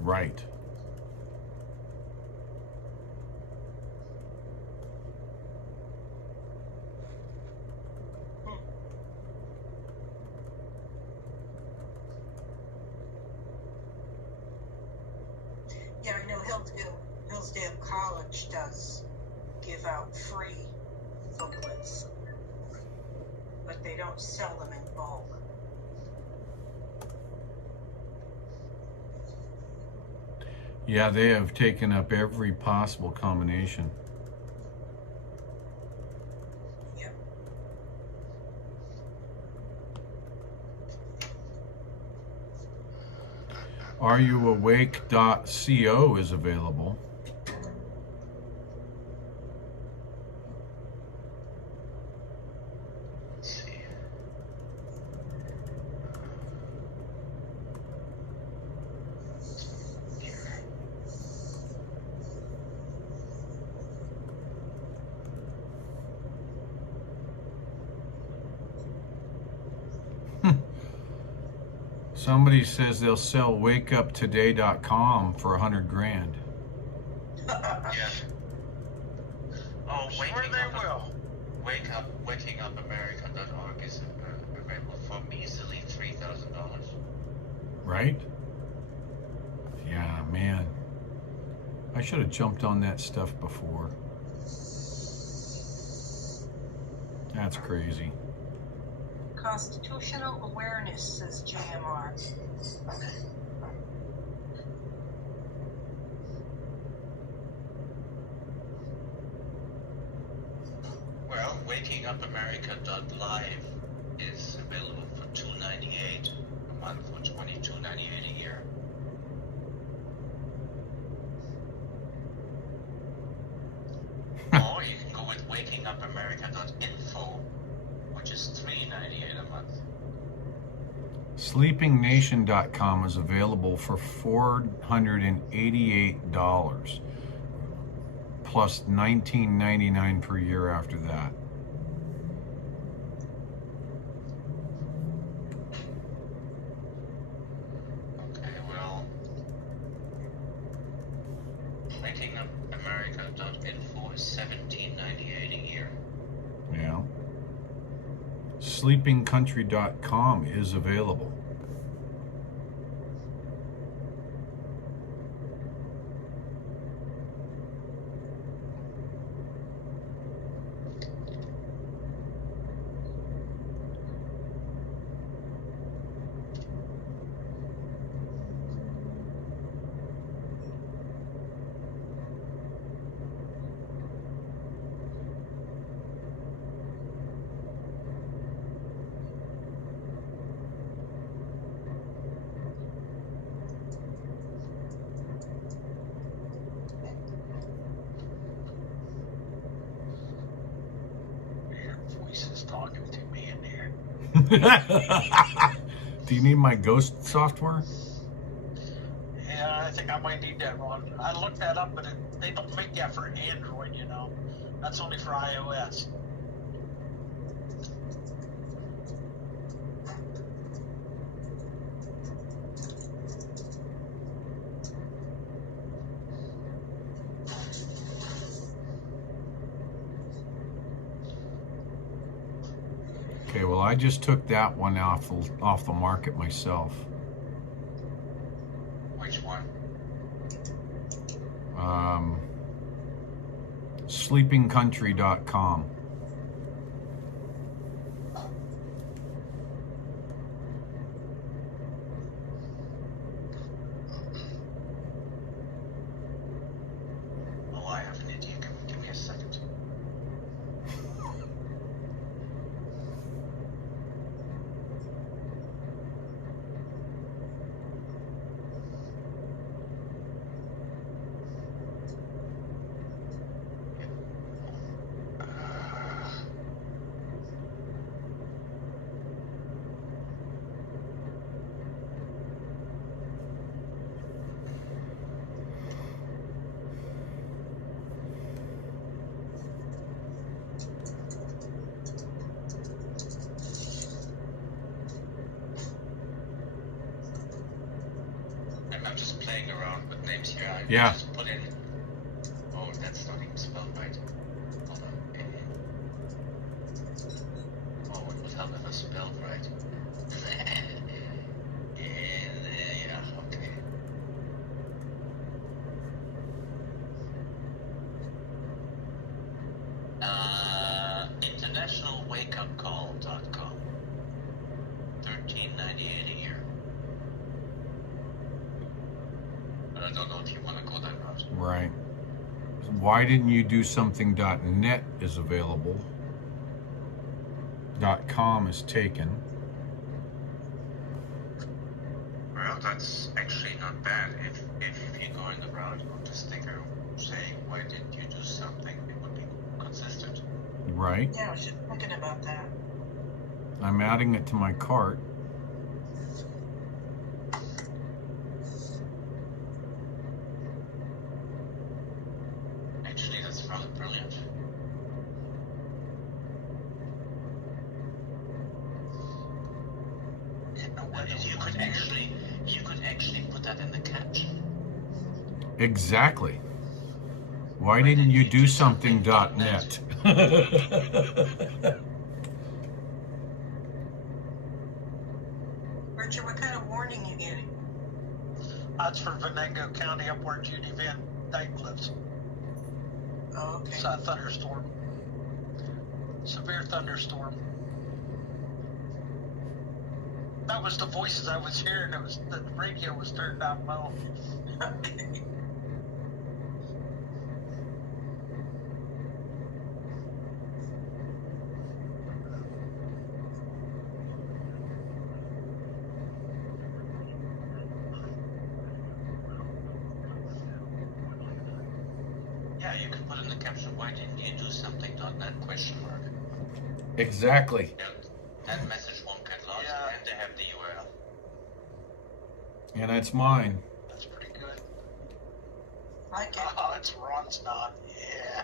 Right. Yeah, I know Hillsdale College does give out free booklets, but they don't sell them in bulk. Yeah, they have taken up every possible combination. Yep. AreYouAwake.co is available. Let's see. Here. Somebody says they'll sell wakeuptoday.com for 100 grand. Yeah. Oh, Sure they will. WakeUpAmerica.org is available for measly $3,000. Right? Yeah, man. I should have jumped on that stuff before. That's crazy. Constitutional awareness, says JMR. Well, WakingUpAmerica.live is available for $2.98 a month or $22.98 a year. Or you can go with WakingUpAmerica.info, which is $3.98 a month. SleepingNation.com is available for $488 plus $19.99 per year after that. Okay, well, WakingUpAmerica.info is $17.98 a year. Yeah. SleepingCountry.com is available. Weird voices talking to me in here. Do you need my ghost software? Yeah, I think I might need that one. I looked that up, but they don't make that for Android, you know. That's only for iOS. Okay, well, I just took that one off the market myself. Which one? SleepingCountry.com. Oh, I have an idea. Give me a second. playing around with names here. I Yeah. just put in. Oh, that's not even spelled right. Hold on. Oh, it would help if I spelled right. Yeah, okay. Internationalwakeupcall.com. $13.98 a year. But I don't know if you want to go that route. Right. Why didn't you do something.net is available. .com is taken. Well, that's actually not bad. If you go in the route of the sticker saying, why didn't you do something, it would be consistent. Right. Yeah, I was just thinking about that. I'm adding it to my cart. Actually, that's rather brilliant. You could actually put that in the caption. Exactly. Why didn't you do something.net? Richard, what kind of warning you getting? That's for Venango County up where Judy Van Dyke lives. Oh, okay. It's a thunderstorm. Severe thunderstorm. That was the voices I was hearing. It was the radio was turned down low. Okay. Yeah, you could put in the caption, why didn't you do something.net question mark. Exactly. And that message won't get lost, Yeah. and they have the URL. And it's mine. That's pretty good. Like it. Oh, it's Ron's not. Yeah.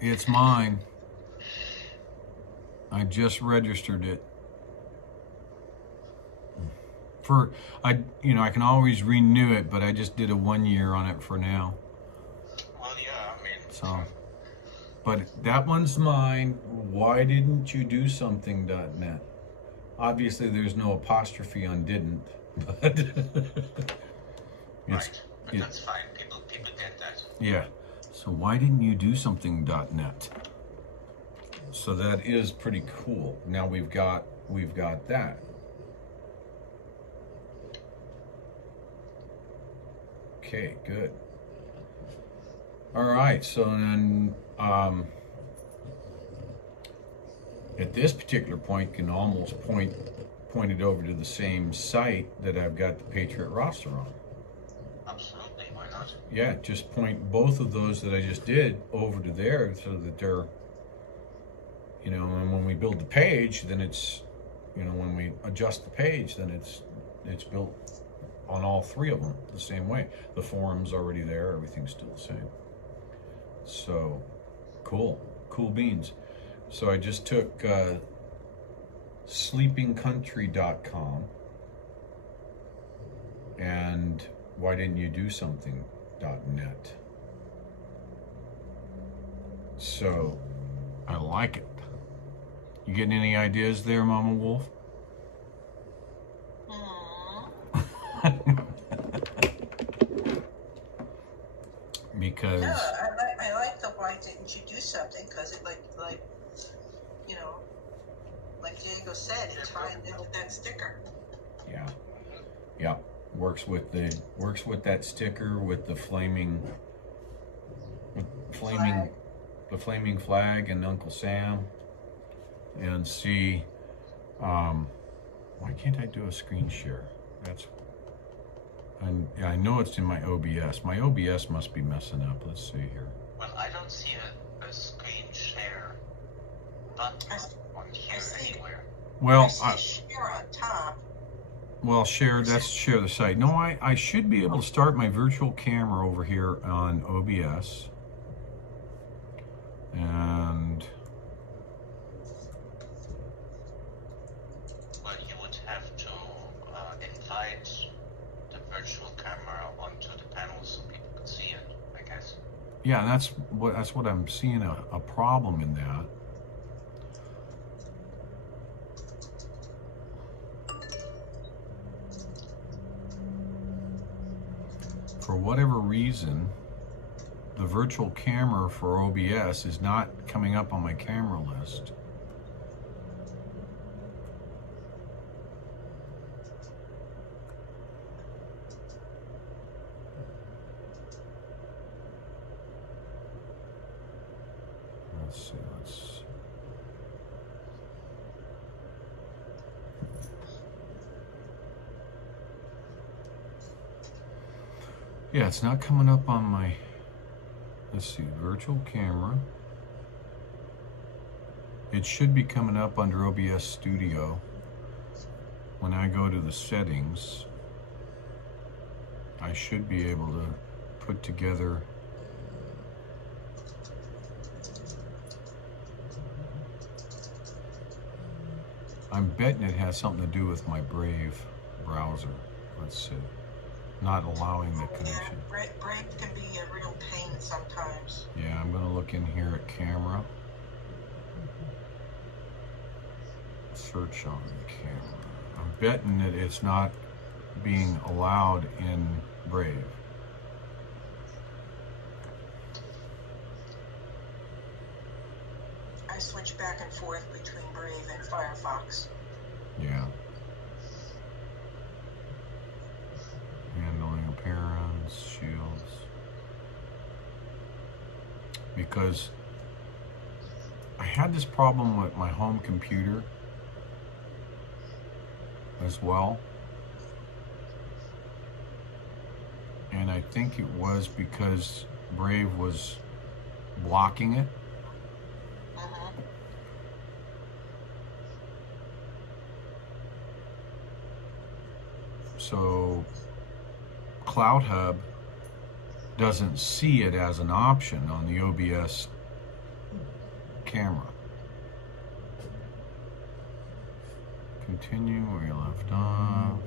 It's mine. I just registered it. I can always renew it, but I just did a 1 year on it for now. Well, yeah, I mean, So, but that one's mine. Why didn't you do something.net? Obviously, there's no apostrophe on didn't, but right, but yeah. that's fine. People get that. Yeah. So why didn't you do something.net? So that is pretty cool. Now we've got that. Okay, good. All right, so then at this particular point, can almost point it over to the same site that I've got the Patriot roster on. Absolutely, why not? Yeah, just point both of those that I just did over to there so that they're, and when we build the page, then it's, when we adjust the page, then it's built on all three of them the same way. The forum's already there, everything's still the same. So, cool beans. So I just took sleepingcountry.com and why didn't you do something.net. So, I like it. You getting any ideas there, Mama Wolf? Because No, I like the why didn't you do something, because it like Diego said, it's fine with that sticker. yeah, works with that sticker with the flaming flag and Uncle Sam. And see, why can't I do a screen share? I know it's in my OBS. My OBS must be messing up. Let's see here. Well, I don't see a screen share button on here anywhere. Well, I see share on top. Well, share the site. No, I should be able to start my virtual camera over here on OBS. And well, you would have to invite the virtual camera on Yeah, that's what I'm seeing a problem in that. For whatever reason, the virtual camera for OBS is not coming up on my camera list. Let's see, yeah, it's not coming up on my, let's see, virtual camera. It should be coming up under OBS Studio. When I go to the settings, I should be able to put together I'm betting it has something to do with my Brave browser. Let's see. Not allowing the connection. Yeah, Brave can be a real pain sometimes. Yeah, I'm going to look in here at camera. Search on the camera. I'm betting that it's not being allowed in Brave. I switch back and forth between Brave and Firefox. Yeah. Handling appearance, shields. Because I had this problem with my home computer as well. And I think it was because Brave was blocking it. So CloutHub doesn't see it as an option on the OBS camera. Continue where you left off.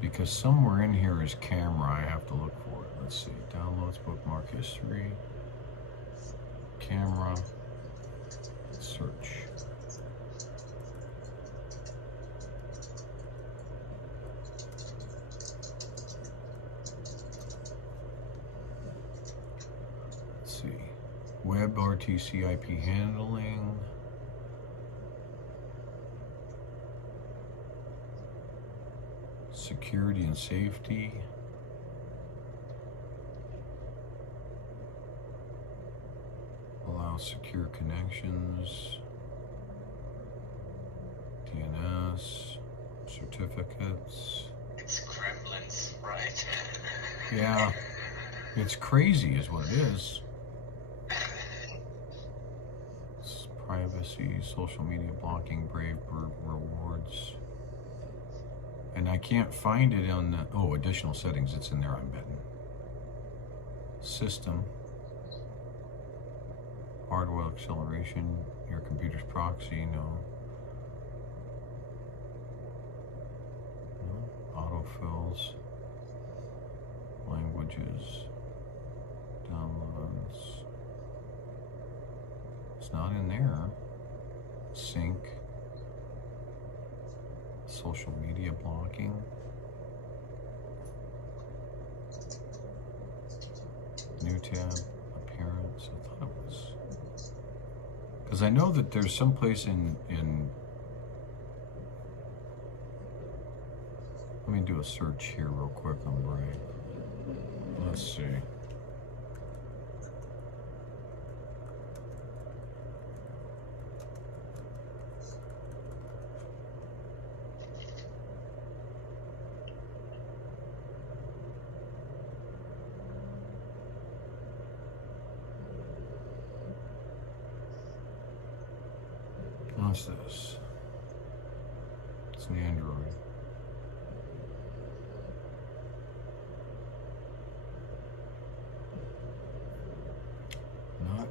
Because somewhere in here is camera, I have to look for it. Let's see, downloads, bookmark history, camera, search. Web RTC IP handling. Security and safety. Allow secure connections. DNS. Certificates. It's gremlins, right? Yeah. It's crazy is what it is. Privacy, social media blocking, Brave rewards. And I can't find it on the, oh, additional settings, it's in there, I'm betting. System. Hardware acceleration, your computer's proxy, no. No. Autofills. Languages. Downloads. It's not in there. Sync. Social media blocking. New tab. Appearance. I thought it was. Because I know that there's some place in. Let me do a search here real quick on Brave. Let's see. What's this? It's an Android. Not.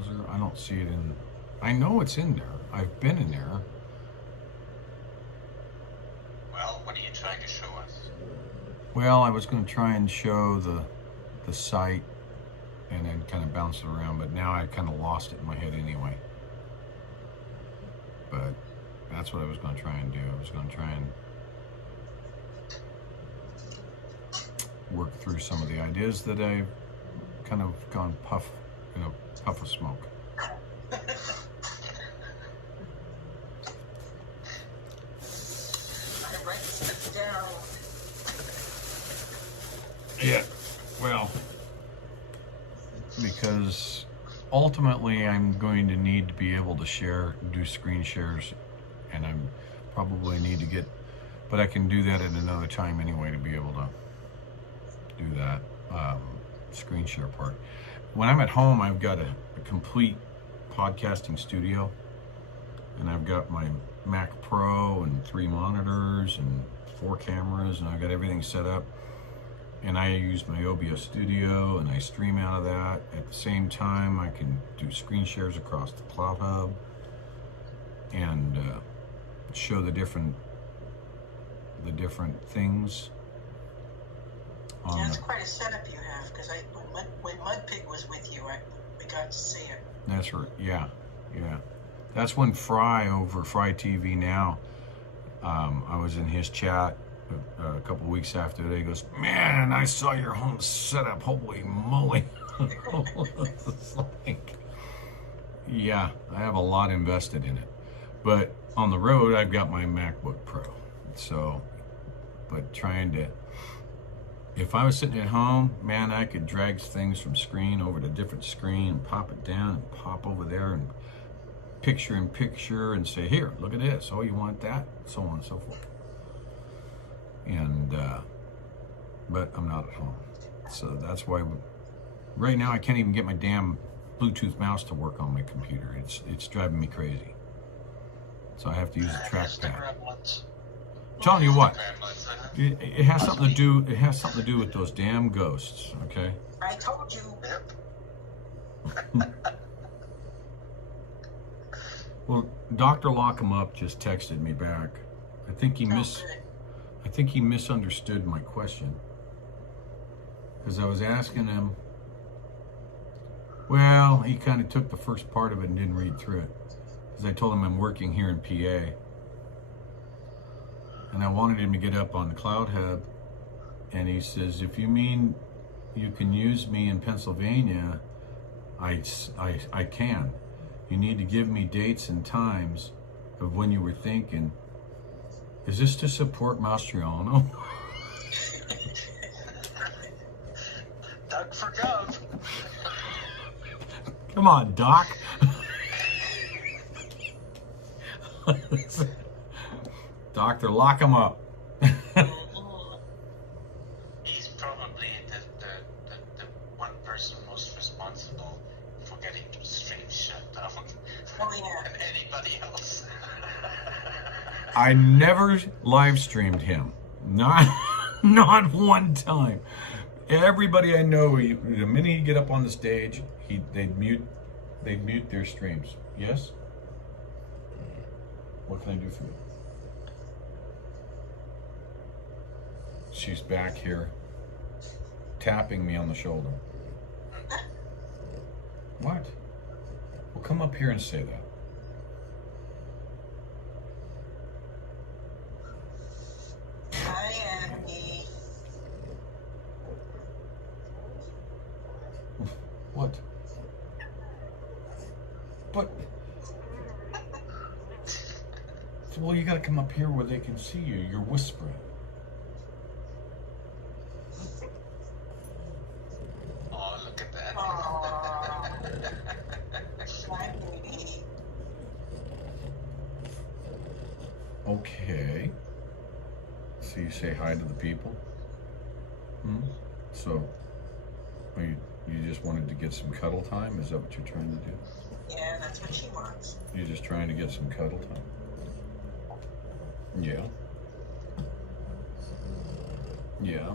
browser. I don't see it in. I know it's in there. I've been in there. Well, what are you trying to show us? Well, I was going to try and show the site and then kind of bounce it around, but now I kind of lost it in my head anyway. But that's what I was going to try and do. I was going to try and work through some of the ideas that I've kind of gone puff of smoke. Write stuff down. Yeah, well, because ultimately I'm going to need to be able to do screen shares, and I'm probably need to get, but I can do that at another time anyway to be able to do that screen share part. When I'm at home, I've got a complete podcasting studio, and I've got my Mac Pro and 3 monitors and 4 cameras, and I've got everything set up. And I use my OBS studio, and I stream out of that. At the same time, I can do screen shares across the CloutHub and show the different things. Yeah, it's quite a setup you have, because when Mudpig was with you, we got to see it. That's right. Yeah. That's when Fry over Fry TV Now. I was in his chat a couple weeks after that. He goes, "Man, I saw your home setup. Holy moly!" It's like, yeah, I have a lot invested in it. But on the road, I've got my MacBook Pro. So, but if I was sitting at home, man, I could drag things from screen over to different screen and pop it down and pop over there and picture in picture and say, "Here, look at this. Oh, you want that?" So on and so forth. And but I'm not at home, so that's why right now I can't even get my damn Bluetooth mouse to work on my computer. It's driving me crazy. So I have to use a trackpad. Telling you what, it has something to do. It has something to do with those damn ghosts. Okay. I told you. Well, Dr. Lock 'em Up just texted me back. I think he misunderstood my question, because I was asking him. Well, he kind of took the first part of it and didn't read through it, because I told him I'm working here in PA, and I wanted him to get up on the CloudHub, and he says, "If you mean you can use me in Pennsylvania, I can. You need to give me dates and times of when you were thinking. Is this to support Mastriano?" Doug for Gov. Come on, Doc. Doctor, lock him up. He's probably the one person most responsible for getting streams shut down. Oh, yeah. And anybody else. I never live streamed him. Not one time. Everybody I know, the minute you get up on the stage, they'd mute their streams. Yes? What can I do for you? She's back here, tapping me on the shoulder. What? Well, come up here and say that. Hi, Andy. What? But, well, you gotta come up here where they can see you. You're whispering. Oh, look at that. Hi, baby. Okay. So you say hi to the people? So, you just wanted to get some cuddle time? Is that what you're trying to do? Yeah, that's what she wants. You're just trying to get some cuddle time? Yeah. Yeah.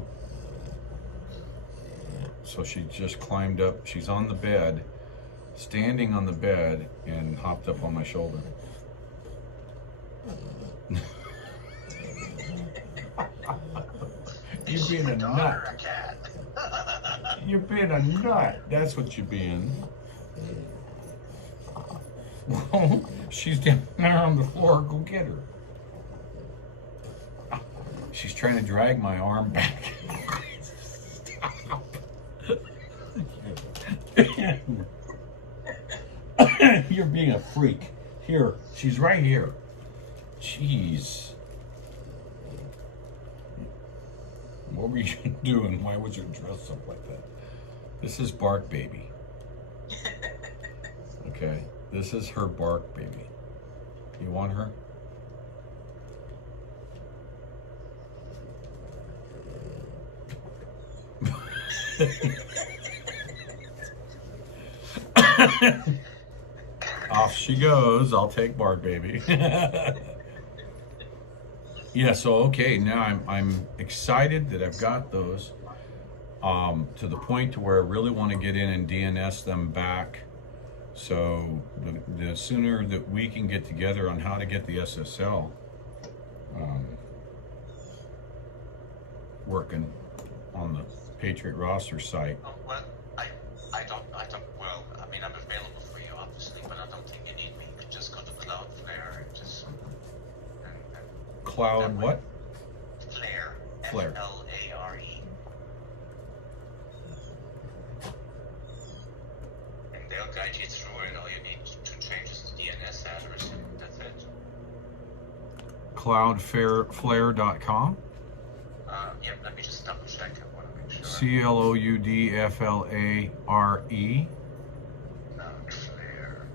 So she just climbed up. She's on the bed, standing on the bed and hopped up on my shoulder. You're being a nut. You're being a nut. That's what you're being. Well, she's down there on the floor. Go get her. She's trying to drag my arm back. Stop. You're being a freak. Here, she's right here. Jeez. What were you doing? Why was your dress up like that? This is Bark Baby. Okay, this is her Bark Baby. You want her? Off she goes. I'll take Bark Baby. Yeah, so okay, now I'm excited that I've got those to the point to where I really want to get in and DNS them back. So the sooner that we can get together on how to get the SSL working on the Patriot roster site. Oh, well, I don't, well, I mean, I'm available for you, obviously, but I don't think you need me. You could just go to Cloudflare and just... Cloud what? Flare. Flare. F-L-A-R-E. And they'll guide you through it. All you need to change is the DNS address, and that's it. Cloudflare.com? Yep, let me just double check. I want to make sure. Cloudflare.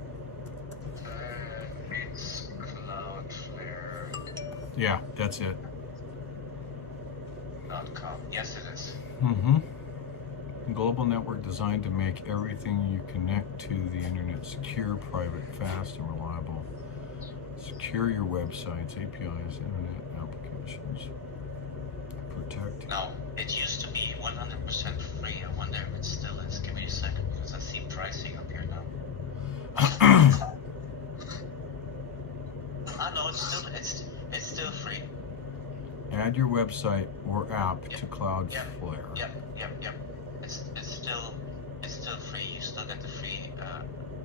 Cloudflare. It's Cloudflare. Yeah, that's it. .com. Yes, it is. Mm-hmm. Global network designed to make everything you connect to the internet secure, private, fast, and reliable. Secure your websites, APIs, internet applications. Protect. No, it used to be 100% free. I wonder if it still is. Give me a second, because I see pricing up here now. No, it's still free. Add your website or app to Cloudflare. Yep. It's still free. You still get the free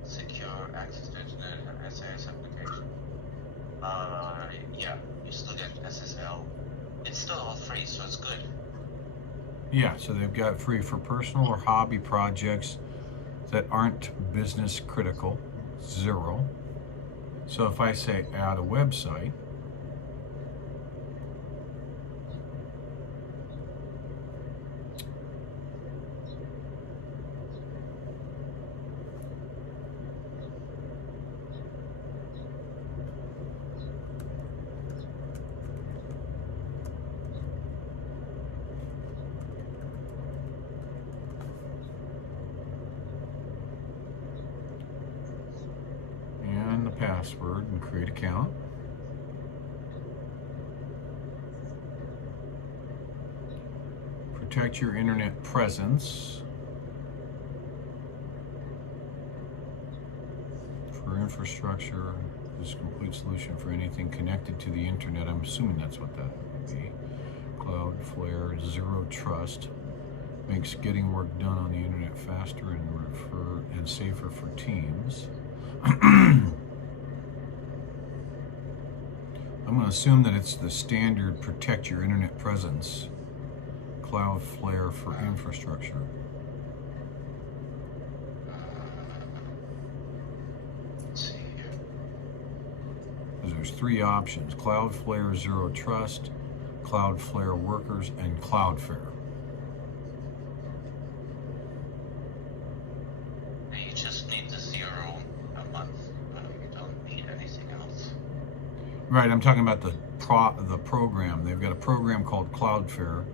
secure access to internet and SAS application. Yeah, you still get SSL. It's still all free, so it's good. Yeah, so they've got free for personal or hobby projects that aren't business critical, 0. So if I say add a website, and the password and create account. Protect your internet presence. For infrastructure, this complete solution for anything connected to the internet. I'm assuming that's what that would be. Cloudflare Zero Trust makes getting work done on the internet faster and safer for teams. I'm going to assume that it's the standard protect your internet presence. Cloudflare for infrastructure. Let's see here. There's 3 options: Cloudflare Zero Trust, Cloudflare Workers, and Cloudflare. You just need the 0 a month. You don't need anything else. Right, I'm talking about the program. They've got a program called Cloudflare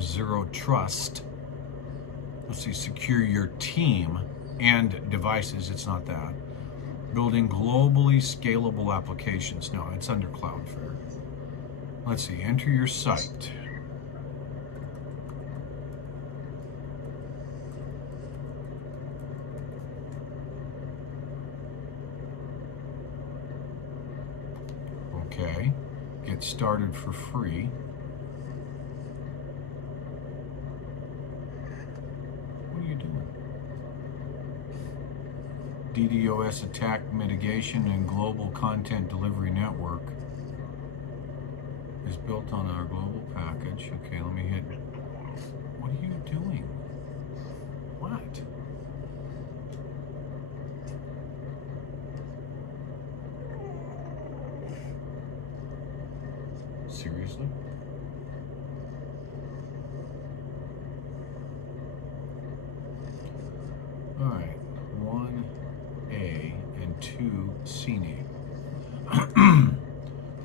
Zero Trust. Let's see, secure your team and devices. It's not that. Building globally scalable applications. No, it's under Cloudflare. Let's see, enter your site. get started for free. What are you doing? DDoS attack mitigation and global content delivery network is built on our global package. Okay, let me hit. What are you doing? What? Seriously? All right, 1A and 2C name.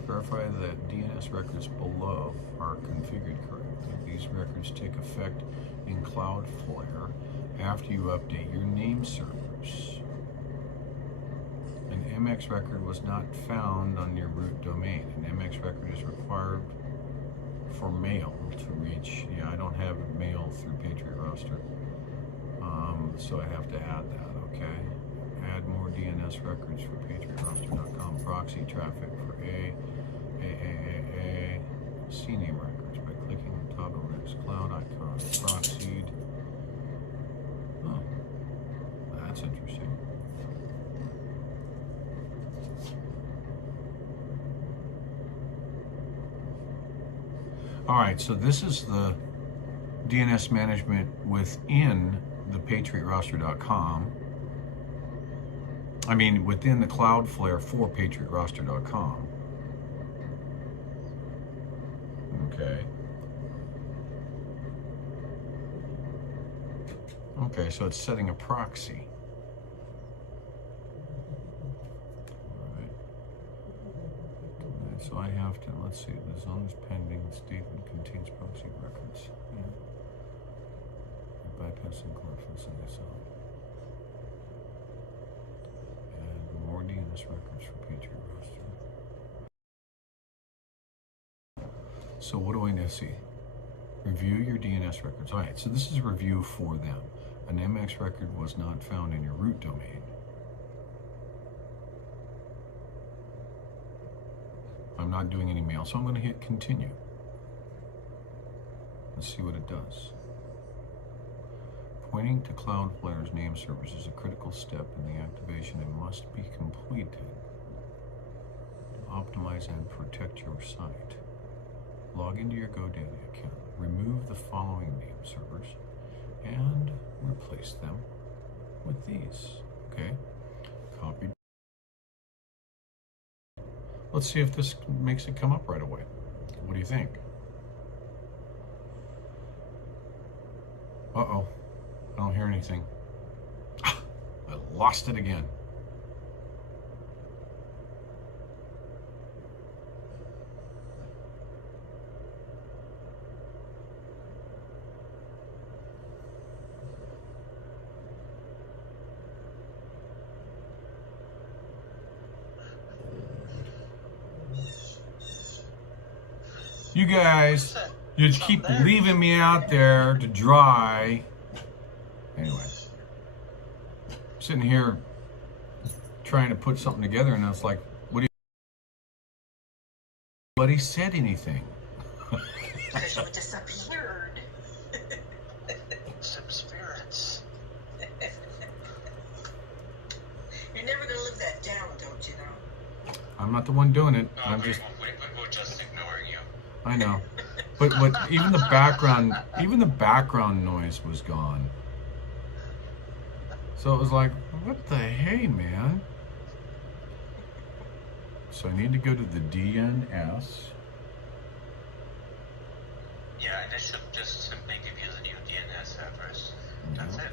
Verify that DNS records below are configured correctly. These records take effect in Cloudflare after you update your name servers. An MX record was not found on your root domain. An MX record is required for mail to reach. Yeah, I don't have mail through Patriot Roster, so I have to add that. Okay, add more DNS records for PatriotRoster.com proxy traffic for CNAME records by clicking the toggle next cloud icon. Proxied. Oh, that's interesting. All right, so this is the DNS management within the PatriotRoster.com. I mean, within the Cloudflare for PatriotRoster.com. Okay. Okay, so it's setting a proxy. All right. So I have to, let's see, the zone is pending, the statement contains proxy records. Yeah. Bypassing confidence in this zone. And more DNS records for Patriot Roster. So what do I need to see? Review your DNS records. All right, so this is a review for them. An MX record was not found in your root domain. I'm not doing any mail, so I'm going to hit continue. Let's see what it does. Pointing to Cloudflare's name servers is a critical step in the activation and must be completed to optimize and protect your site. Log into your GoDaddy account. Remove the following name servers and replace them with these. Okay, copy. Let's see if this makes it come up right away. What do you think? Uh-oh, I don't hear anything. I lost it again. You guys, you just keep leaving me out there to dry. Anyway, sitting here trying to put something together, and it's like, what do you? Nobody said anything. Because you disappeared. Some spirits. You're never gonna live that down, don't you know? I'm not the one doing it. I'm just. We're just ignoring you. I know, but even the background noise was gone. So it was like, what the hey, man? So I need to go to the DNS. Yeah, and it should just simply give you the new DNS address. That's it.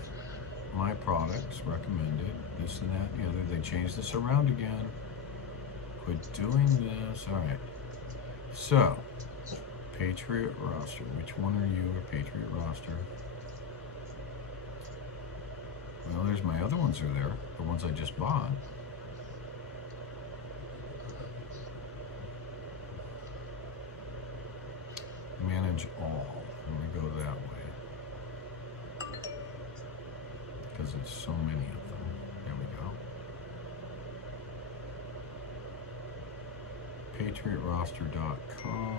My products recommended, this and that and the other. They changed this around again. Quit doing this. All right. So, Patriot Roster. Which one are you? Or Patriot Roster? Well, there's my other ones are there. The ones I just bought. Manage all. Let me go that way. Because there's so many of them. There we go. PatriotRoster.com.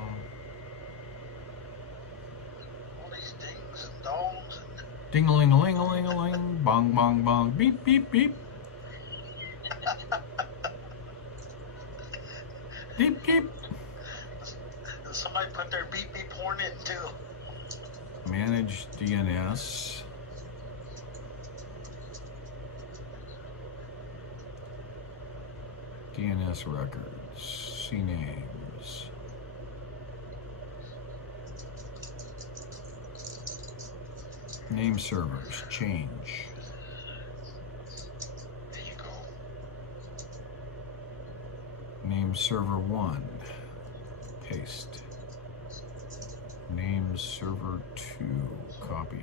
All these dings and dongs and Ding-a-ling-a-ling-a-ling-a-ling. Bong, bong, bong. Beep, beep, beep. Beep, beep. somebody put their beep beep horn in too. Manage DNS. DNS records. See names. Name servers. Change. There you go. Name server 1. Paste. Name server 2. Copy.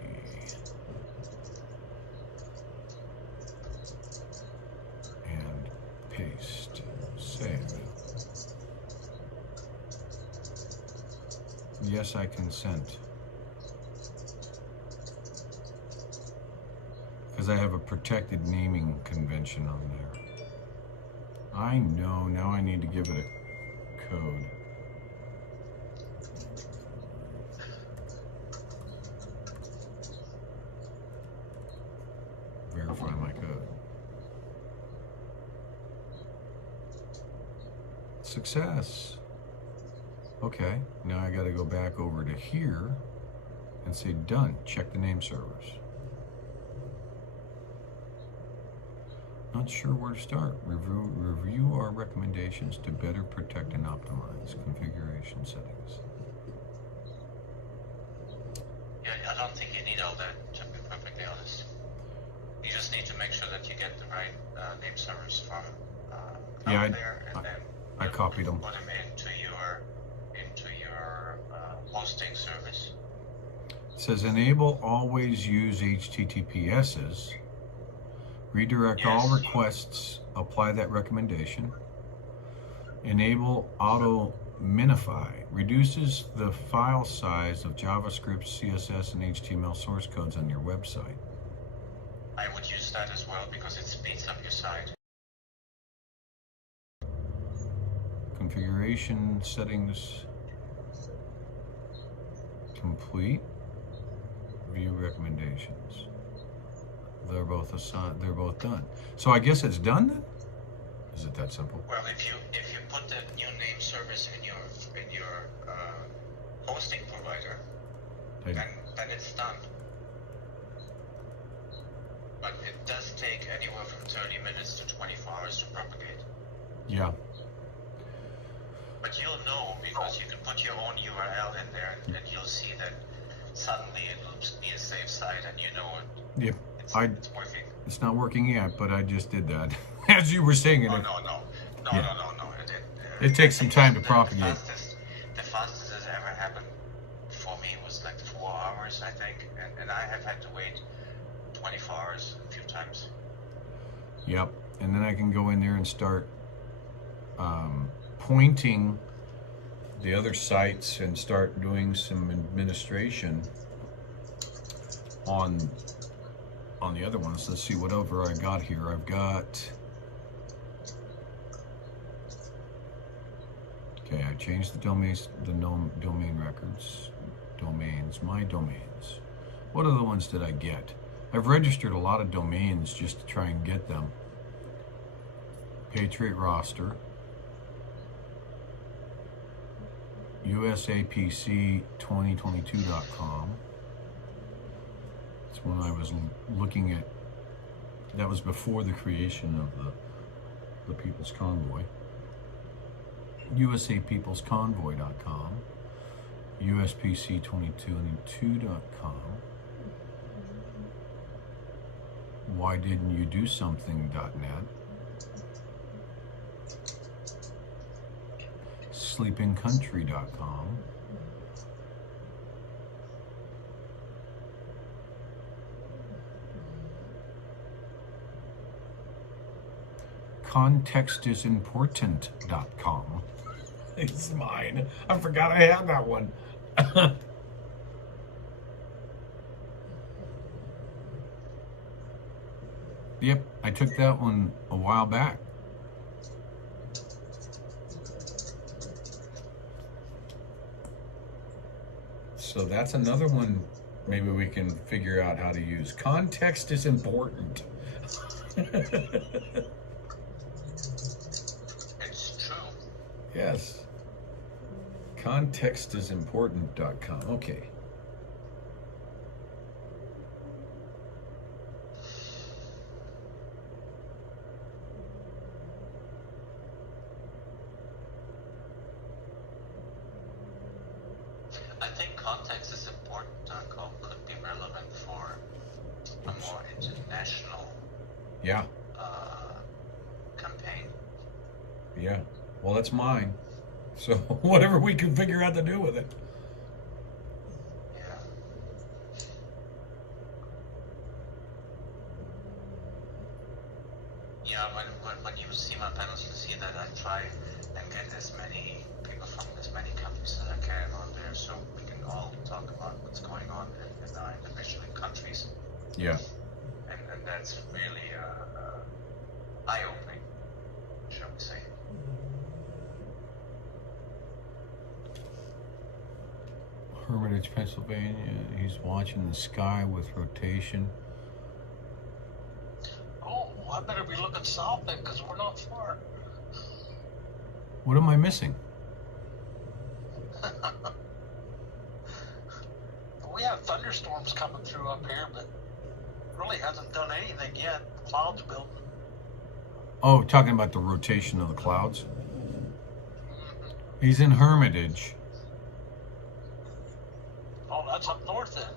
And paste. Save. Yes, I consent. Because I have a protected naming convention on there. I know, now I need to give it a code. Verify my code. Success. Okay, now I gotta go back over to here and say done. Check the name servers. Not sure where to start. Review our recommendations to better protect and optimize configuration settings. Yeah, I don't think you need all that, to be perfectly honest. You just need to make sure that you get the right name servers from Yeah, out there, and then I copied them. put them into your hosting service. It says enable always use HTTPSs. Redirect all Yes. requests. Apply that recommendation. Enable auto minify. Reduces the file size of JavaScript, CSS, and HTML source codes on your website. I would use that as well because it speeds up your site. Configuration settings complete. View recommendations. They're both assigned. They're both done. So I guess it's done then? Is it that simple? Well, if you put the new name service in your hosting provider, then it's done. But it does take anywhere from 30 minutes to 24 hours to propagate. Yeah. But you'll know because you can put your own URL in there and you'll see that suddenly it will be a safe site and you know it. Yep. It's working. It's not working yet, but I just did that. As you were saying it. No. It takes some time to The propagate. fastest that's ever happened for me was like 4 hours, I think, and I have had to wait 24 hours a few times. Yep. And then I can go in there and start pointing the other sites and start doing some administration on the other ones. Let's see whatever I got here. I've got, okay, I changed the domains, domain records, domains, my domains. What other ones did I get? I've registered a lot of domains just to try and get them. Patriot Roster, USAPC2022.com. It's when I was looking at, that was before the creation of the People's Convoy. USAPeoplesConvoy.com, USPC2022.com. Why didn't you do something.net? Sleepingcountry.com. Contextisimportant.com. It's mine. I forgot I had that one. Yep, I took that one a while back. So that's another one maybe we can figure out how to use. Context is important. It's true. Yes. Contextisimportant.com. Okay. I think context is important.com could be relevant for a more international Yeah. campaign. Yeah. Well, that's mine. So whatever we can figure out to do with it. Yeah. Yeah, when you see my panels, you see that I try and get as many people from as many countries as I can on there, so we can all talk about what's going on in our individual countries. Yeah. And that's really eye-opening, shall we say. Hermitage, Pennsylvania. He's watching the sky with rotation. Oh, I better be looking south then, because we're not far. What am I missing? We have thunderstorms coming through up here, but really hasn't done anything yet. Clouds building. Oh, talking about the rotation of the clouds? He's in Hermitage. Oh, that's up north then.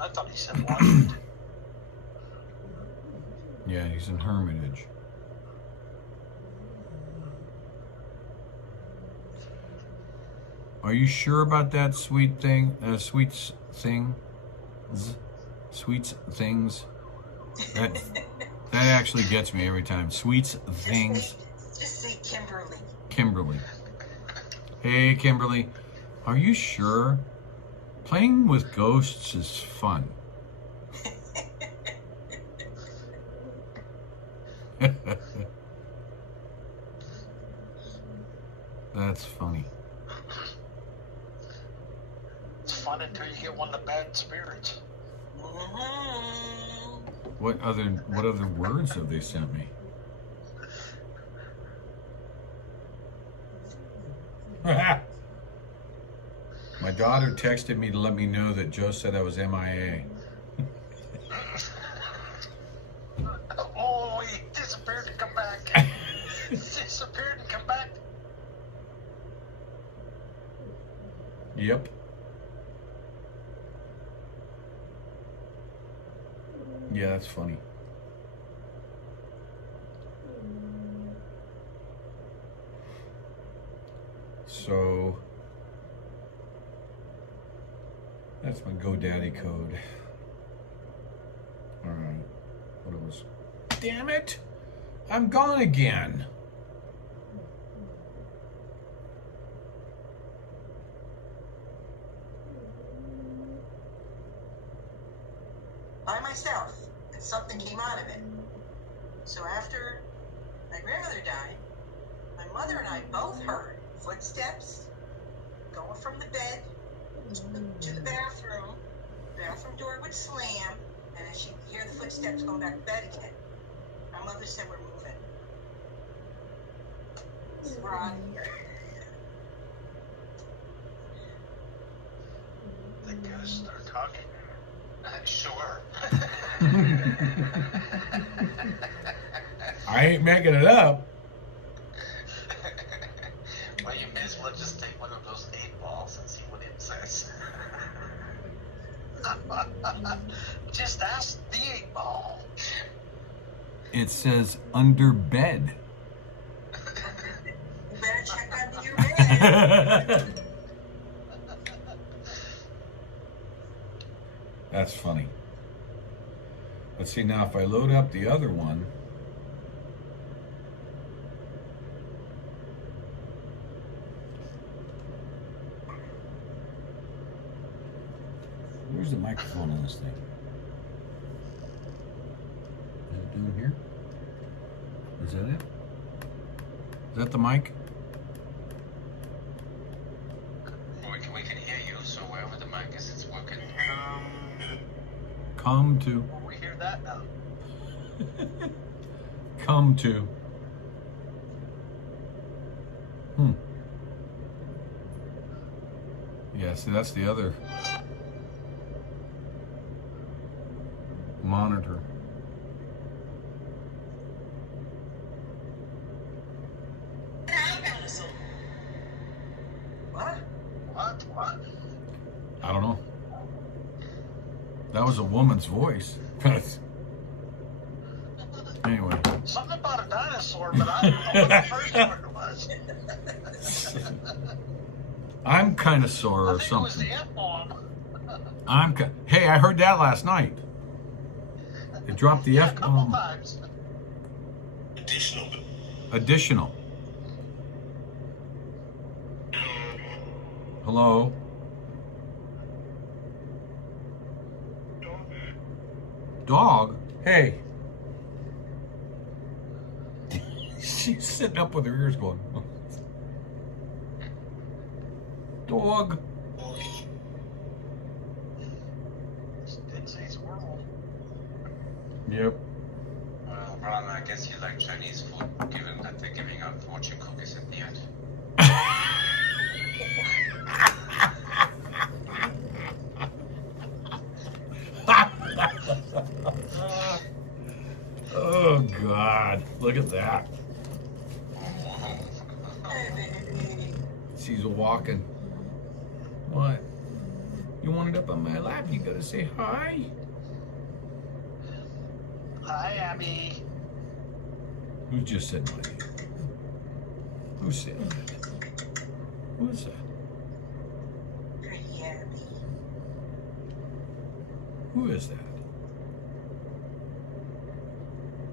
I thought he said Washington. Yeah, he's in Hermitage. Are you sure about that sweet thing? Sweets thing? Sweets things? That actually gets me every time. Sweets things. Just say Kimberly. Kimberly. Hey, Kimberly. Are you sure? Playing with ghosts is fun. That's funny. It's fun until you get one of the bad spirits. What other words have they sent me? My daughter texted me to let me know that Joe said I was MIA. Oh, he disappeared and come back. Disappeared and come back. Yep. Yeah, that's funny. So that's my GoDaddy code. All right. What it was? Damn it! I'm gone again. By myself, and something came out of it. So after my grandmother died, my mother and I both heard footsteps going from the bed to the bathroom. The bathroom door would slam, and then she'd hear the footsteps going back to bed again. My mother said, "We're moving. We're out of here." The ghosts are talking. Sure. I ain't making it up. Well, you may as well just take one of those 8 balls and see what it says. Just ask the 8-ball. It says under bed. You better check under your bed. That's funny. Let's see now if I load up the other one. Where's the microphone on this thing? Is it down here? Is that it? Is that the mic? We Come to. Well, we hear that now. Come to. Yeah, see, that's the other monitor. What? I don't know. That was a woman's voice. Anyway. Something about a dinosaur, but I don't know what the first word was. I'm kind of sore I or think it was something. the F-bomb. Hey, I heard that last night. It dropped the Yeah, a couple F-bomb. times. Additional. Hello? Dog? Hey. She's sitting up with her ears going. Dog. Didn't say squirrel. Yep. Well, Ron, I guess you like Chinese food, given that they're giving out fortune cookies at the end. Oh, God. Look at that. She's walking. What? You want it up on my lap? You gotta say hi. Hi, Abby. Who just said my name? Who said that? Who is that? Pretty Abby. Who is that?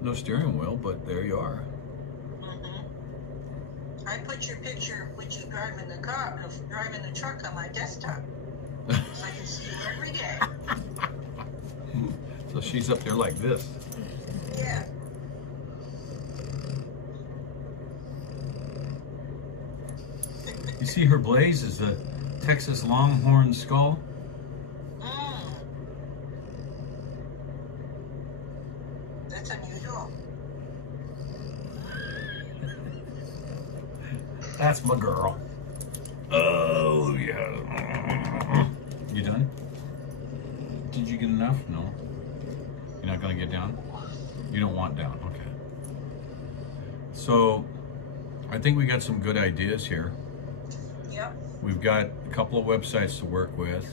No steering wheel, but there you are. I put your picture with you driving the car, driving the truck on my desktop, so I can see you every day. So she's up there like this. Yeah. You see her blaze is the Texas Longhorn skull. That's unusual. That's my girl. Oh, yeah. You done? Did you get enough? No. You're not going to get down? You don't want down. Okay. So, I think we got some good ideas here. Yep. We've got a couple of websites to work with.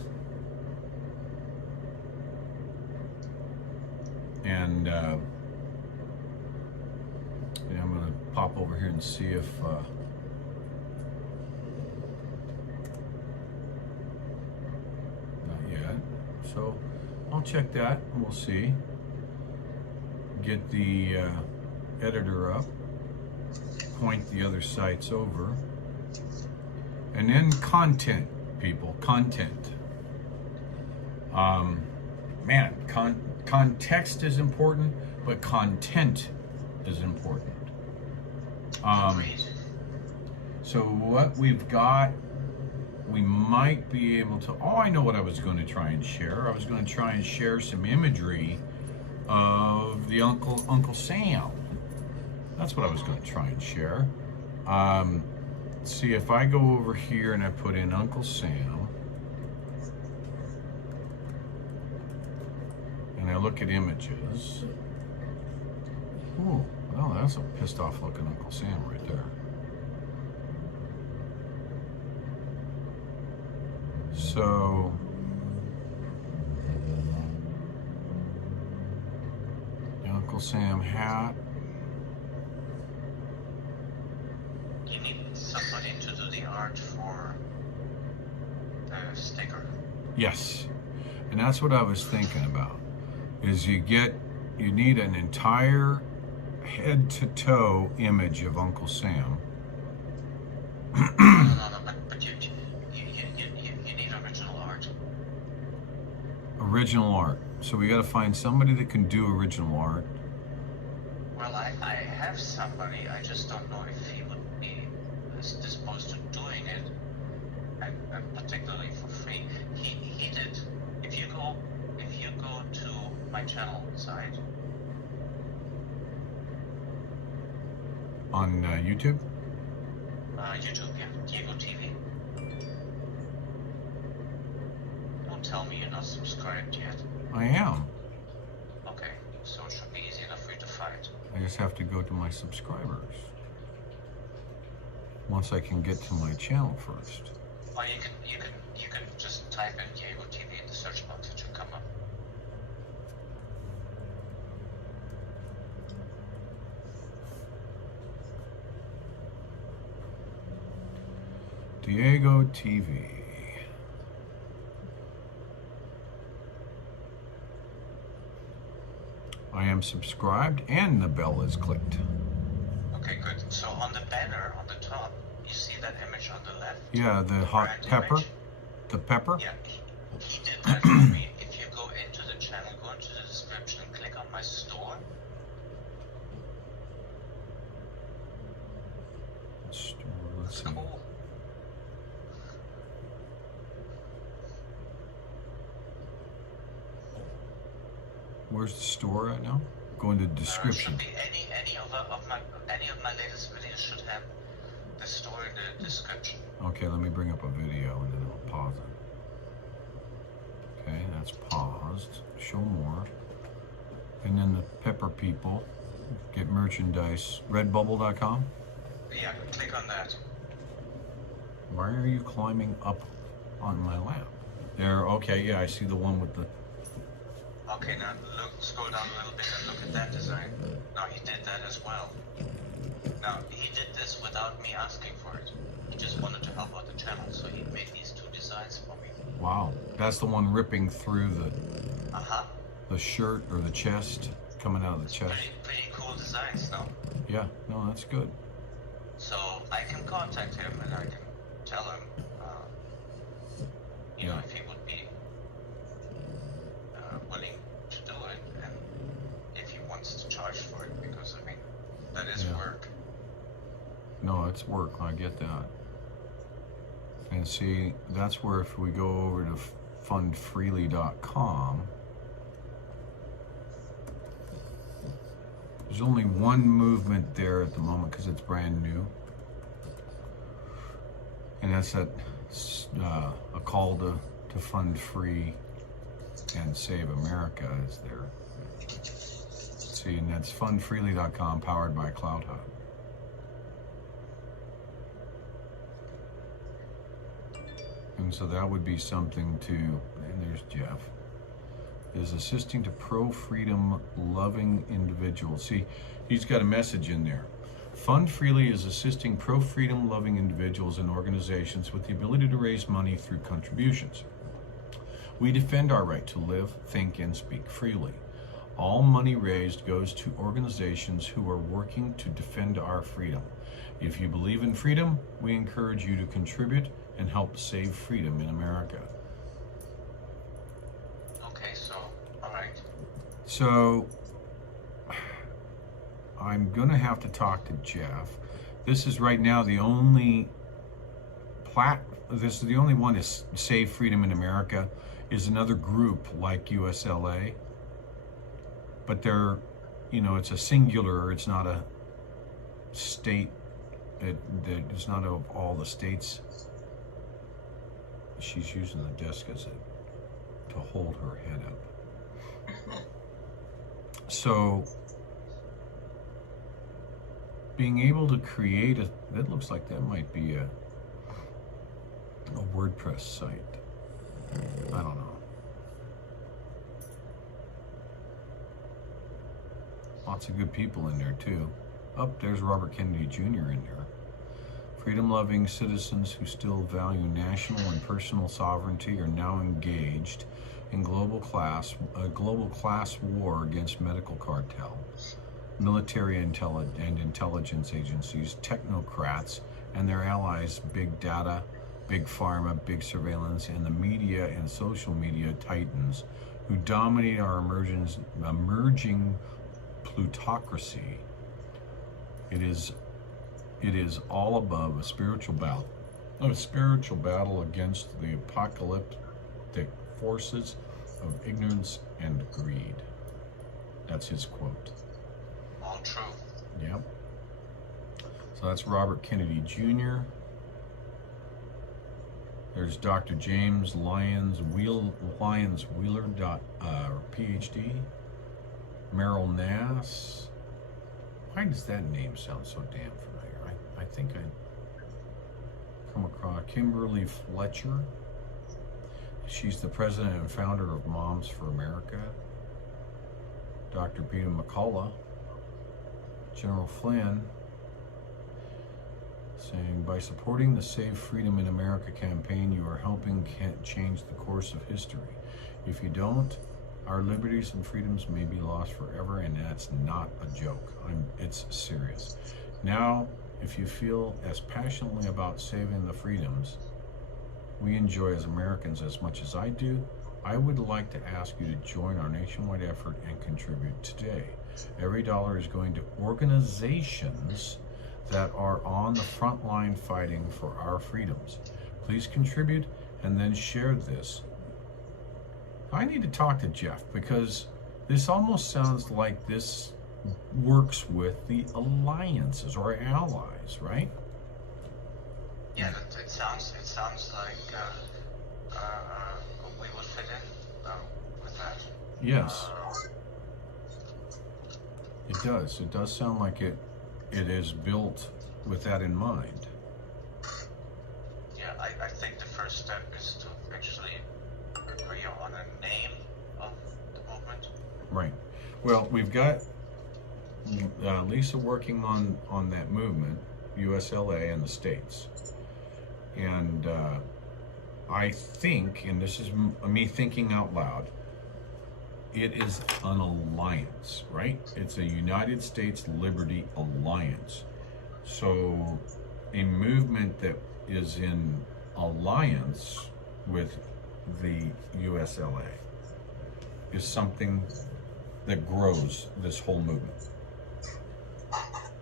And yeah, I'm going to pop over here and see if not yet. So I'll check that and we'll see. Get the editor up, point the other sites over, and then content, people, content. Man, context is important, but content is important. So what we've got, we might be able to, oh, I know what I was going to try and share. I was going to try and share some imagery of the Uncle Sam. That's what I was going to try and share. See, if I go over here and I put in Uncle Sam, and I look at images. Ooh, well, that's a pissed off looking Uncle Sam right there. So, the Uncle Sam hat. You need somebody to do the art for the sticker. Yes, and that's what I was thinking about. Is you need an entire head to toe image of Uncle Sam. No, but you need original art. Original art. So we got to find somebody that can do original art. Well, I have somebody. I just don't know if he would be disposed to doing it, and particularly for free. He did. If you go to my channel side. On YouTube? YouTube, yeah, Diego TV. Don't tell me you're not subscribed yet. I am. Okay, so it should be easy enough for you to find. I just have to go to my subscribers. Once I can get to my channel first. Or you can just type in Diego TV in the search box. It should come up. Diego TV. I am subscribed and the bell is clicked. Okay, good. So on the banner on the top, you see that image on the left? Yeah, the hot brand pepper. image? The pepper? Yeah, he did that for me. If you go into the channel, go into the description and click on my store. Let's see. Cool. Where's the store right now? Go into description. Should be any of my latest videos should have the store in the description. Okay, let me bring up a video and then I'll pause it. Okay, that's paused. Show more. And then the pepper people get merchandise. Redbubble.com? Yeah, click on that. Why are you climbing up on my lap? There, okay, yeah, I see the one with the... Okay, now scroll down a little bit and look at that design. Now he did that as well. Now he did this without me asking for it. He just wanted to help out the channel, so he made these two designs for me. Wow, that's the one ripping through the shirt or the chest, coming out of the chest. Pretty cool designs, though. Yeah, no, that's good. So I can contact him and I can tell him, you know, if he would be willing to do it, and if he wants to charge for it, because I mean, that is work. No, it's work, I get that. And see, that's where if we go over to fundfreely.com, there's only one movement there at the moment because it's brand new. And that's that a call to fund free and save America is there. See, and that's fundfreely.com, powered by CloutHub. And so that would be something to, and there's Jeff, is assisting to pro-freedom loving individuals. See, he's got a message in there. Fund Freely is assisting pro-freedom loving individuals and organizations with the ability to raise money through contributions. We defend our right to live, think, and speak freely. All money raised goes to organizations who are working to defend our freedom. If you believe in freedom, we encourage you to contribute and help save freedom in America. Okay, so, all right. So, I'm gonna have to talk to Jeff. This is right now the only this is the only one to save freedom in America. Is another group like USLA, but they're, you know, it's a singular, it's not a state, it's not of all the states. She's using the desk as to hold her head up. So, being able to create that looks like that might be a WordPress site. I don't know. Lots of good people in there too. Oh, there's Robert Kennedy Jr. in there. Freedom-loving citizens who still value national and personal sovereignty are now engaged in a global class war against medical cartels, military and intelligence agencies, technocrats, and their allies, big data, big pharma, big surveillance, and the media and social media titans who dominate our emerging plutocracy. It is all above a spiritual battle against the apocalyptic forces of ignorance and greed. That's his quote. All true. Yep. So that's Robert Kennedy Jr. There's Dr. James Lyons Wheeler, PhD. Merrill Nass. Why does that name sound so damn familiar? I think I come across Kimberly Fletcher. She's the president and founder of Moms for America. Dr. Peter McCullough. General Flynn, saying, by supporting the Save Freedom in America campaign, you are helping change the course of history. If you don't, our liberties and freedoms may be lost forever, and that's not a joke. It's serious. Now, if you feel as passionately about saving the freedoms we enjoy as Americans as much as I do, I would like to ask you to join our nationwide effort and contribute today. Every dollar is going to organizations that are on the front line fighting for our freedoms. Please contribute and then share this. I need to talk to Jeff because this almost sounds like this works with the alliances or allies, right? Yeah, it sounds like we would fit in with that. Yes. It does. It does sound like it is built with that in mind. Yeah, I think the first step is to actually agree on a name of the movement. Right. Well, we've got Lisa working on that movement, USLA and the states. And I think, and this is me thinking out loud, it is an alliance, right? It's a United States Liberty Alliance. So a movement that is in alliance with the USLA is something that grows this whole movement.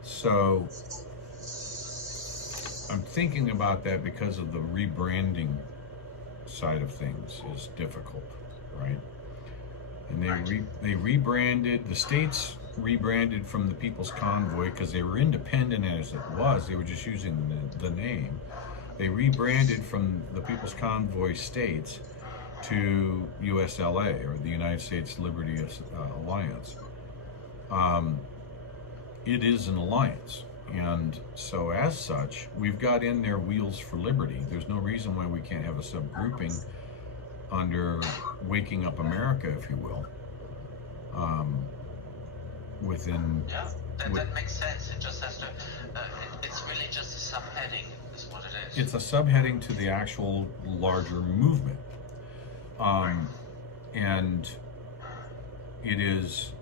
So I'm thinking about that because of the rebranding side of things is difficult, right? And they rebranded, the states rebranded from the People's Convoy because they were independent as it was. They were just using the name. They rebranded from the People's Convoy states to USLA, or the United States Liberty Alliance. It is an alliance. And so as such, we've got in there Wheels for Liberty. There's no reason why we can't have a subgrouping under Waking Up America, if you will. Within... Yeah, that makes sense. It just has to... it's really just a subheading, is what it is. It's a subheading to the actual larger movement. And it is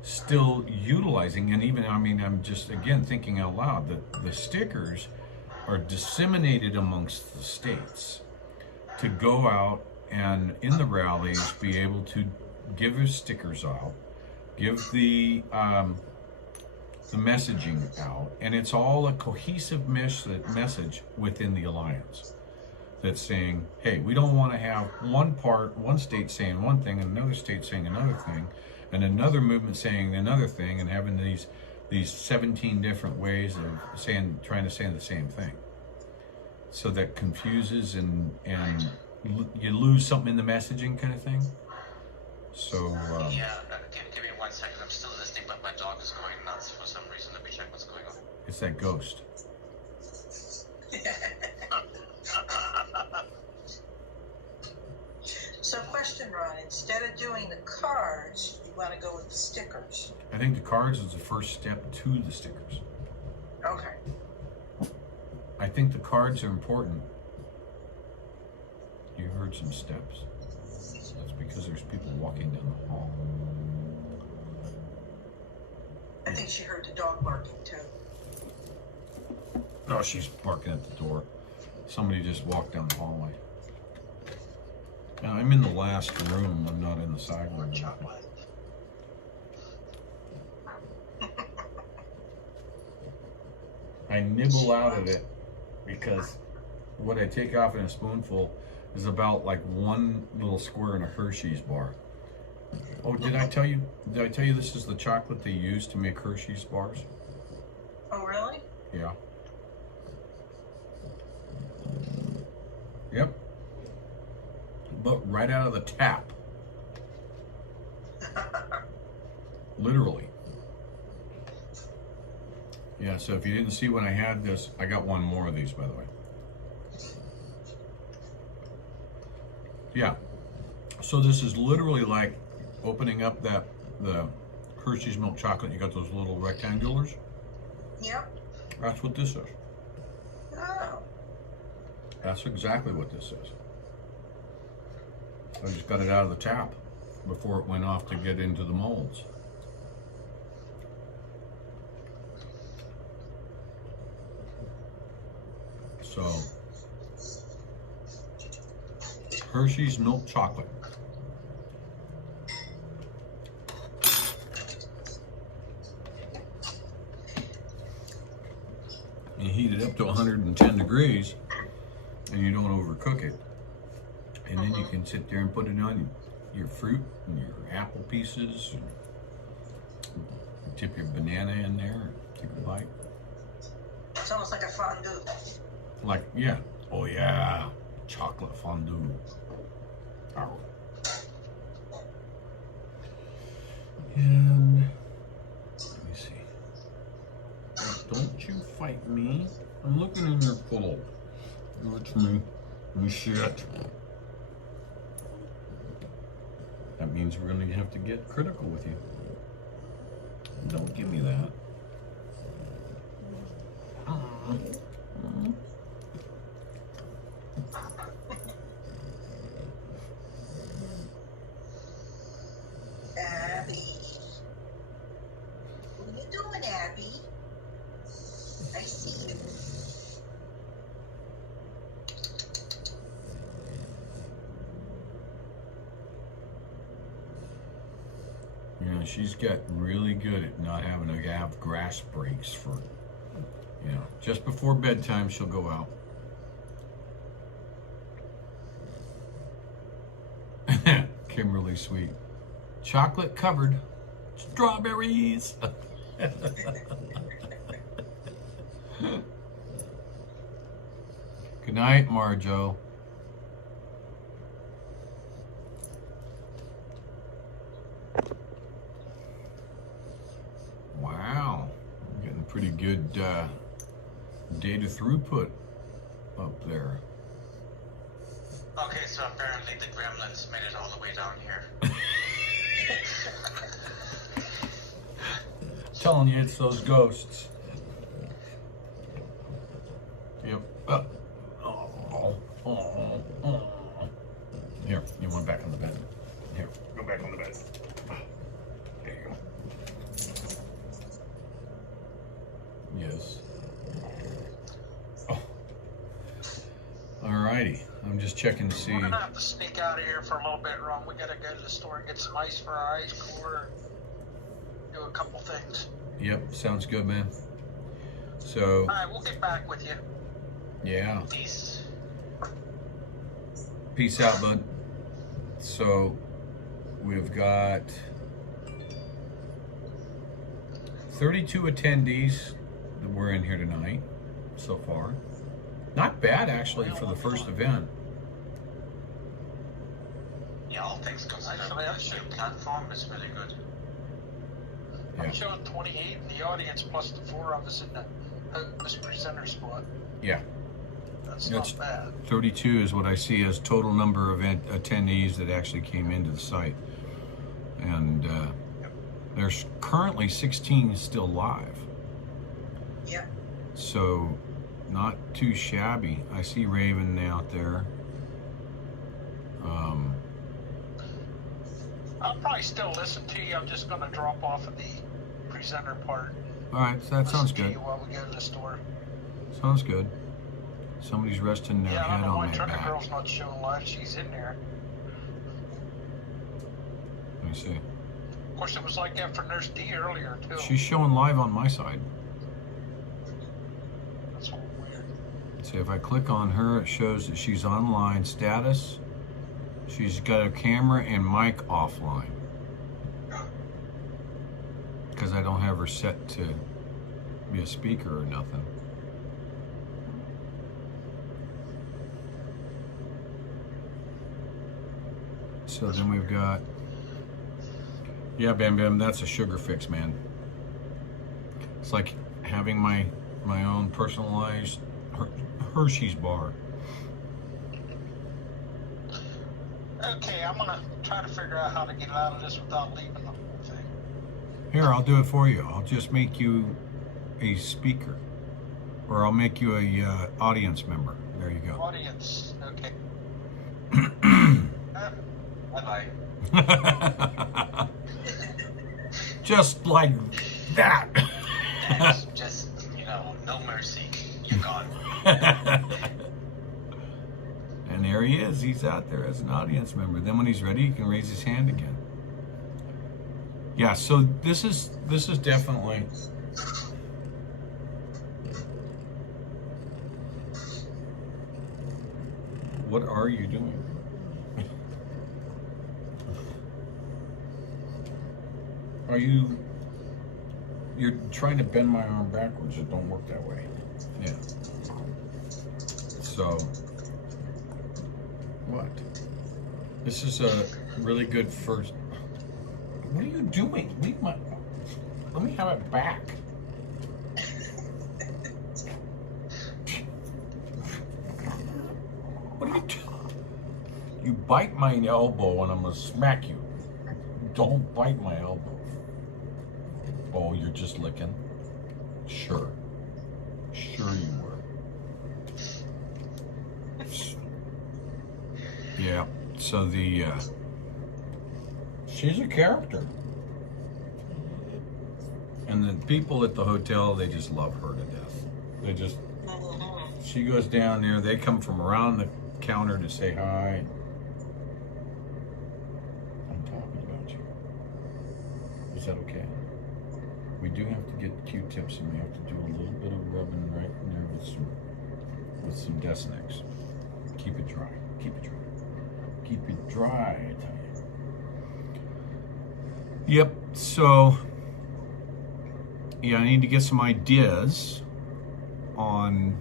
still utilizing, and even, I mean, I'm just, again, thinking out loud, that the stickers are disseminated amongst the states to go out and in the rallies be able to give their stickers out, give the messaging out, and it's all a cohesive message within the alliance that's saying, hey, we don't want to have one state saying one thing and another state saying another thing, and another movement saying another thing, and having these 17 different ways of trying to say the same thing. So that confuses and you lose something in the messaging, kind of thing. So yeah, give me 1 second. I'm still listening, but my dog is going nuts for some reason. Let me check what's going on. It's that ghost. So question, Ron, instead of doing the cards, you want to go with the stickers? I think the cards is the first step to the stickers. Okay. I think the cards are important. You heard some steps. That's because there's people walking down the hall. I think she heard the dog barking too. Oh, she's barking at the door. Somebody just walked down the hallway. Now, I'm in the last room. I'm not in the side room. I nibble out of it because what I take off in a spoonful is about like one little square in a Hershey's bar. Oh, did I tell you this is the chocolate they use to make Hershey's bars? Oh, really? Yeah. Yep. But right out of the tap. Literally. Yeah, so if you didn't see when I had this, I got one more of these, by the way. Yeah. So this is literally like opening up the Hershey's milk chocolate. You got those little rectangulars. Yep. That's what this is. Oh. That's exactly what this is. I just got it out of the tap before it went off to get into the molds. So, Hershey's milk chocolate. You heat it up to 110 degrees and you don't overcook it. And then you can sit there and put it on your fruit and your apple pieces. And tip your banana in there and take a bite. It's almost like a fondue. Like, yeah. Oh, yeah. Chocolate fondue. Ow. And let me see. Don't you fight me. I'm looking in your puddle. It's me. You shit. That means we're going to have to get critical with you. Don't give me that. Abby. What are you doing, Abby? I see you. Yeah, she's gotten really good at not having to have grass breaks for, you know, just before bedtime she'll go out. Kimberly Sweet. Chocolate covered strawberries. Good night, Marjo. Wow, I'm getting pretty good data throughput up there. Okay, so apparently the gremlins made it all the way down here. Telling you, it's those ghosts. Yep. Here, you want back on the bed. Here, go back on the bed. There you go. Yes. Oh. Alrighty. I'm just checking to see. We're gonna have to sneak out of here for a little bit, Ron. We gotta go to the store and get some ice for our ice cooler. Do a couple things. Yep, sounds good, man. So. Alright, we'll get back with you. Yeah. Peace. Peace out, bud. So, we've got 32 attendees that were in here tonight so far. Not bad, actually, for the first event. Yeah, all things considered, Actually, the platform is really good. Yeah. I'm showing 28 in the audience plus the 4 of us in the host presenter spot. Yeah. That's That's- not bad. 32 is what I see as total number of attendees that actually came into the site. And there's currently 16 still live. Yep. So, not too shabby. I see Raven out there. I'll probably still listen to you. I'm just going to drop off of the presenter part. All right, so that sounds Listen to good. you while we go to the store. Sounds good. Somebody's resting their Yeah, I head don't know on why my Trucker back. Girl's not showing live. She's in there. Let me see. Of course, it was like that for Nurse D earlier, too. She's showing live on my side. That's all weird. See, if I click on her, it shows that she's online status. She's got a camera and mic offline. Because I don't have her set to be a speaker or nothing. So then we've got, yeah, Bam Bam, that's a sugar fix, man. It's like having my own personalized Hershey's bar. Okay, I'm gonna try to figure out how to get out of this without leaving the whole thing. Here, I'll do it for you. I'll just make you a speaker, or I'll make you a audience member. There you go. Audience, okay. Bye-bye. Just like that. Thanks. Just, no mercy. You're gone. And there he is. He's out there as an audience member. Then when he's ready, he can raise his hand again. Yeah, so this is definitely what are you doing? You're trying to bend my arm backwards. It don't work that way. Yeah. So what? This is a really good first. What are you doing? Leave my. Let me have it back. What are you doing? You bite my elbow and I'm gonna smack you. Don't bite my elbow. Oh, you're just licking? Sure. Sure you were. Yeah, so the, she's a character. And the people at the hotel, they just love her to death. They just, she goes down there, they come from around the counter to say hi. I'm talking about you. Is that okay? We do have to get Q-tips and we have to do a little bit of rubbing right in there with some Desnex. Keep it dry. Keep it dry. Keep it dry, I tell you. Yep, so yeah, I need to get some ideas on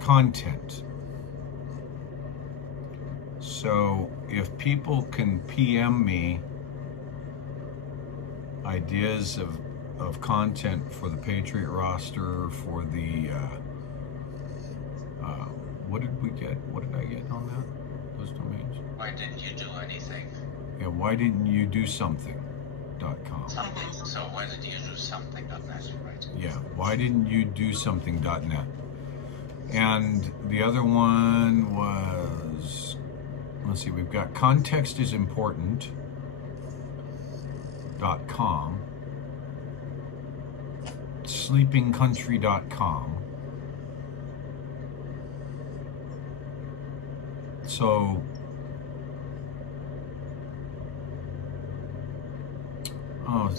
content. So if people can PM me ideas of content for the Patriot roster, for the what did we get? What did I get on that? Those domains? Why didn't you do anything? Yeah, why didn't you do something.com? Something. So why did you do something.net, right? Yeah, why didn't you do something.net? And the other one was, let's see, we've got context is important.com, sleepingcountry.com. So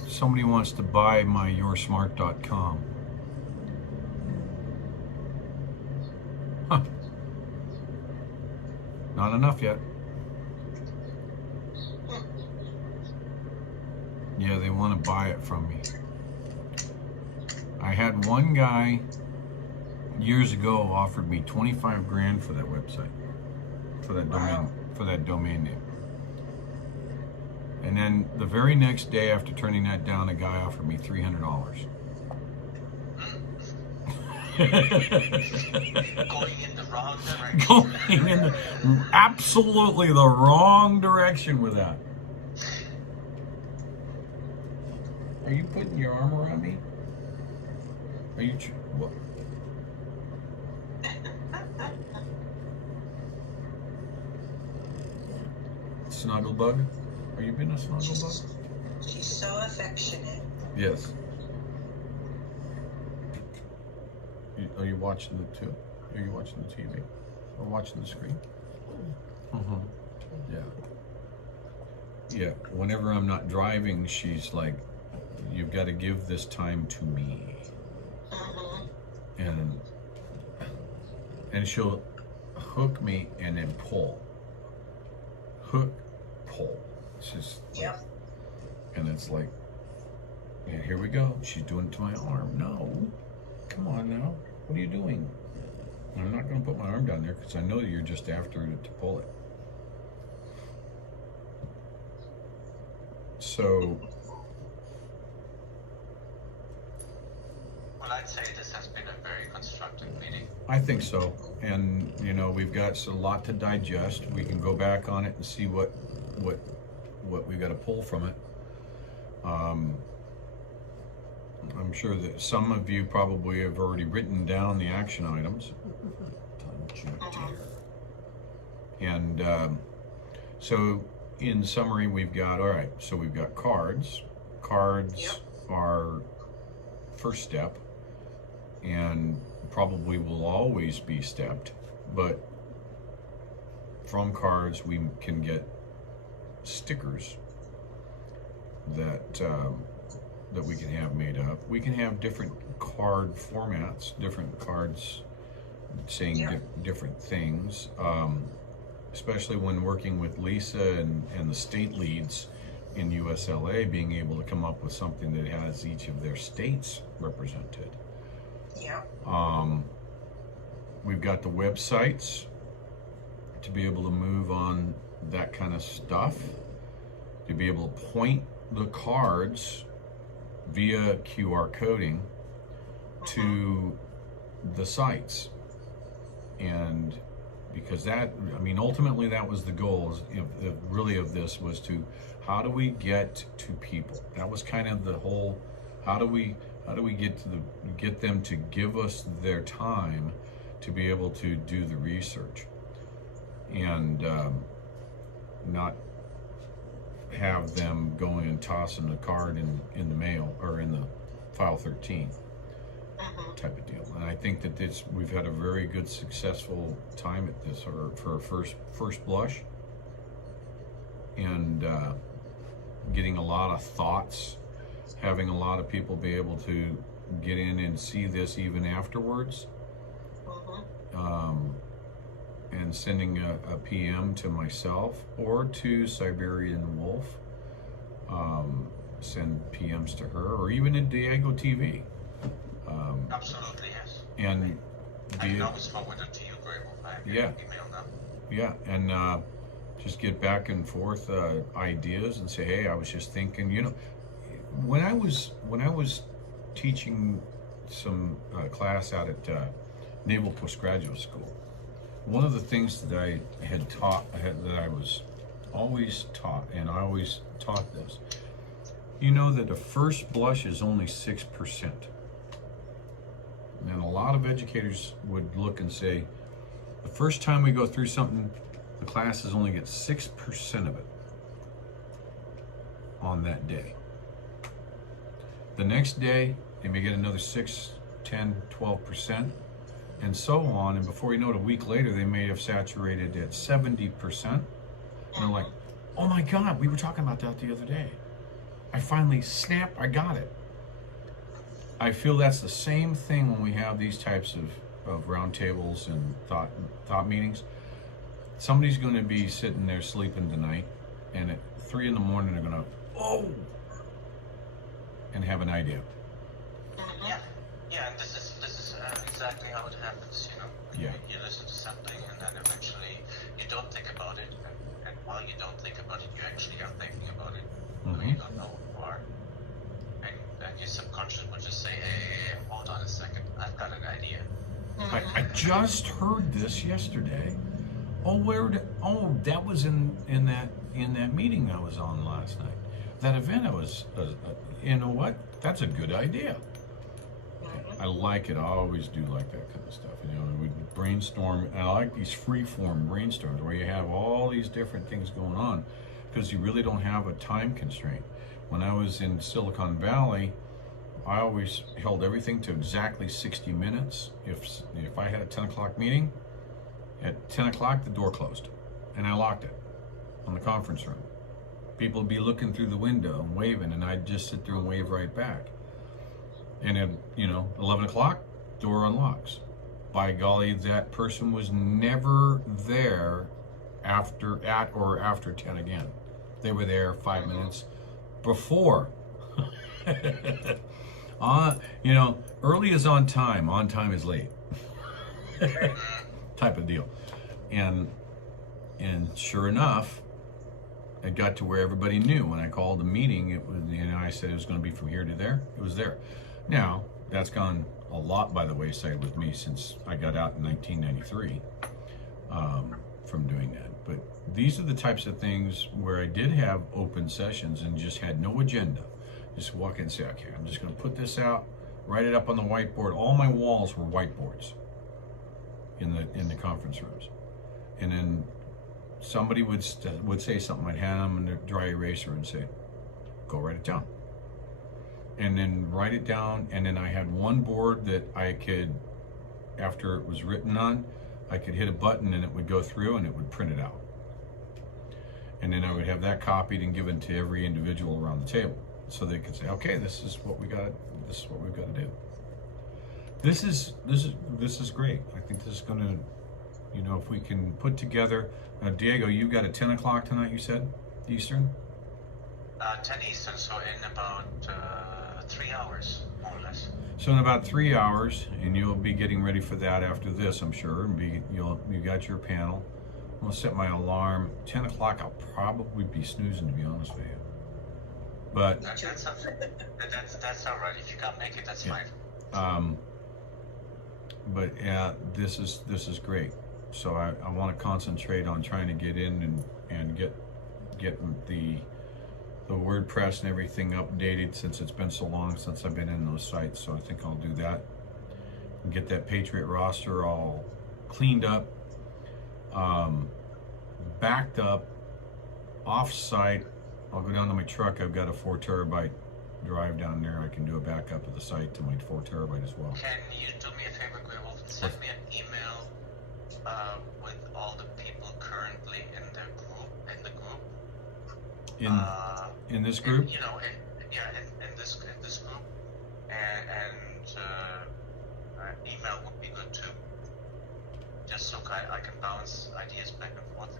somebody wants to buy my yoursmart.com. Huh. Not enough yet. Yeah, they want to buy it from me. I had one guy years ago offered me 25 grand for that website, for that domain name. And then the very next day after turning that down, a guy offered me $300. Going in the wrong direction. Going in absolutely the wrong direction with that. Are you putting your arm around me? Are you what? Snugglebug? Are you being a snugglebug? She's so affectionate. Yes. Are you watching the too? Are you watching the TV? Or watching the screen? Mm-hmm. Yeah. Yeah. Whenever I'm not driving, she's like, "You've got to give this time to me." and she'll hook me and then pull. Hook, pull. It's just, Yep. and it's like, yeah, here we go. She's doing it to my arm. No, come on now. What are you doing? I'm not going to put my arm down there because I know that you're just after it to pull it. So, Well, I'd say this has been a very constructive meeting. I think so. And, you know, we've got a lot to digest. We can go back on it and see what we got to pull from it. I'm sure that some of you probably have already written down the action items. And so in summary, we've got, all right, so we've got cards. Cards are first step and probably will always be stepped, but from cards we can get stickers that that we can have made up. We can have different card formats, different cards saying different things, especially when working with Lisa and the state leads in USLA, being able to come up with something that has each of their states represented. Yeah. We've got the websites to be able to move on that kind of stuff, to be able to point the cards via QR coding to the sites. And because that, I mean, ultimately that was the goal, really of this, was to, how do we get to people? That was kind of the whole, how do we get them to give us their time to be able to do the research and not have them going and tossing the card in the mail or in the file 13 type of deal. And I think that we've had a very good successful time at this, or for a first blush, and getting a lot of thoughts, having a lot of people be able to get in and see this even afterwards, and sending a PM to myself or to Siberian Wolf, send PMs to her, or even in Diego TV. Absolutely, yes. And I can always forward it to you, GreyWolf. I have your email now. Yeah, and just get back and forth ideas and say, hey, I was just thinking, you know, when I was teaching some class out at Naval Postgraduate School, one of the things that I had taught, that I was always taught, and I always taught this, you know that a first blush is only 6%. And a lot of educators would look and say, the first time we go through something, the classes only get 6% of it on that day. The next day, they may get another 6, 10, 12%, and so on. And before you know it, a week later, they may have saturated at 70%. And they're like, oh my God, we were talking about that the other day. I finally snapped, I got it. I feel that's the same thing when we have these types of roundtables and thought meetings. Somebody's going to be sitting there sleeping tonight, and at 3 in the morning they're going to, oh, and have an idea. Yeah, and this is exactly how it happens. You know, you listen to something, and then eventually you don't think about it, and while you don't think about it, you actually are thinking about it, when you don't know who you are. And your subconscious will just say, hey, hold on a second, I've got an idea. I just heard this yesterday. Oh, that was in that meeting I was on last night. That event I was, you know what? That's a good idea. I like it. I always do like that kind of stuff. You know, we brainstorm, and I like these free-form brainstorms where you have all these different things going on, because you really don't have a time constraint. When I was in Silicon Valley, I always held everything to exactly 60 minutes. If I had a 10 o'clock meeting, at 10 o'clock the door closed, and I locked it on the conference room. People would be looking through the window and waving, and I'd just sit there and wave right back. And at 11 o'clock, door unlocks. by golly, that person was never there after 10 again. They were there 5 minutes before. You know, early is on time is late. Type of deal. And sure enough, it got to where everybody knew. When I called the meeting, it was, you know, I said it was going to be from here to there. It was there. Now, that's gone a lot by the wayside with me since I got out in 1993 from doing that. But these are the types of things where I did have open sessions and just had no agenda. Just walk in and say, okay, I'm just going to put this out, write it up on the whiteboard. All my walls were whiteboards in the conference rooms. And then somebody would say something. I'd hand them a dry eraser and say, go write it down. And then write it down. And then I had one board that I could, after it was written on, I could hit a button and it would go through and it would print it out. And then I would have that copied and given to every individual around the table, so they could say, okay, this is what we've got to do. This is great. I think this is going to, you know, if we can put together. Diego, you've got a 10 o'clock tonight, you said, Eastern? 10 Eastern, so in about 3 hours, more or less. So in about 3 hours, and you'll be getting ready for that after this, I'm sure. And you got your panel. I'm gonna set my alarm. 10 o'clock, I'll probably be snoozing, to be honest with you. But That's all right. If you can't make it, that's fine. But yeah, this is great. So I want to concentrate on trying to get in and get the WordPress and everything updated, since it's been so long since I've been in those sites. So I think I'll do that and get that Patriot roster all cleaned up, backed up, off-site. I'll go down to my truck. I've got a 4 terabyte drive down there. I can do a backup of the site to my 4 terabyte as well. Can you do me a favor, GreyWolf? Send me an email with all the people currently in the group. In this group? You know, in this group, and email would be good too. Just so I can bounce ideas back and forth.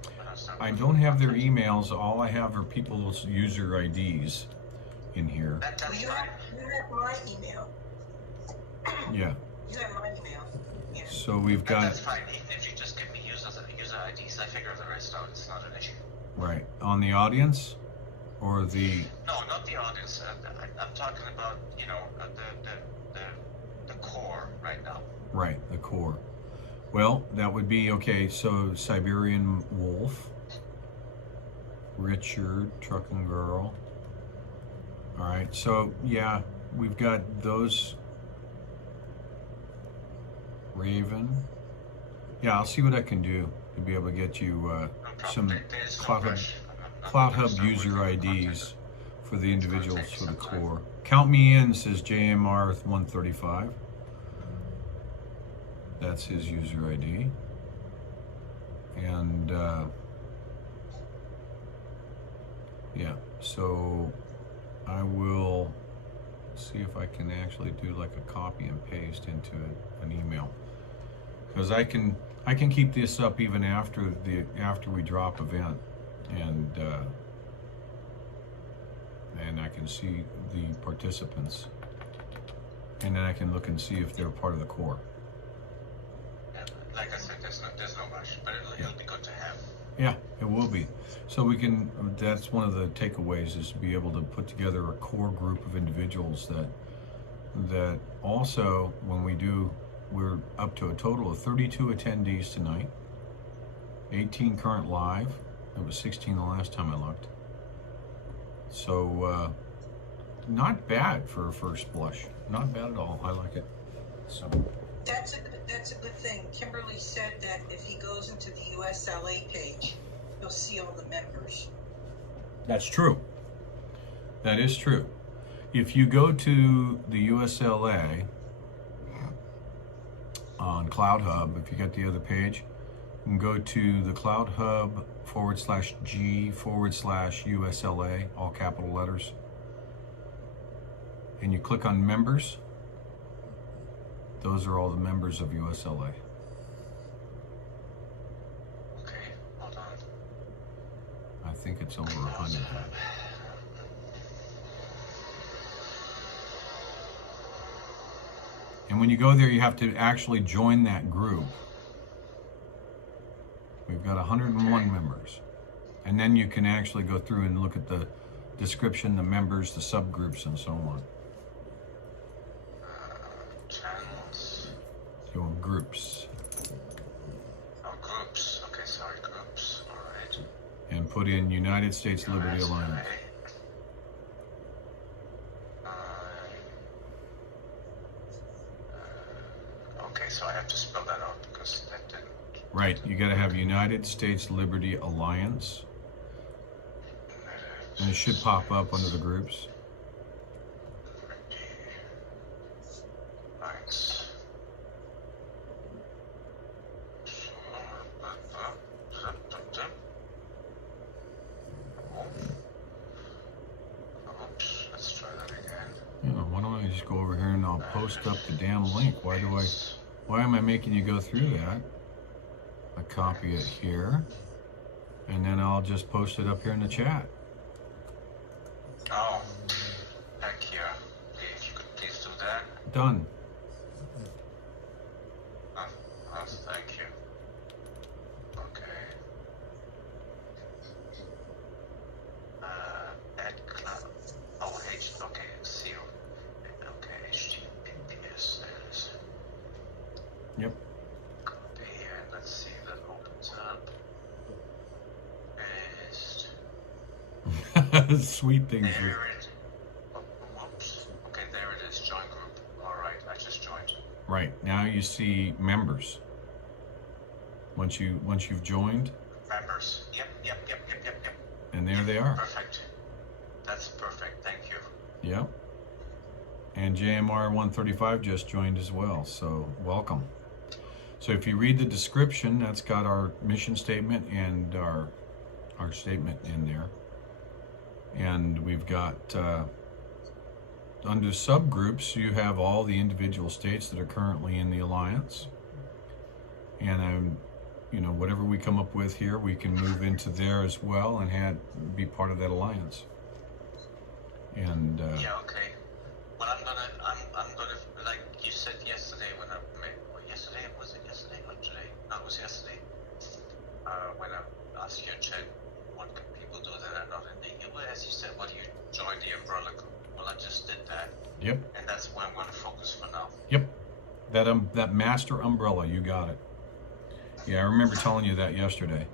I don't have their emails. All I have are people's user IDs in here. That's You fine. have my email. Yeah. You have my email. Yeah. So we've got, That's fine. Even if you just give me user IDs, I figure the rest out. It's not an issue. right, on the audience or the, No, not the audience. I'm talking about, you know, the core right now. right, the core. Well, that would be, okay, so Siberian Wolf, Richard, Trucking Girl. All right, so yeah, we've got those. Raven. Yeah, I'll see what I can do to be able to get you No some problem. There's no CloutHub, rush. I'm CloutHub not user working on IDs content. for the individuals take for the some time. core. Count me in, says JMR 135. That's his user ID. And yeah, so I will see if I can actually do like a copy and paste into an email, because I can keep this up even after we drop event, and I can see the participants, and then I can look and see if they're part of the core. Yeah, like I said, there's no rush, but it'll be good to have. Yeah, it will be. So we can, that's one of the takeaways, is to be able to put together a core group of individuals that also, when we're up to a total of 32 attendees tonight, 18 current live. It was 16 the last time I looked. So not bad for a first blush. Not bad at all. I like it. So That's a good thing. Kimberly said that if he goes into the USLA page, he'll see all the members. that's true. That is true. If you go to the USLA on CloutHub, if you got the other page, you can go to the CloutHub /G/USLA, all capital letters, and you click on members. Those are all the members of USLA. Okay, hold on. I think it's over 100. And when you go there, you have to actually join that group. We've got 101 members. And then you can actually go through and look at the description, the members, the subgroups, and so on. Channels. Your groups. Oh, groups. Okay, sorry, groups. All right. And put in United States Liberty USLA. Alliance. Okay, so I have to spell that out because that didn't. Right, you got to have United States Liberty Alliance. And it should pop up under the groups. Thanks. Oops, let's try that again. You know, why don't I just go over here and I'll post up the damn link? Why am I making you go through that? I copy it here, and then I'll just post it up here in the chat. Oh, thank you. If you could please do that. Done. Oh, thank you. Okay. Add cloud. Oh, okay, seal. Okay, HTTPS. There it is. Yep. Copy and let's see if that opens up. Paste. Sweet things. There it is. Whoops. Okay, there it is. Join group. All right, I just joined. Right, now you see members. Once you've joined, Members. Yep. and there they are. Perfect. That's perfect. Thank you. Yep. And JMR 135 just joined as well, so welcome. So if you read the description, that's got our mission statement and our statement in there. And we've got under subgroups, you have all the individual states that are currently in the alliance. And you know, whatever we come up with here, we can move into there as well and be part of that alliance. And yeah, okay. Well, I'm gonna, like you said yesterday when I met, was it yesterday or today? No, it was yesterday. When I asked you in chat, what can people do that are not in the US? You said, well, you join the umbrella group. Well, I just did that. Yep. And that's where I'm gonna focus for now. Yep. That master umbrella, you got it. Yeah, I remember telling you that yesterday.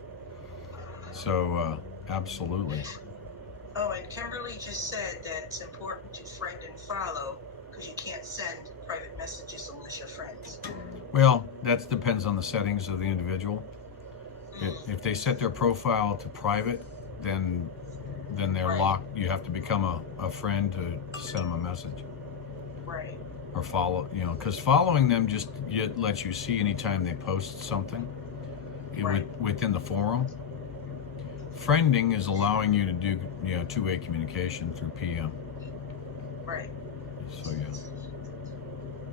So, absolutely. Oh, and Kimberly just said that it's important to friend and follow because you can't send private messages unless you're friends. Well, that depends on the settings of the individual. If they set their profile to private, then they're Right. locked. You have to become a friend to send them a message. Right. Or follow, you know, because following them just lets you see anytime they post something Right. within the forum. Friending is allowing you to do, you know, two-way communication through PM. Right. So yeah,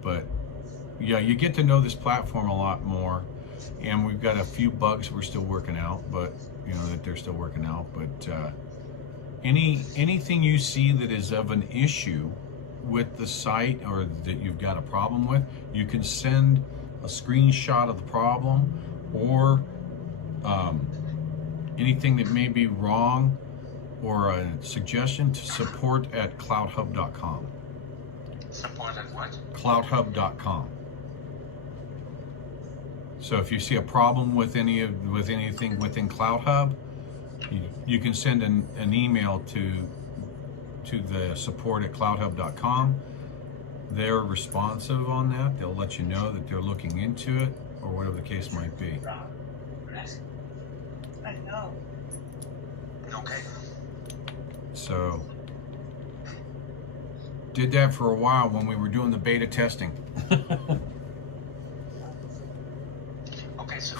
but yeah, you get to know this platform a lot more, and we've got a few bugs we're still working out, but you know that they're still working out. But anything you see that is of an issue with the site or that you've got a problem with, you can send a screenshot of the problem or anything that may be wrong or a suggestion to support@clouthub.com. Support at what? clouthub.com. So if you see a problem with anything within CloutHub, you can send an email to the support@clouthub.com. They're responsive on that. They'll let you know that they're looking into it or whatever the case might be. I know. Okay. So did that for a while when we were doing the beta testing. Okay, so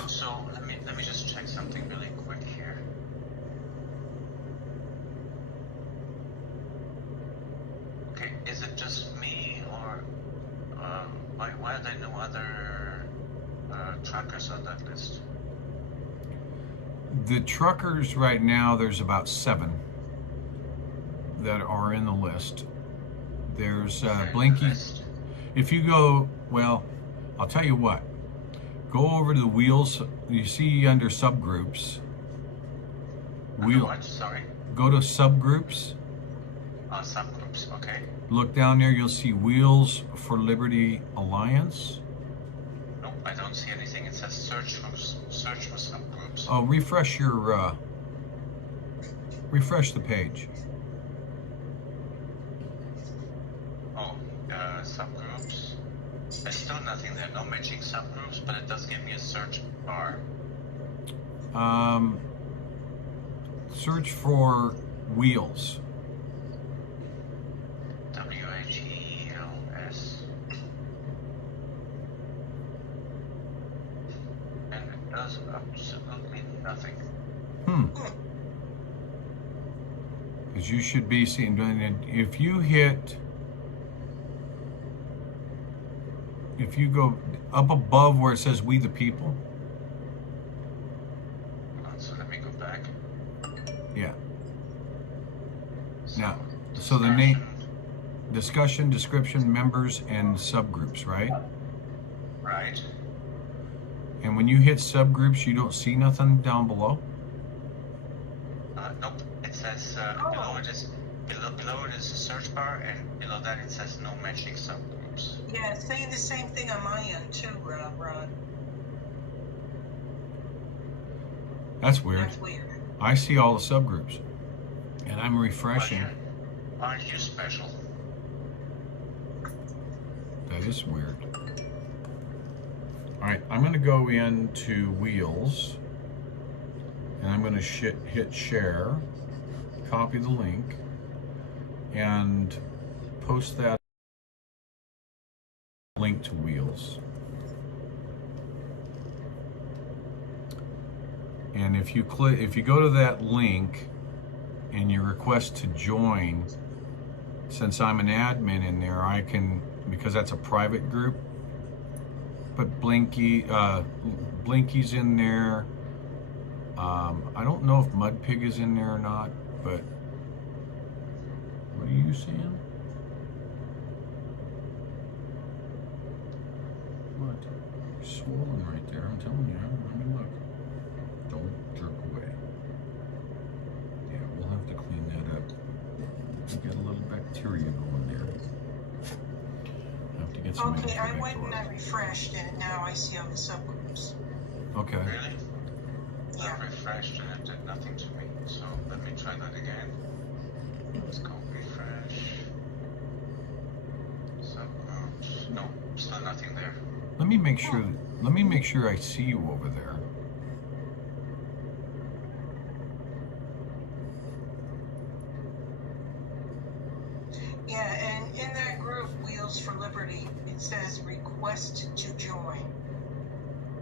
let me just check something really quick here. Okay, is it just me or Why are there no other truckers on that list? The truckers right now, there's about 7 that are in the list. There's Blinky. If you go, well, I'll tell you what. Go over to the wheels. You see under subgroups. What? Sorry. Go to subgroups. Subgroups. Okay. Look down there. You'll see Wheels for Liberty Alliance. Nope, I don't see anything. It says search for subgroups. Oh, refresh the page. Oh, subgroups. There's still nothing there. No matching subgroups, but it does give me a search bar. Search for Wheels. WHEELS. And it does absolutely nothing. Because you should be seeing, if you go up above where it says We the People. So let me go back. Yeah. Now, so the name, discussion, description, members, and subgroups, right? Right. And when you hit subgroups, you don't see nothing down below? Nope. It says below it is a search bar, and below that it says no matching subgroups. Yeah, it's saying the same thing on my end too, Ron. That's weird. That's weird. I see all the subgroups, and I'm refreshing. Aren't you special? That is weird. All right, I'm going to go into Wheels, and I'm going to hit share, copy the link, and post that link to Wheels. And if you go to that link and you request to join, since I'm an admin in there, I can, because that's a private group, put Blinky's in there. I don't know if Mudpig is in there or not, but what are you seeing? What? You're swollen right there, I'm telling you. I mean, look. Don't jerk away. Yeah, we'll have to clean that up. We got a little bacteria going there. Have to get some. Okay, I went and I refreshed, and now I see all the subgroups. Okay. Really? Yeah. I refreshed and it did nothing to me. So let me try that again. Let's go refresh. Subgroups. No, still nothing there. Let me make sure I see you over there. Yeah, and in that group, Wheels for Liberty, it says request to join.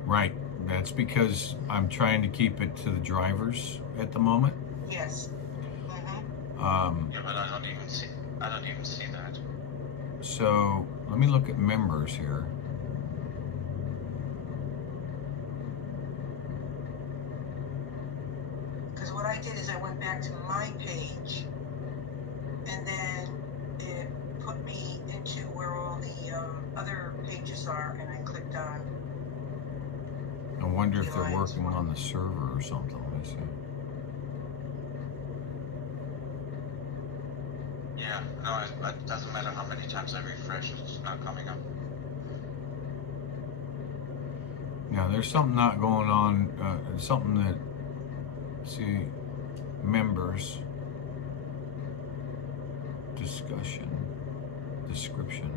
Right. That's because I'm trying to keep it to the drivers at the moment. Yes. Yeah, but I don't even see that. So let me look at members here. Because what I did is I went back to my page, and then it put me into where all the other pages are, and I clicked on. I wonder if they're working on the server or something. Let me see. Yeah, no, it doesn't matter how many times I refresh, it's not coming up. Now, there's something not going on, something that, see, members, discussion, description.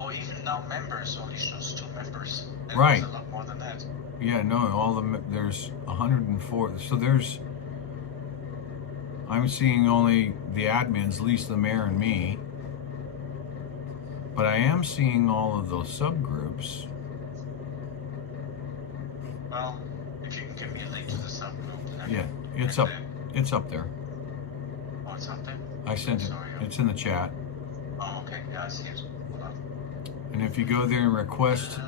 Oh, even now members only shows 2 members. And Right. There's a lot more than that. Yeah, no, there's 104, so I'm seeing only the admins, Lisa, the mayor, and me. But I am seeing all of those subgroups. Well, if you can give me a link to the subgroup. Yeah, it's up there. Oh, it's up there? I sent it. Sorry, It's in the chat. Oh, okay. Yeah, I see it. Hold on. And if you go there and request,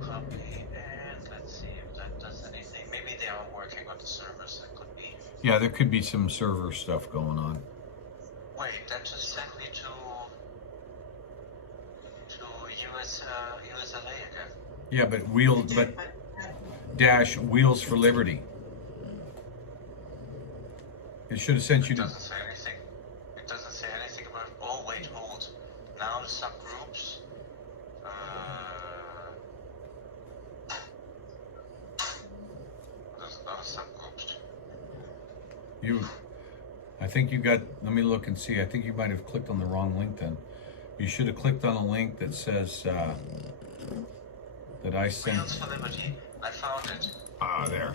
Copy, and let's see if that does anything. Maybe they are working on the servers. That could be. yeah, there could be some server stuff going on. Wait, that just sent me to USLA again. Yeah, but dash Wheels for Liberty. It should have sent you It to. doesn't say anything. It doesn't say anything about. Oh wait, hold. Now the subgroups. There's other subgroups. I think you got. Let me look and see. I think you might have clicked on the wrong link then. You should have clicked on a link that says that I sent. Wheels for Liberty. I found it. Ah, there.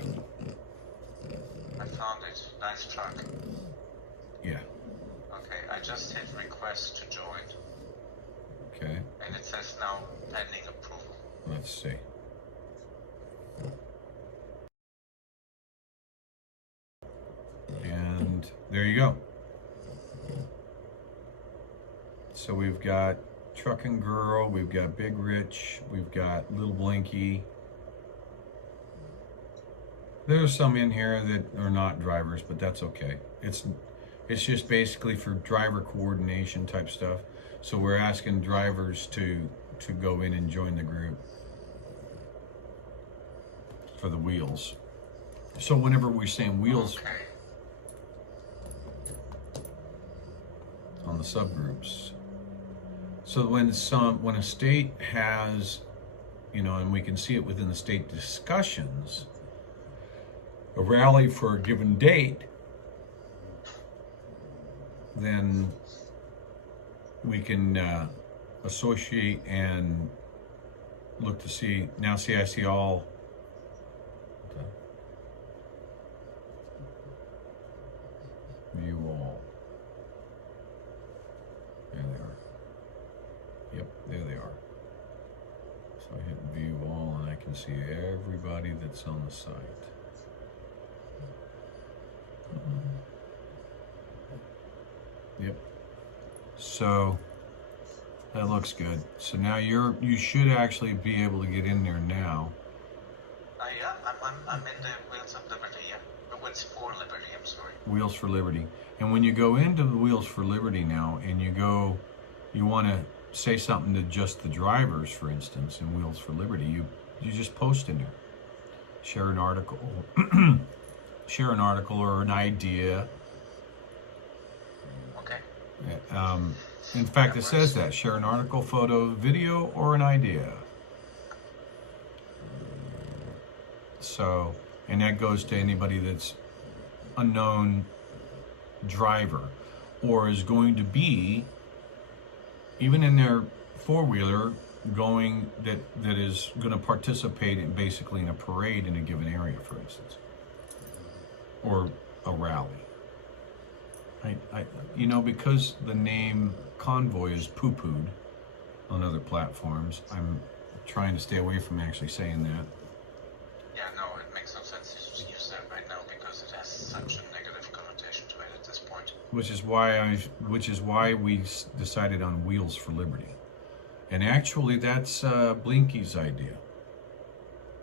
I found it. Nice truck. Yeah. Okay, I just hit request to join. Okay. And it says now pending approval. Let's see. And there you go. So we've got Truckin' Girl, we've got Big Rich, we've got Little Blinky. There's some in here that are not drivers, but that's okay. It's just basically for driver coordination type stuff. So we're asking drivers to go in and join the group for the wheels. So whenever we're saying wheels Okay. on the subgroups. So when a state has, and we can see it within the state discussions, a rally for a given date, then we can associate and look to see. Now see, I see all. View all. There they are. Yep, there they are. So I hit view all and I can see everybody that's on the site. Yep. So that looks good. So now you should actually be able to get in there now. Yeah, I'm in the Wheels of Liberty. Yeah, the Wheels for Liberty. I'm sorry. Wheels for Liberty. And when you go into the Wheels for Liberty now, and you want to say something to just the drivers, for instance, in Wheels for Liberty, you just post in there. Share an article. Share an article or an idea. Okay. In fact, it says that. Share an article, photo, video, or an idea. So, and that goes to anybody that's a known driver or is going to be, even in their four-wheeler, that is going to participate in basically in a parade in a given area, for instance, or a rally. Because the name Convoy is poo-pooed on other platforms, I'm trying to stay away from actually saying that. Yeah, no, it makes no sense to use that right now because it has such a negative connotation to it at this point. Which is why we decided on Wheels for Liberty. And actually, that's Blinky's idea.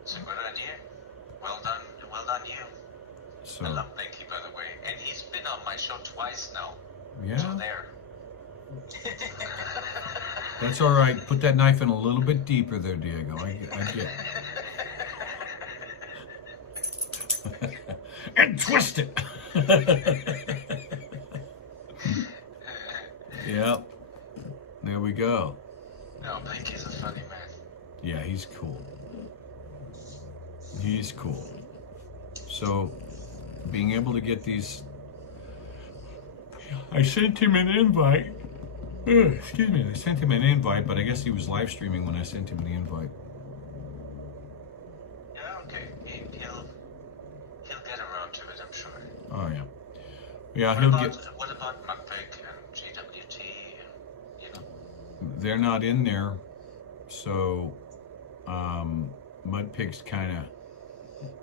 It's a good idea. Well done you. So, I love Blinky, by the way, and he's been on my show twice now. yeah, So there. that's all right. Put that knife in a little bit deeper there, Diego. I get it. And twist it. Yep. There we go. No, Blinky's a funny man. Yeah, he's cool. He's cool. So, being able to get these... I sent him an invite. Excuse me, I sent him an invite, but I guess he was live streaming when I sent him the invite. Yeah, okay. He'll get around to it, I'm sure. Oh, yeah. Yeah, What about Mudpig and GWT and, They're not in there, so Mudpig's kind of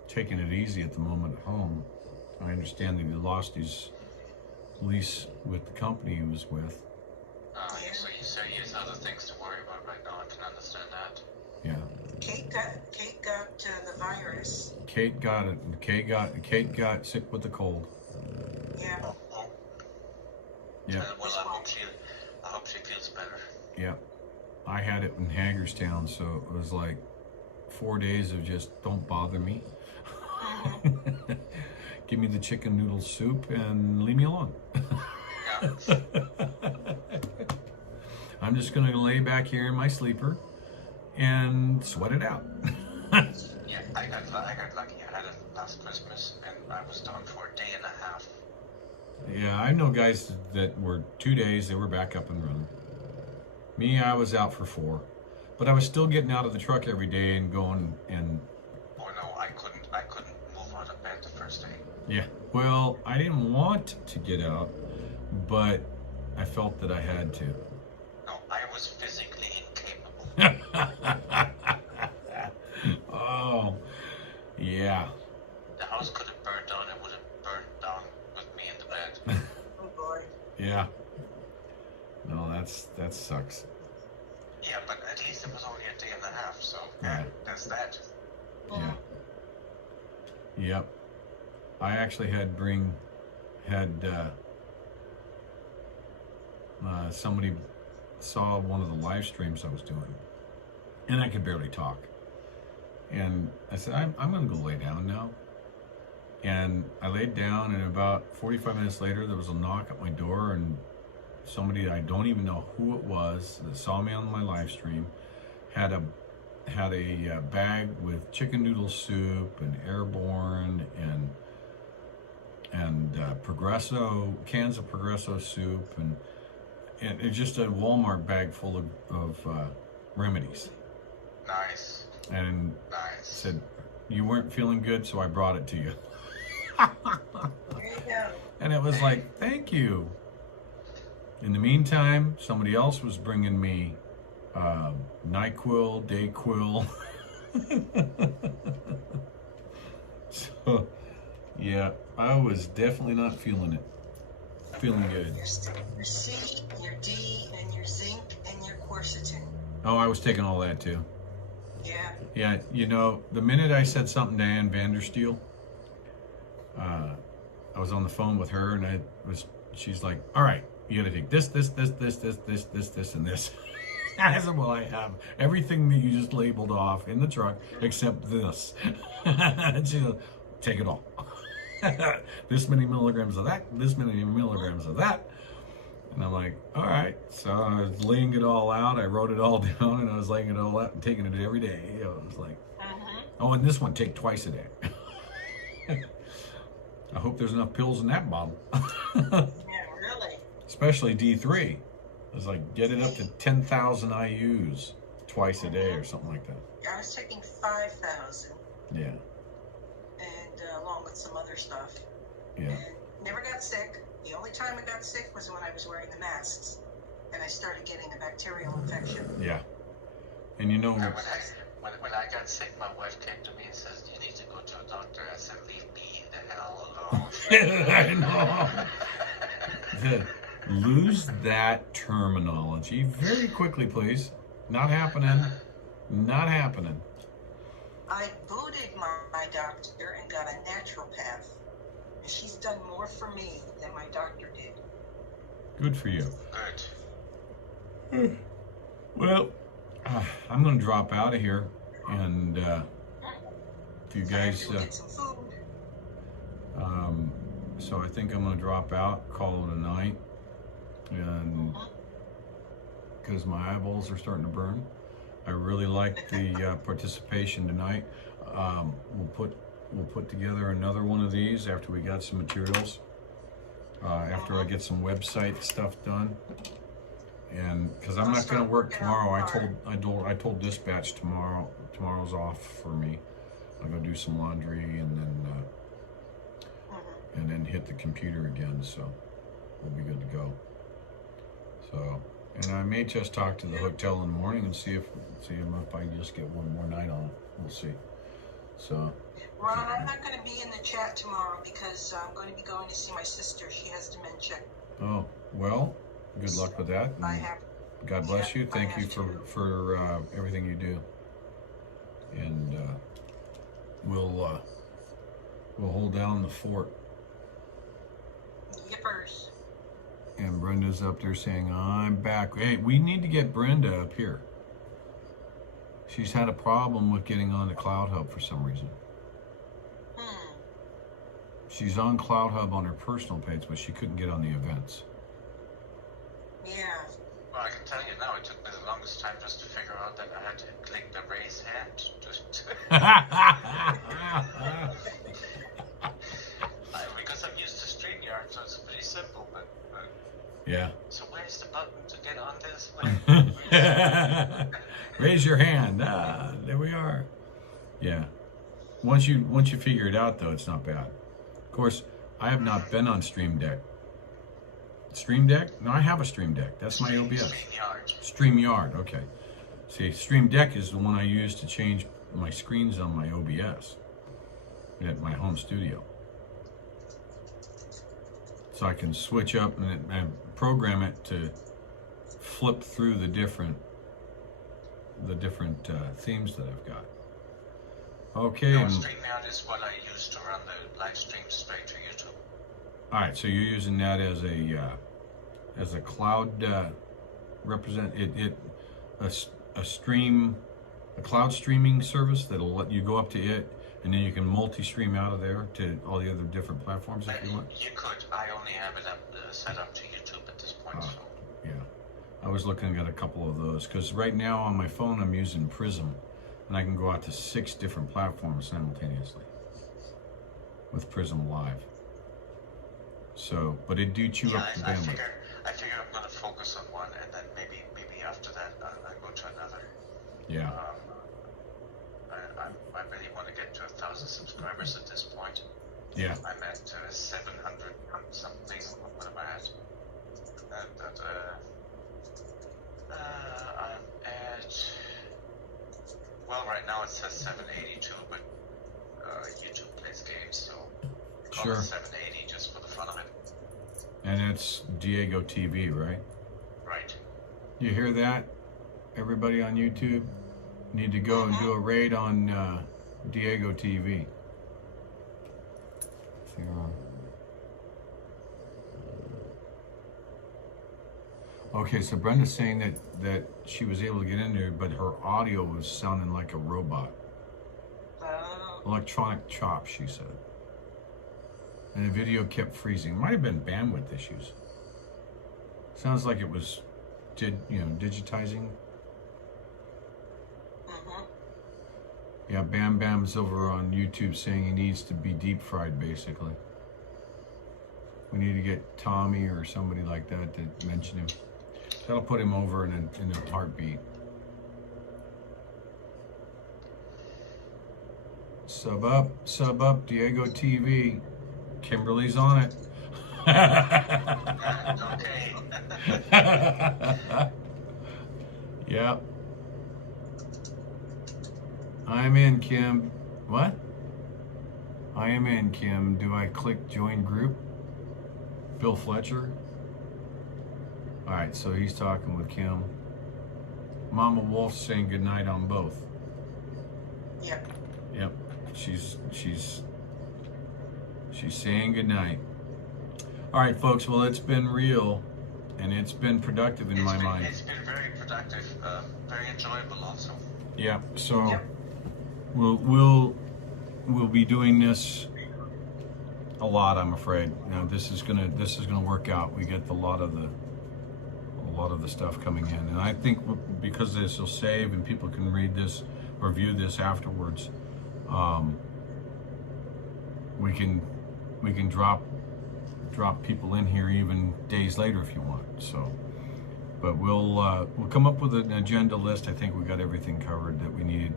taking it easy at the moment at home. I understand that he lost lease with the company he was with. So you say he has other things to worry about right now. I can understand that. Yeah. Kate got the virus. Kate got it. Kate got sick with the cold. Yeah. Yeah. Well, I hope she feels better. Yeah. I had it in Hagerstown, so it was like 4 days of just don't bother me. Give me the chicken noodle soup and leave me alone. Yeah. I'm just gonna lay back here in my sleeper and sweat it out. Yeah, I got lucky. I had it last Christmas, and I was down for a day and a half. Yeah, I know guys that were 2 days, they were back up and running. Me, I was out for 4. But I was still getting out of the truck every day and going and... Oh no, I couldn't move out of bed the first day. Yeah, well, I didn't want to get out, but I felt that I had to. No, I was physically incapable. Oh, yeah. The house could have burned down. It would have burned down with me in the bed. Oh boy. Yeah. No, that sucks. Yeah, but at least it was only a day and a half, so Right. that's that. Yeah. Yep. I actually had somebody saw one of the live streams I was doing, and I could barely talk. And I said, I'm going to go lay down now. And I laid down, and about 45 minutes later, there was a knock at my door, and somebody, I don't even know who it was, that saw me on my live stream, had a bag with chicken noodle soup and Airborne and Progresso, cans of Progresso soup, and it's just a Walmart bag full of remedies. Nice. And Nice. said, you weren't feeling good, so I brought it to you. There you go. And it was like, thank you. In the meantime, somebody else was bringing me NyQuil, Dayquil. So, yeah, I was definitely not feeling it. Feeling good. Your C, your D, and your zinc, and your quercetin. Oh, I was taking all that too. Yeah. Yeah, you know, the minute I said something to Ann Vandersteel, I was on the phone with her, and she's like, all right, you gotta take this, and this. I said, well, I have everything that you just labeled off in the truck except this. And she said, take it all. This many milligrams of that, this many milligrams of that. And I'm like, all right. So I was laying it all out. I wrote it all down, and I was laying it all out and taking it every day. I was like, oh, and this one, take twice a day. I hope there's enough pills in that bottle. Yeah, really. Especially D3. It was like, get it up to 10,000 IUs twice a day or something like that. I was taking 5,000. Yeah. And along with some other stuff. Yeah. And never got sick. The only time I got sick was when I was wearing the masks. And I started getting a bacterial infection. Yeah. And you know, When I got sick, my wife came to me and says, you need to go to a doctor. I said, leave me the hell alone. I know. Lose that terminology very quickly, please. Not happening. Not happening. I booted my doctor and got a naturopath. And she's done more for me than my doctor did. Good for you. Good. Well, I'm going to drop out of here. And if you guys... Go get some food. So I think I'm going to drop out, call it a night. And because my eyeballs are starting to burn. I really like the participation tonight. We'll put together another one of these after we got some materials. After I get some website stuff done. And because I'm not going to work tomorrow, I told dispatch tomorrow's off for me. I'll go do some laundry and then hit the computer again. So we'll be good to go. So, and I may just talk to the hotel in the morning and see if I just get one more night on it. We'll see. So. Ron, I'm not going to be in the chat tomorrow because I'm going to be going to see my sister. She has dementia. Oh, well, good luck with that. I have. God bless you. I Thank you have for everything you do. And we'll hold down the fort. Yippers. And Brenda's up there saying, I'm back. Hey, we need to get Brenda up here. She's had a problem with getting on the CloutHub for some reason. She's on CloutHub on her personal page, but she couldn't get on the events. Yeah. Well, I can tell you now, it took me the longest time just to figure out that I had to click the raise hand. Because I'm used to StreamYard, so it's pretty simple. But Yeah. So where's the button to get on this? Raise your hand. There we are. Yeah. Once you figure it out, though, it's not bad. Of course, I have not been on Stream Deck. Stream Deck? No, I have a Stream Deck. That's my OBS. StreamYard. Okay. See, Stream Deck is the one I use to change my screens on my OBS at my home studio. So I can switch up and program it to flip through the different themes that I've got. Okay. StreamYard is what I use to run the live stream straight to YouTube. All right, so you're using that as a cloud a cloud streaming service that'll let you go up to it, and then you can multi-stream out of there to all the other different platforms if you want. You could. I only have it set up to YouTube at this point. So. Yeah, I was looking at a couple of those because right now on my phone I'm using Prism, and I can go out to 6 different platforms simultaneously with Prism Live. So, but it do chew up the bandwidth. I figure I'm going to focus on one, and then maybe after that I'll go to another. Yeah. I really want to get to 1,000 subscribers at this point. Yeah. I'm at 700 something. What am I at? I'm at. Well, right now it says 782, but YouTube plays games, so call it 780 just for the fun of it. And it's Diego TV, right? Right. You hear that? Everybody on YouTube need to go and do a raid on Diego TV. Okay, so Brenda's saying that she was able to get in there, but her audio was sounding like a robot. Electronic chop, she said. And the video kept freezing. Might have been bandwidth issues. Sounds like it was, digitizing. Yeah, Bam Bam's over on YouTube saying he needs to be deep fried, basically. We need to get Tommy or somebody like that to mention him. That'll put him over in a heartbeat. Sub up, Diego TV. Kimberly's on it. Okay. Yep. I'm in, Kim. What? I am in, Kim. Do I click join group? Bill Fletcher? Alright, so he's talking with Kim. Mama Wolf's saying goodnight on both. Yep. Yep. She's saying goodnight. Alright, folks, well, it's been real, and it's been productive in my mind. It's been very productive, very enjoyable also. Yeah, so we'll be doing this a lot, I'm afraid. This is gonna work out. We get a lot of the stuff coming in, and I think because this will save and people can read this or view this afterwards, we can drop people in here even days later if you want. So, but we'll come up with an agenda list. I think we got everything covered that we needed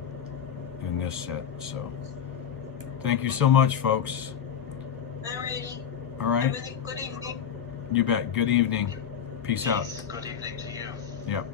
in this set. So, thank you so much, folks. Alrighty. All right. Have a good evening. You bet. Good evening. Peace out. Good evening to you. Yep.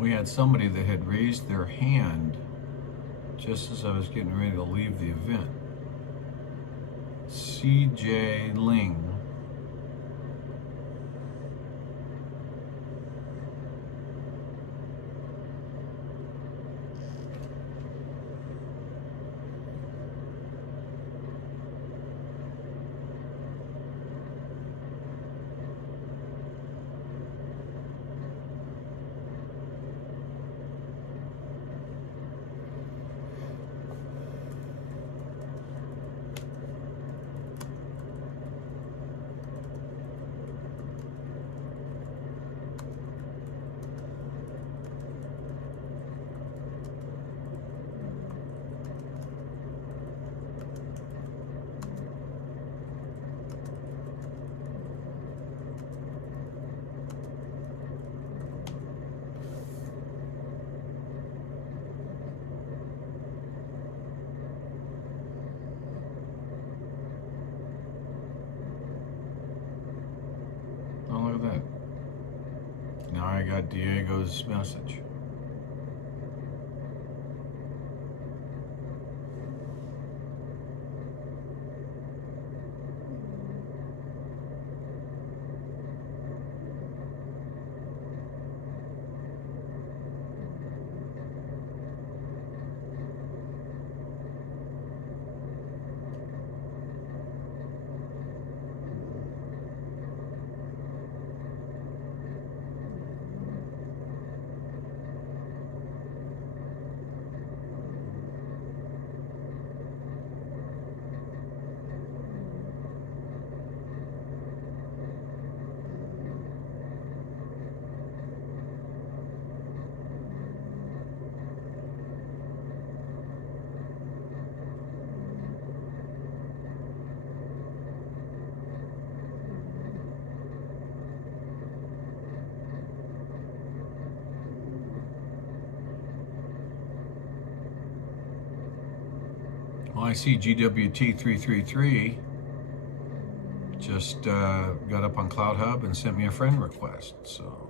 we had somebody that had raised their hand just as I was getting ready to leave the event. CJ Ling. Oh, look at that. Now I got Diego's message. Well, I see GWT333 just got up on CloutHub and sent me a friend request, so.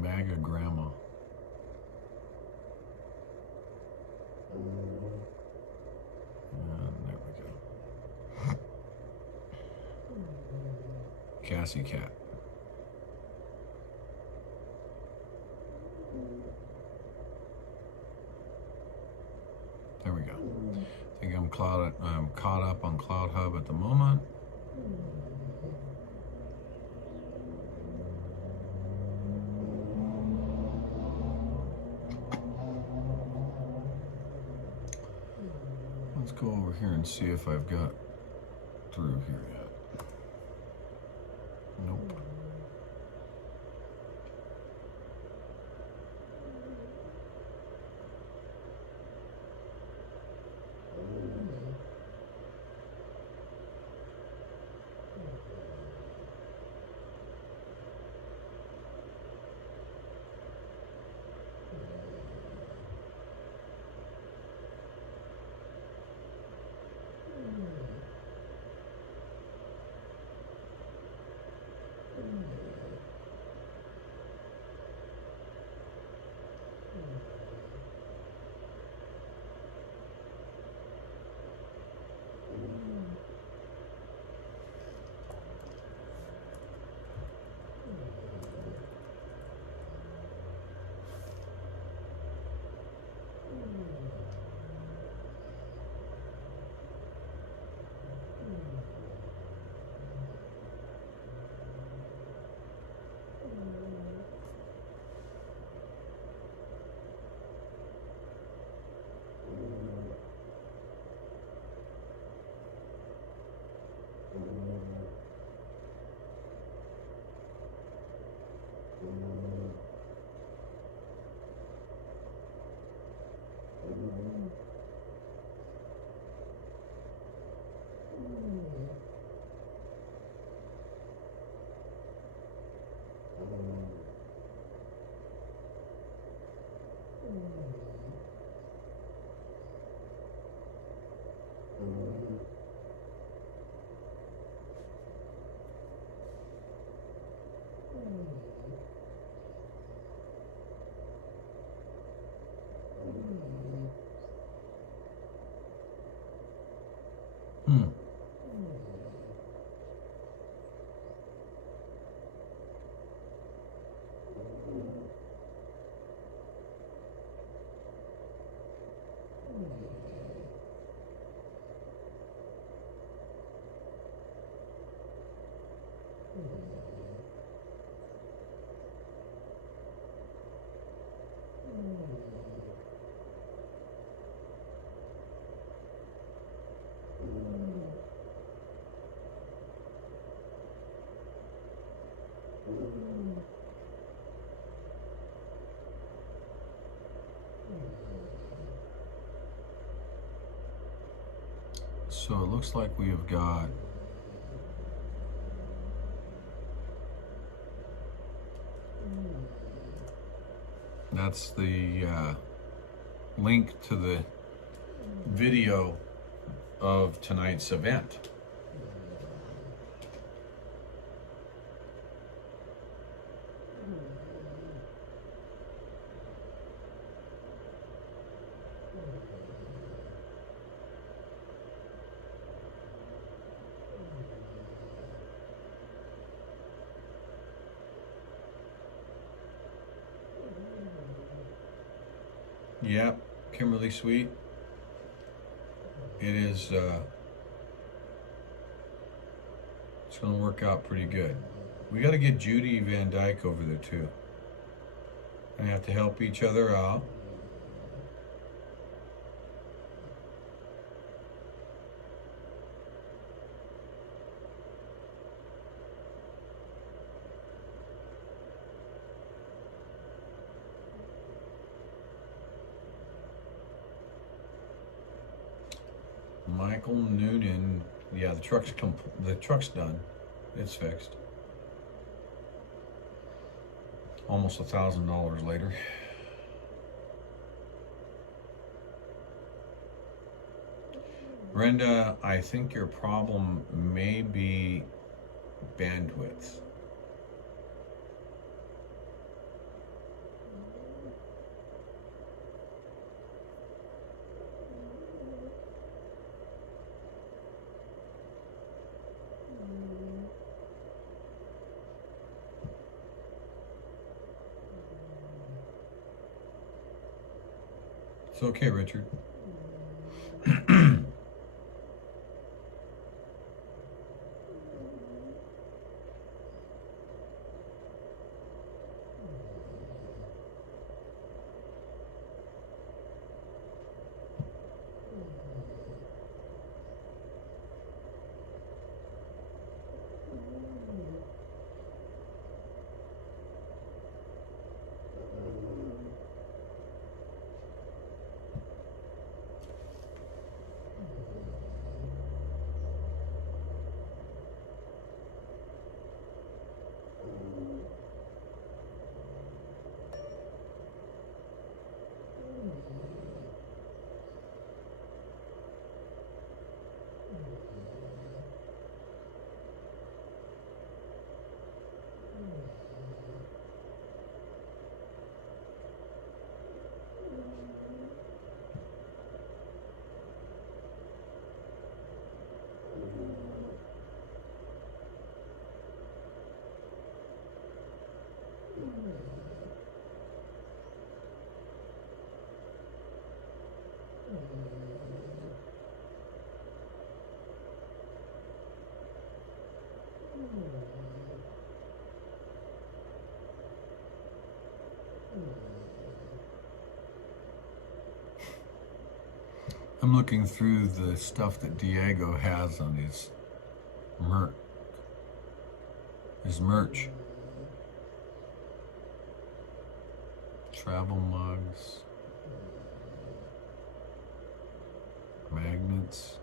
MAGA grandma. And there we go. Cassie Cat. There we go. I think I'm caught up on CloutHub at the moment. Let's go over here and see if I've got through here yet. Nope. So it looks like we have got that's the link to the video of tonight's event. Yep, Kimberly Sweet. It is, it's going to work out pretty good. We got to get Judy Van Dyke over there too. I have to help each other out. Michael Noonan, yeah, the truck's done. It's fixed. Almost $1,000 later. Brenda, I think your problem may be bandwidth. It's okay, Richard. I'm looking through the stuff that Diego has on his merch. Travel mugs, magnets.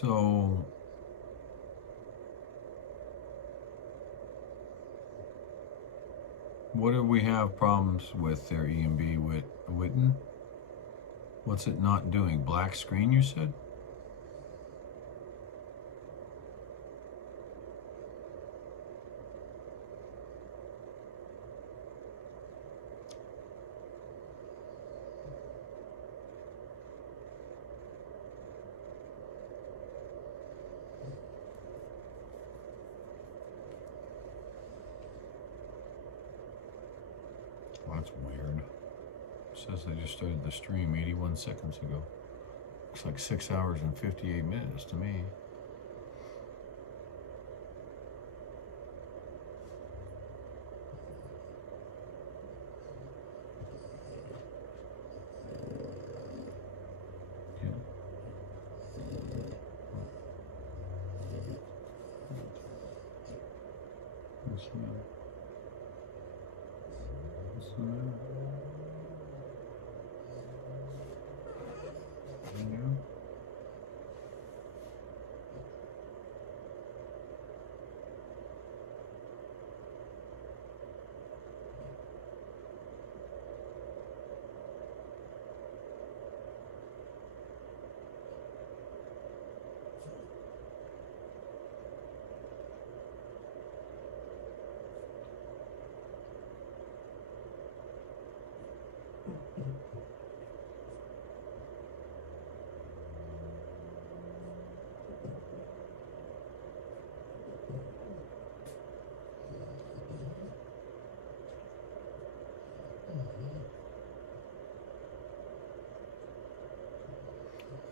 So what do we have problems with there, EMB Witten? What's it not doing? Black screen, you said? Well, that's weird. It says they just started the stream 81 seconds ago. Looks like 6 hours and 58 minutes to me.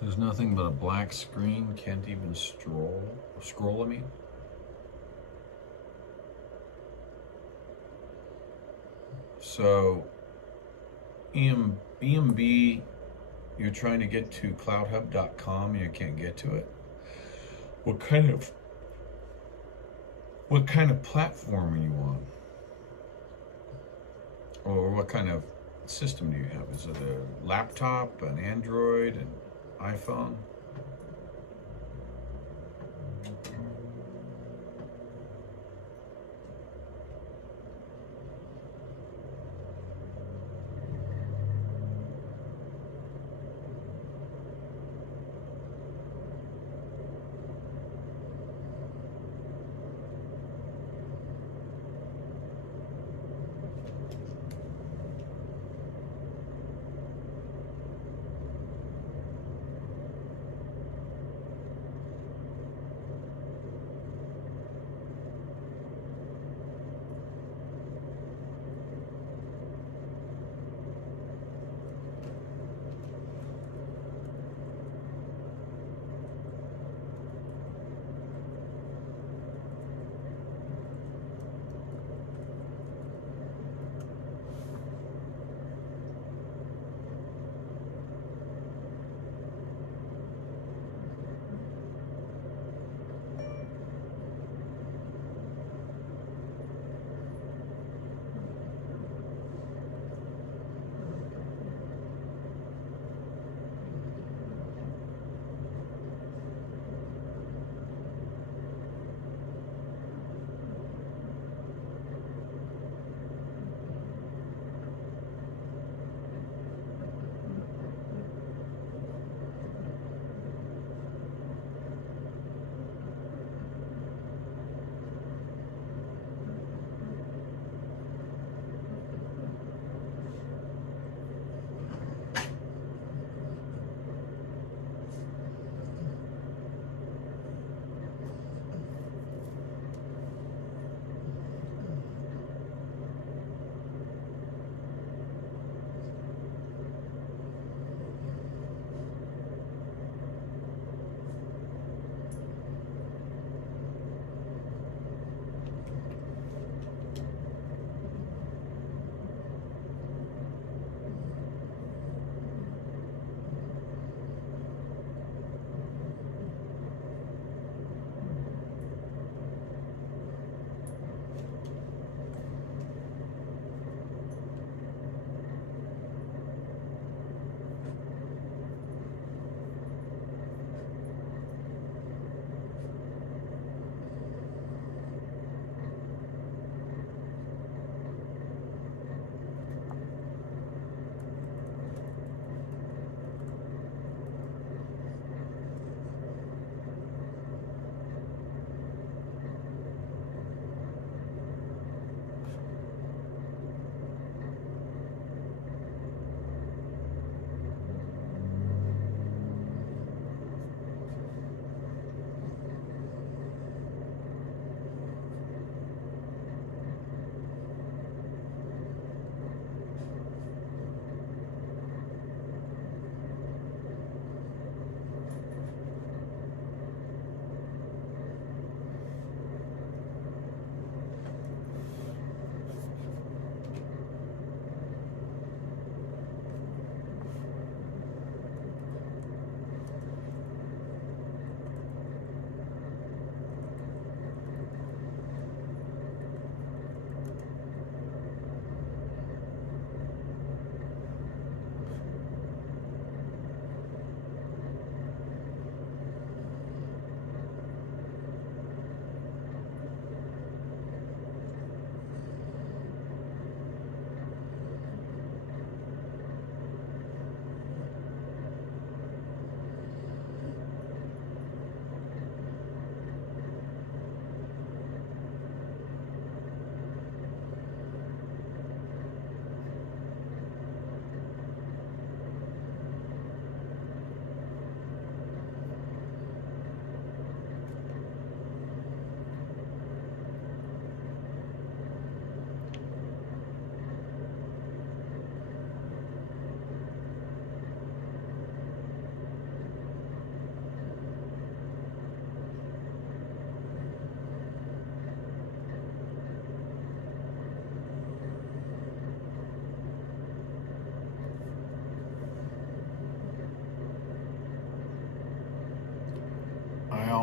There's nothing but a black screen, can't even scroll, I mean. So, EMB, you're trying to get to CloutHub.com and you can't get to it. What kind of platform are you on? Or what kind of system do you have? Is it a laptop, an Android, an iPhone?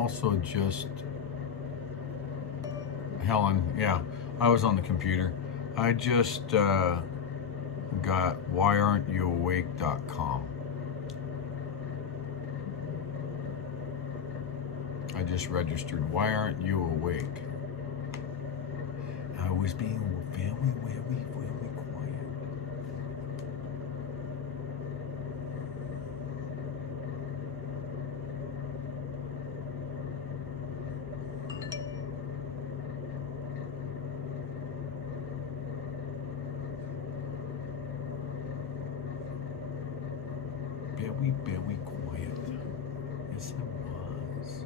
also just, Helen, yeah, I was on the computer. I just got whyaren'tYouAwake.com. I just registered. Why aren't you awake? I was being very quiet. Very quiet. Yes, I was.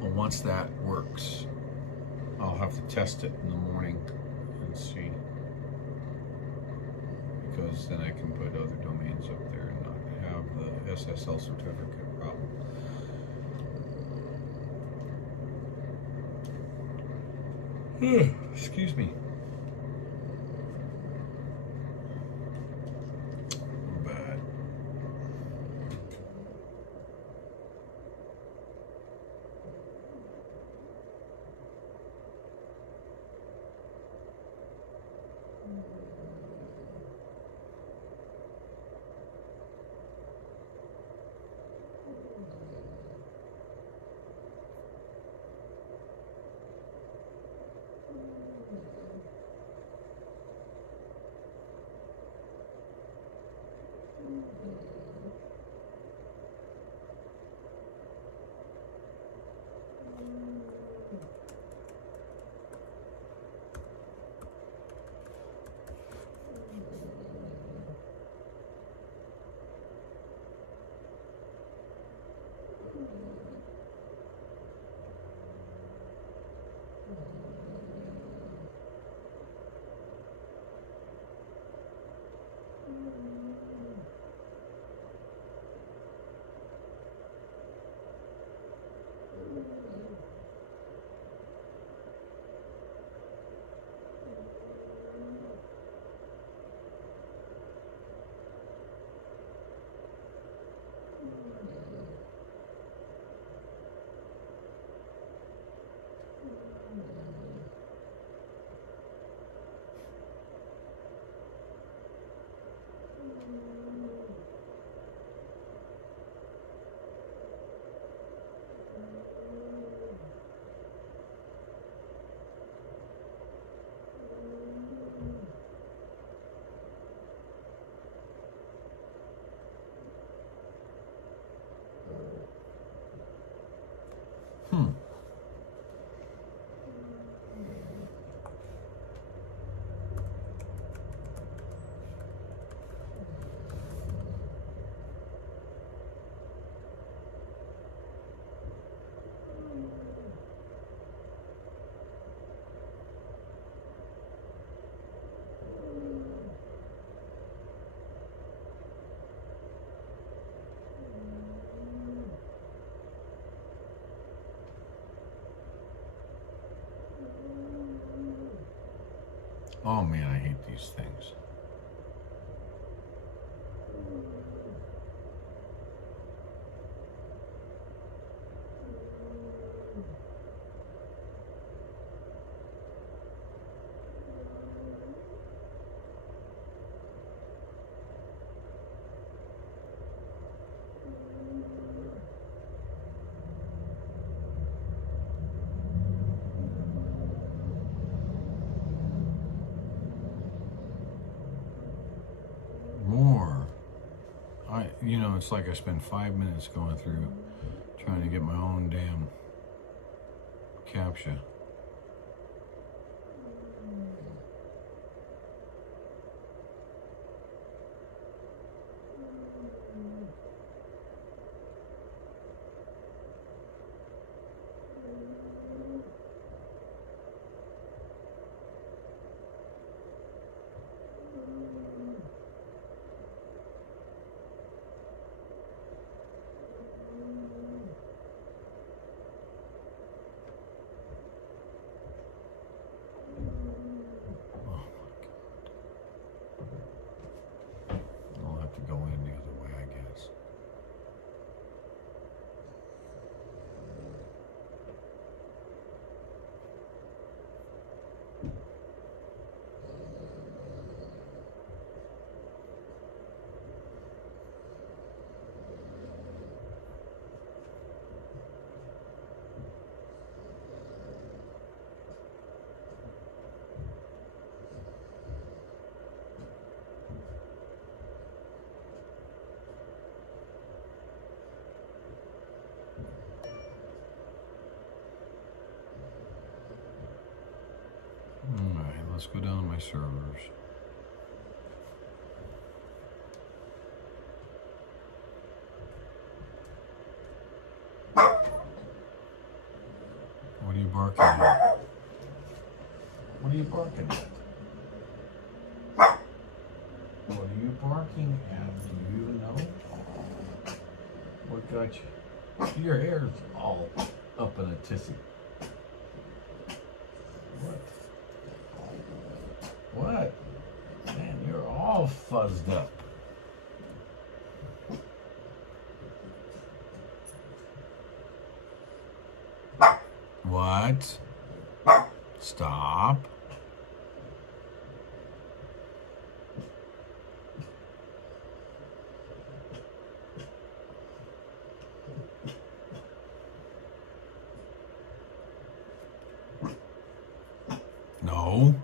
Well, once that works, I'll have to test it in the morning and see, because then I can put other domains up there and not have the SSL certificate problem. Excuse me. Bad. Oh man, I hate these things. You know, it's like I spend 5 minutes going through trying to get my own damn CAPTCHA. Let's go down to my servers. What are you barking at? What are you barking at? What are you barking at? Do you know? What got you? Your hair's all up in a tizzy. What? What? Man, you're all fuzzed up. What? Stop. No.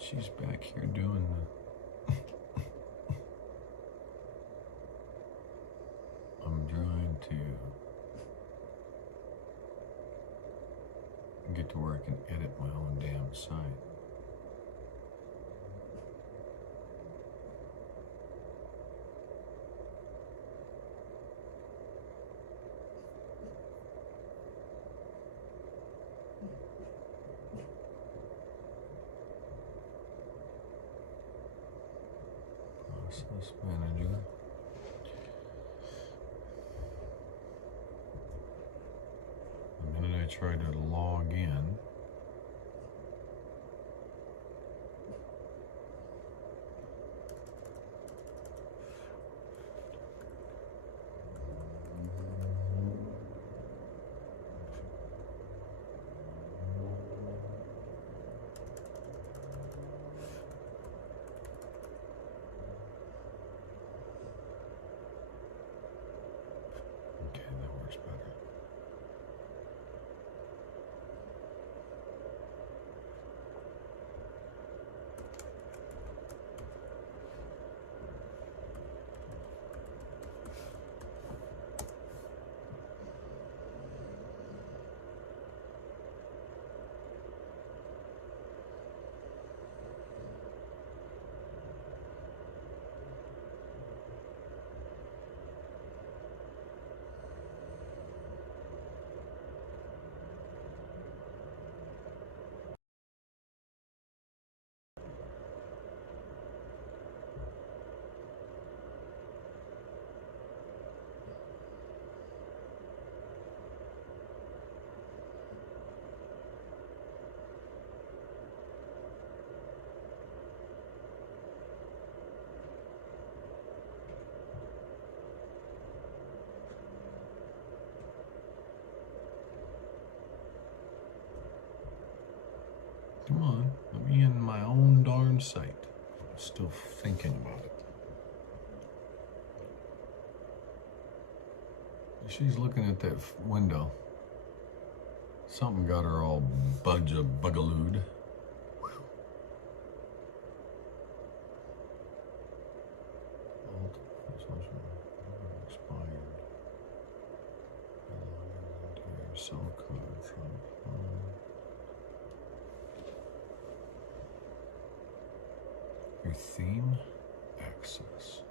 She's back here doing the... I'm trying to get to where I can edit my own damn site. Process manager. The minute I try to log in, okay, that works better. Come on, let me in my own darn site. I'm still thinking about it. She's looking at that window. Something got her all bugalooed. Expired. Cell code from your theme access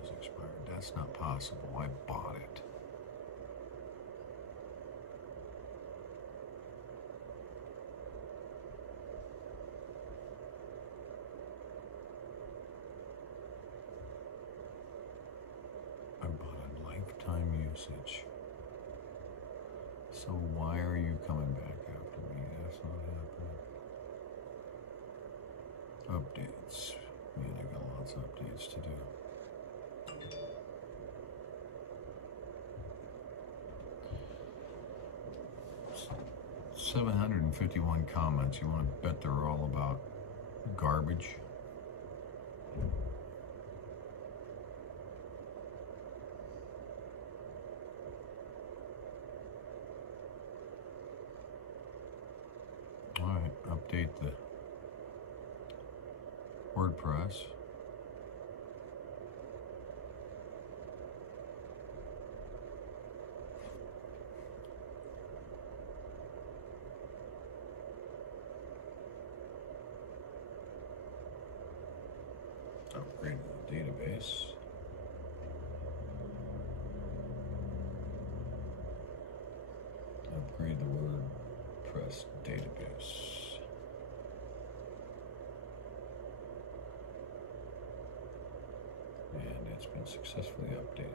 has expired. That's not possible. I bought it. message. So why are you coming back after me? That's not happening. Updates. Man, I got lots of updates to do. 751 comments. You want to bet they're all about garbage? All right, update the WordPress. Upgrade the database. Upgrade the WordPress database. And it's been successfully updated.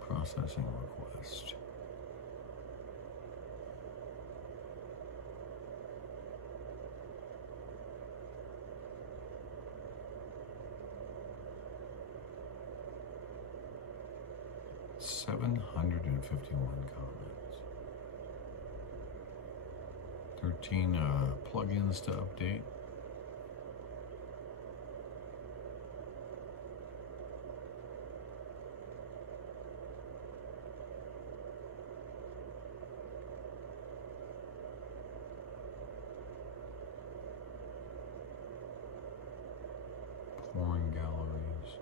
Processing request. comments. 13 plugins to update. Pouring galleries.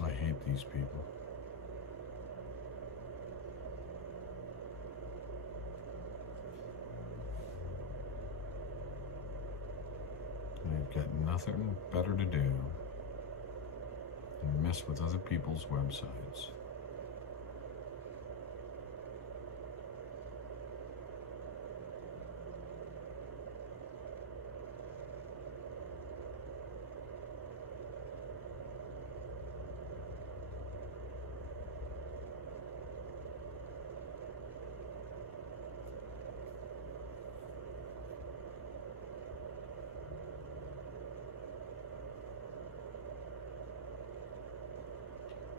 I hate these people. They've got nothing better to do than mess with other people's websites.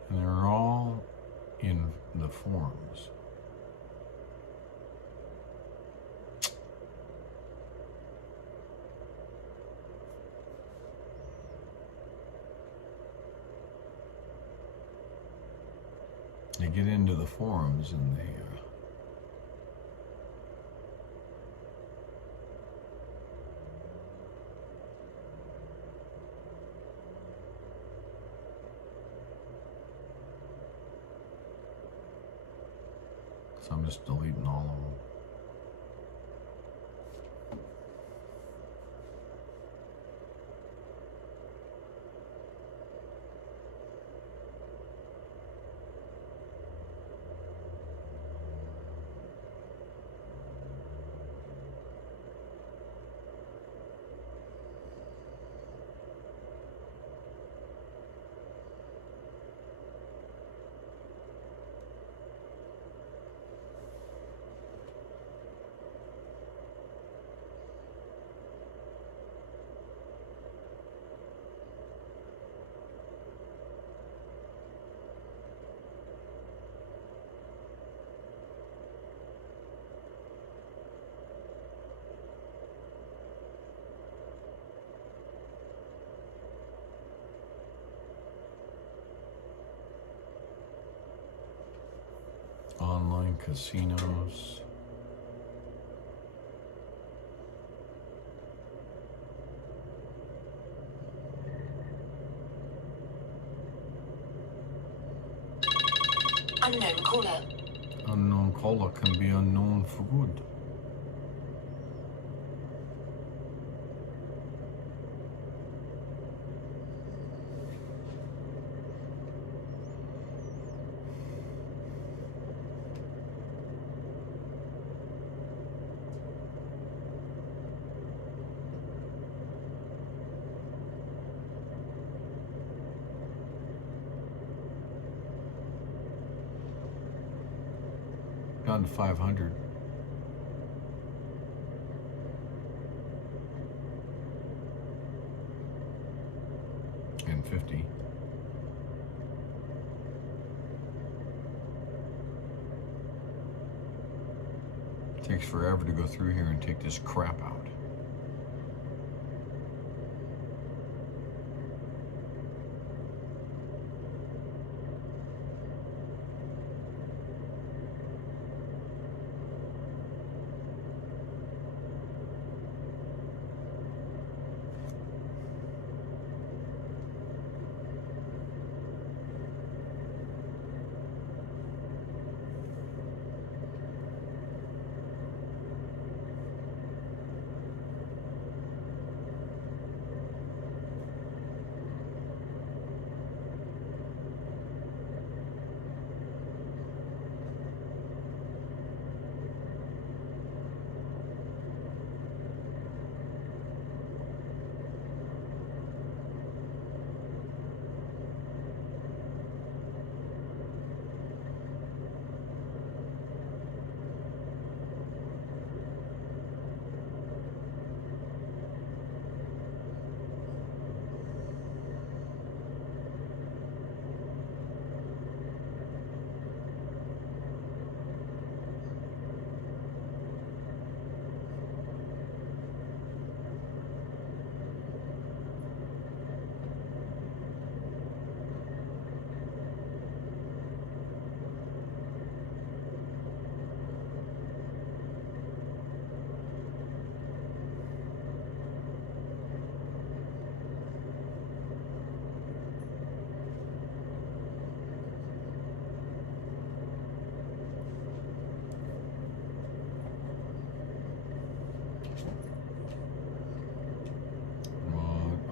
And they're all in the forums. They get into the forums and they so I'm just deleting all of them. casinos. Unknown caller. Unknown caller can be unknown for good. Down to 500. And 50. Takes forever to go through here and take this crap out.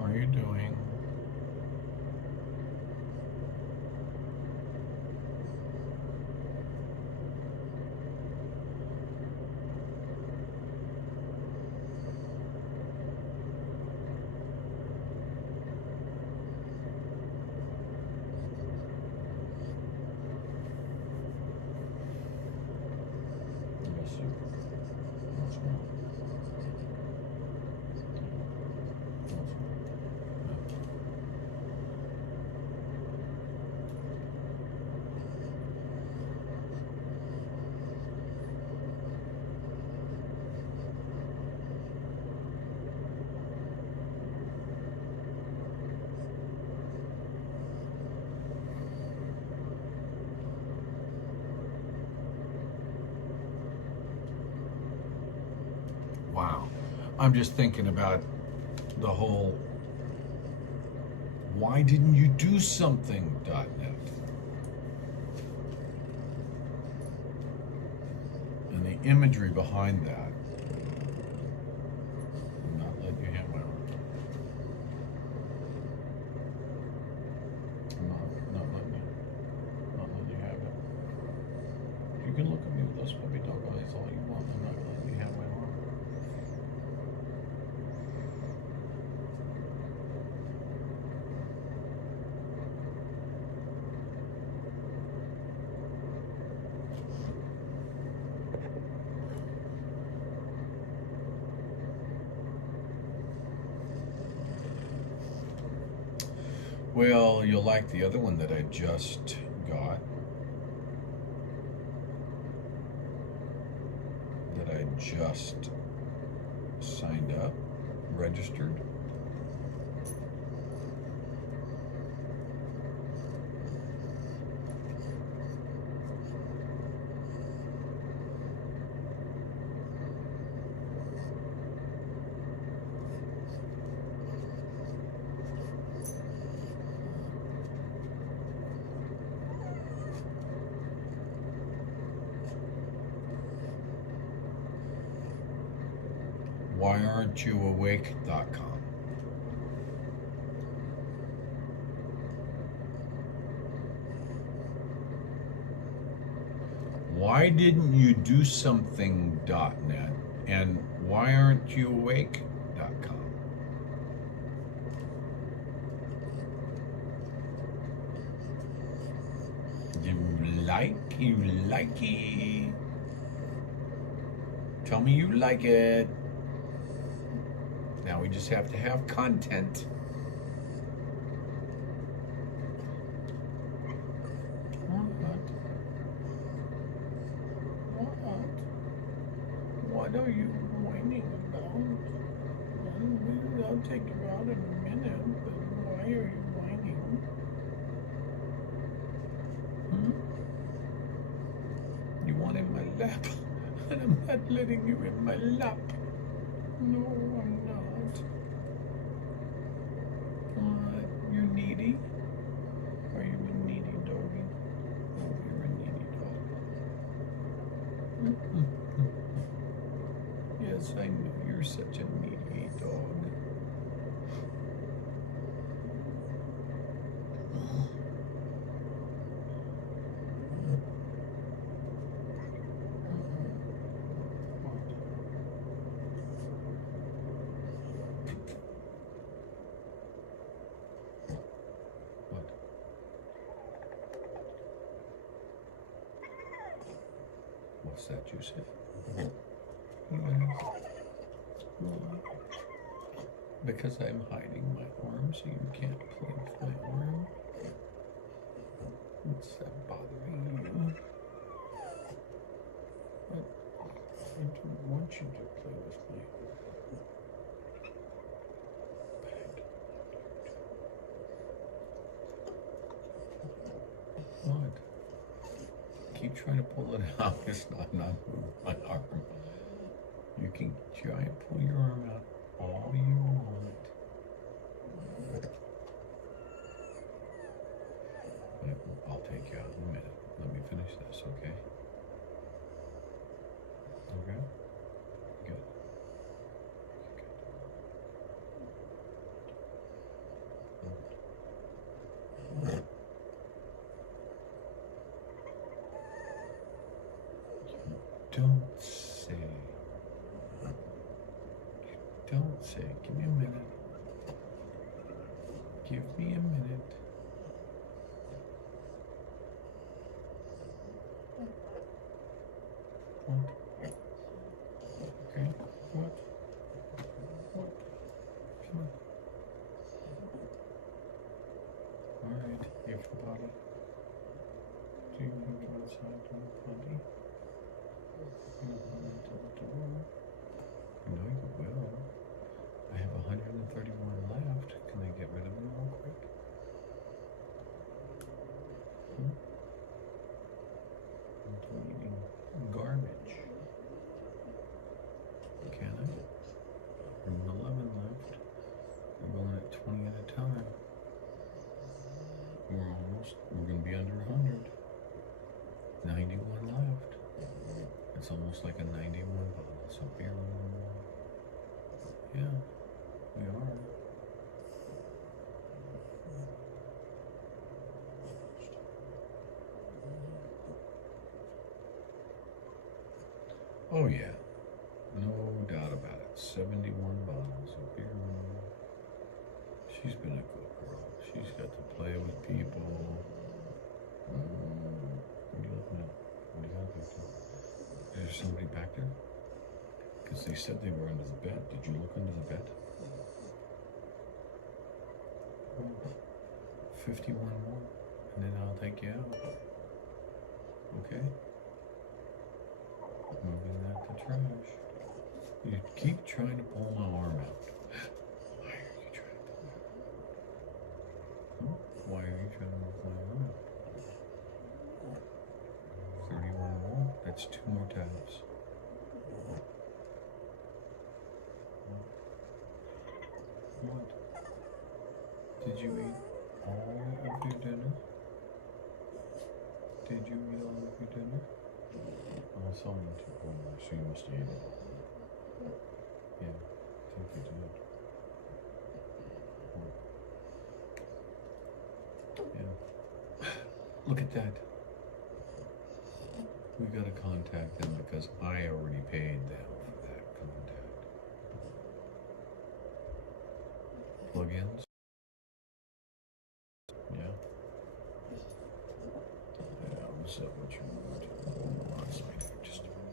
What are you doing? Yes, sir. That's right. Wow. I'm just thinking about the whole why didn't you do something.net. And the imagery behind that. I'm not letting you have my own. I'm not letting you have it. You can look at me with those puppy dog eyes all you want. I'm not letting you have my arm. Well, you'll like the other one that I just got. That I just signed up, registered. whyaren'tYouawake.com. Why didn't you do something.net and whyaren'tYouawake.com? You like it. Tell me you like it. Now we just have to have content. What are you whining about? I'll take about a minute, but why are you whining? You want in my lap, and I'm not letting you in my lap. No, I'm not. What? You needy? Are you a needy doggy? Oh, you're a needy dog. Yes, I know you're such a needy dog. What's that you said? Because I'm hiding my arm so you can't play with my arm? What's that bothering you? I don't want you to play with my bag. What? Keep trying to pull it out. It's not moving my arm. You can try and pull your arm out all you want. I'll take you out in a minute. Let me finish this, okay? Okay? Good. Don't say. Give me a minute. Give me a minute. What? Okay. What? Come on. All right. Here's the bottle. Do you want to go outside to the potty? You want to go to the door? No, you will. I have 131 left. Can I get rid of them real quick? I'm deleting garbage. Can I? There's 11 left. We're going at 20 at a time. We're going to be under 100. 91 left. It's almost like a 91 bottle. So beer. Yeah, we are. Oh yeah, no doubt about it. 71 bottles of beer. She's been a good girl. She's got to play with people. What are you looking at? What are you looking at? Is there somebody back there? Because they said they were under the bed. Did you look under the bed? 51 more, and then I'll take you out. Okay? Moving that to trash. You keep trying to pull my arm out. Why are you trying to pull it? Why are you trying to move my arm? 31 more? That's 2 more tabs. What? Did you eat all of your dinner? Did you eat all of your dinner? I saw you took one more, so you must eat it. Yeah, I think they did. Yeah. Look at that. We gotta contact them because I already paid them for that contact. Plugins? Yeah. Yeah, was that what you wanted? Honestly, just that one.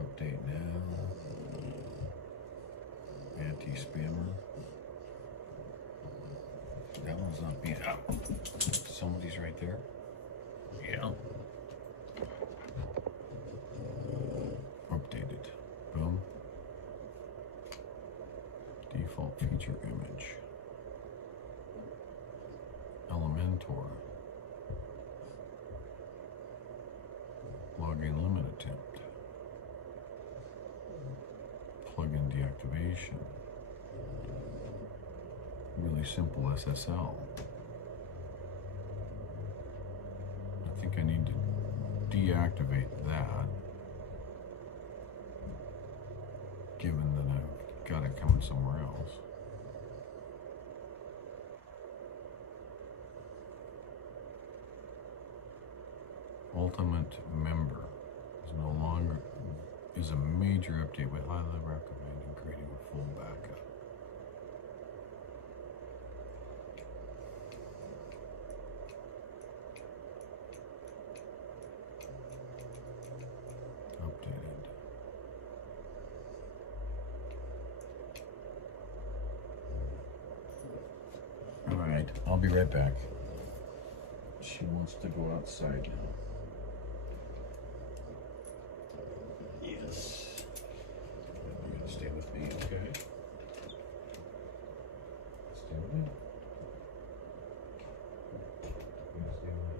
Update now. Anti-spammer. That one's not being out. Somebody's right there. Yeah. Updated. Boom. Default feature image. Elementor. Login limit attempt. Plugin deactivation. Really simple SSL. I think I need to deactivate that, given that I've got it coming somewhere else. Ultimate member is no longer is a major update with highly recommending creating a full backup. Updated. All right, I'll be right back. She wants to go outside now. Yes. You're gonna stay with me, okay? Stay with me. You're gonna stay with me.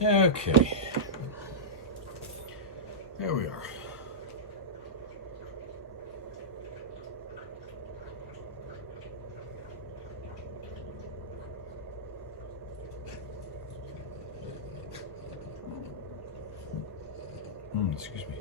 Okay. There we are. Excuse me.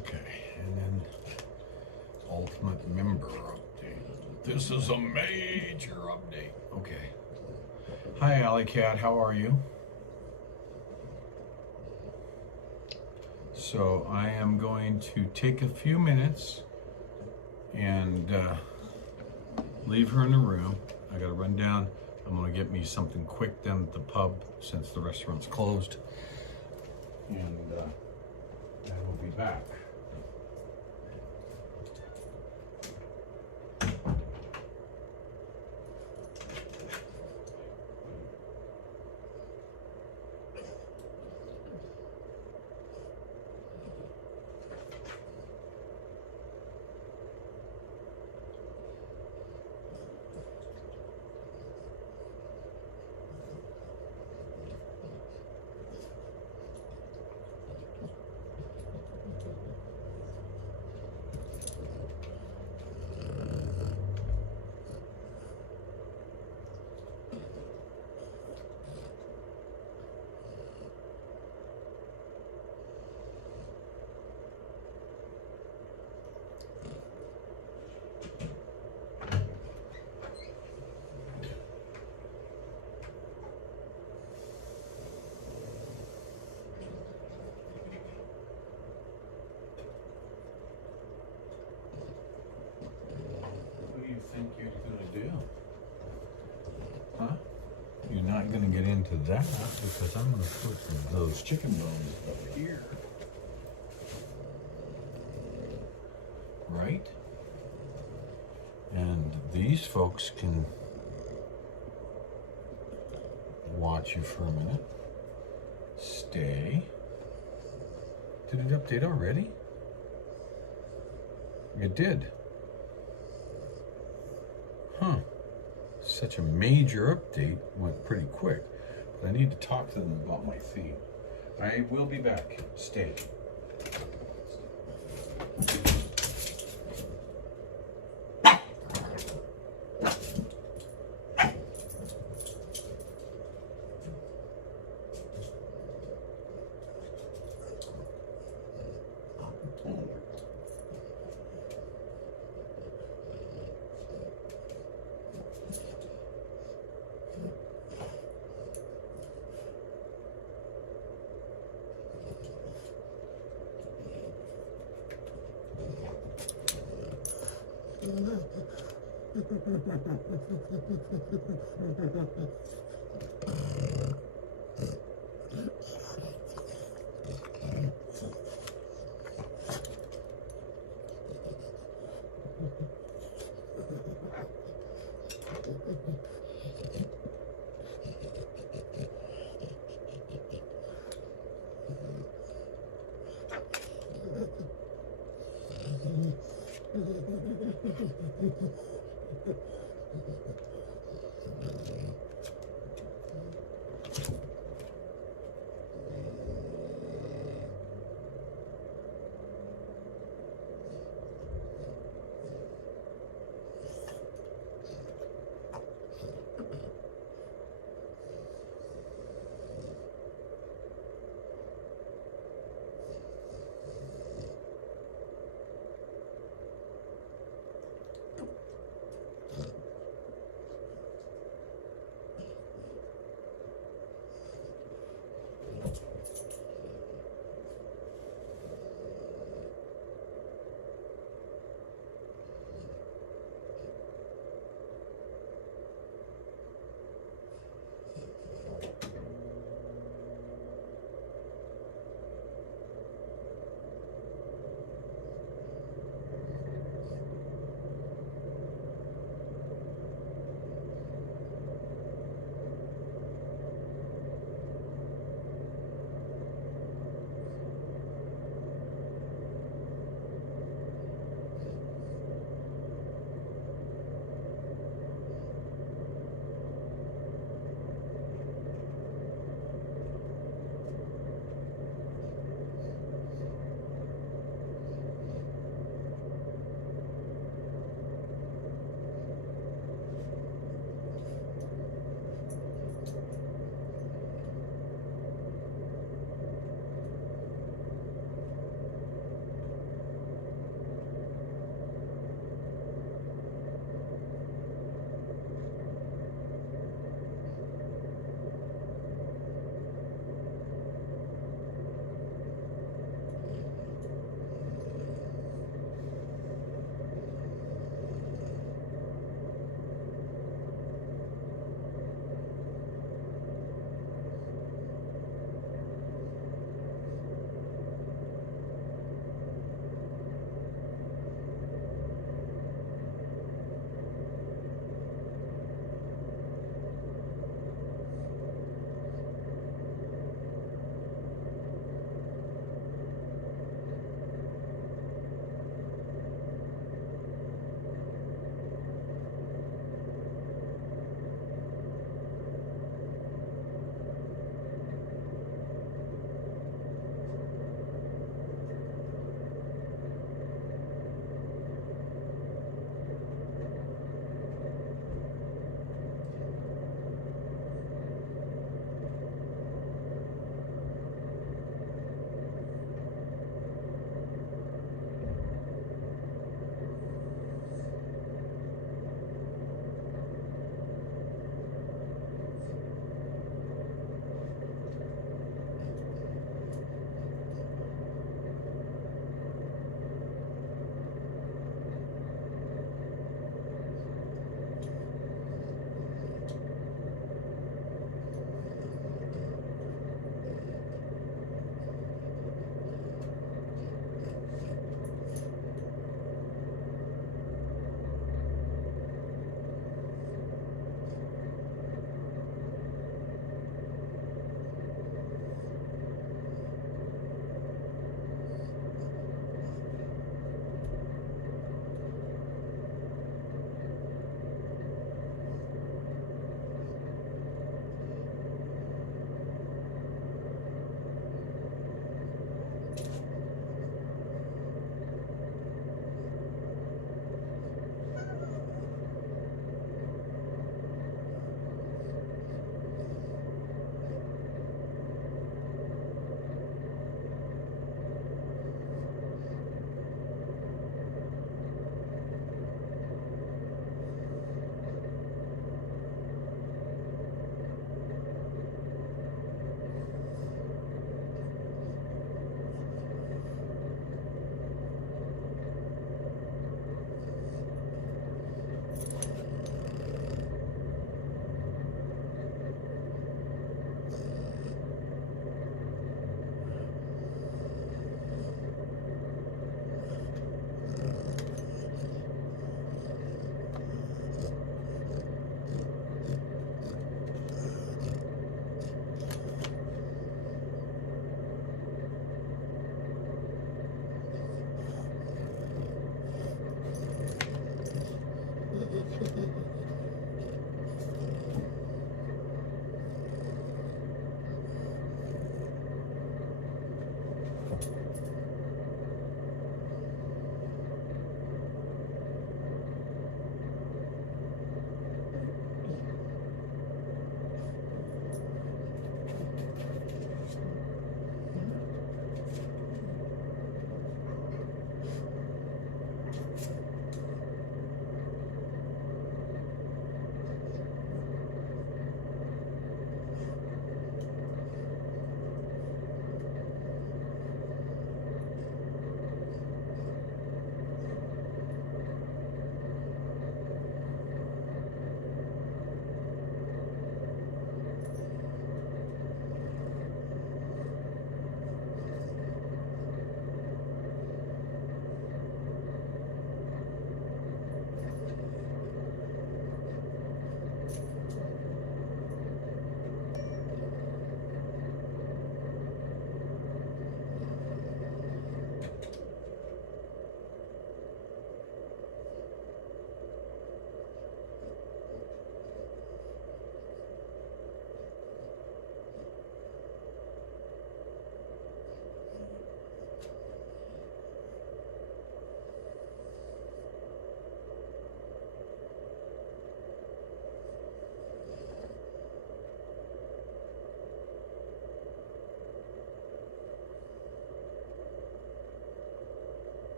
Okay, and then ultimate member update. This is a major update. Okay. Hi, Alley Cat. How are you? So I am going to take a few minutes and leave her in the room. I gotta run down. I'm gonna get me something quick down at the pub since the restaurant's closed. And I will be back. Think you're gonna do? Huh? You're not gonna get into that because I'm gonna put those chicken bones up here. Right? And these folks can watch you for a minute. Stay. Did it update already? It did. Huh. Such a major update went pretty quick. But I need to talk to them about my theme. I will be back. Stay.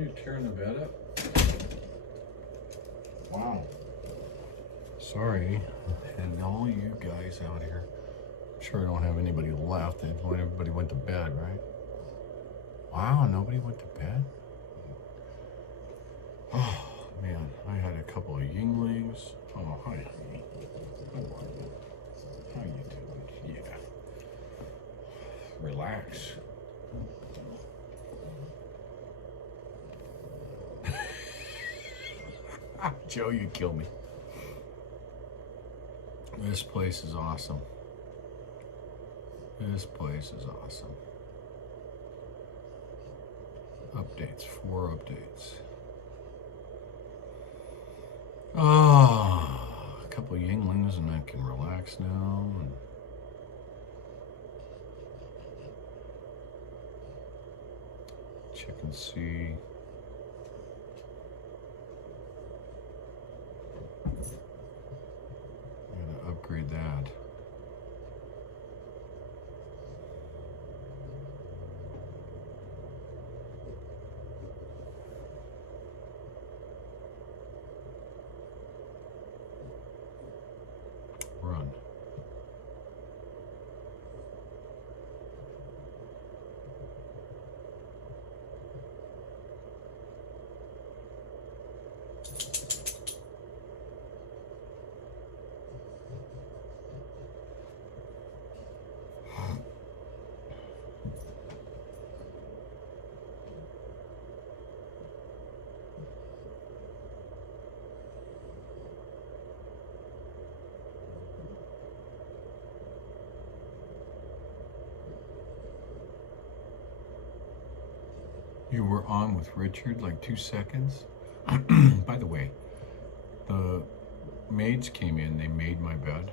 You tearing the bed up? Wow. Sorry, and all you guys out here. I'm sure I don't have anybody left. Everybody went to bed, right? Wow, nobody went to bed? Oh, man, I had a couple of Yinglings. Oh, hi, honey. How are you? How you doing? Yeah. Relax. Joe, you kill me. This place is awesome. This place is awesome. Updates, 4 updates. Ah, a couple of Yinglings and I can relax now. And check and see. I'm gonna upgrade that. Run. You were on with Richard like 2 seconds. By the way, the maids came in, they made my bed.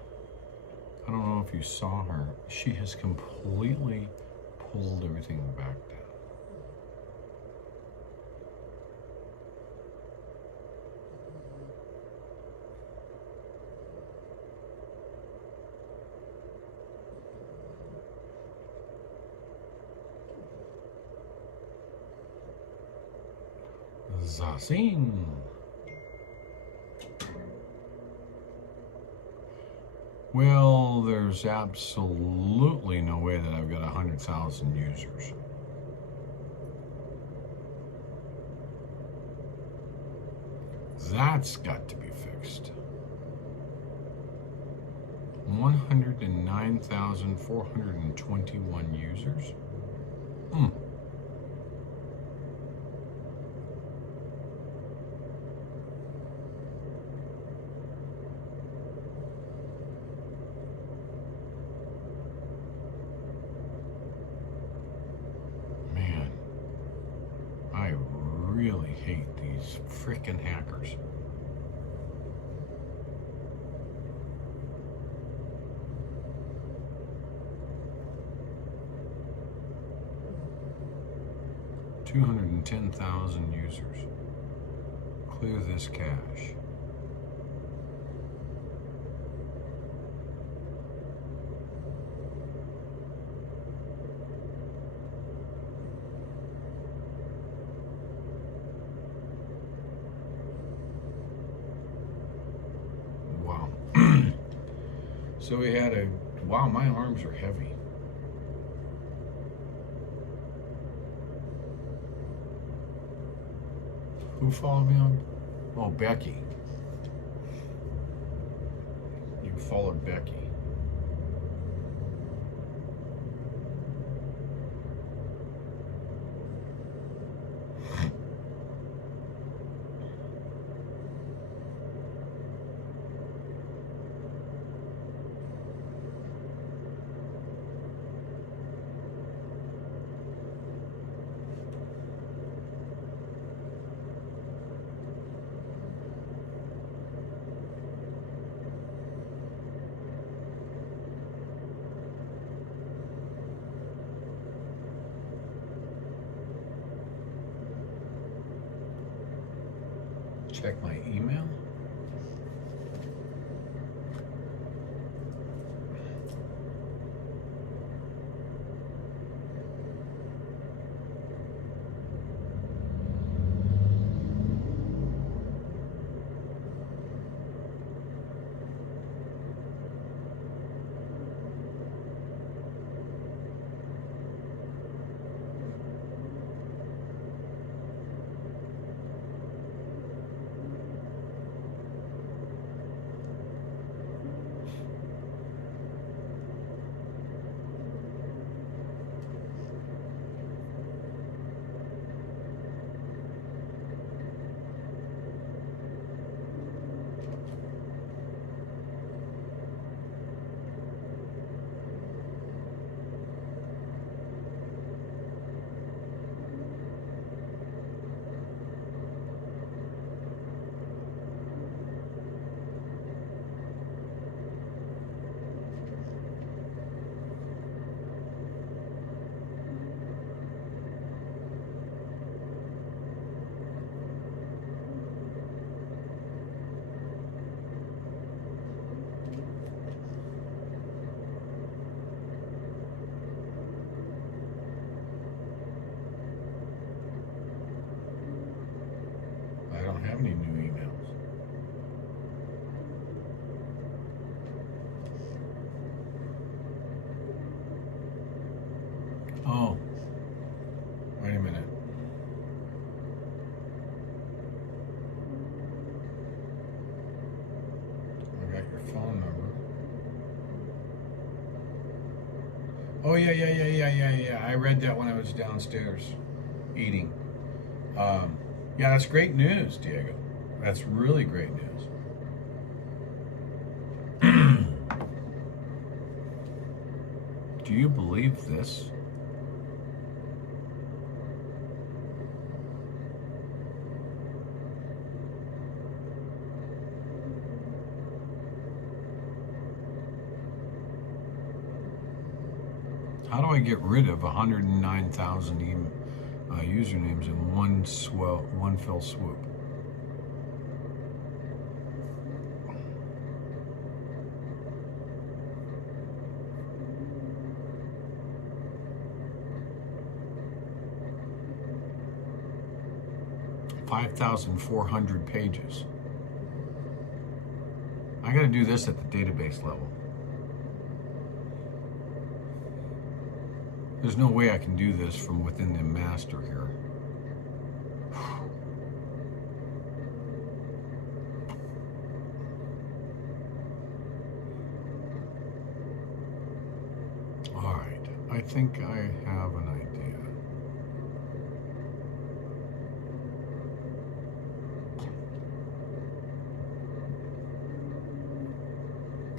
I don't know if you saw her. She has completely pulled everything back down. Zazin. Well, there's absolutely no way that I've got 100,000 users. That's got to be fixed. 109,421 users? Really hate these frickin' hackers. $210,000 users. Clear this cache. So we had a, wow, my arms are heavy. Who followed me on? Oh, Becky. You followed Becky. Check my email. Oh, wait a minute. I got your phone number. Oh, yeah. I read that when I was downstairs eating. Yeah, that's great news, Diego. That's really great news. Do you believe this? How do I get rid of 109,000 usernames in one fell swoop? $5,400 pages. I got to do this at the database level. There's no way I can do this from within the master here. All right, I think I have an idea.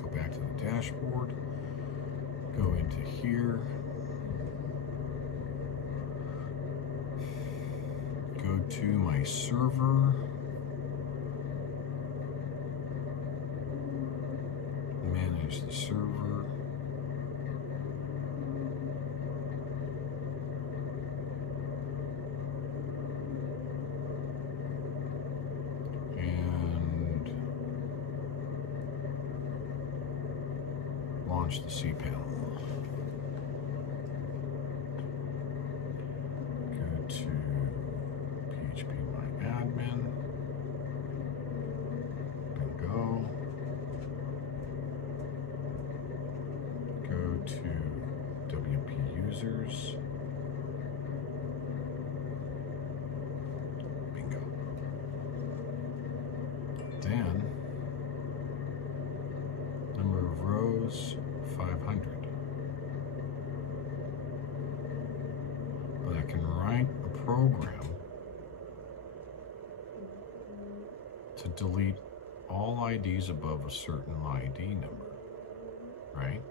Go back to the dashboard, go into here. Go to my server, manage the server, and launch the cPanel. Go to admin, bingo, go to WP users, bingo, then number of rows 500, but I can write a program to delete all IDs above a certain ID number, right?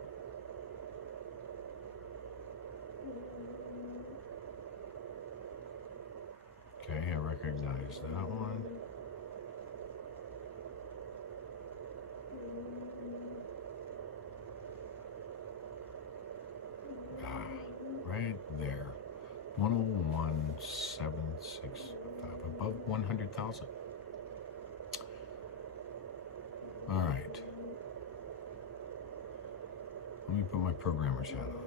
Okay, I recognize that one. Right there. 101,765, above 100,000. All right. Let me put my programmer's hat on.